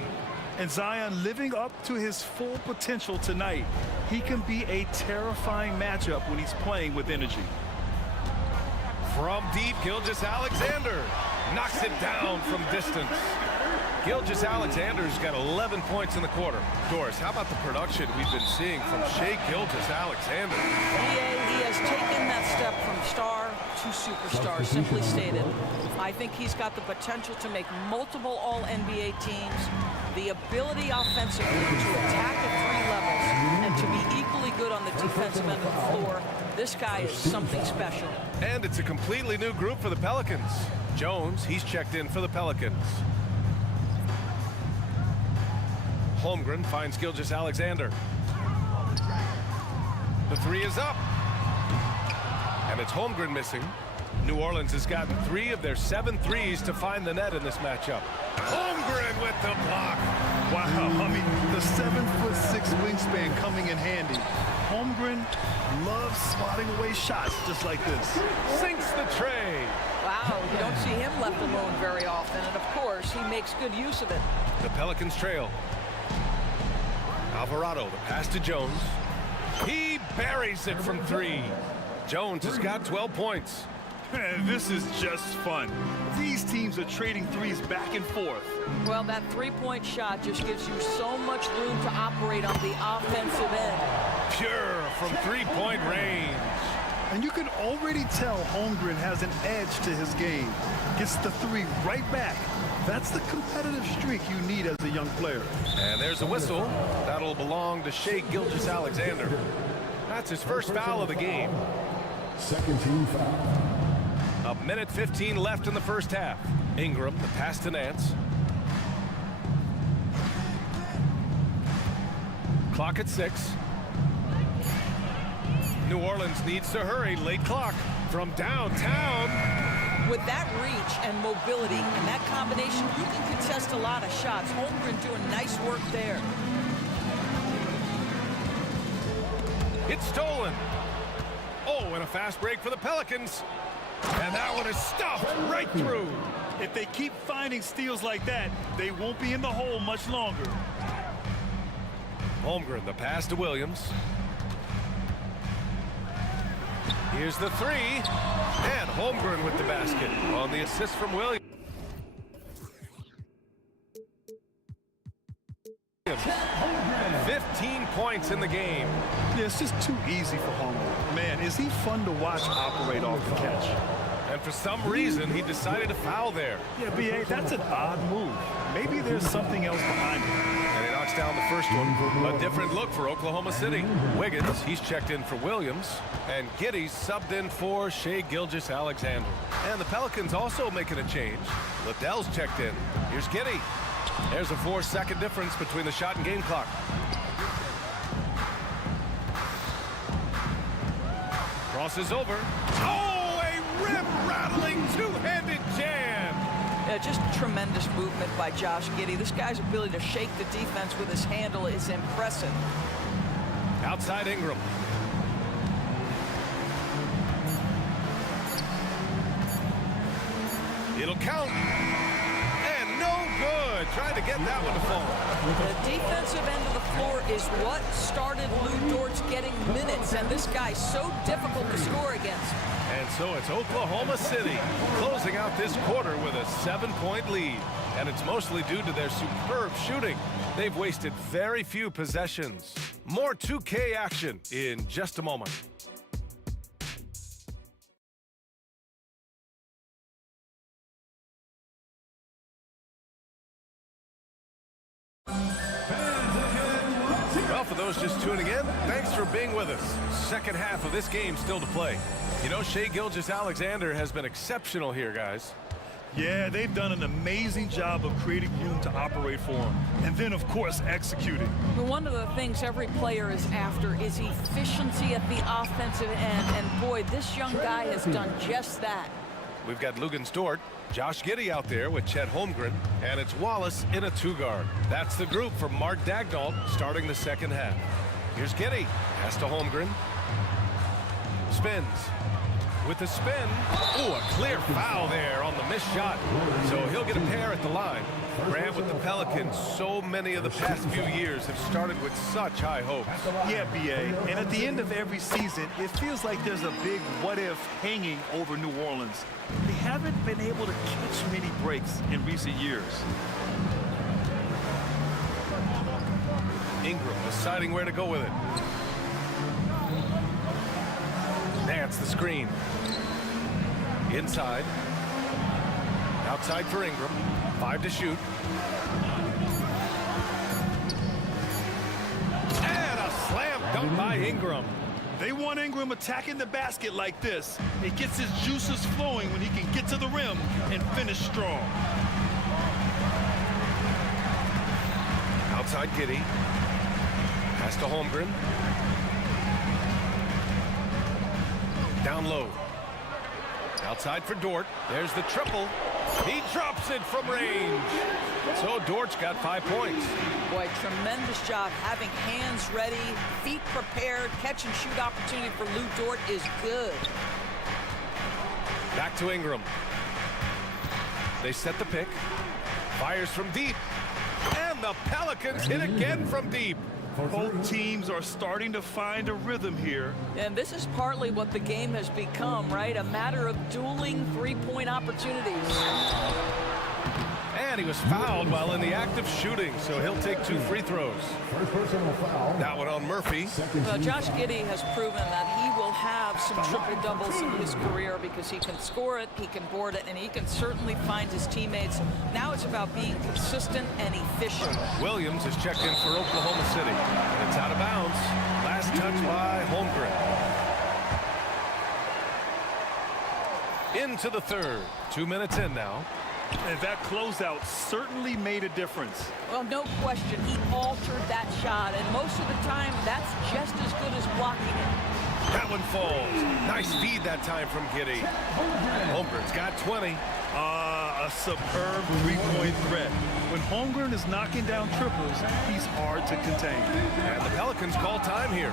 And Zion living up to his full potential tonight. He can be a terrifying matchup when he's playing with energy. From deep, Gilgeous-Alexander knocks it down from distance. Gilgeous-Alexander's got 11 points in the quarter. Doris, how about the production we've been seeing from Shai Gilgeous-Alexander? He has taken that step from star to superstar, simply stated. I think he's got the potential to make multiple All-NBA teams, the ability offensively to attack at 3 levels, and to be equally good on the defensive end of the floor. This guy is something special. And it's a completely new group for the Pelicans. Jones, he's checked in for the Pelicans. Holmgren finds Gilgeous-Alexander. The 3 is up. And it's Holmgren missing. New Orleans has gotten 3 of their 7 threes to find the net in this matchup. Holmgren with the block. Wow, I mean, the 7'6" wingspan coming in handy. Holmgren loves swatting away shots just like this. Sinks the tray. Wow, you don't see him left alone very often, and of course, he makes good use of it. The Pelicans trail. Alvarado, the pass to Jones. He buries it from 3. Jones has got 12 points. This is just fun. These teams are trading threes back and forth. Well, that three-point shot just gives you so much room to operate on the offensive end. Pure from three-point range. And you can already tell Holmgren has an edge to his game. Gets the three right back. That's the competitive streak you need as a young player. And there's a whistle. That'll belong to Shai Gilgeous-Alexander. That's his first foul of the game. Second team foul. A minute 15 left in the first half. Ingram, the pass to Nance. Clock at 6. New Orleans needs to hurry. Late clock from downtown. With that reach and mobility and that combination, you can contest a lot of shots. Holmgren doing nice work there. It's stolen. Oh, and a fast break for the Pelicans. And that one is stuffed right through. If they keep finding steals like that, they won't be in the hole much longer. Holmgren, the pass to Williams. Here's the three. And Holmgren with the basket on the assist from Williams. 15 points in the game. Yeah, it's just too easy for Holmgren. Man, is he fun to watch operate off the catch. And for some reason, he decided to foul there. Yeah, B.A., that's an odd move. Maybe there's something else behind it. And he knocks down the first one. A different look for Oklahoma City. Wiggins, he's checked in for Williams. And Giddey's subbed in for Shai Gilgeous-Alexander. And the Pelicans also making a change. Liddell's checked in. Here's Giddey. There's a 4-second difference between the shot and game clock. Crosses over. Oh, a rim-rattling two-handed jam. Yeah, just tremendous movement by Josh Giddey. This guy's ability to shake the defense with his handle is impressive. Outside Ingram. It'll count. And no good. Trying to get that one to fall. The defensive end of the floor is what started Lou Dort's getting minutes, and this guy's so difficult to score against. And so it's Oklahoma City closing out this quarter with a 7-point lead. And it's mostly due to their superb shooting. They've wasted very few possessions. More 2K action in just a moment. Well, for those just tuning in, thanks for being with us. Second half of this game still to play. You know, Shai Gilgeous-Alexander has been exceptional here, guys. Yeah, they've done an amazing job of creating room to operate for him. And then, of course, executing. One of the things every player is after is efficiency at the offensive end. And boy, this young guy has done just that. We've got Luguentz Dort, Josh Giddey out there with Chet Holmgren, and it's Wallace in a two-guard. That's the group for Mark Daigneault starting the second half. Here's Giddey, pass to Holmgren. Spins. With the spin. Ooh, a clear foul there on the missed shot. So he'll get a pair at the line. Grant, with the Pelicans, so many of the past few years have started with such high hopes. Yeah, B.A., and at the end of every season, it feels like there's a big what-if hanging over New Orleans. They haven't been able to catch many breaks in recent years. Ingram deciding where to go with it. Nance the screen. Inside. Outside for Ingram. 5 to shoot. And a slam dunk by Ingram. They want Ingram attacking the basket like this. It gets his juices flowing when he can get to the rim and finish strong. Outside Giddey. Pass to Holmgren. Down low. Outside for Dort. There's the triple. He drops it from range. So Dort's got 5 points. Boy, tremendous job having hands ready, feet prepared. Catch and shoot opportunity for Lou Dort is good. Back to Ingram. They set the pick. Fires from deep. And the Pelicans hit again from deep. Both teams are starting to find a rhythm here. And this is partly what the game has become, right? A matter of dueling three-point opportunities. And he was fouled while in the act of shooting, so he'll take 2 free throws. First personal foul. That one on Murphy. Well, Josh Giddey has proven that he will have some triple-doubles in his career because he can score it, he can board it, and he can certainly find his teammates. Now it's about being consistent and efficient. Williams has checked in for Oklahoma City, and it's out of bounds. Last touch by Holmgren. Into the third. 2 minutes in now. And that closeout certainly made a difference. Well, no question, he altered that shot, and most of the time, that's just as good as blocking it. That one falls. Nice feed that time from Giddey. Holmgren's got 20. A superb three-point threat. When Holmgren is knocking down triples, he's hard to contain. And the Pelicans call time here.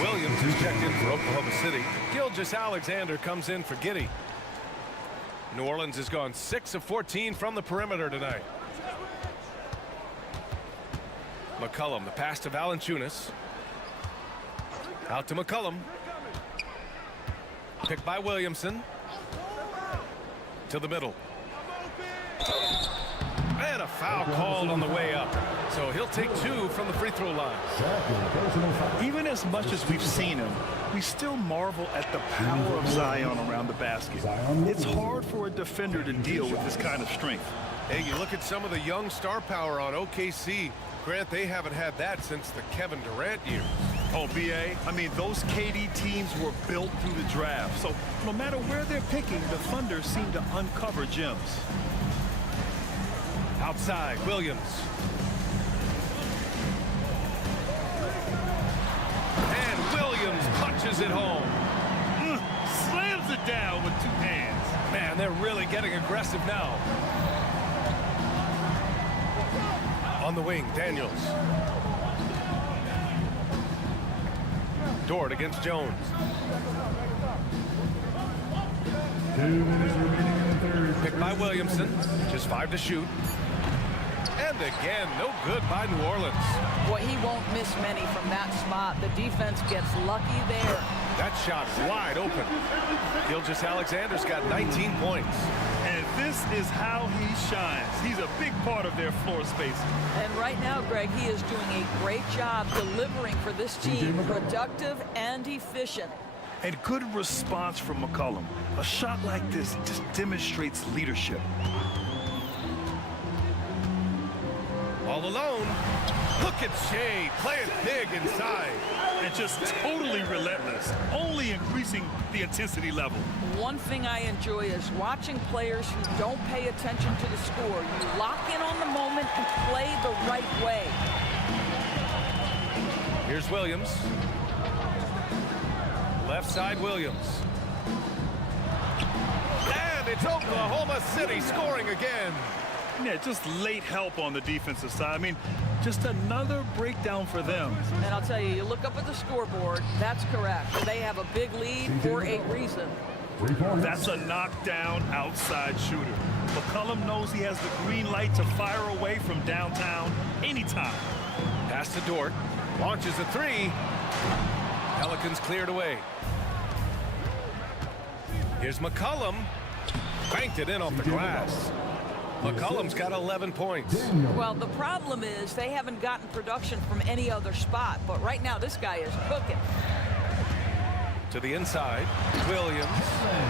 Williams is checked in for Oklahoma City. Gilgeous-Alexander comes in for Giddey. New Orleans has gone 6 of 14 from the perimeter tonight. McCollum, the pass to Valanciunas. Out to McCollum. Picked by Williamson. To the middle. And a foul called on the way up. So he'll take 2 from the free throw line. Even as much as we've seen him, we still marvel at the power of Zion around the basket. It's hard for a defender to deal with this kind of strength. Hey, you look at some of the young star power on OKC. Grant, they haven't had that since the Kevin Durant years. Oh, B.A., I mean, those KD teams were built through the draft. So no matter where they're picking, the Thunder seem to uncover gems. Outside, Williams. And Williams punches it home. Slams it down with 2 hands. Man, they're really getting aggressive now. On the wing, Daniels. Dort against Jones. 2 minutes remaining in the third. Picked by Williamson. Just 5 to shoot. And again, no good by New Orleans. Boy, he won't miss many from that spot. The defense gets lucky there. That shot wide open. Gilgeous-Alexander's got 19 points. And this is how he shines. He's a big part of their floor space. And right now, Greg, he is doing a great job delivering for this team, productive and efficient. And good response from McCollum. A shot like this just demonstrates leadership. All alone. Look at Shea playing big inside. And just totally relentless, only increasing the intensity level. One thing I enjoy is watching players who don't pay attention to the score. You lock in on the moment and play the right way. Here's Williams. Left side, Williams. And it's Oklahoma City scoring again. Yeah, just late help on the defensive side. I mean, just another breakdown for them. And I'll tell you, you look up at the scoreboard, that's correct. They have a big lead for a reason. That's a knockdown outside shooter. McCollum knows he has the green light to fire away from downtown anytime. Pass to Dort. Launches a 3. Pelicans cleared away. Here's McCollum. Banked it in off the glass. McCollum's got 11 points. Well, the problem is they haven't gotten production from any other spot, but right now this guy is cooking. To the inside, Williams.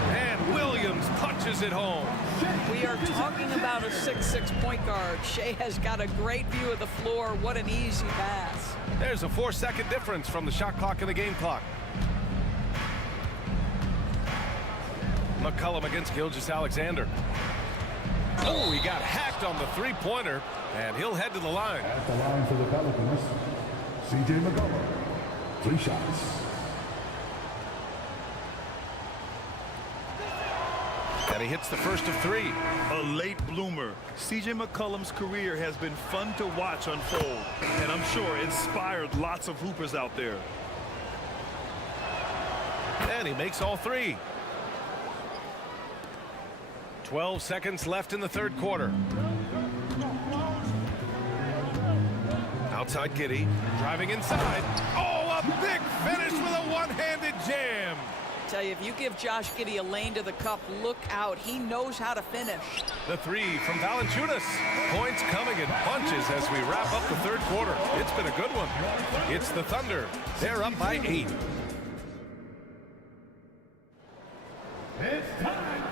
And Williams punches it home. We are talking about a 6'6" point guard. Shea has got a great view of the floor. What an easy pass. There's a 4-second difference from the shot clock and the game clock. McCollum against Gilgeous-Alexander. Oh, he got hacked on the three-pointer, and he'll head to the line. At the line for the Pelicans, C.J. McCollum. 3 shots. And he hits the first of 3. A late bloomer. C.J. McCollum's career has been fun to watch unfold, and I'm sure inspired lots of hoopers out there. And he makes all 3. 12 seconds left in the third quarter. Outside Giddy, driving inside. Oh, a big finish with a one-handed jam. Tell you, if you give Josh Giddey a lane to the cup, look out. He knows how to finish. The three from Valanciunas. Points coming in bunches as we wrap up the third quarter. It's been a good one. It's the Thunder. They're up by 8.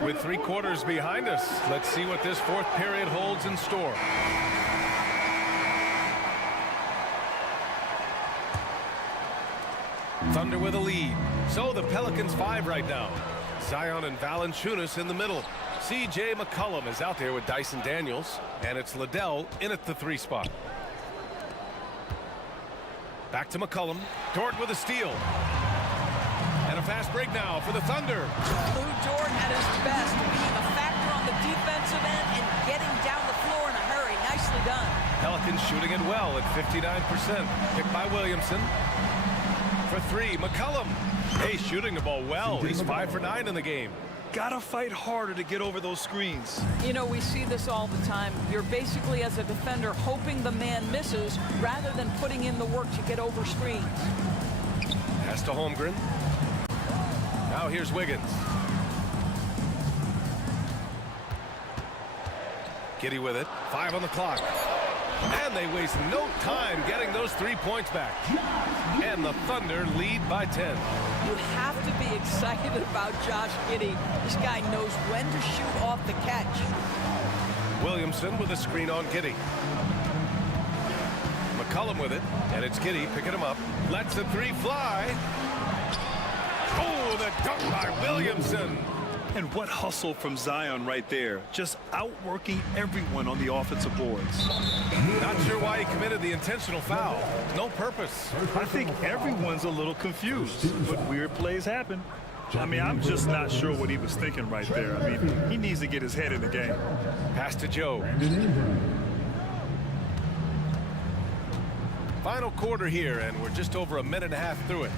With 3 quarters behind us, let's see what this fourth period holds in store. Thunder with a lead. So the Pelicans 5 right now. Zion and Valanciunas in the middle. C.J. McCollum is out there with Dyson Daniels. And it's Liddell in at the 3 spot. Back to McCollum. Dort with a steal. And a fast break now for the Thunder. Lou Dort at his best, being a factor on the defensive end and getting down the floor in a hurry. Nicely done. Pelicans shooting it well at 59%. Picked by Williamson. For 3, McCollum. Hey, shooting the ball well. He's 5 for 9 in the game. Gotta fight harder to get over those screens. You know, we see this all the time. You're basically, as a defender, hoping the man misses rather than putting in the work to get over screens. Pass to Holmgren. Now here's Wiggins. Giddey with it. 5 on the clock. And they waste no time getting those 3 points back. And the Thunder lead by 10. You have to be excited about Josh Giddey. This guy knows when to shoot off the catch. Williamson with a screen on Giddey. McCollum with it, and it's Giddey picking him up. Lets the 3 fly. Oh, the dunk by Williamson. And what hustle from Zion right there. Just outworking everyone on the offensive boards. Not sure why he committed the intentional foul. No purpose. I think everyone's a little confused, but weird plays happen. I mean, I'm just not sure what he was thinking right there. I mean, he needs to get his head in the game. Pass to Joe. Final quarter here, and we're just over a minute and a half through it.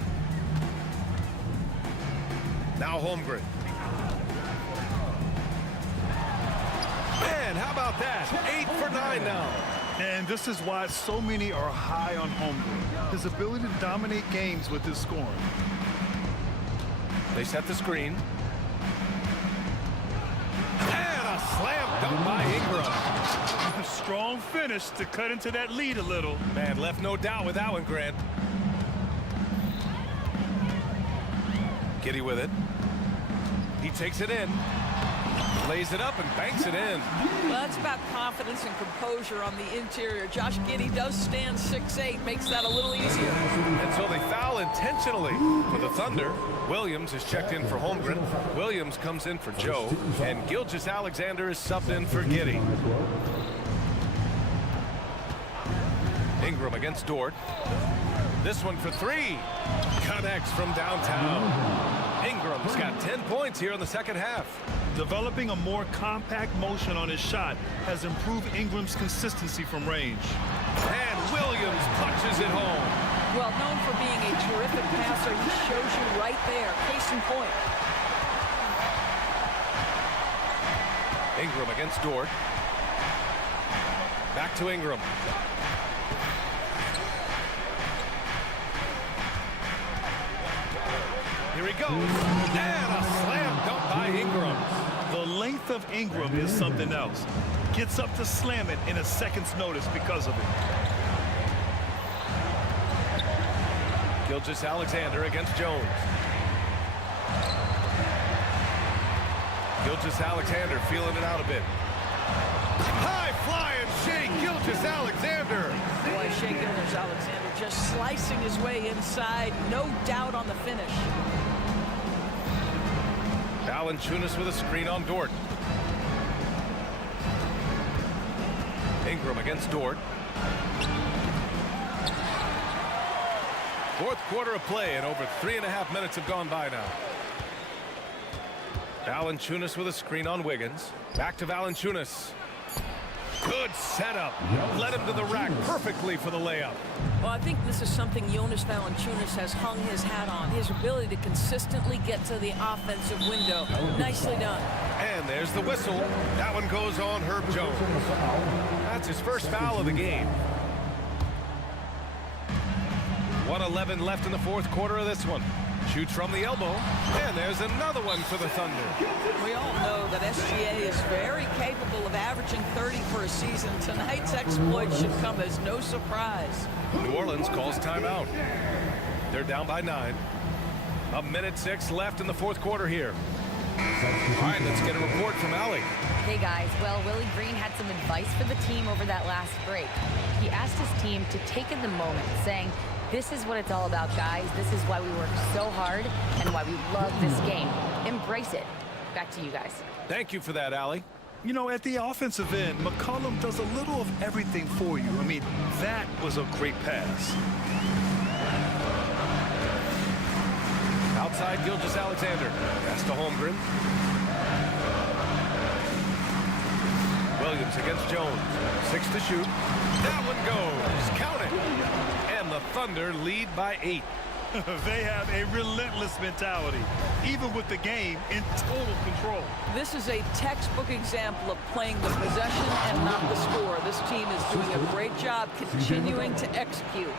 Now Holmgren. Man, how about that? 8 for 9 now. And this is why so many are high on Holmgren. His ability to dominate games with his scoring. They set the screen. And a slam dunk by Ingram. A strong finish to cut into that lead a little. Man, left no doubt with that one, Grant. Giddey with it. He takes it in. Lays it up and banks it in. Well, that's about confidence and composure on the interior. Josh Giddey does stand 6'8", makes that a little easier. And so they foul intentionally for the Thunder. Williams is checked in for Holmgren. Williams comes in for Joe. And Gilgeous-Alexander is subbed in for Giddey. Ingram against Dort. This one for 3. Connects from downtown. Ingram's got 10 points here in the second half. Developing a more compact motion on his shot has improved Ingram's consistency from range. And Williams punches it home. Well, known for being a terrific passer, he shows you right there. Case in point. Ingram against Dort. Back to Ingram. Here he goes. And a slam dunk by Ingram. The length of Ingram is something else. Gets up to slam it in a second's notice because of it. Gilgeous-Alexander against Jones. Gilgeous-Alexander feeling it out a bit. High flying Shea Gilgeous-Alexander. Boy, Shea Gilgeous-Alexander just slicing his way inside. No doubt on the finish. Valanciunas with a screen on Dort. Ingram against Dort. Fourth quarter of play, and over 3.5 minutes have gone by now. Valanciunas with a screen on Wiggins. Back to Valanciunas. Good setup. Led him to the rack perfectly for the layup. Well, I think this is something Jonas Valanciunas has hung his hat on, his ability to consistently get to the offensive window. Nicely done. And there's the whistle. That one goes on Herb Jones. That's his first foul of the game. 1:11 left in the fourth quarter of this one. Shoots from the elbow, and there's another one for the Thunder. We all know that SGA is very capable of averaging 30 for a season. Tonight's exploit should come as no surprise. New Orleans calls timeout. They're down by 9. 1:06 left in the fourth quarter here. All right, let's get a report from Allie. Hey guys, well, Willie Green had some advice for the team over that last break. He asked his team to take in the moment, saying, "This is what it's all about, guys. This is why we work so hard and why we love this game. Embrace it." Back to you guys. Thank you for that, Allie. You know, at the offensive end, McCollum does a little of everything for you. I mean, that was a great pass. Outside, Gilgeous-Alexander. Pass to Holmgren. Williams against Jones. 6 to shoot. That one goes. Count it. And the Thunder lead by 8. They have a relentless mentality, even with the game in total control. This is a textbook example of playing the possession and not the score. This team is doing a great job continuing to execute.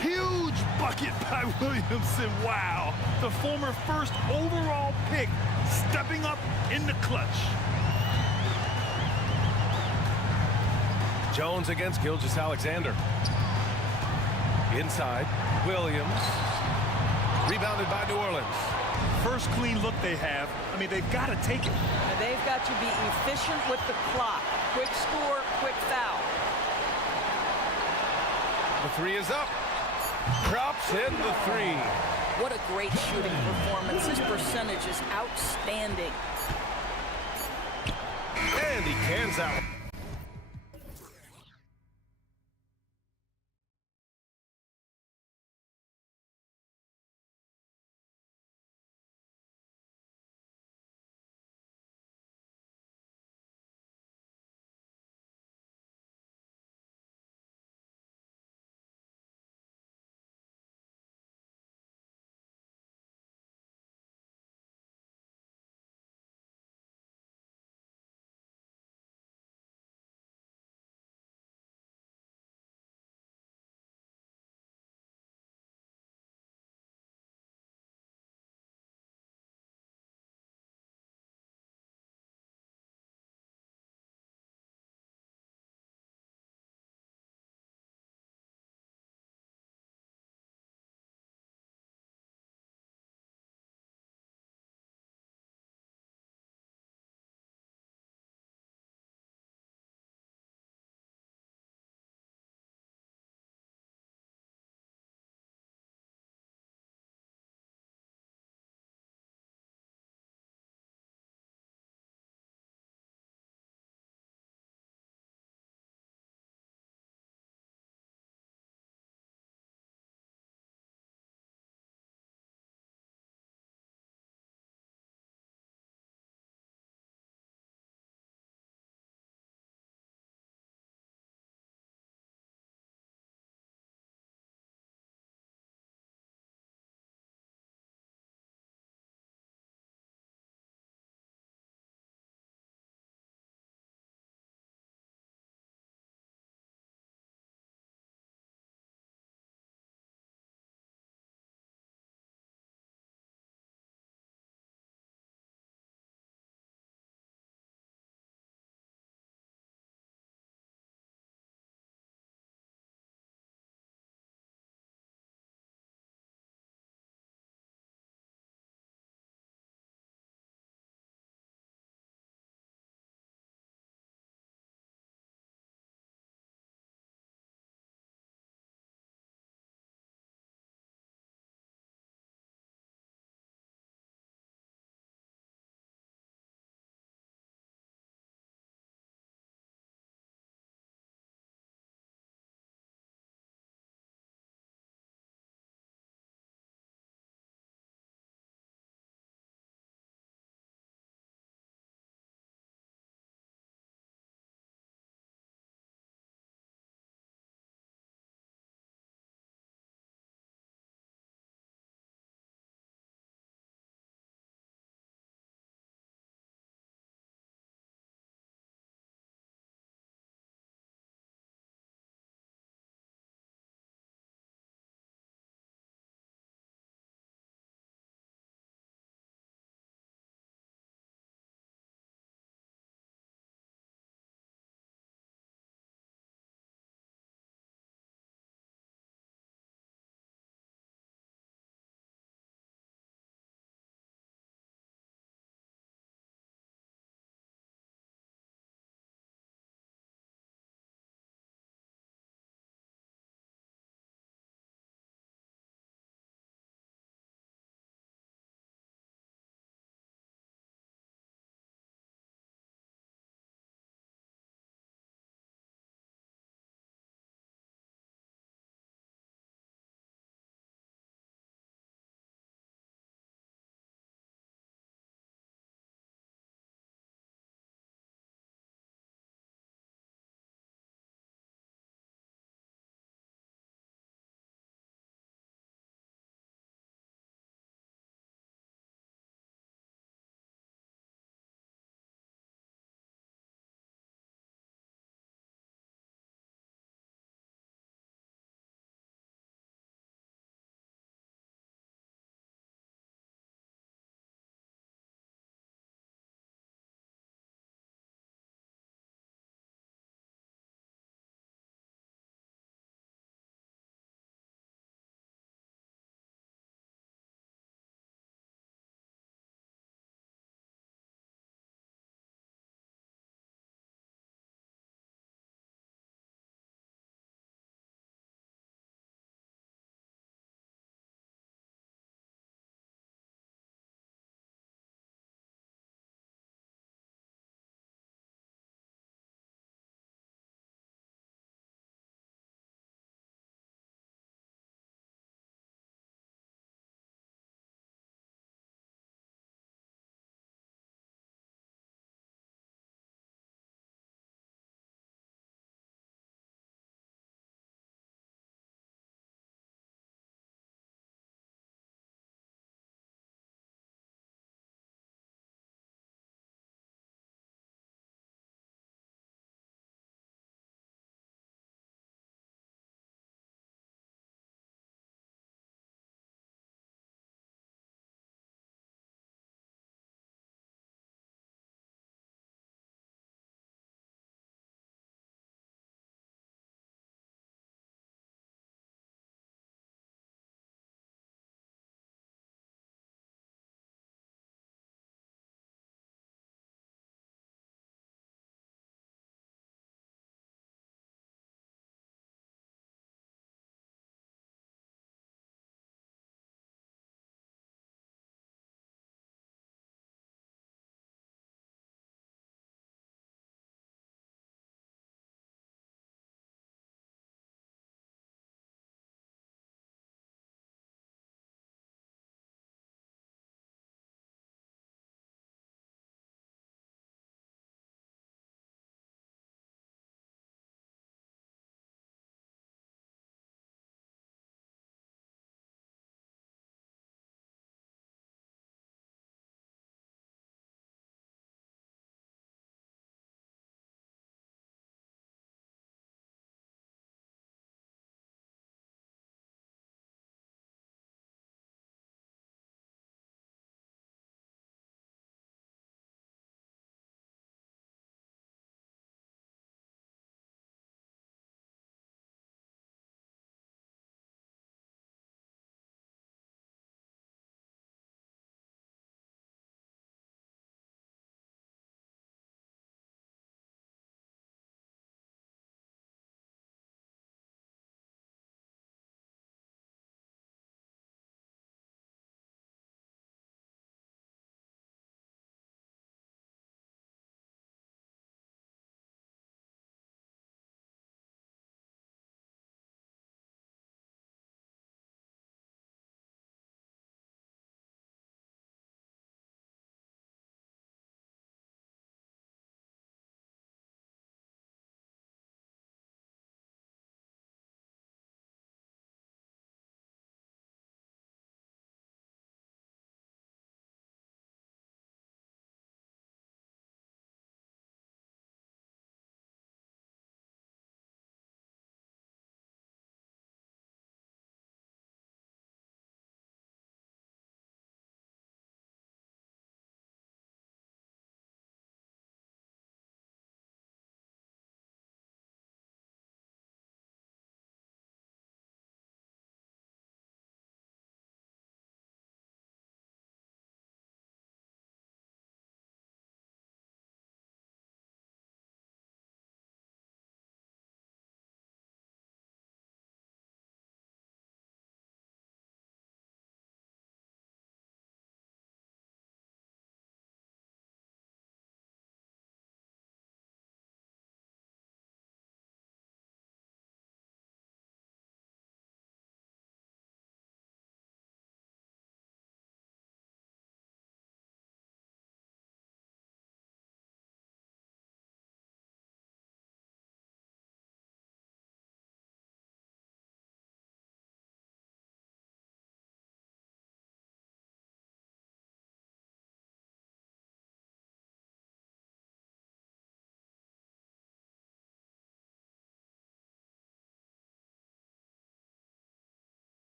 Huge bucket by Williamson. Wow. The former first overall pick stepping up in the clutch. Jones against Gilgeous-Alexander. Inside, Williams. Rebounded by New Orleans. First clean look they have. I mean, they've got to take it. And they've got to be efficient with the clock. Quick score, quick foul. The three is up. Drops in the three. What a great shooting performance. His percentage is outstanding. And he cans out.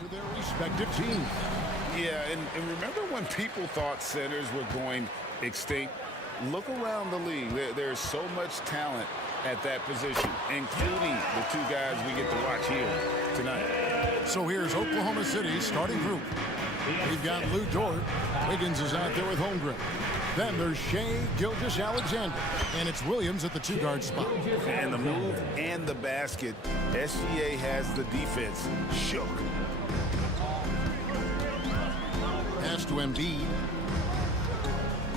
to their respective teams. Yeah, and remember when people thought centers were going extinct? Look around the league. There's so much talent at that position, including the two guys we get to watch here tonight. So here's Oklahoma City's starting group. We've got Lou Dort. Wiggins is out there with Holmgren. Then there's Shea Gilgeous-Alexander, and it's Williams at the two-guard spot. And the move and the basket, SGA has the defense shook. Pass to Embiid.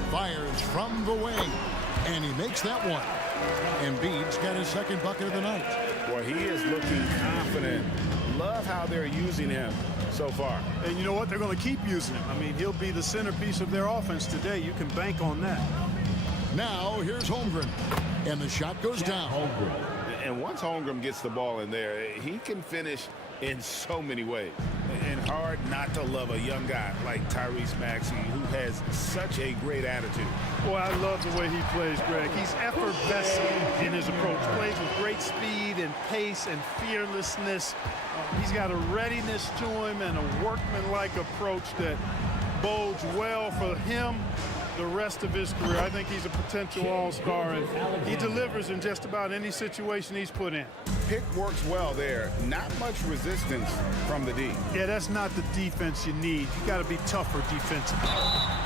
Fires from the wing, and he makes that one. Embiid's got his second bucket of the night. Well, he is looking confident. Love how they're using him so far. And you know what? They're going to keep using him. I mean, he'll be the centerpiece of their offense today. You can bank on that. Now, here's Holmgren, and the shot goes down. And once Holmgren gets the ball in there, he can finish in so many ways. And hard not to love a young guy like Tyrese Maxey, who has such a great attitude. Boy, I love the way he plays, Greg. He's effervescent in his approach. Plays with great speed and pace and fearlessness. He's got a readiness to him and a workmanlike approach that bodes well for him the rest of his career. I think he's a potential all-star, and he delivers in just about any situation he's put in. Pick works well there. Not much resistance from the D. Yeah, that's not the defense you need. You got to be tougher defensively.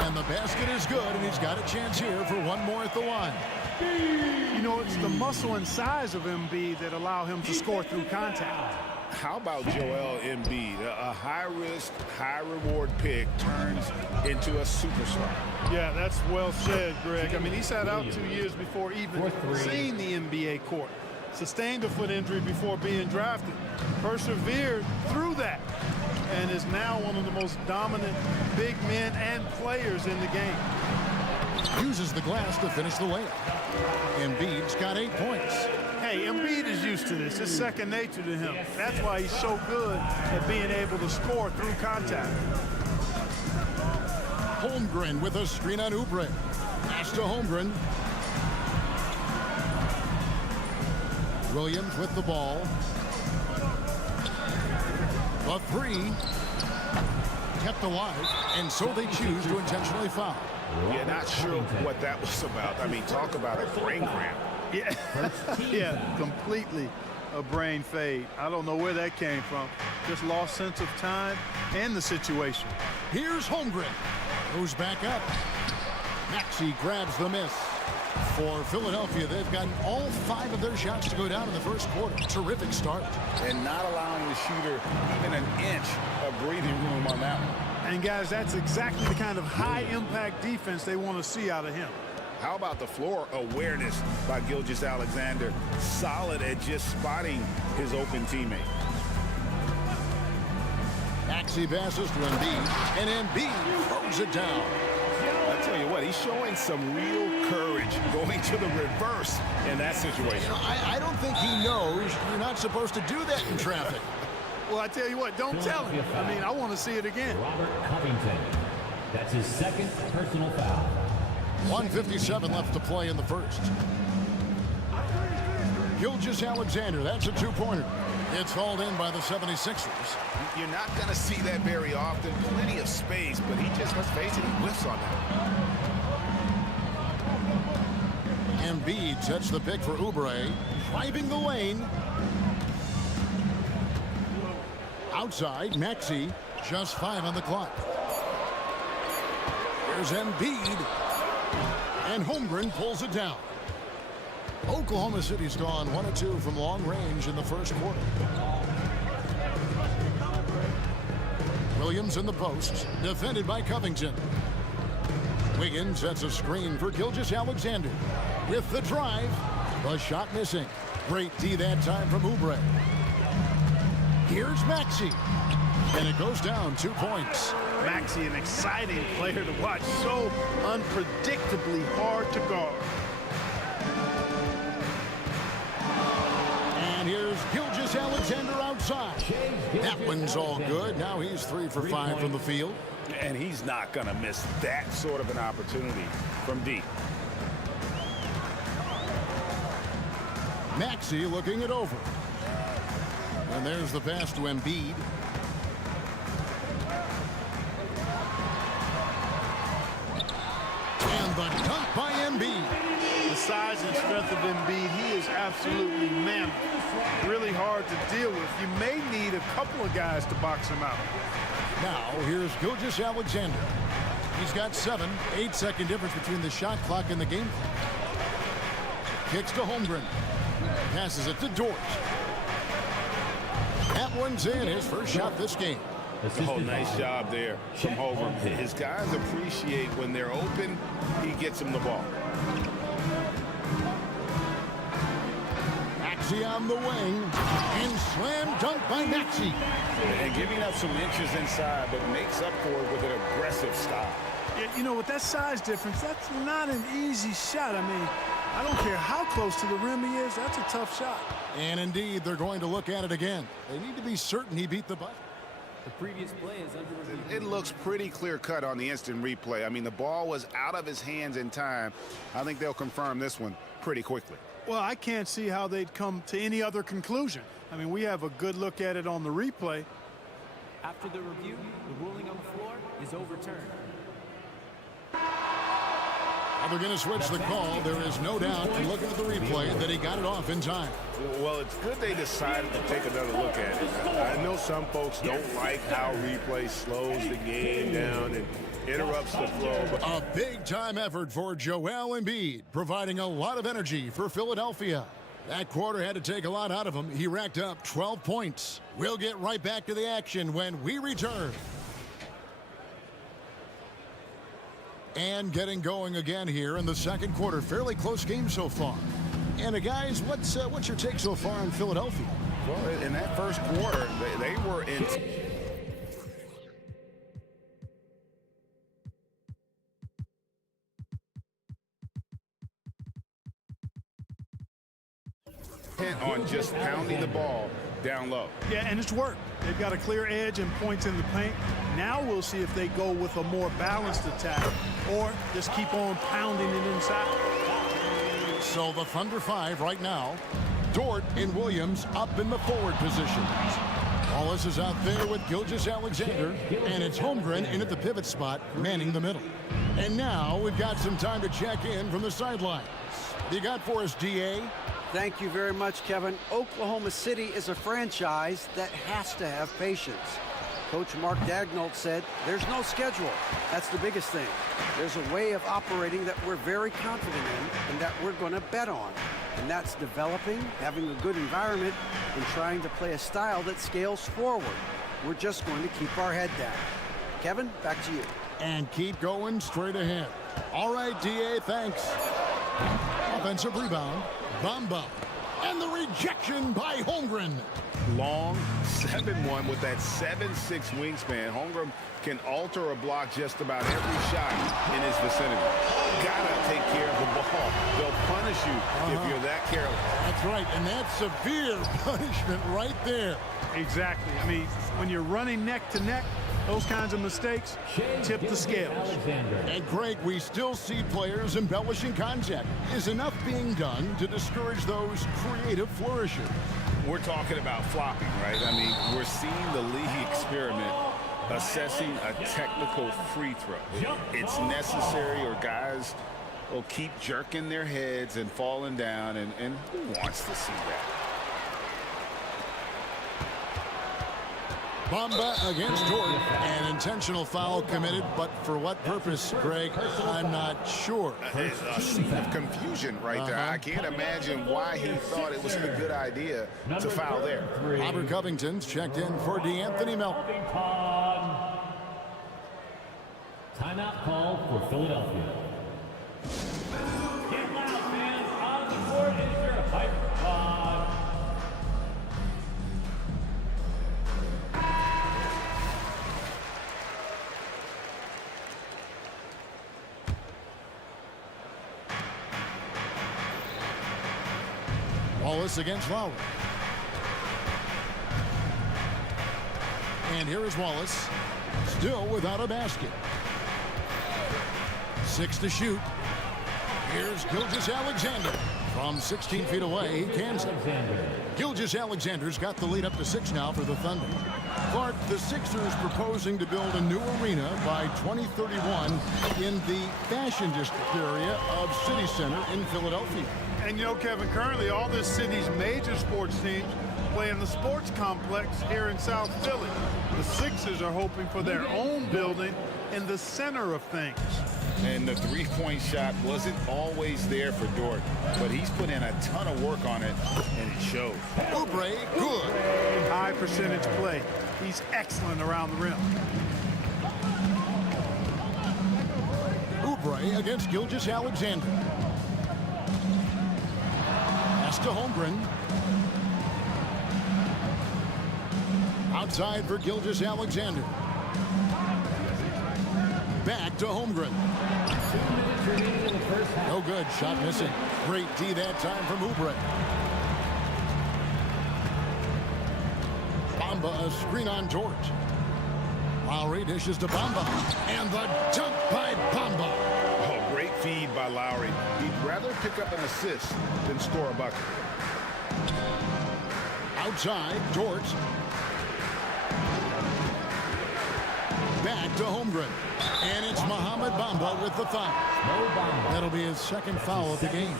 And the basket is good, and he's got a chance here for one more at the line. You know, it's the muscle and size of Embiid that allow him to score through contact. How about Joel Embiid? A high-risk, high-reward pick turns into a superstar. Yeah, that's well said, Greg. I mean, he sat out 2 years before even seeing the NBA court. Sustained a foot injury before being drafted. Persevered through that. And is now one of the most dominant big men and players in the game. Uses the glass to finish the layup. Embiid's got 8 points. Hey, Embiid is used to this. It's second nature to him. That's why he's so good at being able to score through contact. Holmgren with a screen on Oubre. Pass to Holmgren. Williams with the ball. A three. Kept alive, and so they choose to intentionally foul. Yeah, not sure what that was about. I mean, talk about a brain cramp. Yeah, yeah, completely a brain fade. I don't know where that came from. Just lost sense of time and the situation. Here's Holmgren. Goes back up. Maxey grabs the miss. For Philadelphia, they've gotten all 5 of their shots to go down in the first quarter. Terrific start. And not allowing the shooter even an inch of breathing room on that one. And guys, that's exactly the kind of high-impact defense they want to see out of him. How about the floor awareness by Gilgeous-Alexander? Solid at just spotting his open teammate. Maxey passes to Embiid, and Embiid throws it down. I tell you what, he's showing some real courage going to the reverse in that situation. You know, I don't think he knows you're not supposed to do that in traffic. Well, I tell you what, don't tell him. I mean, I want to see it again. Robert Covington. That's his second personal foul. 1:57 left to play in the first. Gilgeous-Alexander, that's a 2-pointer. It's hauled in by the 76ers. You're not going to see that very often. Plenty of space, but he just, let's face it, he whiffs on that. Embiid sets the pick for Oubre, driving the lane. Outside, Maxey, just 5 on the clock. There's Embiid, and Holmgren pulls it down. Oklahoma City's gone 1 of 2 from long range in the first quarter. Williams in the post, defended by Covington. Wiggins sets a screen for Gilgeous-Alexander. With the drive, the shot missing. Great D that time from Oubre. Here's Maxey, and it goes down 2 points. Maxey, an exciting player to watch. So unpredictably hard to guard. And here's Gilgeous-Alexander outside. That one's all good. Now he's 3 for 5 from the field. And he's not going to miss that sort of an opportunity from deep. Maxey looking it over. And there's the pass to Embiid. with a dunk by Embiid. The size and strength of Embiid, he is absolutely mammoth. Really hard to deal with. You may need a couple of guys to box him out. Now, here's Gilgeous-Alexander. He's got 7, 8-second difference between the shot clock and the game clock. Kicks to Holmgren. Passes it to Dort. That one's in, his first shot this game. Oh, nice job there from Holmgren. His guys appreciate when they're open, he gets them the ball. Maxey on the wing, and slam dunk by Maxey. And giving up some inches inside, but makes up for it with an aggressive stop. Yeah, you know, with that size difference, that's not an easy shot. I mean, I don't care how close to the rim he is, that's a tough shot. And indeed, they're going to look at it again. They need to be certain he beat the bucket. The previous play is under review. It looks pretty clear-cut on the instant replay. I mean, the ball was out of his hands in time. I think they'll confirm this one pretty quickly. Well, I can't see how they'd come to any other conclusion. I mean, we have a good look at it on the replay. After the review, the ruling on the floor is overturned. They're going to switch the call. There is no doubt, looking at the replay, that he got it off in time. Well, it's good they decided to take another look at it. I know some folks don't like how replay slows the game down and interrupts the flow. But a big-time effort for Joel Embiid, providing a lot of energy for Philadelphia. That quarter had to take a lot out of him. He racked up 12 points. We'll get right back to the action when we return. And getting going again here in the second quarter. Fairly close game so far. And guys, what's your take so far on Philadelphia? Well, in that first quarter, they were in. On just pounding the ball down low. Yeah, and it's worked. They've got a clear edge and points in the paint. Now we'll see if they go with a more balanced attack or just keep on pounding it inside. So the Thunder 5 right now. Dort and Williams up in the forward positions. Wallace is out there with Gilgeous-Alexander, and it's Holmgren in at the pivot spot, manning the middle. And now we've got some time to check in from the sidelines. You got for us, DA? Thank you very much, Kevin. Oklahoma City is a franchise that has to have patience. Coach Mark Daigneault said, there's no schedule. That's the biggest thing. There's a way of operating that we're very confident in and that we're going to bet on. And that's developing, having a good environment, and trying to play a style that scales forward. We're just going to keep our head down. Kevin, back to you. And keep going straight ahead. All right, DA, thanks. Offensive rebound. Bamba. And the rejection by Holmgren. Long 7-1 with that 7'6" wingspan. Holmgren can alter a block just about every shot in his vicinity. Gotta take care of the ball. They'll punish you if you're that careless. That's right, and that's severe punishment right there. Exactly. I mean, when you're running neck to neck, those kinds of mistakes tip the scales. And Greg, we still see players embellishing contact. Is enough being done to discourage those creative flourishes? We're talking about flopping, right? I mean, we're seeing the league experiment assessing a technical free throw. It's necessary or guys will keep jerking their heads and falling down, and who wants to see that? Bamba against Dort. An intentional foul committed, but for what purpose, Greg? I'm not sure. A scene of confusion right there. I can't imagine why he thought it was a good idea to foul there. Robert Covington's checked in for DeAnthony Melton. Timeout call for Philadelphia. Get loud, fans. On the court is your hype pod. Wallace against Lowry. And here is Wallace, still without a basket. 6 to shoot. Here's Gilgeous-Alexander. From 16 feet away, he cans it. Gilgeous-Alexander's got the lead up to 6 now for the Thunder. Clark, the Sixers proposing to build a new arena by 2031 in the Fashion District area of City Center in Philadelphia. And you know, Kevin, currently all this city's major sports teams play in the sports complex here in South Philly. The Sixers are hoping for their own building in the center of things. And the three-point shot wasn't always there for Dort, but he's put in a ton of work on it, and it shows. Oubre, good. High percentage play. He's excellent around the rim. Oubre against Gilgeous-Alexander. Pass to Holmgren. Outside for Gilgeous-Alexander. Back to Holmgren. No good. Shot missing. Great D that time from Oubre. Bamba, a screen on George. Lowry dishes to Bamba. And the dunk by Bamba. Oh, great feed by Lowry. He'd rather pick up an assist than score a bucket. Outside, George. Back to Holmgren. And it's Mohamed Bamba with the foul. That'll be his second foul of the game.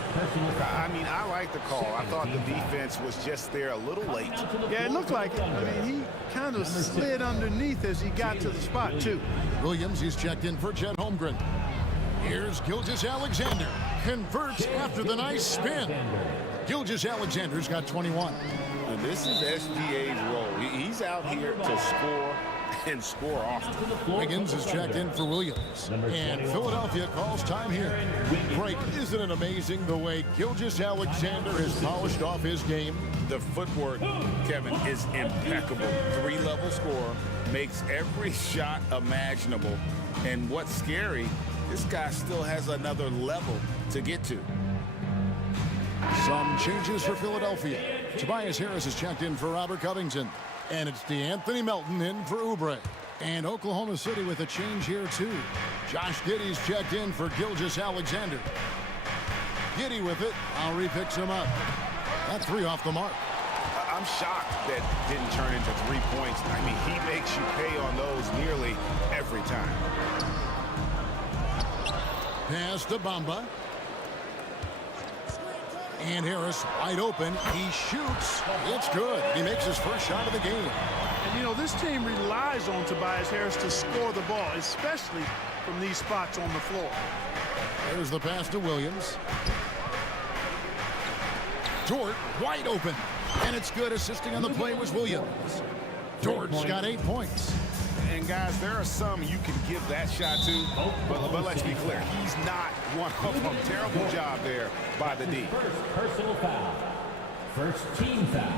I mean, I like the call. I thought the defense was just there a little late. Yeah, it looked like it. I mean, he kind of slid underneath as he got to the spot, too. Williams, he's checked in for Chet Holmgren. Here's Gilgeous-Alexander. Converts after the nice spin. Gilgeous-Alexander's got 21. And this is SGA's role. He's out here to score and score often. Wiggins is checked in for Williams. And Philadelphia calls time here. Break, isn't it amazing the way Gilgeous-Alexander has polished off his game? The footwork, Kevin, is impeccable. Three-level scorer, makes every shot imaginable. And what's scary, this guy still has another level to get to. Some changes for Philadelphia. Tobias Harris is checked in for Robert Covington. And it's DeAnthony Melton in for Oubre. And Oklahoma City with a change here, too. Josh Giddey's checked in for Gilgeous-Alexander. Giddey with it. Lowry picks him up. That three off the mark. I'm shocked that didn't turn into 3 points. I mean, he makes you pay on those nearly every time. Pass to Bamba. And Harris wide open. He shoots. It's good. He makes his first shot of the game. And, you know, this team relies on Tobias Harris to score the ball, especially from these spots on the floor. There's the pass to Williams. Dort wide open. And it's good. Assisting on the play was Williams. Dort's got 8 points. And, guys, there are some you can give that shot to, but let's be clear. He's not one of them. Terrible job there by the D. First personal foul. First team foul.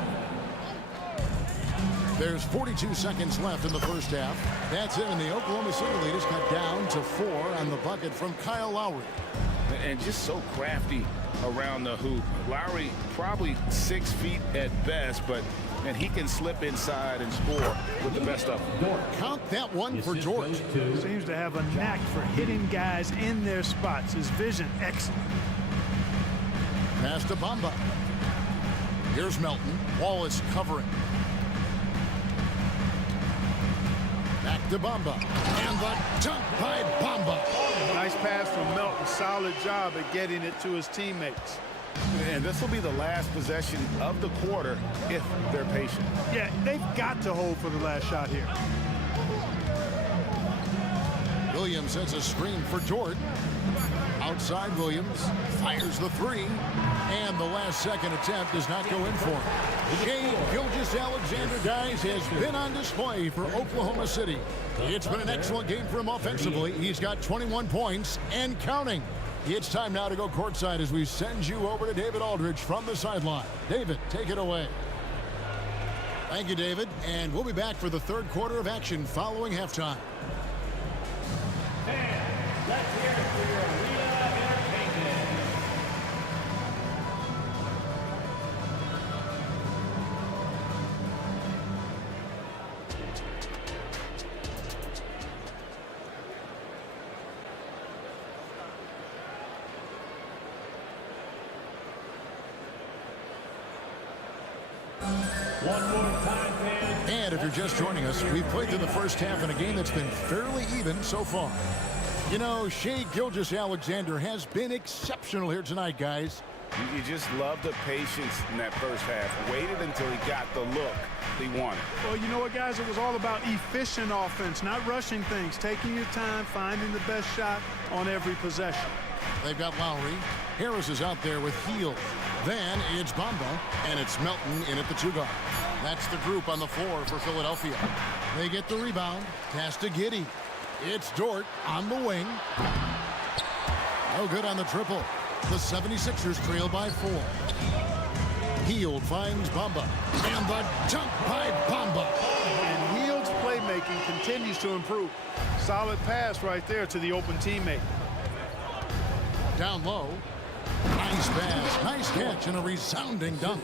There's 42 seconds left in the first half. That's it, and the Oklahoma City lead is cut down to 4 on the bucket from Kyle Lowry. And just so crafty around the hoop. Lowry probably 6 feet at best, and he can slip inside and score with the best of them. Count that one for George. Seems to have a knack for hitting guys in their spots. His vision, excellent. Pass to Bamba. Here's Melton. Wallace covering. Back to Bamba. And the dunk by Bamba. Nice pass from Melton. Solid job at getting it to his teammates. And this will be the last possession of the quarter if they're patient. Yeah, they've got to hold for the last shot here. Williams sets a screen for Dort. Outside Williams. Fires the three. And the last second attempt does not go in for him. Shea Gilgeous-Alexander, guys, has been on display for Oklahoma City. It's been an excellent game for him offensively. He's got 21 points and counting. It's time now to go courtside as we send you over to David Aldridge from the sideline. David, take it away. Thank you, David. And we'll be back for the third quarter of action following halftime. Let's hear it for your arena entertainment. One more time, fans. And if you're just joining us, we've played through the first half in a game that's been fairly even so far. You know, Shai Gilgeous-Alexander has been exceptional here tonight, guys. You just love the patience in that first half. Waited until he got the look he wanted. Well, you know what, guys? It was all about efficient offense, not rushing things, taking your time, finding the best shot on every possession. They've got Lowry. Harris is out there with Hield. Then it's Bamba, and it's Melton in at the 2 guard. That's the group on the floor for Philadelphia. They get the rebound. Pass to Giddey. It's Dort on the wing. No good on the triple. The 76ers trail by 4. Hield finds Bamba. And the dunk by Bamba. And Hield's playmaking continues to improve. Solid pass right there to the open teammate. Down low. Nice pass, nice catch, and a resounding dunk.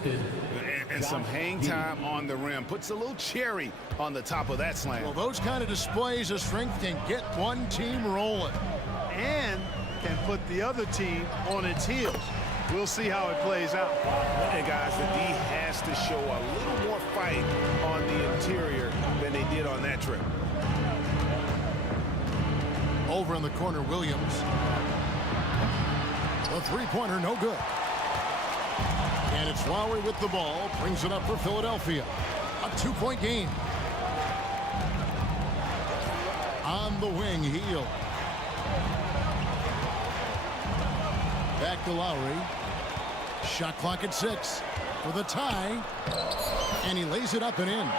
And some hang time on the rim. Puts a little cherry on the top of that slam. Well, those kind of displays of strength can get one team rolling. And can put the other team on its heels. We'll see how it plays out. Hey, guys, the D has to show a little more fight on the interior than they did on that trip. Over in the corner, Williams. The three-pointer, no good. And it's Lowry with the ball, brings it up for Philadelphia. A 2-point game. On the wing, Hield. Back to Lowry. Shot clock at 6 for the tie. And he lays it up and in.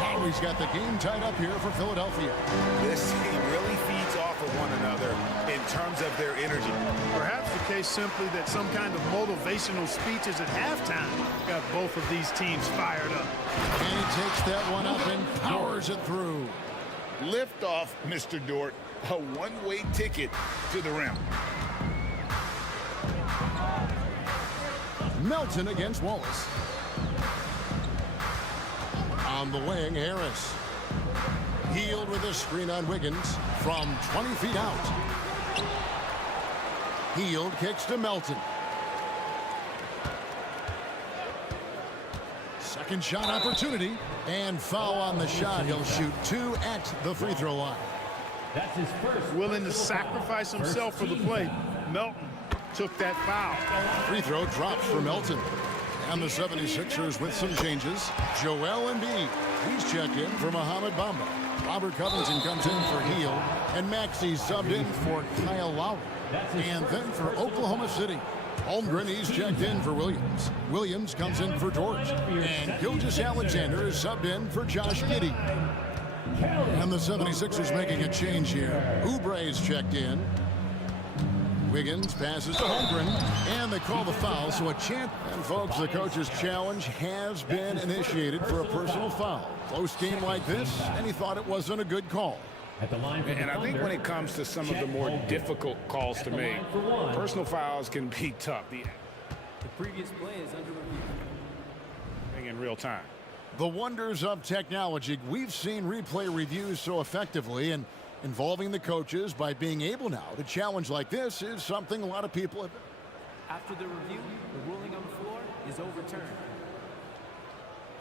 Lowry's got the game tied up here for Philadelphia. This team really feeds off of one another in terms of their energy. Perhaps the case simply that some kind of motivational speeches at halftime got both of these teams fired up. And he takes that one up and powers it through. Lift off, Mr. Dort. A one-way ticket to the rim. Melton against Wallace. On the wing, Harris. Hield with a screen on Wiggins from 20 feet out. Hield kicks to Melton. Second shot opportunity. And foul on the shot. He'll shoot 2 at the free throw line. That's his first. Willing to sacrifice himself for the play. Melton took that foul. Free throw drops for Melton. And the 76ers with some changes. Joel Embiid. He's checked in for Mohamed Bamba. Robert Covington comes in for Hield. And Maxey subbed in for Kyle Lowry. And then for Oklahoma City, Holmgren, he's checked in for Williams. Williams comes in for George. And Gilgeous-Alexander is subbed in for Josh Giddey. And the 76ers making a change here. Oubre's checked in. Wiggins passes to Holmgren, and they call the foul, so a chance. And folks, the coach's challenge has been initiated for a personal foul. Close game like this, and he thought it wasn't a good call. At the line And I think when it comes to some of the more difficult calls to make, personal fouls can be tough. The previous play is under review. In real time. The wonders of technology. We've seen replay reviews so effectively, and involving the coaches by being able now to challenge like this is something a lot of people have. After the review, the ruling on the floor is overturned.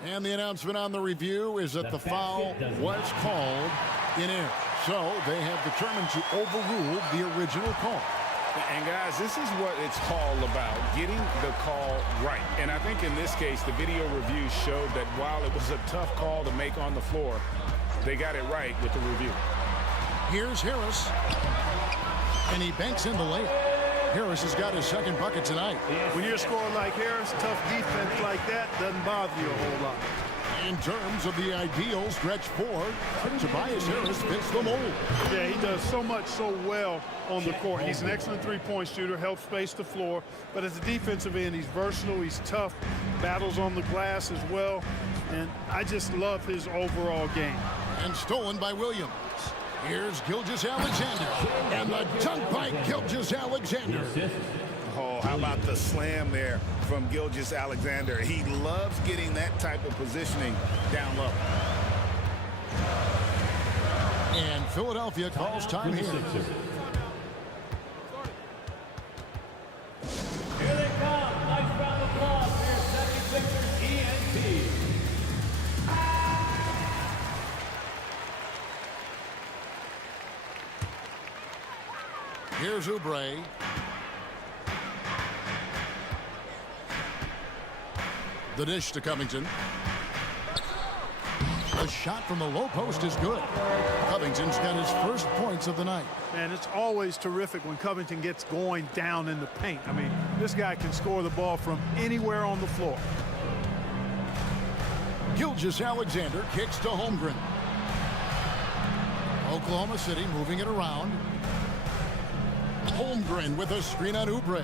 And the announcement on the review is that the foul was called in error. So they have determined to overrule the original call. And guys, this is what it's all about, getting the call right. And I think in this case, the video review showed that while it was a tough call to make on the floor, they got it right with the review. Here's Harris. And he banks in the layup. Harris has got his second bucket tonight. When you're scoring like Harris, tough defense like that doesn't bother you a whole lot. In terms of the ideal stretch 4, Tobias Harris fits the mold. Yeah, he does so much so well on the court. He's an excellent three-point shooter, helps space the floor. But as a defensive end, he's versatile, he's tough, battles on the glass as well. And I just love his overall game. And stolen by Williams. Here's Gilgeous-Alexander. And the dunk by Gilgeous-Alexander. Oh, how about the slam there from Gilgeous-Alexander? He loves getting that type of positioning down low. And Philadelphia calls time here. Here they come. Nice round of applause for your 76ers ENT. Here's Oubre. The dish to Covington. The shot from the low post is good. Covington's got his first points of the night. And it's always terrific when Covington gets going down in the paint. I mean, this guy can score the ball from anywhere on the floor. Gilgeous-Alexander kicks to Holmgren. Oklahoma City moving it around. Holmgren with a screen on Oubre.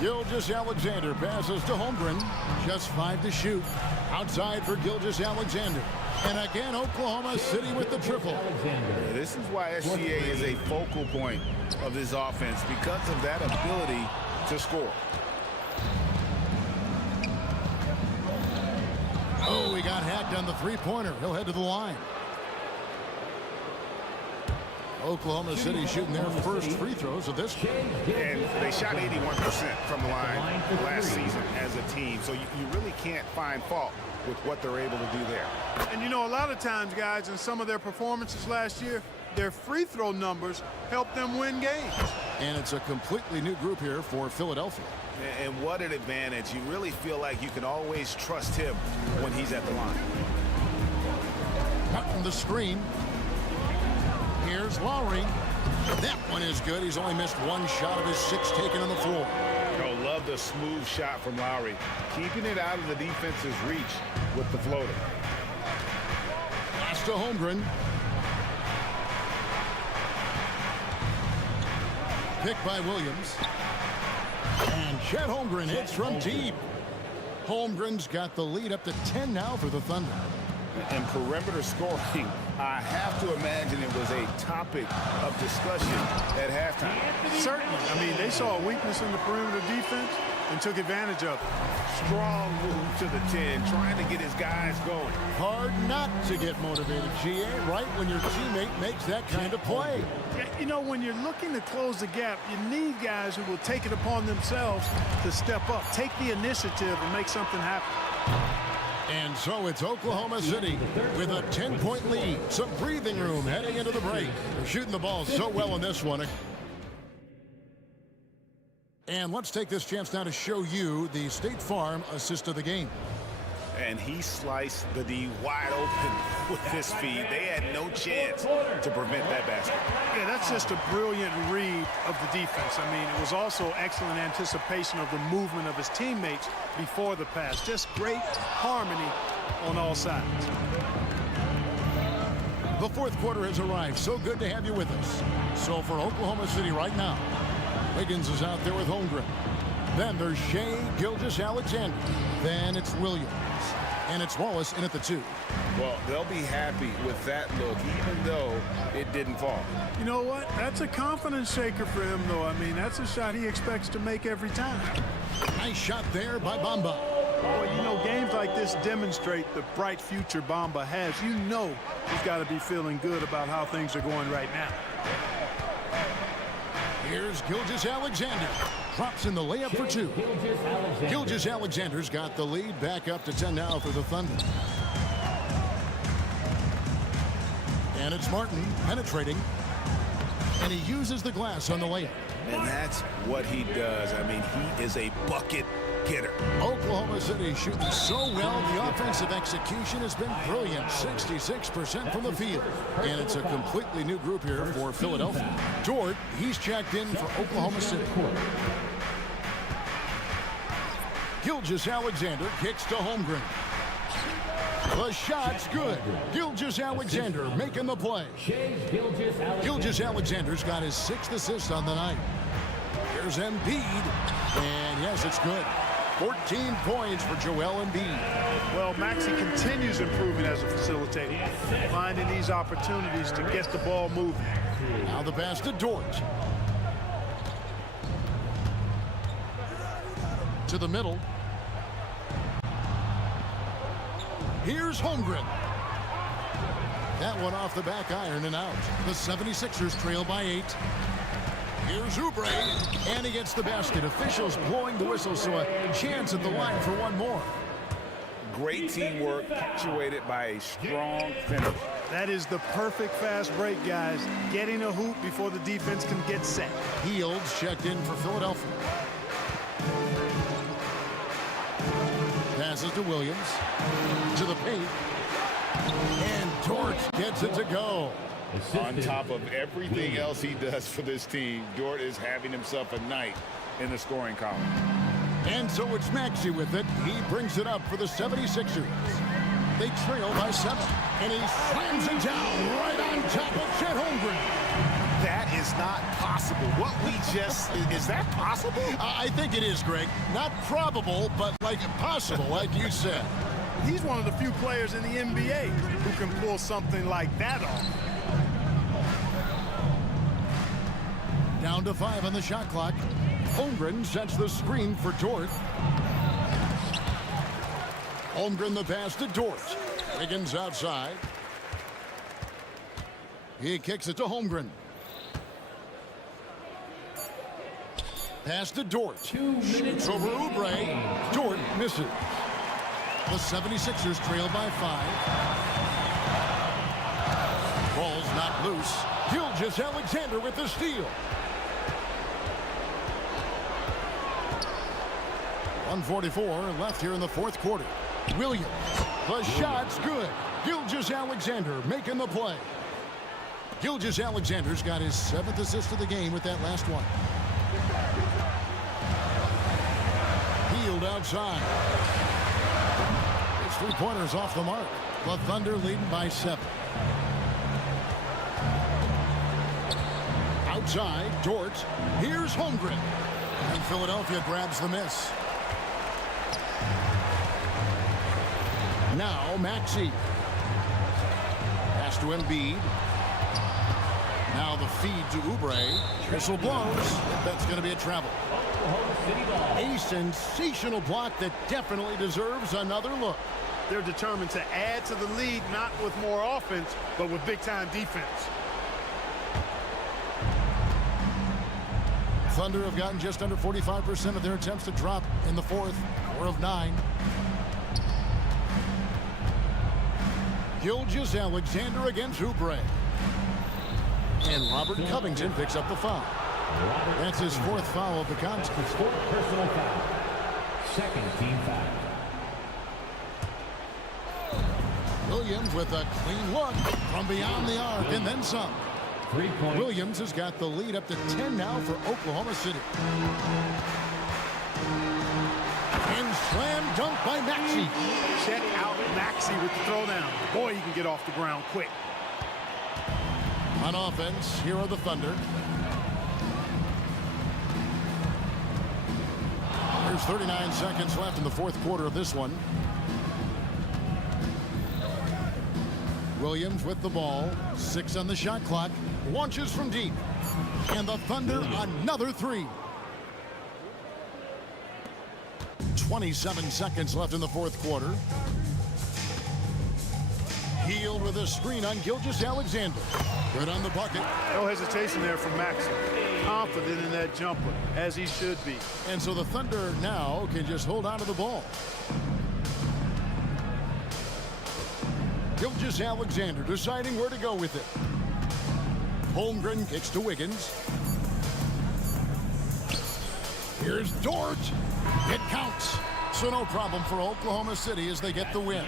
Gilgeous-Alexander passes to Holmgren. Just 5 to shoot. Outside for Gilgeous-Alexander. And again, Oklahoma City with the triple. This is why SGA is a focal point of this offense, because of that ability to score. Oh, he got hacked on the three-pointer. He'll head to the line. Oklahoma City shooting their first free throws of this game. And they shot 81% from the line last season as a team. So you really can't find fault with what they're able to do there. And you know, a lot of times, guys, in some of their performances last year, their free throw numbers helped them win games. And it's a completely new group here for Philadelphia. And what an advantage. You really feel like you can always trust him when he's at the line. Out from the screen. Here's Lowry. That one is good. He's only missed one shot of his 6 taken on the floor. Oh, love the smooth shot from Lowry. Keeping it out of the defense's reach with the floater. Pass to Holmgren. Picked by Williams. And Chet Holmgren hits from deep. Holmgren's got the lead up to 10 now for the Thunder. And perimeter scoring, I have to imagine it was a topic of discussion at halftime. Certainly. I mean, they saw a weakness in the perimeter defense and took advantage of it. Strong move to the 10, trying to get his guys going. Hard not to get motivated, GA, right when your teammate makes that kind of play. You know, when you're looking to close the gap, you need guys who will take it upon themselves to step up, take the initiative, and make something happen. And so it's Oklahoma City with a 10-point lead. Some breathing room heading into the break. They're shooting the ball so well in this one. And let's take this chance now to show you the State Farm assist of the game. And he sliced the D wide open with his feet. They had no chance to prevent that basket. Yeah, that's just a brilliant read of the defense. I mean, it was also excellent anticipation of the movement of his teammates before the pass. Just great harmony on all sides. The fourth quarter has arrived. So good to have you with us. So for Oklahoma City right now, Wiggins is out there with Holmgren. Then there's Shea Gilgeous-Alexander. Then it's Williams. And it's Wallace in at the 2. Well, they'll be happy with that look, even though it didn't fall. You know what? That's a confidence shaker for him, though. I mean, that's a shot he expects to make every time. Nice shot there by Bamba. Well, you know, games like this demonstrate the bright future Bamba has. You know he's got to be feeling good about how things are going right now. Here's Gilgeous-Alexander. Drops in the layup for 2. Gilgeous-Alexander's got the lead back up to 10 now for the Thunder. And it's Martin penetrating. And he uses the glass on the layup. And that's what he does. I mean, he is a bucket getter. Oklahoma City shooting so well. The offensive execution has been brilliant. 66% from the field. And it's a completely new group here for Philadelphia. Dort, he's checked in for Oklahoma City. Gilgeous-Alexander kicks to Holmgren. The shot's good. Gilgeous-Alexander making the play. Gilgeous-Alexander's got his 6th assist on the night. Here's Embiid. And yes, it's good. 14 points for Joel Embiid. Well, Maxey continues improving as a facilitator, finding these opportunities to get the ball moving. Now the pass to Dort. To the middle. Here's Holmgren. That one off the back iron and out. The 76ers trail by 8. Here's Oubre, and he gets the basket. Officials blowing the whistle, so a chance at the line for one more. Great teamwork punctuated by a strong finish. That is the perfect fast break, guys. Getting a hoop before the defense can get set. Fields checked in for Philadelphia. Passes to Williams. To the paint. And Dort gets it to go. On top of everything else he does for this team, Dort is having himself a night in the scoring column. And so it's Maxey with it. He brings it up for the 76ers. They trail by 7. And he slams it down right on top of Chet Holmgren. That is not possible. What we just, is that possible? I think it is, Greg. Not probable, but like possible, like you said. He's one of the few players in the NBA who can pull something like that off. Down to 5 on the shot clock. Holmgren sets the screen for Dort. Holmgren the pass to Dort. Wiggins outside. He kicks it to Holmgren. Pass to Dort. Shoots over Oubre. Dort misses. The 76ers trail by 5. Ball's not loose. Gilgeous-Alexander with the steal. 1:44 left here in the fourth quarter. Williams. The shot's good. Gilgeous-Alexander making the play. Gilgeous-Alexander's got his 7th assist of the game with that last one. Healed outside. His three-pointers off the mark. The Thunder leading by 7. Outside, Dort. Here's Holmgren. And Philadelphia grabs the miss. Now Maxey. Pass to Embiid. Now the feed to Oubre. Whistle blows. That's going to be a travel. A sensational block that definitely deserves another look. They're determined to add to the lead, not with more offense, but with big-time defense. Thunder have gotten just under 45% of their attempts to drop in the fourth. 4 of 9. Gilgeous-Alexander against Oubre. And Robert Covington picks up the foul. That's his 4th foul of the contest. Personal foul. Second team foul. Williams with a clean look from beyond the arc and then some. 3 points. Williams has got the lead up to 10 now for Oklahoma City. And slam dunk by Maxey. Check out Maxey with the throwdown. Boy, he can get off the ground quick. On offense, here are the Thunder. There's 39 seconds left in the fourth quarter of this one. Williams with the ball. 6 on the shot clock. Launches from deep. And the Thunder another 3. 27 seconds left in the fourth quarter. Healed with a screen on Gilgeous-Alexander. Good on the bucket. No hesitation there from Maxey. Confident in that jumper, as he should be. And so the Thunder now can just hold on to the ball. Gilgeous-Alexander deciding where to go with it. Holmgren kicks to Wiggins. Here's Dort. It counts. So no problem for Oklahoma City as they get the win.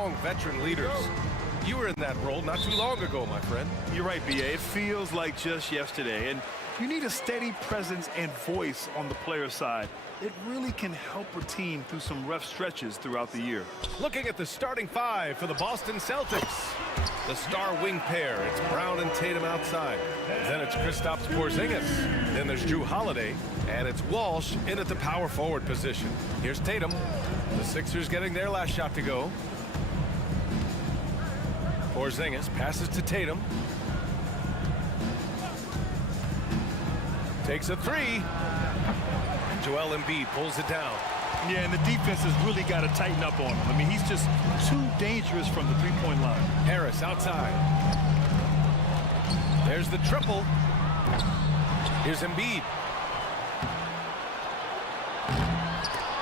strong veteran leaders. You were in that role not too long ago, my friend. You're right, B.A. It feels like just yesterday. And you need a steady presence and voice on the player side. It really can help a team through some rough stretches throughout the year. Looking at the starting five for the Boston Celtics. The star wing pair. It's Brown and Tatum outside. Then it's Kristaps Porzingis. Then there's Drew Holiday. And it's Walsh in at the power forward position. Here's Tatum. The Sixers getting their last shot to go. Porzingis passes to Tatum. Takes a three. Joel Embiid pulls it down. Yeah, and the defense has really got to tighten up on him. I mean, he's just too dangerous from the three-point line. Harris outside. There's the triple. Here's Embiid.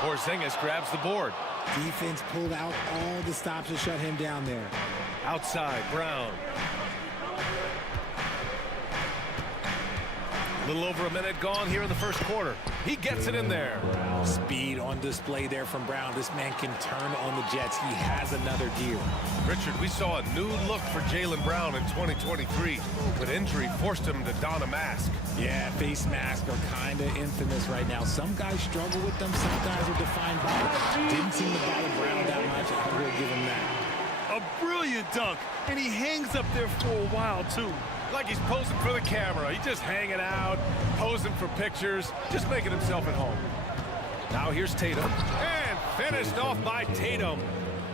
Porzingis grabs the board. Defense pulled out all the stops to shut him down there. Outside, Brown. A little over a minute gone here in the first quarter. He gets it in there. Speed on display there from Brown. This man can turn on the Jets. He has another gear. Richard, we saw a new look for Jaylen Brown in 2023, but injury forced him to don a mask. Yeah, face masks are kind of infamous right now. Some guys struggle with them. Some guys are defined by it. Didn't seem to bother Brown that much. I will give him that. A brilliant dunk, and he hangs up there for a while, too. Like he's posing for the camera. He's just hanging out, posing for pictures, just making himself at home. Now here's Tatum. And finished off by Tatum.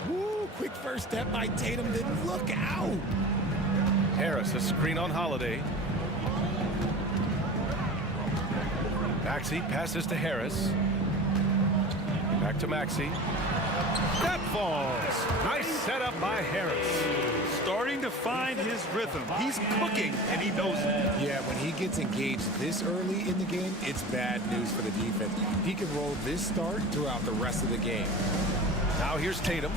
Woo, quick first step by Tatum. Didn't look out. Harris, a screen on Holiday. Maxey passes to Harris. Back to Maxey. That falls. Nice setup by Harris. Starting to find his rhythm. He's cooking, and he knows it. Yeah, when he gets engaged this early in the game, it's bad news for the defense. He can roll this start throughout the rest of the game. Now here's Tatum.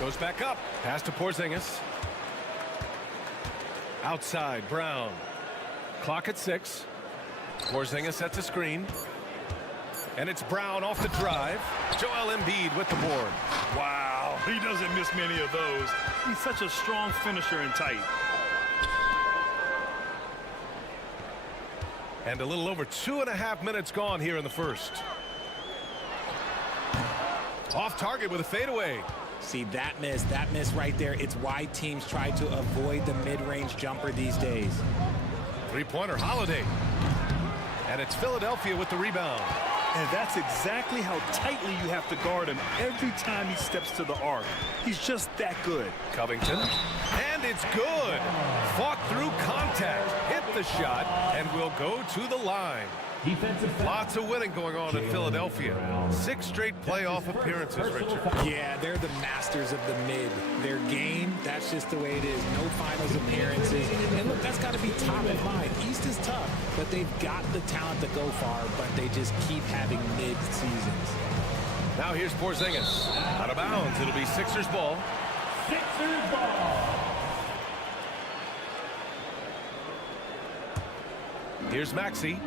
Goes back up. Pass to Porzingis. Outside, Brown. Clock at 6. Porzingis sets a screen. And it's Brown off the drive. Joel Embiid with the board. Wow, he doesn't miss many of those. He's such a strong finisher and tight. And a little over 2.5 minutes gone here in the first. Off target with a fadeaway. See, that miss right there. It's why teams try to avoid the mid-range jumper these days. Three-pointer, Holiday. And it's Philadelphia with the rebound. And that's exactly how tightly you have to guard him every time he steps to the arc. He's just that good. Covington. And it's good. Fought through contact. Hit the shot and will go to the line. Lots of winning going on in Philadelphia. 6 straight playoff appearances, Richard. Yeah, they're the masters of the mid. Their game, that's just the way it is. No finals appearances. And look, that's got to be top of mind. East is tough, but they've got the talent to go far, but they just keep having mid-seasons. Now here's Porzingis. Out of bounds. It'll be Sixers ball. Sixers ball. Here's Maxey.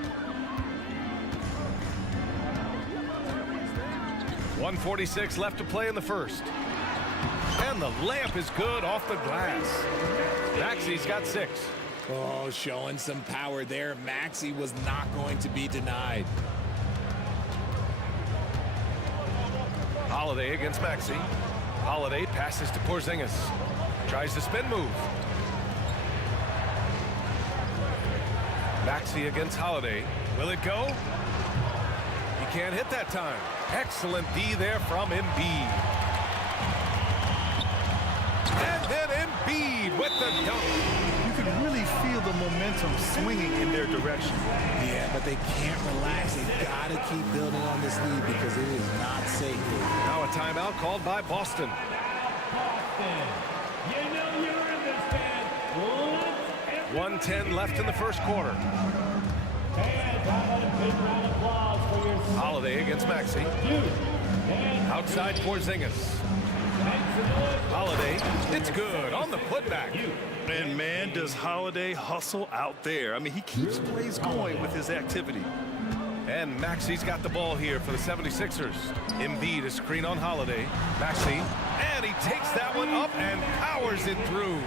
1:46 left to play in the first. And the layup is good off the glass. Maxey's got 6. Oh, showing some power there. Maxey was not going to be denied. Holiday against Maxey. Holiday passes to Porzingis. Tries the spin move. Maxey against Holiday. Will it go? He can't hit that time. Excellent D there from Embiid. And then Embiid with the dunk. You can really feel the momentum swinging in their direction. Yeah, but they can't relax. They've got to keep building on this lead because it is not safe. Now a timeout called by Boston. You know you're in this, man. 1:10 left in the first quarter. Holiday against Maxey. Outside Porzingis. Holiday, it's good on the putback. And man, does Holiday hustle out there. I mean, he keeps plays going with his activity. And Maxi's got the ball here for the 76ers. Embiid a screen on Holiday. Maxi, and he takes that one up and powers it through.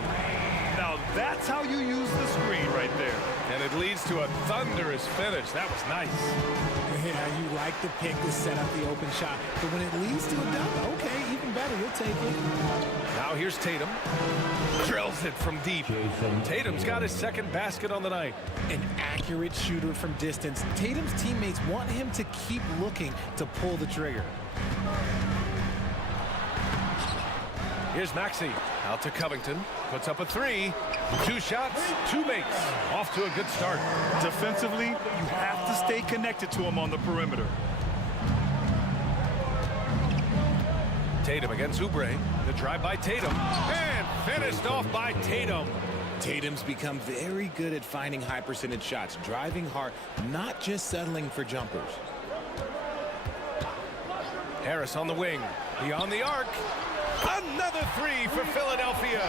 Now that's how you use the screen right there. And it leads to a thunderous finish. That was nice. Yeah, you like the pick to set up the open shot, but when it leads to a dunk, okay, even better, you'll take it. Now here's Tatum. Drills it from deep. Tatum's got his second basket on the night. An accurate shooter from distance. Tatum's teammates want him to keep looking to pull the trigger. Here's Maxi. Out to Covington. Puts up a three. 2 shots, 2 makes. Off to a good start. Defensively, you have to stay connected to him on the perimeter. Tatum against Oubre. The drive by Tatum. And finished off by Tatum. Tatum's become very good at finding high percentage shots, driving hard, not just settling for jumpers. Harris on the wing. Beyond the arc. Another three for Philadelphia.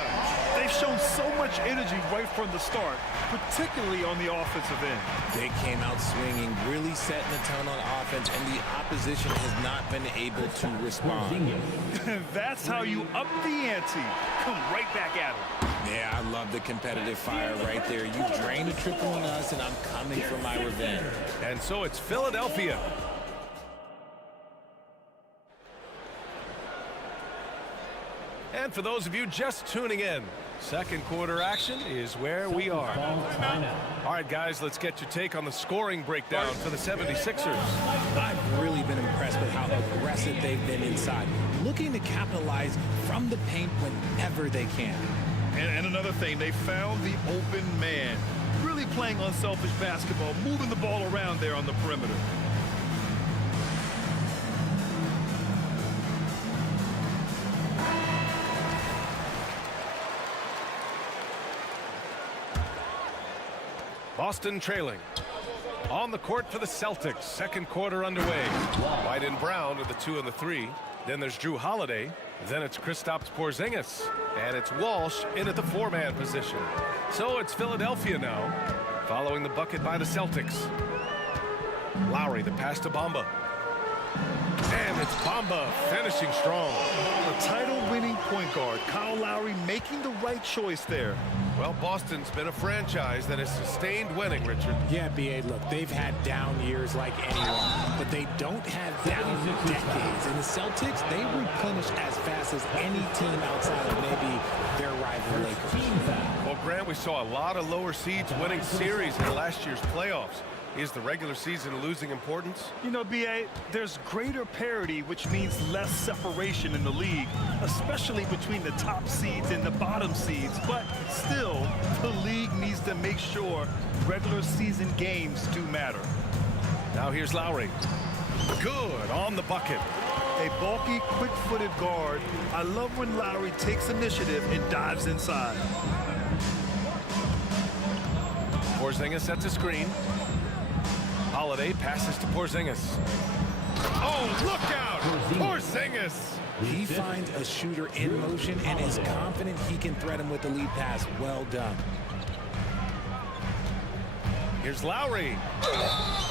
They've shown so much energy right from the start, particularly on the offensive end. They came out swinging, really setting the tone on offense, and the opposition has not been able to respond. That's how you up the ante. Come right back at them. Yeah, I love the competitive fire right there. You drained a triple on us, and I'm coming for my revenge. And so it's Philadelphia. And for those of you just tuning in, second quarter action is where we are. All right, guys, let's get your take on the scoring breakdown for the 76ers. I've really been impressed with how aggressive they've been inside, looking to capitalize from the paint whenever they can. And another thing, they found the open man. Really playing unselfish basketball, moving the ball around there on the perimeter. Boston trailing. On the court for the Celtics. Second quarter underway. White and Brown are the 2 and the 3. Then there's Drew Holiday. Then it's Kristaps Porzingis. And it's Walsh in at the 4-man position. So it's Philadelphia now, following the bucket by the Celtics. Lowry, the pass to Bamba. And it's Bamba finishing strong. A title-winning point guard, Kyle Lowry, making the right choice there. Well, Boston's been a franchise that has sustained winning, Richard. Yeah, B.A., look, they've had down years like anyone, but they don't have down decades. And the Celtics, they replenish as fast as any team outside of maybe their rival Lakers. Well, Grant, we saw a lot of lower seeds winning series in last year's playoffs. Is the regular season losing importance? You know, B.A., there's greater parity, which means less separation in the league, especially between the top seeds and the bottom seeds. But still, the league needs to make sure regular season games do matter. Now here's Lowry. Good on the bucket. A bulky, quick-footed guard. I love when Lowry takes initiative and dives inside. Porzingis sets a screen. Holiday passes to Porzingis. Oh, look out! Porzingis! He finds a shooter in motion and is confident he can thread him with the lead pass. Well done. Here's Lowry.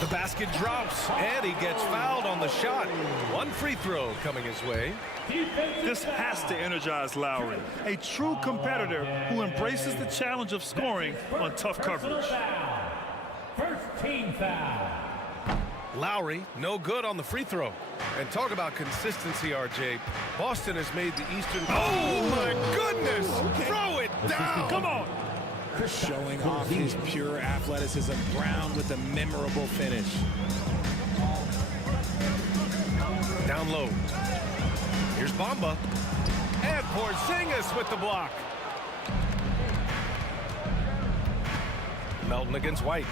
The basket drops, and he gets fouled on the shot. One free throw coming his way. This has to energize Lowry, a true competitor who embraces the challenge of scoring on tough coverage. First team foul. Lowry, no good on the free throw. And talk about consistency, RJ. Boston has made the Eastern... Oh, my goodness! Throw it down! Come on! Showing off his pure athleticism. Brown with a memorable finish. Down low. Here's Bamba. And Porzingis with the block. Melton against White.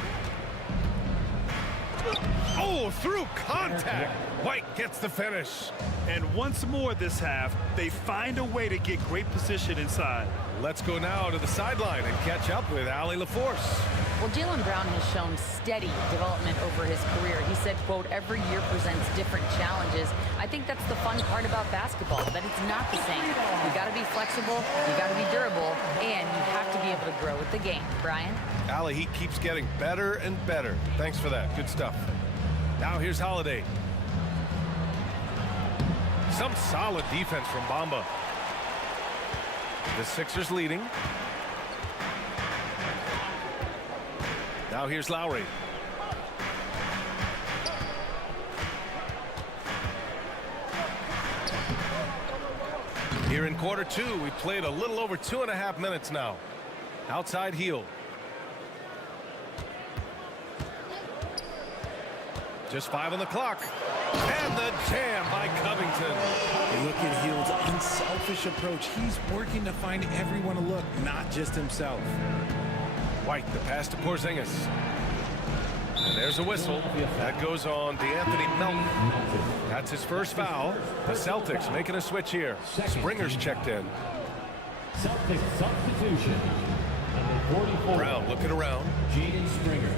Oh, through contact. White gets the finish. And once more this half, they find a way to get great position inside. Let's go now to the sideline and catch up with Allie LaForce. Well, Jaylen Brown has shown steady development over his career. He said, quote, every year presents different challenges. I think that's the fun part about basketball, that it's not the same. You got to be flexible, you got to be durable, and you have to be able to grow with the game. Brian? Allie, he keeps getting better and better. Thanks for that. Good stuff. Now here's Holiday. Some solid defense from Bamba. The Sixers leading. Now here's Lowry. Here in quarter two, we played a little over 2.5 minutes now. Outside heel. Just 5 on the clock. And the jam by Covington. Look at Hield's unselfish approach. He's working to find everyone a look, not just himself. White, the pass to Porzingis. And there's a whistle. That goes on DeAnthony Melton. That's his first foul. The Celtics making a switch here. Springer's checked in. Celtics substitution. Number 44. Brown looking around. Jaden Springer.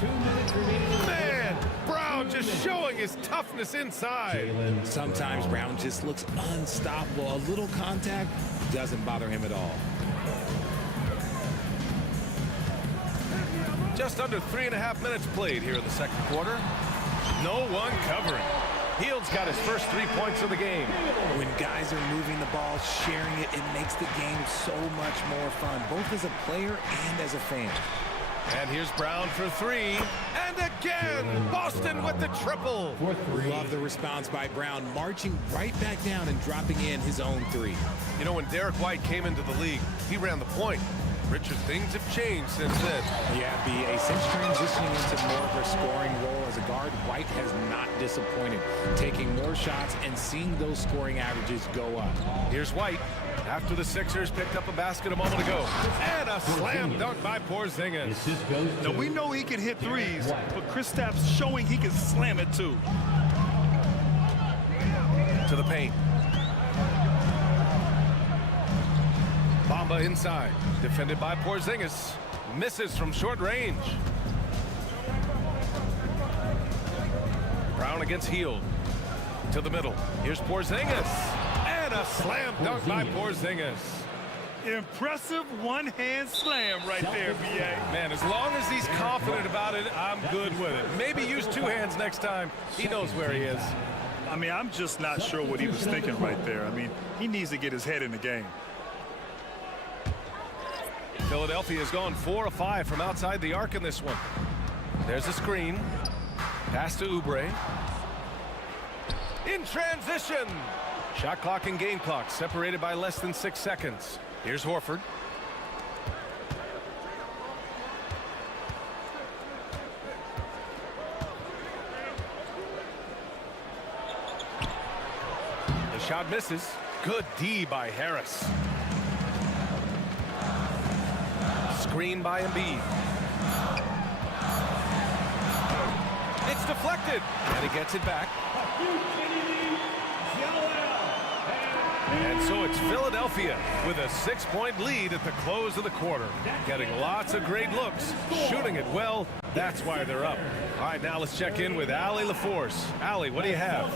2 minutes remaining. Man, Brown just showing his toughness inside. Sometimes Brown just looks unstoppable. A little contact doesn't bother him at all. Just under 3.5 minutes played here in the second quarter. No one covering. Hield's got his first 3 points of the game. When guys are moving the ball, sharing it, it makes the game so much more fun, both as a player and as a fan. And here's Brown for 3. And again, Boston with the triple. Love the response by Brown, marching right back down and dropping in his own 3. You know, when Derek White came into the league, he ran the point. Richard, things have changed since then. Yeah, B.A. Since transitioning into more of a scoring role as a guard, White has not disappointed, taking more shots and seeing those scoring averages go up. Here's White after the Sixers picked up a basket a moment ago. And a slam dunk by Porzingis. Now, we know he can hit threes, but Kristaps showing he can slam it too. To the paint. Bamba inside, defended by Porzingis. Misses from short range. Brown against Hield. To the middle. Here's Porzingis. And a slam dunk by Porzingis. Impressive one-hand slam right there, B.A. Man, as long as he's confident about it, I'm good with it. Maybe use 2 hands next time. He knows where he is. I mean, I'm just not sure what he was thinking right there. I mean, he needs to get his head in the game. Philadelphia has gone 4 of 5 from outside the arc in this one. There's a screen. Pass to Oubre. In transition. Shot clock and game clock separated by less than 6 seconds. Here's Horford. The shot misses. Good D by Harris. Screen by Embiid. It's deflected, and he gets it back. And so it's Philadelphia with a 6-point lead at the close of the quarter. Getting lots of great looks, shooting it well. That's why they're up. All right, now let's check in with Allie LaForce. Allie, what do you have?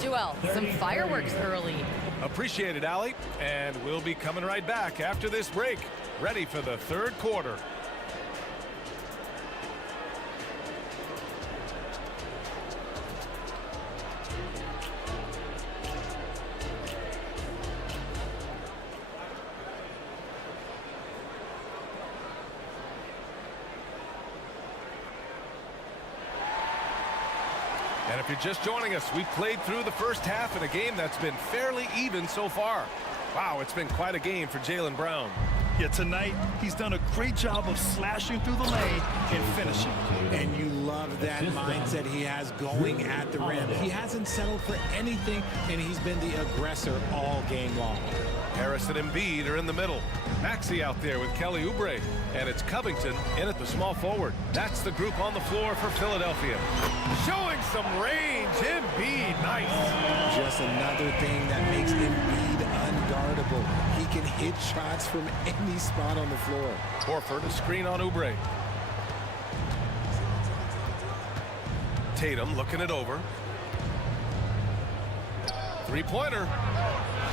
Joel, some fireworks early. Appreciate it, Allie. And we'll be coming right back after this break. Ready for the third quarter. And if you're just joining us, we played through the first half in a game that's been fairly even so far. Wow, it's been quite a game for Jaylen Brown. Yeah, tonight, he's done a great job of slashing through the lane and finishing. And you love that mindset he has going at the rim. He hasn't settled for anything, and he's been the aggressor all game long. Harris and Embiid are in the middle. Maxey out there with Kelly Oubre. And it's Covington in at the small forward. That's the group on the floor for Philadelphia. Showing some range. Embiid, nice. Just another thing that makes Embiid unguardable. He can hit shots from any spot on the floor. Horford, a screen on Oubre. Tatum looking it over. Three-pointer.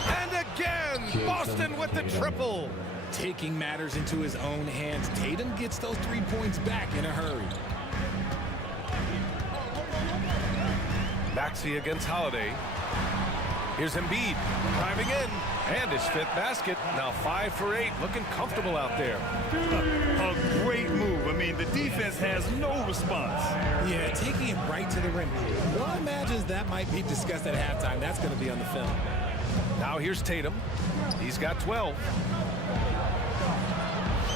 And again, Boston with the triple. Taking matters into his own hands. Tatum gets those 3 points back in a hurry. Maxey against Holiday. Here's Embiid driving in, and his fifth basket. Now 5 for 8, looking comfortable out there. A great move. I mean, the defense has no response. Yeah, taking it right to the rim. One imagines that might be discussed at halftime. That's going to be on the film. Now here's Tatum. He's got 12.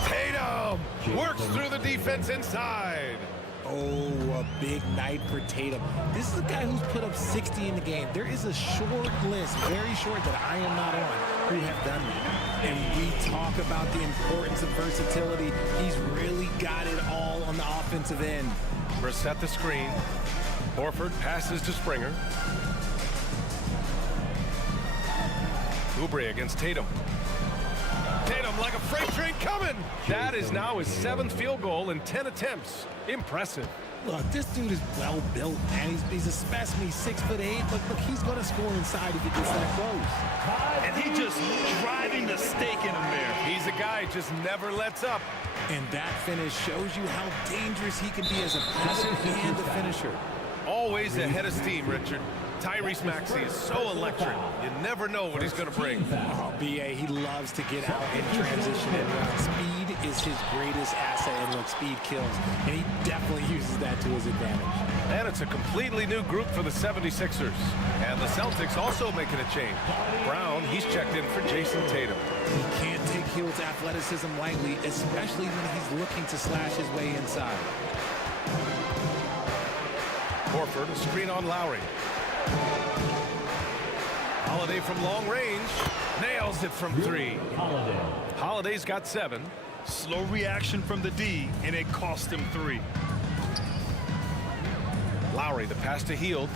Tatum works through the defense inside. Oh, a big night for Tatum. This is a guy who's put up 60 in the game. There is a short list, very short, that I am not on, who have done that. And we talk about the importance of versatility. He's really got it all on the offensive end. Reset the screen. Horford passes to Springer. Oubre against Tatum. Tatum like a freight train coming. That is now his 7th field goal in 10 attempts. Impressive. Look, this dude is well built, man. He's a specimen. He's 6'8". Look, he's going to score inside if he gets that close. And he just driving the stake in him there. He's a guy who just never lets up. And that finish shows you how dangerous he can be as a passer and a finisher. Always ahead of steam, Richard. Tyrese Maxey is so electric. You never know what he's going to bring. Oh, B.A., he loves to get out and transition and run. Speed is his greatest asset, and look, speed kills. And he definitely uses that to his advantage. And it's a completely new group for the 76ers. And the Celtics also making a change. Brown, he's checked in for Jason Tatum. He can't take Hield's athleticism lightly, especially when he's looking to slash his way inside. Horford, a screen on Lowry. Holiday from long range. Nails it from 3. Holiday's got 7. Slow reaction from the D, and it cost him 3. Lowry, the pass to Hield.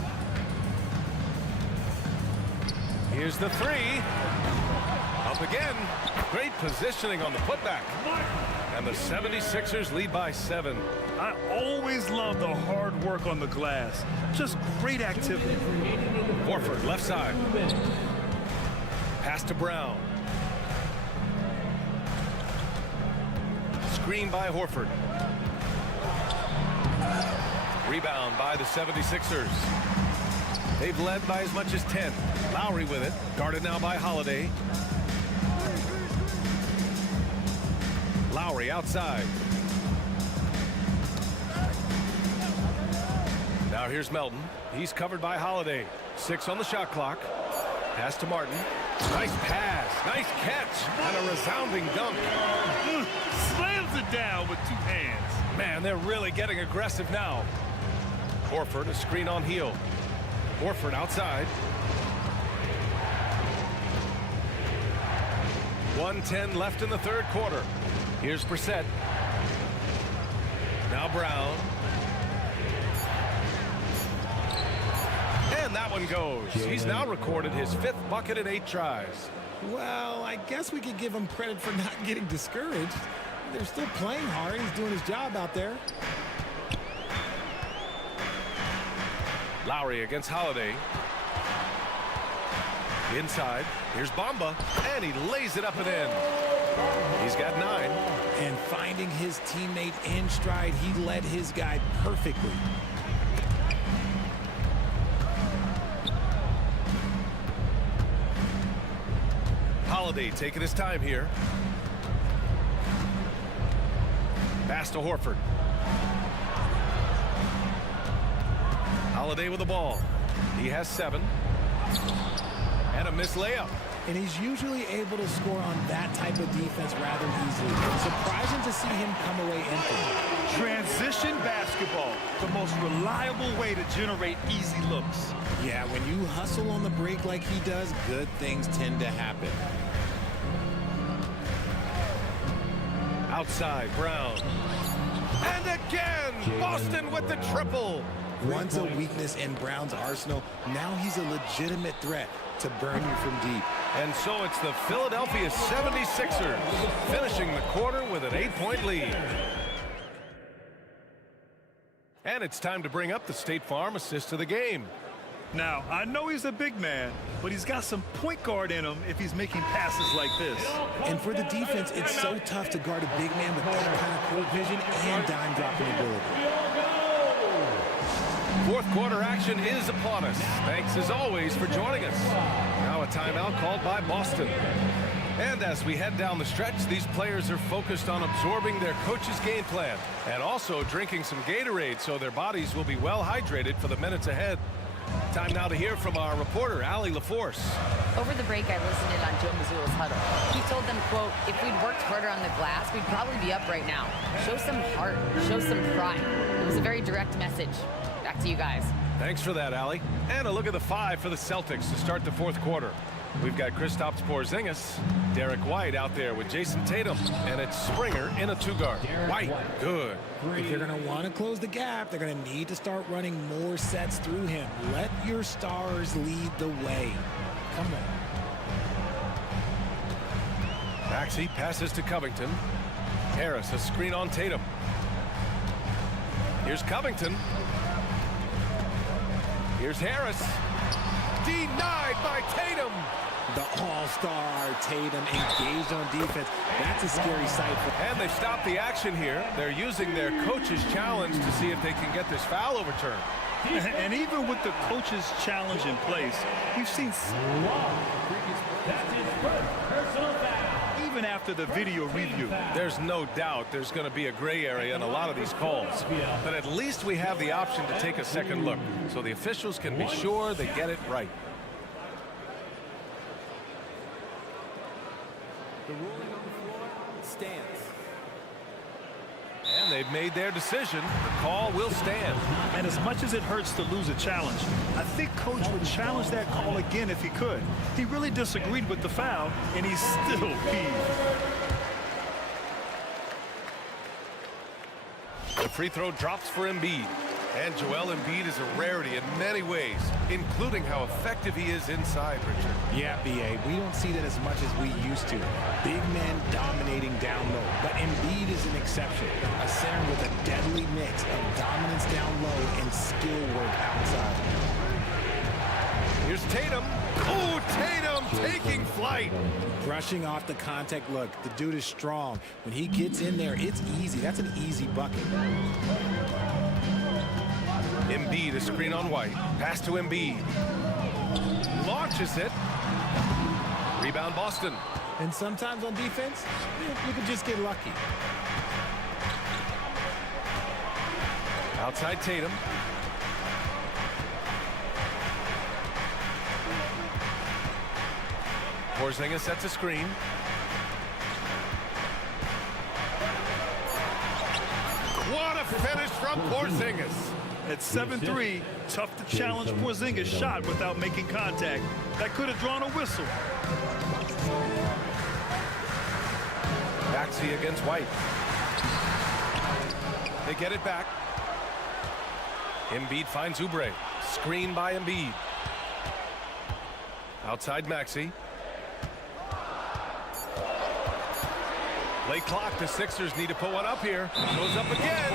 Here's the 3. Up again. Great positioning on the putback. And the 76ers lead by 7. I always love the hard work on the glass. Just great activity. Horford, left side. Pass to Brown. Screen by Horford. Rebound by the 76ers. They've led by as much as 10. Lowry with it. Guarded now by Holiday. Lowry outside. Now here's Melton. He's covered by Holiday. 6 on the shot clock. Pass to Martin. Nice pass. Nice catch. And a resounding dunk. Slams it down with 2 hands. Man, they're really getting aggressive now. Horford, a screen on Hield. Horford outside. 1:10 left in the 3rd quarter. Here's Brissett. Now Brown. And that one goes. He's now recorded his 5th bucket in 8 tries. Well, I guess we could give him credit for not getting discouraged. They're still playing hard. He's doing his job out there. Lowry against Holiday. Inside. Here's Bamba. And he lays it up and in. He's got 9. And finding his teammate in stride, he led his guy perfectly. Holiday taking his time here. Pass to Horford. Holiday with the ball. He has 7. And a missed layup. And he's usually able to score on that type of defense rather easily. Surprising to see him come away empty. Transition basketball, the most reliable way to generate easy looks. Yeah, when you hustle on the break like he does, good things tend to happen. Outside, Brown. And again, Boston with the triple. Once a weakness in Brown's arsenal, now he's a legitimate threat to burn you from deep. And so it's the Philadelphia 76ers finishing the quarter with an 8-point lead. And it's time to bring up the State Farm assist of the game. Now, I know he's a big man, but he's got some point guard in him if he's making passes like this. And for the defense, it's so tough to guard a big man with that kind of court vision and dime dropping ability. Fourth quarter action is upon us. Thanks as always for joining us. Now a timeout called by Boston. And as we head down the stretch, these players are focused on absorbing their coach's game plan and also drinking some Gatorade so their bodies will be well hydrated for the minutes ahead. Time now to hear from our reporter, Allie LaForce. Over the break, I listened in on Joe Mazzulla's huddle. He told them, quote, if we'd worked harder on the glass, we'd probably be up right now. Show some heart. Show some pride. It was a very direct message. Back to you guys. Thanks for that, Allie. And a look at the five for the Celtics to start the fourth quarter. We've got Kristaps Porzingis, Derek White out there with Jason Tatum, and it's Springer in a two-guard. White, good. If they're going to want to close the gap, they're going to need to start running more sets through him. Let your stars lead the way. Come on. Maxey passes to Covington. Harris, a screen on Tatum. Here's Covington. Here's Harris. Denied by Tatum. The all-star Tatum engaged on defense. That's a scary sight. And they stop the action here. They're using their coach's challenge to see if they can get this foul overturned. And even with the coach's challenge in place, we've seen even after the video review. There's no doubt there's going to be a gray area in a lot of these calls. But at least we have the option to take a second look so the officials can be sure they get it right. The ruling on the floor stands. And they've made their decision. The call will stand. And as much as it hurts to lose a challenge, I think Coach would challenge that call again if he could. He really disagreed with the foul, and he's still peeved. The free throw drops for Embiid. And Joel Embiid is a rarity in many ways, including how effective he is inside, Richard. Yeah, B.A., we don't see that as much as we used to. Big men dominating down low. But Embiid is an exception. A center with a deadly mix of dominance down low and skill work outside. Here's Tatum. Oh, Tatum taking flight. Brushing off the contact. Look, the dude is strong. When he gets in there, it's easy. That's an easy bucket. Embiid, a screen on White. Pass to Embiid. Launches it. Rebound Boston. And sometimes on defense, you can just get lucky. Outside Tatum. Porzingis sets a screen. What a finish from Porzingis. At 7-3, tough to challenge Porzingis' shot without making contact. That could have drawn a whistle. Maxey against White. They get it back. Embiid finds Oubre. Screen by Embiid. Outside Maxey. Late clock. The Sixers need to put one up here. Goes up again.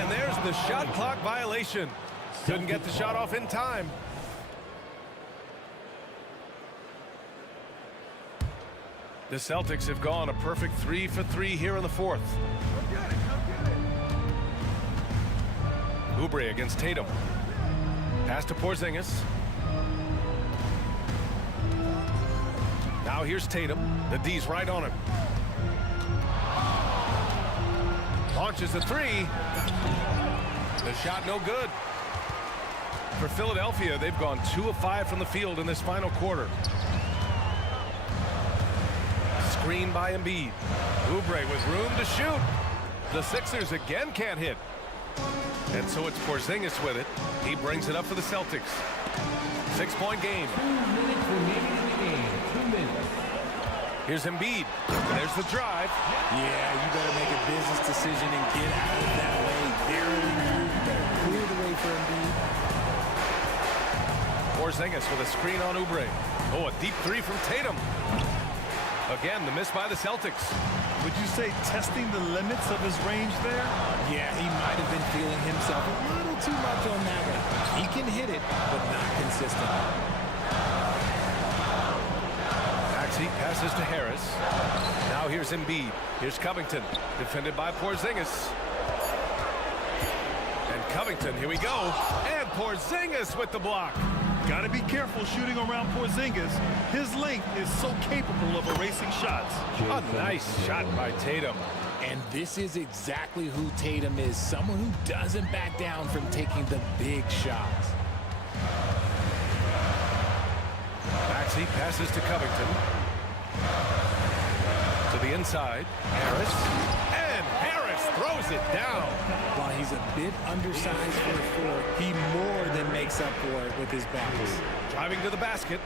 And there's the shot clock violation. Couldn't get the shot off in time. The Celtics have gone a perfect 3 for 3 here in the fourth. Oubre against Tatum. Pass to Porzingis. Now here's Tatum. The D's right on him. Launches a three. The shot no good. For Philadelphia, they've gone 2 of 5 from the field in this final quarter. Screen by Embiid. Oubre with room to shoot. The Sixers again can't hit. And so it's Porzingis with it. He brings it up for the Celtics. 6-point game. 2 minutes remaining in the game. 2 minutes. Here's Embiid. There's the drive. Yeah, you better make a business decision and get out of that way. Barely move. Clear the way for Embiid. Porzingis with a screen on Oubre. Oh, a deep three from Tatum. Again, the miss by the Celtics. Would you say testing the limits of his range there? Yeah, he might have been feeling himself a little too much on that one. He can hit it, but not consistently. Maxey passes to Harris. Now here's Embiid. Here's Covington. Defended by Porzingis. And Covington, here we go. And Porzingis with the block. Got to be careful shooting around Porzingis. His length is so capable of erasing shots. A nice shot by Tatum. And this is exactly who Tatum is, someone who doesn't back down from taking the big shots. Maxey passes to Covington. To the inside, Harris. And Harris throws it down. While he's a bit undersized for a four, he more than makes up for it with his bounce. Driving to the basket.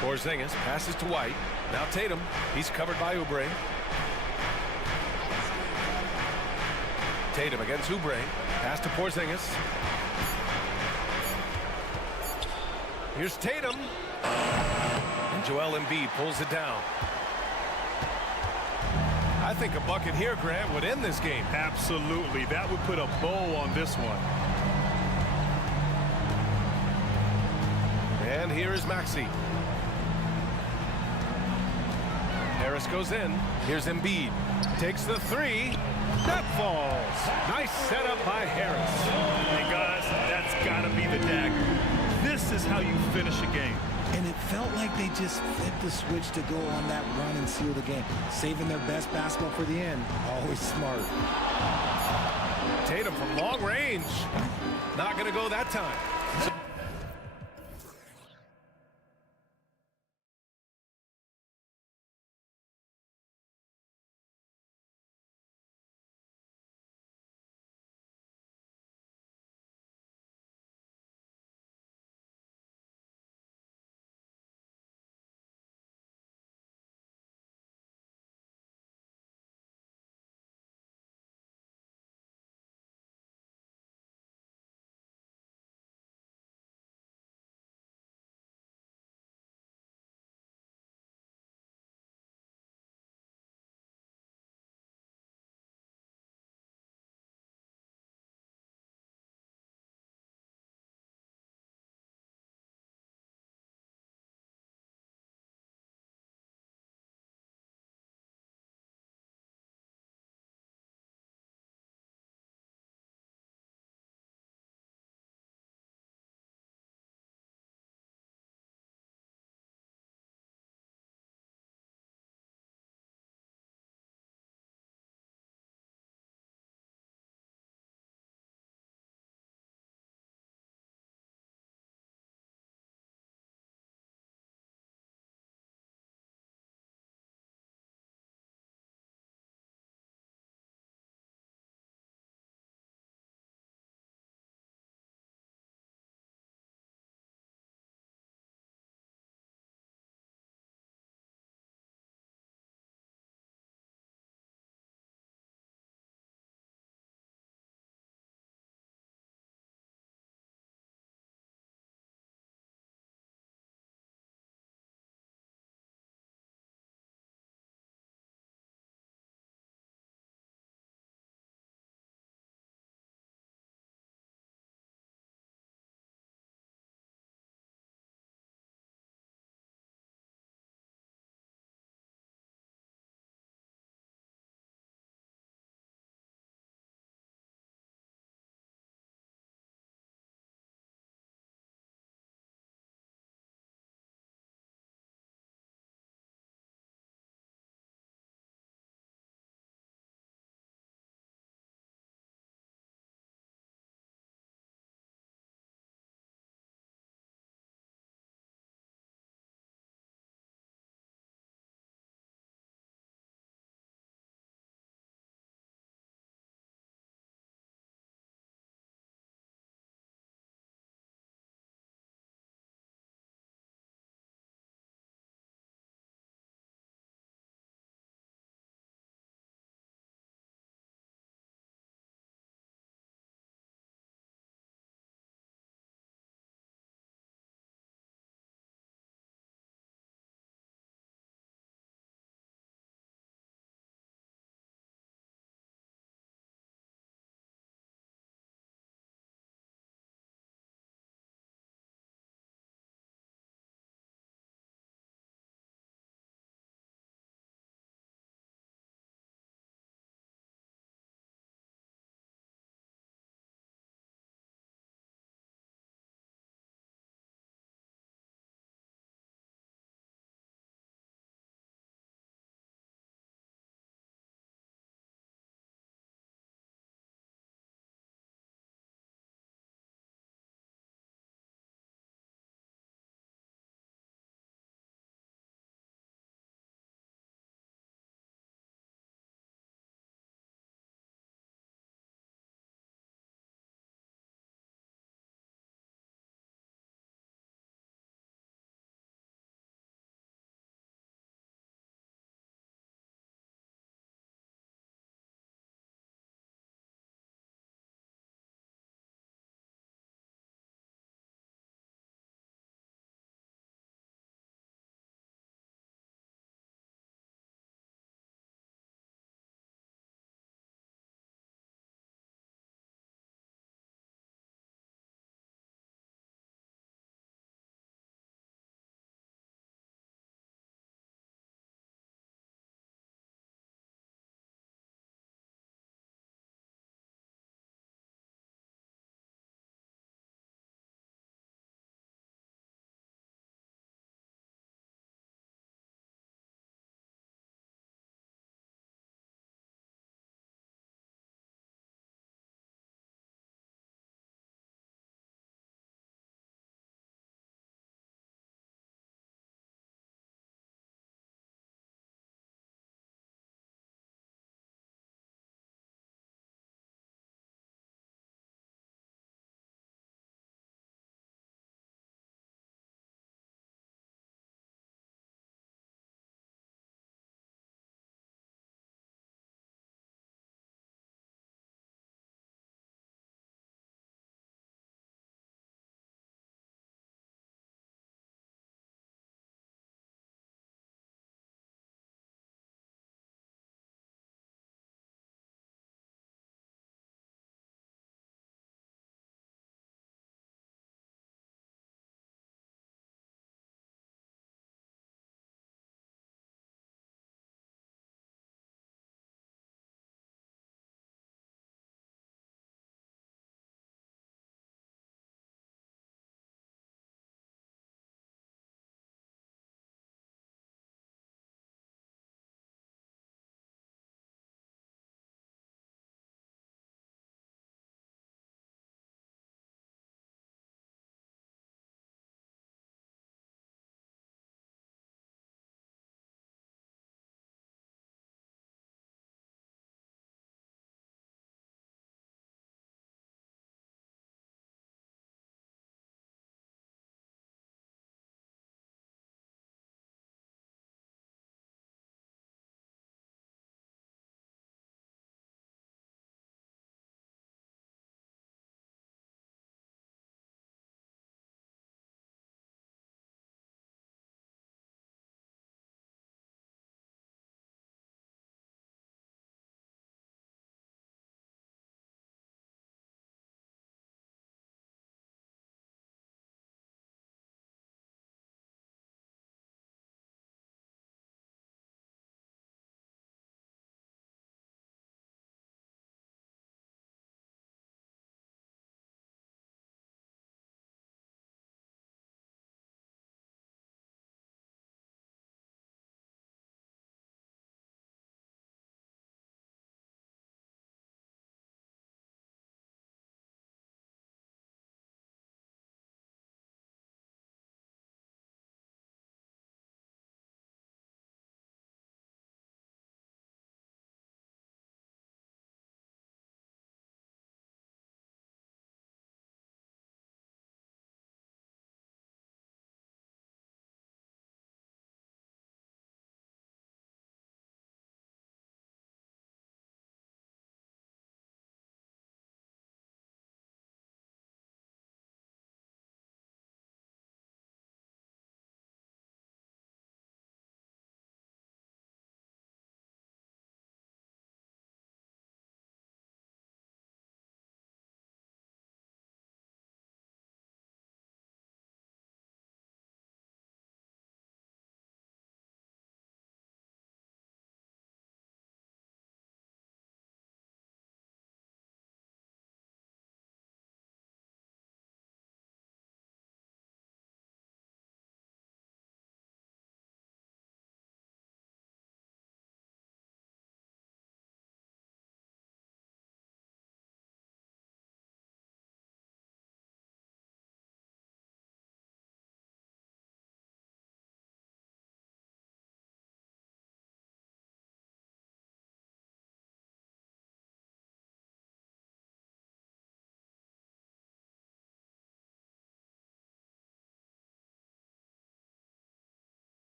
Porzingis passes to White. Now Tatum. He's covered by Oubre. Tatum against Oubre. Pass to Porzingis. Here's Tatum. And Joel Embiid pulls it down. I think a bucket here, Grant, would end this game. Absolutely. That would put a bow on this one. And here is Maxey. Harris goes in. Here's Embiid. Takes the three. That falls. Nice setup by Harris. Hey, guys, that's got to be the dagger. This is how you finish a game. And it felt like they just flipped the switch to go on that run and seal the game. Saving their best basketball for the end. Always smart. Tatum from long range. Not going to go that time.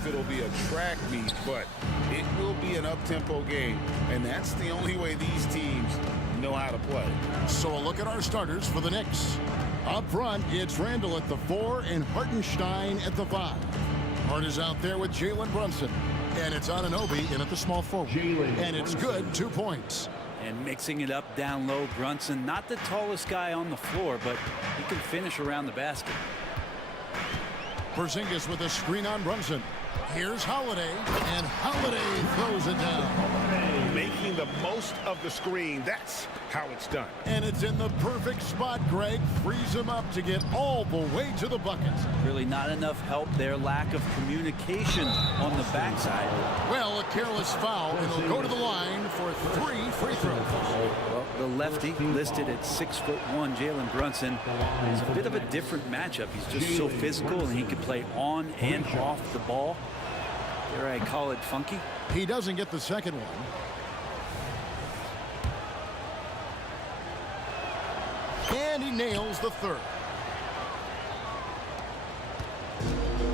if it'll be a track meet, but it will be an up-tempo game, and that's the only way these teams know how to play. So a look at our starters for the Knicks. Up front, it's Randall at the 4 and Hartenstein at the 5. Hart is out there with Jalen Brunson. And it's Anunoby in at the small forward. And it's good, 2 points. And mixing it up down low, Brunson, not the tallest guy on the floor, but he can finish around the basket. Porzingis with a screen on Brunson. Here's Holiday, and Holiday throws it down. Making the most of the screen, that's how it's done. And it's in the perfect spot, Greg. Frees him up to get all the way to the bucket. Really not enough help there. Lack of communication on the backside. Well, a careless foul, and he'll go to the line for 3 free throws. Well, the lefty listed at 6'1", Jalen Brunson. It's a bit of a different matchup. He's just so physical, and he can play on and off the ball. Dare I call it funky? He doesn't get the second one. And he nails the third.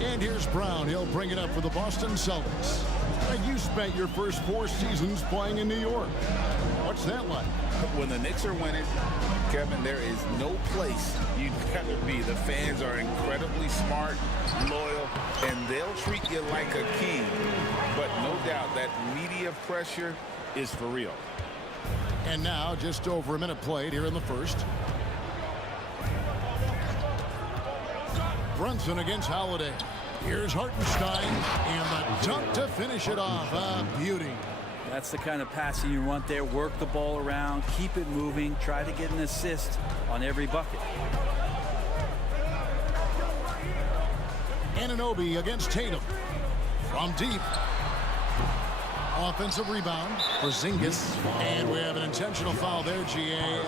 And here's Brown. He'll bring it up for the Boston Celtics. You spent your first 4 seasons playing in New York. What's that like? When the Knicks are winning, Kevin, there is no place you'd rather be. The fans are incredibly smart, loyal, and they'll treat you like a king. But no doubt that media pressure is for real. And now just over a minute played here in the first. Brunson against Holiday. Here's Hartenstein, and the dunk to finish it off. A beauty. That's the kind of passing you want there. Work the ball around, keep it moving, try to get an assist on every bucket. Anunoby against Tatum. From deep. Offensive rebound for Porzingis. And we have an intentional foul there, GA.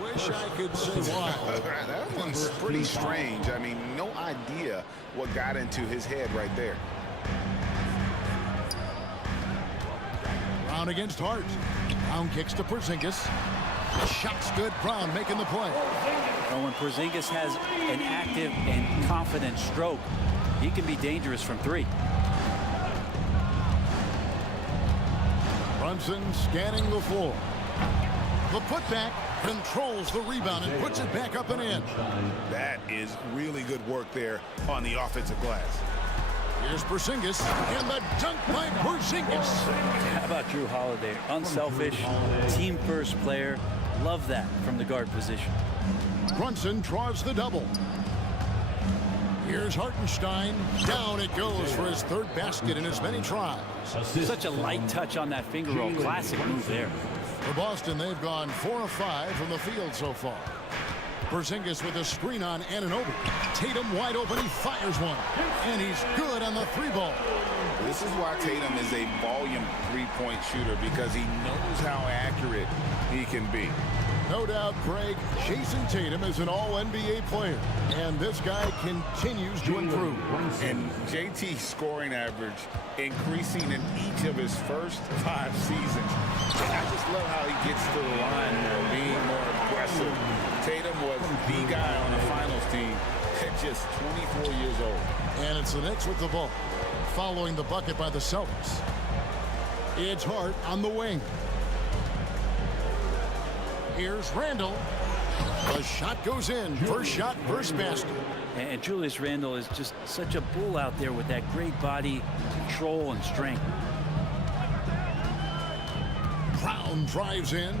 Wish I could say why. That one's pretty strange. I mean, no idea what got into his head right there. Brown against Hart. Brown kicks to Porzingis. Shot's good. Brown making the play. And when Porzingis has an active and confident stroke, he can be dangerous from 3. Brunson scanning the floor. The putback controls the rebound and puts it back up and in. That is really good work there on the offensive glass. Here's Porzingis, and the dunk by Porzingis. How about Drew Holiday? Unselfish, team-first player. Love that from the guard position. Brunson draws the double. Here's Hartenstein. Down it goes for his 3rd basket in as many tries. Such a light touch on that finger roll. Classic move there. For Boston, they've gone 4 of 5 from the field so far. Porzingis with a screen on Anunoby. Tatum wide open. He fires one. And he's good on the 3-ball. This is why Tatum is a volume 3-point shooter, because he knows how accurate he can be. No doubt, Greg, Jason Tatum is an all-NBA player, and this guy continues to improve. And JT's scoring average increasing in each of his first 5 seasons. I just love how he gets to the line more, being more aggressive. Tatum was the guy on the finals team at just 24 years old. And it's the Knicks with the ball, following the bucket by the Celtics. It's Hart on the wing. Here's Randall. The shot goes in. First shot, first basket. And Julius Randle is just such a bull out there with that great body control and strength. Brown drives in.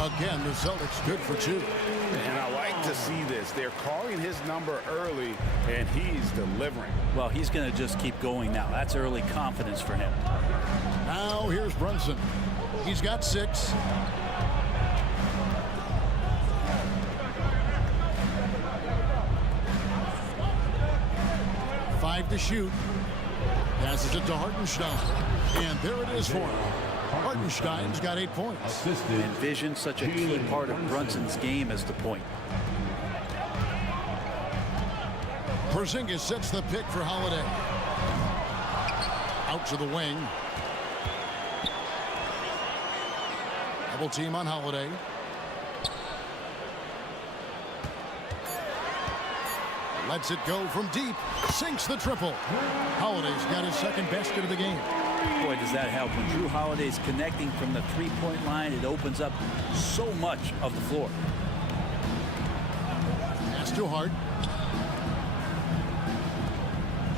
Again, the Celtics good for 2. And I like to see this. They're calling his number early, and he's delivering. Well, he's going to just keep going now. That's early confidence for him. Now here's Brunson. He's got 6. Five to shoot. Passes it to Hartenstein. And there it is for him. Hartenstein's got 8 points. And vision, such a key part of Brunson's game as the point. Porzingis sets the pick for Holiday. Out to the wing. Double team on Holiday. Lets it go from deep. Sinks the triple. Holiday's got his second basket of the game. Boy, does that help. When Drew Holiday's connecting from the three-point line, it opens up so much of the floor. Pass to Hart.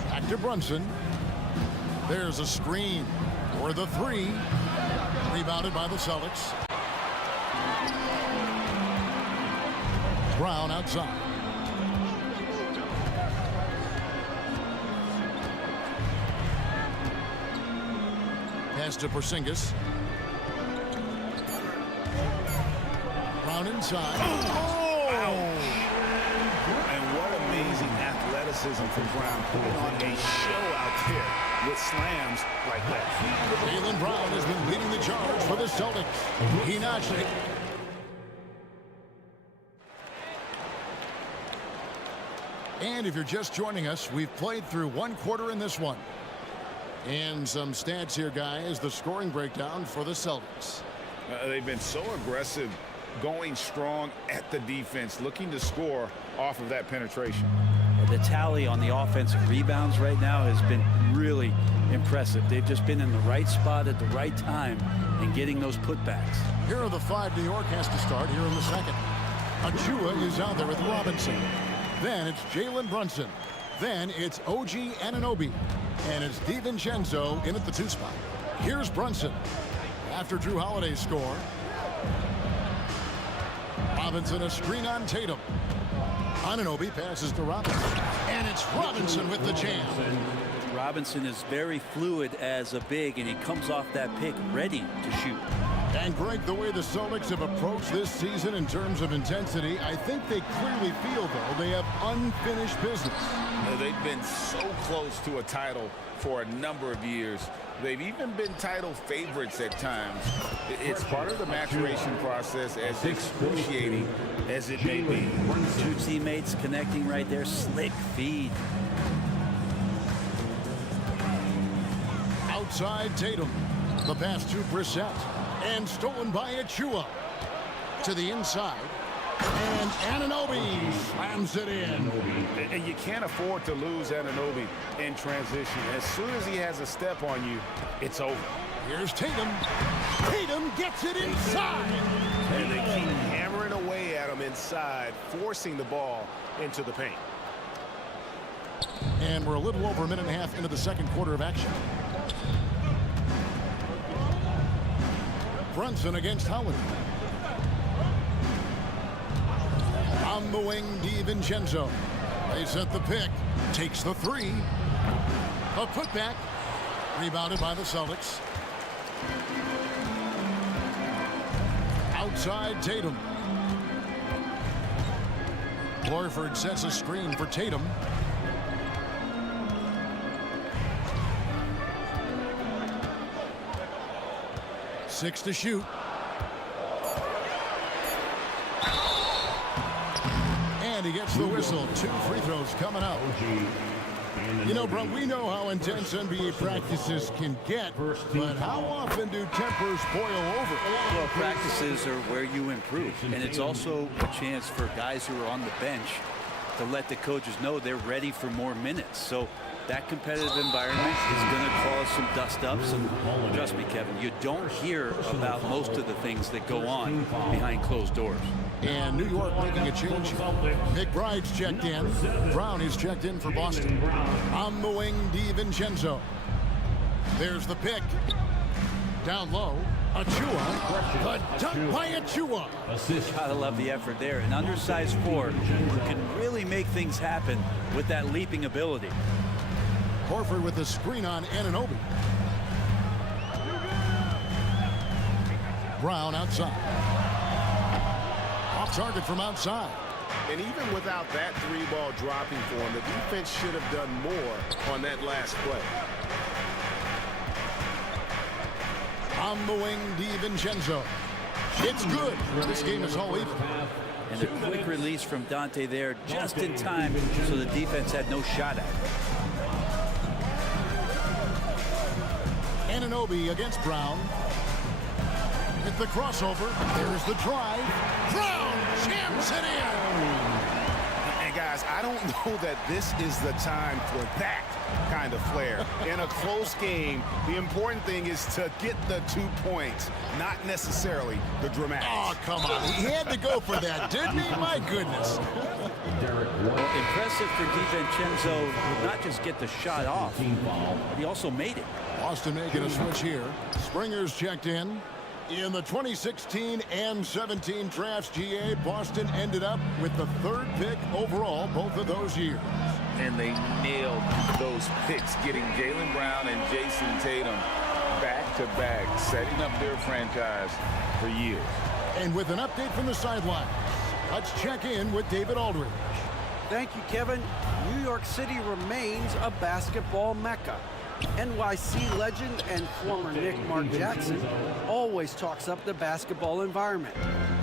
Back to Brunson. There's a screen for the three. Rebounded by the Celtics. Brown outside. Pass to Porzingis. Brown inside. And what amazing athleticism from Brown, putting on a show out there with slams like that. Jaylen Brown has been leading the charge for the Celtics. He notched it. And if you're just joining us, we've played through one quarter in this one. And some stats here, guys. The scoring breakdown for the Celtics. They've been so aggressive, going strong at the defense, looking to score off of that penetration. The tally on the offensive rebounds right now has been really impressive. They've just been in the right spot at the right time and getting those putbacks. Here are the five New York has to start here in the second. Achua is out there with Robinson. Then it's Jalen Brunson. Then it's OG Anunoby. And it's DiVincenzo in at the two spot. Here's Brunson. After Drew Holiday's score. Robinson a screen on Tatum. Anunoby passes to Robinson. And it's Robinson with the jam. Robinson is very fluid as a big, and he comes off that pick ready to shoot. And Greg, the way the Celtics have approached this season in terms of intensity, I think they clearly feel, though, they have unfinished business. They've been so close to a title for a number of years. They've even been title favorites at times. It's part of the maturation process, as excruciating as it may be. Two teammates connecting right there. Slick feed. Outside Tatum. The pass to Brissett. And stolen by Achua. To the inside. And Anunoby slams it in. And you can't afford to lose Anunoby in transition. As soon as he has a step on you, it's over. Here's Tatum. Tatum gets it inside. And they keep hammering away at him inside, forcing the ball into the paint. And we're a little over a minute and a half into the second quarter of action. Brunson against Howard. On the wing, DiVincenzo. They set the pick. Takes the three. A putback. Rebounded by the Celtics. Outside Tatum. Horford sets a screen for Tatum. Six to shoot. And he gets the whistle. Two free throws coming up. You know, bro, we know how intense NBA practices can get, but how often do tempers boil over? Well, practices are where you improve, and it's also a chance for guys who are on the bench to let the coaches know they're ready for more minutes. So that competitive environment is going to cause some dust-ups, and trust me, Kevin, you don't hear about most of the things that go on behind closed doors. And New York making a change. McBride's checked in. Brown is checked in for Boston. On the wing, DiVincenzo. There's the pick. Down low, Achua. The dunk by Achua. Gotta love the effort there. An undersized forward who can really make things happen with that leaping ability. Horford with the screen on Anunoby. Brown outside. Off target from outside. And even without that three ball dropping for him, the defense should have done more on that last play. On the wing, DiVincenzo. It's good. This game is all even. And a quick release from Dante there just in time so the defense had no shot at it. Anunoby against Brown. Hit the crossover. There's the drive. Brown jams it in. And guys, guys, I don't know that this is the time for that kind of flair. In a close game, the important thing is to get the 2 points, not necessarily the dramatics. Oh, come on. He had to go for that, didn't he? My goodness. Well, impressive for DiVincenzo not just get the shot off, he also made it. Boston making a switch here. Springer's checked in. In the 2016 and 17 drafts, GA, Boston ended up with the 3rd pick overall both of those years. And they nailed those picks, getting Jaylen Brown and Jason Tatum back-to-back, setting up their franchise for years. And with an update from the sideline, let's check in with David Aldridge. Thank you, Kevin. New York City remains a basketball mecca. NYC legend and former Knick Mark Jackson always talks up the basketball environment.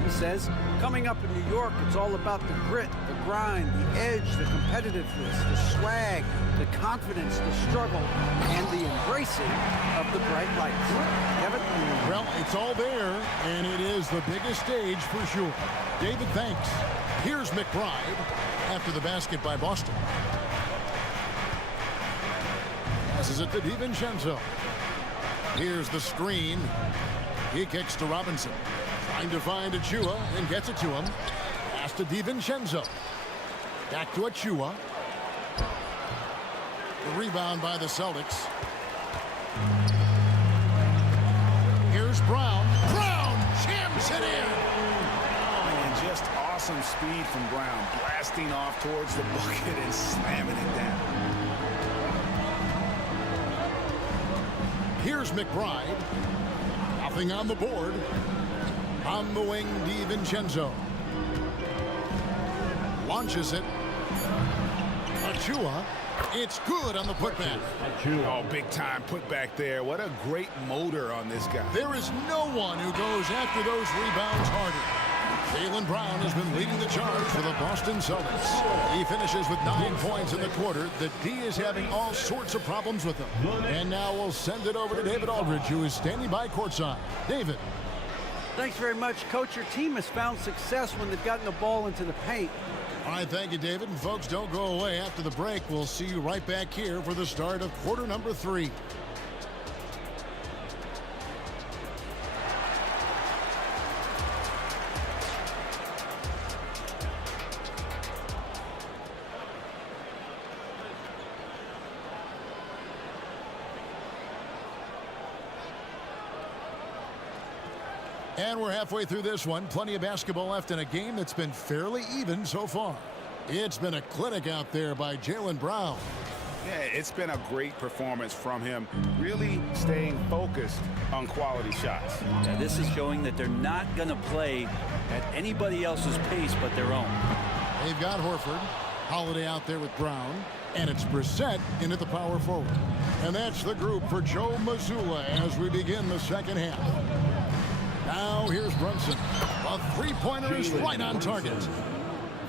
He says, coming up in New York, it's all about the grit, the grind, the edge, the competitiveness, the swag, the confidence, the struggle, and the embracing of the bright lights. Kevin? Well, it's all there, and it is the biggest stage for sure. David, thanks. Here's McBride after the basket by Boston. Passes it to DiVincenzo. Here's the screen. He kicks to Robinson. Trying to find Achua and gets it to him. Pass to DiVincenzo. Back to Achua. The rebound by the Celtics. Here's Brown. Brown jams it in. And just awesome speed from Brown, blasting off towards the bucket and slamming it down. Here's McBride. Nothing on the board. On the wing, DiVincenzo. Launches it. Achua. It's good on the putback. Oh, big time putback there. What a great motor on this guy. There is no one who goes after those rebounds harder. Jaylen Brown has been leading the charge for the Boston Celtics. He finishes with 9 points in the quarter. The D is having all sorts of problems with him. And now we'll send it over to David Aldridge, who is standing by courtside. David. Thanks very much, Coach. Your team has found success when they've gotten the ball into the paint. All right, thank you, David. And folks, don't go away. After the break, we'll see you right back here for the start of quarter number 3. And we're halfway through this one. Plenty of basketball left in a game that's been fairly even so far. It's been a clinic out there by Jaylen Brown. Yeah, it's been a great performance from him, really staying focused on quality shots. Yeah, this is showing that they're not going to play at anybody else's pace but their own. They've got Horford, Holiday out there with Brown, and it's Brissett in at the power forward. And that's the group for Joe Mazzulla as we begin the second half. Now here's Brunson. A three-pointer is right on target.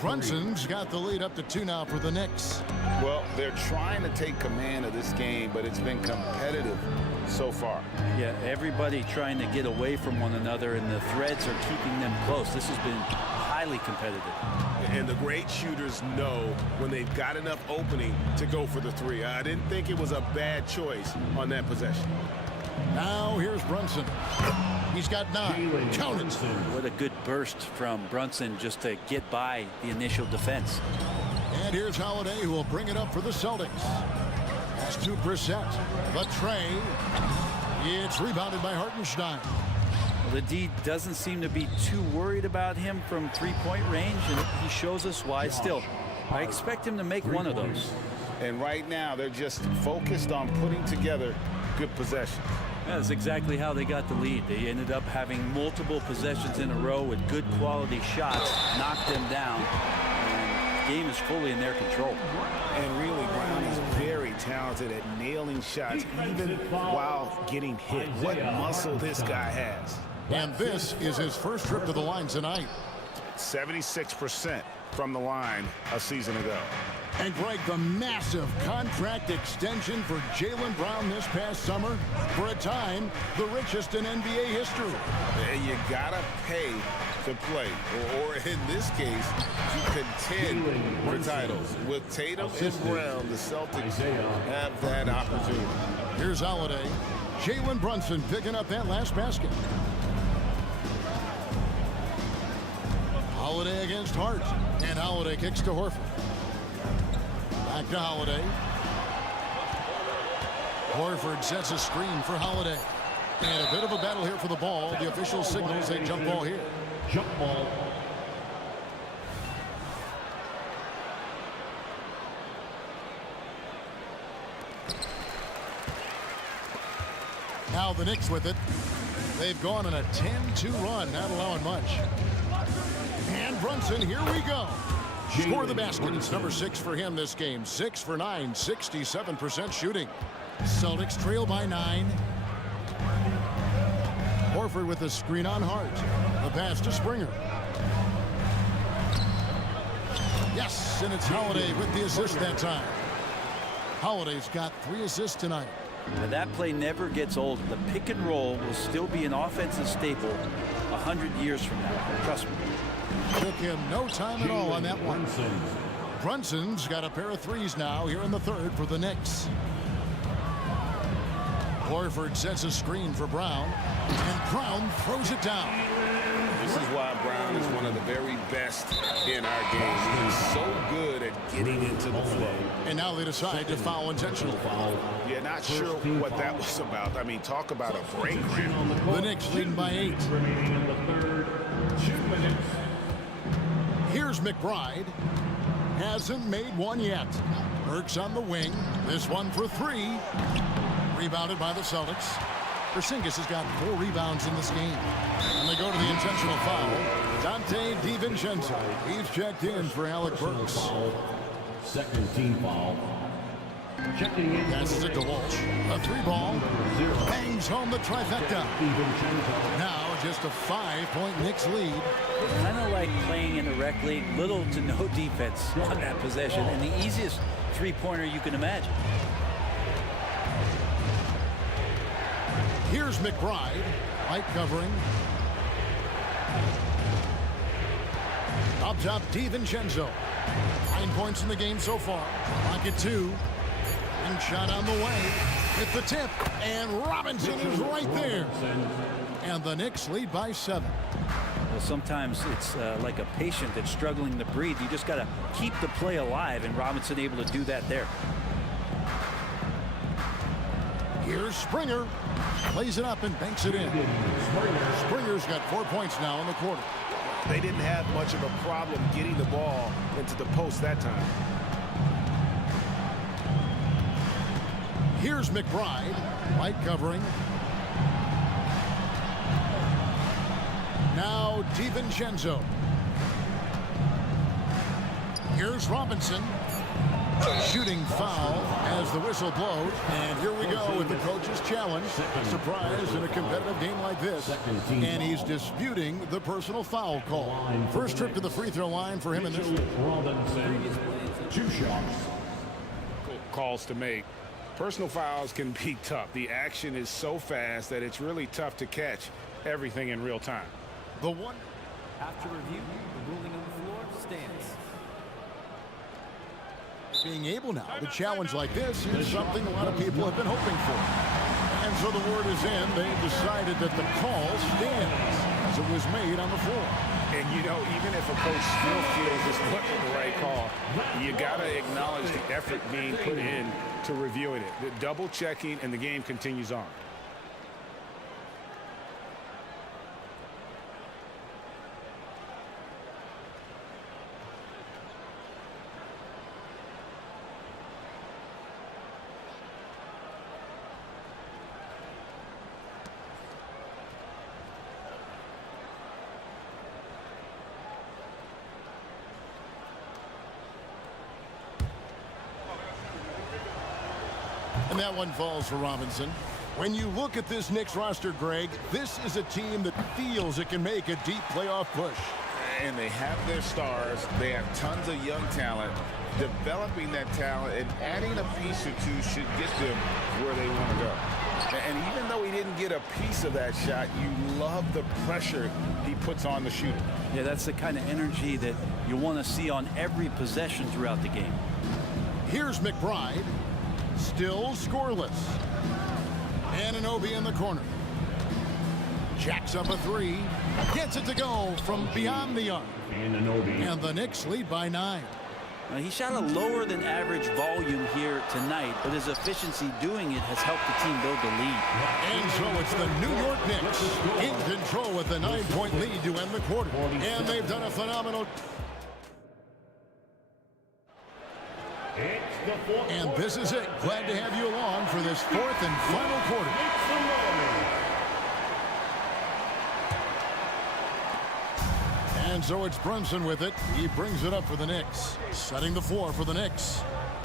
Brunson's got the lead up to 2 now for the Knicks. Well, they're trying to take command of this game, but it's been competitive so far. Yeah, everybody trying to get away from one another, and the threads are keeping them close. This has been highly competitive. And the great shooters know when they've got enough opening to go for the three. I didn't think it was a bad choice on that possession. Now here's Brunson. He's got 9. Count it. What a good burst from Brunson just to get by the initial defense. And here's Holiday, who will bring it up for the Celtics. That's to Brissett. The tray. It's rebounded by Hartenstein. Well, the D doesn't seem to be too worried about him from three-point range, and he shows us why. Still, I expect him to make one of those. And right now, they're just focused on putting together good possessions. That's exactly how they got the lead. They ended up having multiple possessions in a row with good quality shots, knocked them down, and the game is fully in their control. And really, Brown is very talented at nailing shots, even while getting hit. What muscle this guy has. And this is his first trip to the line tonight. 76% from the line a season ago. And Greg, the massive contract extension for Jaylen Brown this past summer, for a time, the richest in NBA history. And you gotta pay to play, or in this case, to contend for titles. With Tatum and Brown, the Celtics have that opportunity. Here's Holiday. Jalen Brunson picking up that last basket. Holiday against Hart. And Holiday kicks to Horford. Back to Holiday. Horford sets a screen for Holiday. And a bit of a battle here for the ball. The official signals a jump ball here. Jump ball. Now the Knicks with it. They've gone on a 10-2 run, not allowing much. And Brunson, here we go. Score the basket. It's number 6 for him this game. 6 for 9, 67% shooting. Celtics trail by 9. Horford with the screen on Hart. The pass to Springer. Yes, and it's Holiday with the assist that time. Holiday's got 3 assists tonight. Now that play never gets old. The pick and roll will still be an offensive staple 100 years from now. Trust me. Took him no time at all on that one. Brunson's got a pair of 3s now here in the third for the Knicks. Horford sets a screen for Brown, and Brown throws it down. This is why Brown is one of the very best in our game. He's so good at getting into the flow. And now they decide to foul intentional. Yeah, not sure what that was about. I mean, talk about a break. The Knicks leading by 8. Remaining in the third. 2 minutes. Here's McBride. Hasn't made one yet. Burks on the wing. This one for 3. Rebounded by the Celtics. Porzingis has got 4 rebounds in this game. And they go to the intentional foul. Dante DiVincenzo. He's checked in for Alec Burks. Second team foul. Checking in. Passes it to Walsh. A 3-ball. Bangs home the trifecta. Now just a 5-point Knicks lead. Kind of like playing in a rec league. Little to no defense on that possession. And the easiest 3-pointer you can imagine. Here's McBride. Light covering. Up top, DiVincenzo. 9 points in the game so far. Rocket 2. And shot on the way. Hit the tip. And Robinson is right there. And the Knicks lead by 7. Well, sometimes it's like a patient that's struggling to breathe. You just got to keep the play alive, and Robinson able to do that there. Here's Springer. Plays it up and banks it in. Springer's got 4 points now in the quarter. They didn't have much of a problem getting the ball into the post that time. Here's McBride. Light covering. Now DiVincenzo. Here's Robinson. Shooting foul as the whistle blows. And here we go with the coach's challenge. Surprise in a competitive game like this. And he's disputing the personal foul call. First trip to the free throw line for him in this one. Robinson. 2 shots. Calls to make. Personal fouls can be tough. The action is so fast that it's really tough to catch everything in real time. The one. After review, the ruling on the floor stands. Being able now to challenge like this is something a lot of people have been hoping for. And so the word is in. They've decided that the call stands as it was made on the floor. And, you know, even if a coach still feels this wasn't the right call, you got to acknowledge the effort being put in to reviewing it. The double checking, and the game continues on. And that one falls for Robinson. When you look at this Knicks roster, Greg, this is a team that feels it can make a deep playoff push. And they have their stars. They have tons of young talent. Developing that talent and adding a piece or two should get them where they want to go. And even though he didn't get a piece of that shot, you love the pressure he puts on the shooter. Yeah, that's the kind of energy that you want to see on every possession throughout the game. Here's McBride. Still scoreless. Anunoby in the corner. Jacks up a three. Gets it to go from beyond the arc. And the Knicks lead by 9. He shot a lower than average volume here tonight, but his efficiency doing it has helped the team build the lead. And so it's the New York Knicks in control with the 9-point lead to end the quarter. And they've done a phenomenal... And this is it. Glad to have you along for this fourth and final quarter. And so it's Brunson with it. He brings it up for the Knicks. Setting the floor for the Knicks.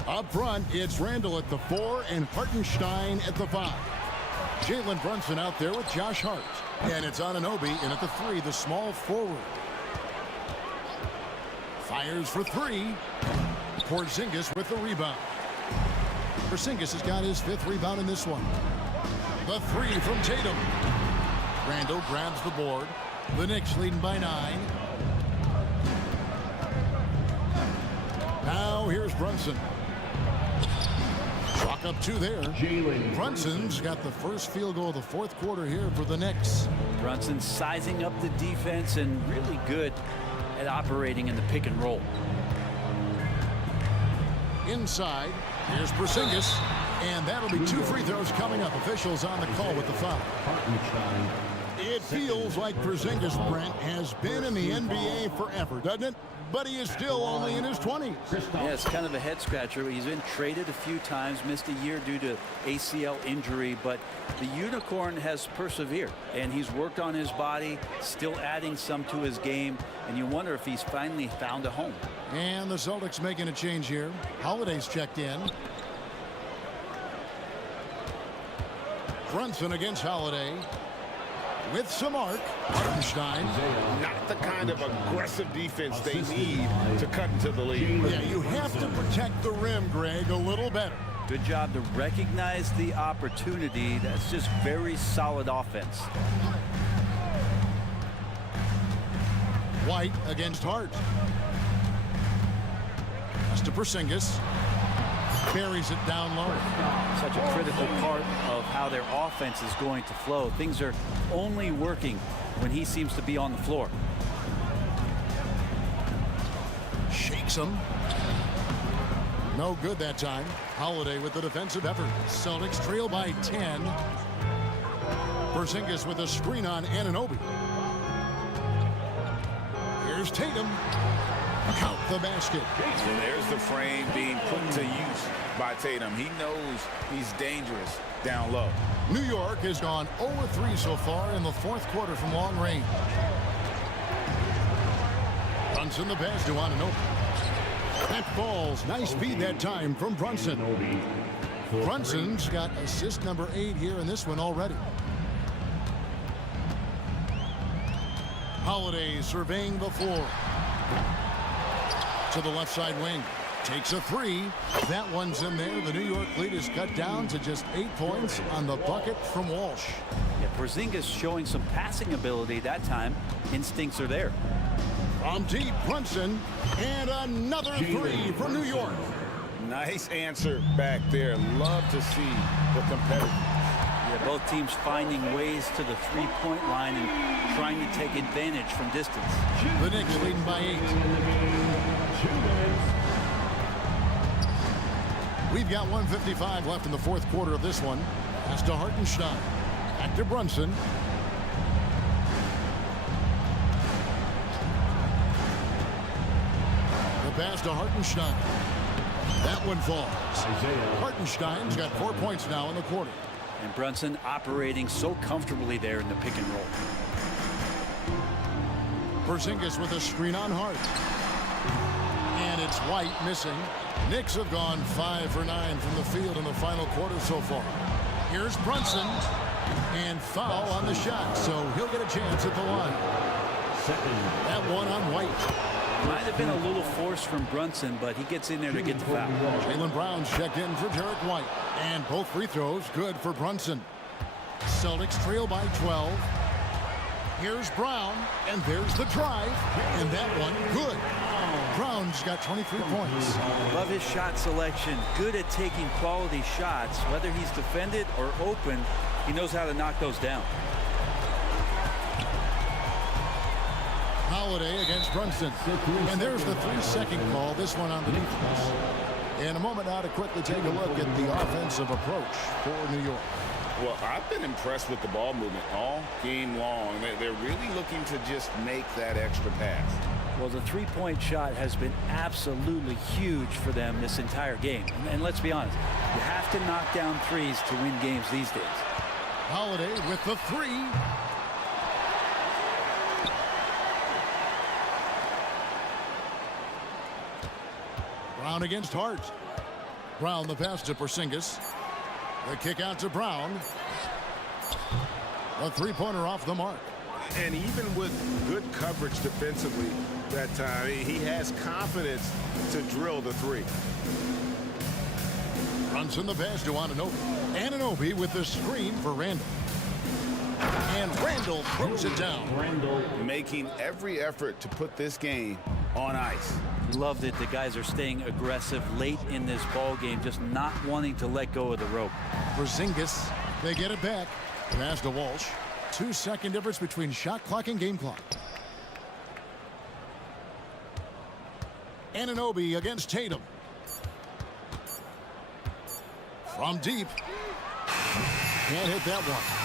Up front, it's Randall at the 4 and Hartenstein at the 5. Jalen Brunson out there with Josh Hart. And it's Anunoby in at the 3, the small forward. Fires for 3. Porzingis with the rebound. Porzingis has got his 5th rebound in this one. The 3 from Tatum. Randall grabs the board. The Knicks leading by 9. Now here's Brunson. Clock up 2 there. Brunson's got the first field goal of the 4th quarter here for the Knicks. Brunson sizing up the defense and really good at operating in the pick and roll. Inside, here's Porzingis, and that'll be 2 free throws coming up. Officials on the call with the foul. It feels like Porzingis, Brent, has been in the NBA forever, doesn't it? But he is still only in his 20s. Yeah, it's kind of a head scratcher. He's been traded a few times, missed a year due to ACL injury, but the Unicorn has persevered, and he's worked on his body, still adding some to his game, and you wonder if he's finally found a home. And the Celtics making a change here. Holiday's checked in. Brunson against Holiday. With some arc, Hartenstein. Not the kind of aggressive defense they need to cut into the lead. Yeah, you have to protect the rim, Greg, a little better. Good job to recognize the opportunity. That's just very solid offense. White against Hart. That's to Porzingis. Buries it down low. Such a critical part of how their offense is going to flow. Things are only working when he seems to be on the floor. Shakes him. No good that time. Holiday with the defensive effort. Celtics trail by 10. Porzingis with a screen on Anunoby. Here's Tatum. Count the basket. So there's the frame being put to use by Tatum. He knows he's dangerous down low. New York has gone 0-3 so far in the 4th quarter from long range. Brunson the pass to Anunoby. That falls. Nice feed that time from Brunson. Brunson's got assist number 8 here in this one already. Holiday surveying the floor. To the left side wing. Takes a 3. That one's in there. The New York lead is cut down to just 8 points on the bucket from Walsh. Yeah, Porzingis showing some passing ability that time. Instincts are there. From deep, Brunson. And another 3 for New York. Nice answer back there. Love to see the competitive. Yeah, both teams finding ways to the three-point line and trying to take advantage from distance. The Knicks leading by 8. We've got 1:55 left in the 4th quarter of this one. That's to Hartenstein. Back to Brunson. The pass to Hartenstein. That one falls. Hartenstein's got 4 points now in the quarter. And Brunson operating so comfortably there in the pick and roll. Porzingis with a screen on Hart. And it's White missing. Knicks have gone 5 for 9 from the field in the final quarter so far. Here's Brunson. And foul on the shot, so he'll get a chance at the line. That one on White. Might have been a little force from Brunson, but he gets in there to get the foul. Jaylen Brown's checked in for Derek White. And both free throws good for Brunson. Celtics trail by 12. Here's Brown, and there's the drive, and that one good. Brown's got 23 points. Love his shot selection. Good at taking quality shots. Whether he's defended or open, he knows how to knock those down. Holiday against Brunson. And there's the 3-second call, this one on the defense. In a moment now to quickly take a look at the offensive approach for New York. Well, I've been impressed with the ball movement all game long. They're really looking to just make that extra pass. Well, the three-point shot has been absolutely huge for them this entire game. And let's be honest, you have to knock down threes to win games these days. Holiday with the three. Brown against Hart. Brown the pass to Porzingis. The kick out to Brown. A three-pointer off the mark. And even with good coverage defensively that time, he has confidence to drill the three. Brunson the pass to Anunoby. Anunoby with the screen for Randall. And Randall throws it down. Randall making every effort to put this game on ice. Loved it. The guys are staying aggressive late in this ball game, just not wanting to let go of the rope. Porzingis, they get it back. Pass to Walsh. 2-second difference between shot clock and game clock. Anunoby against Tatum. From deep. Can't hit that one.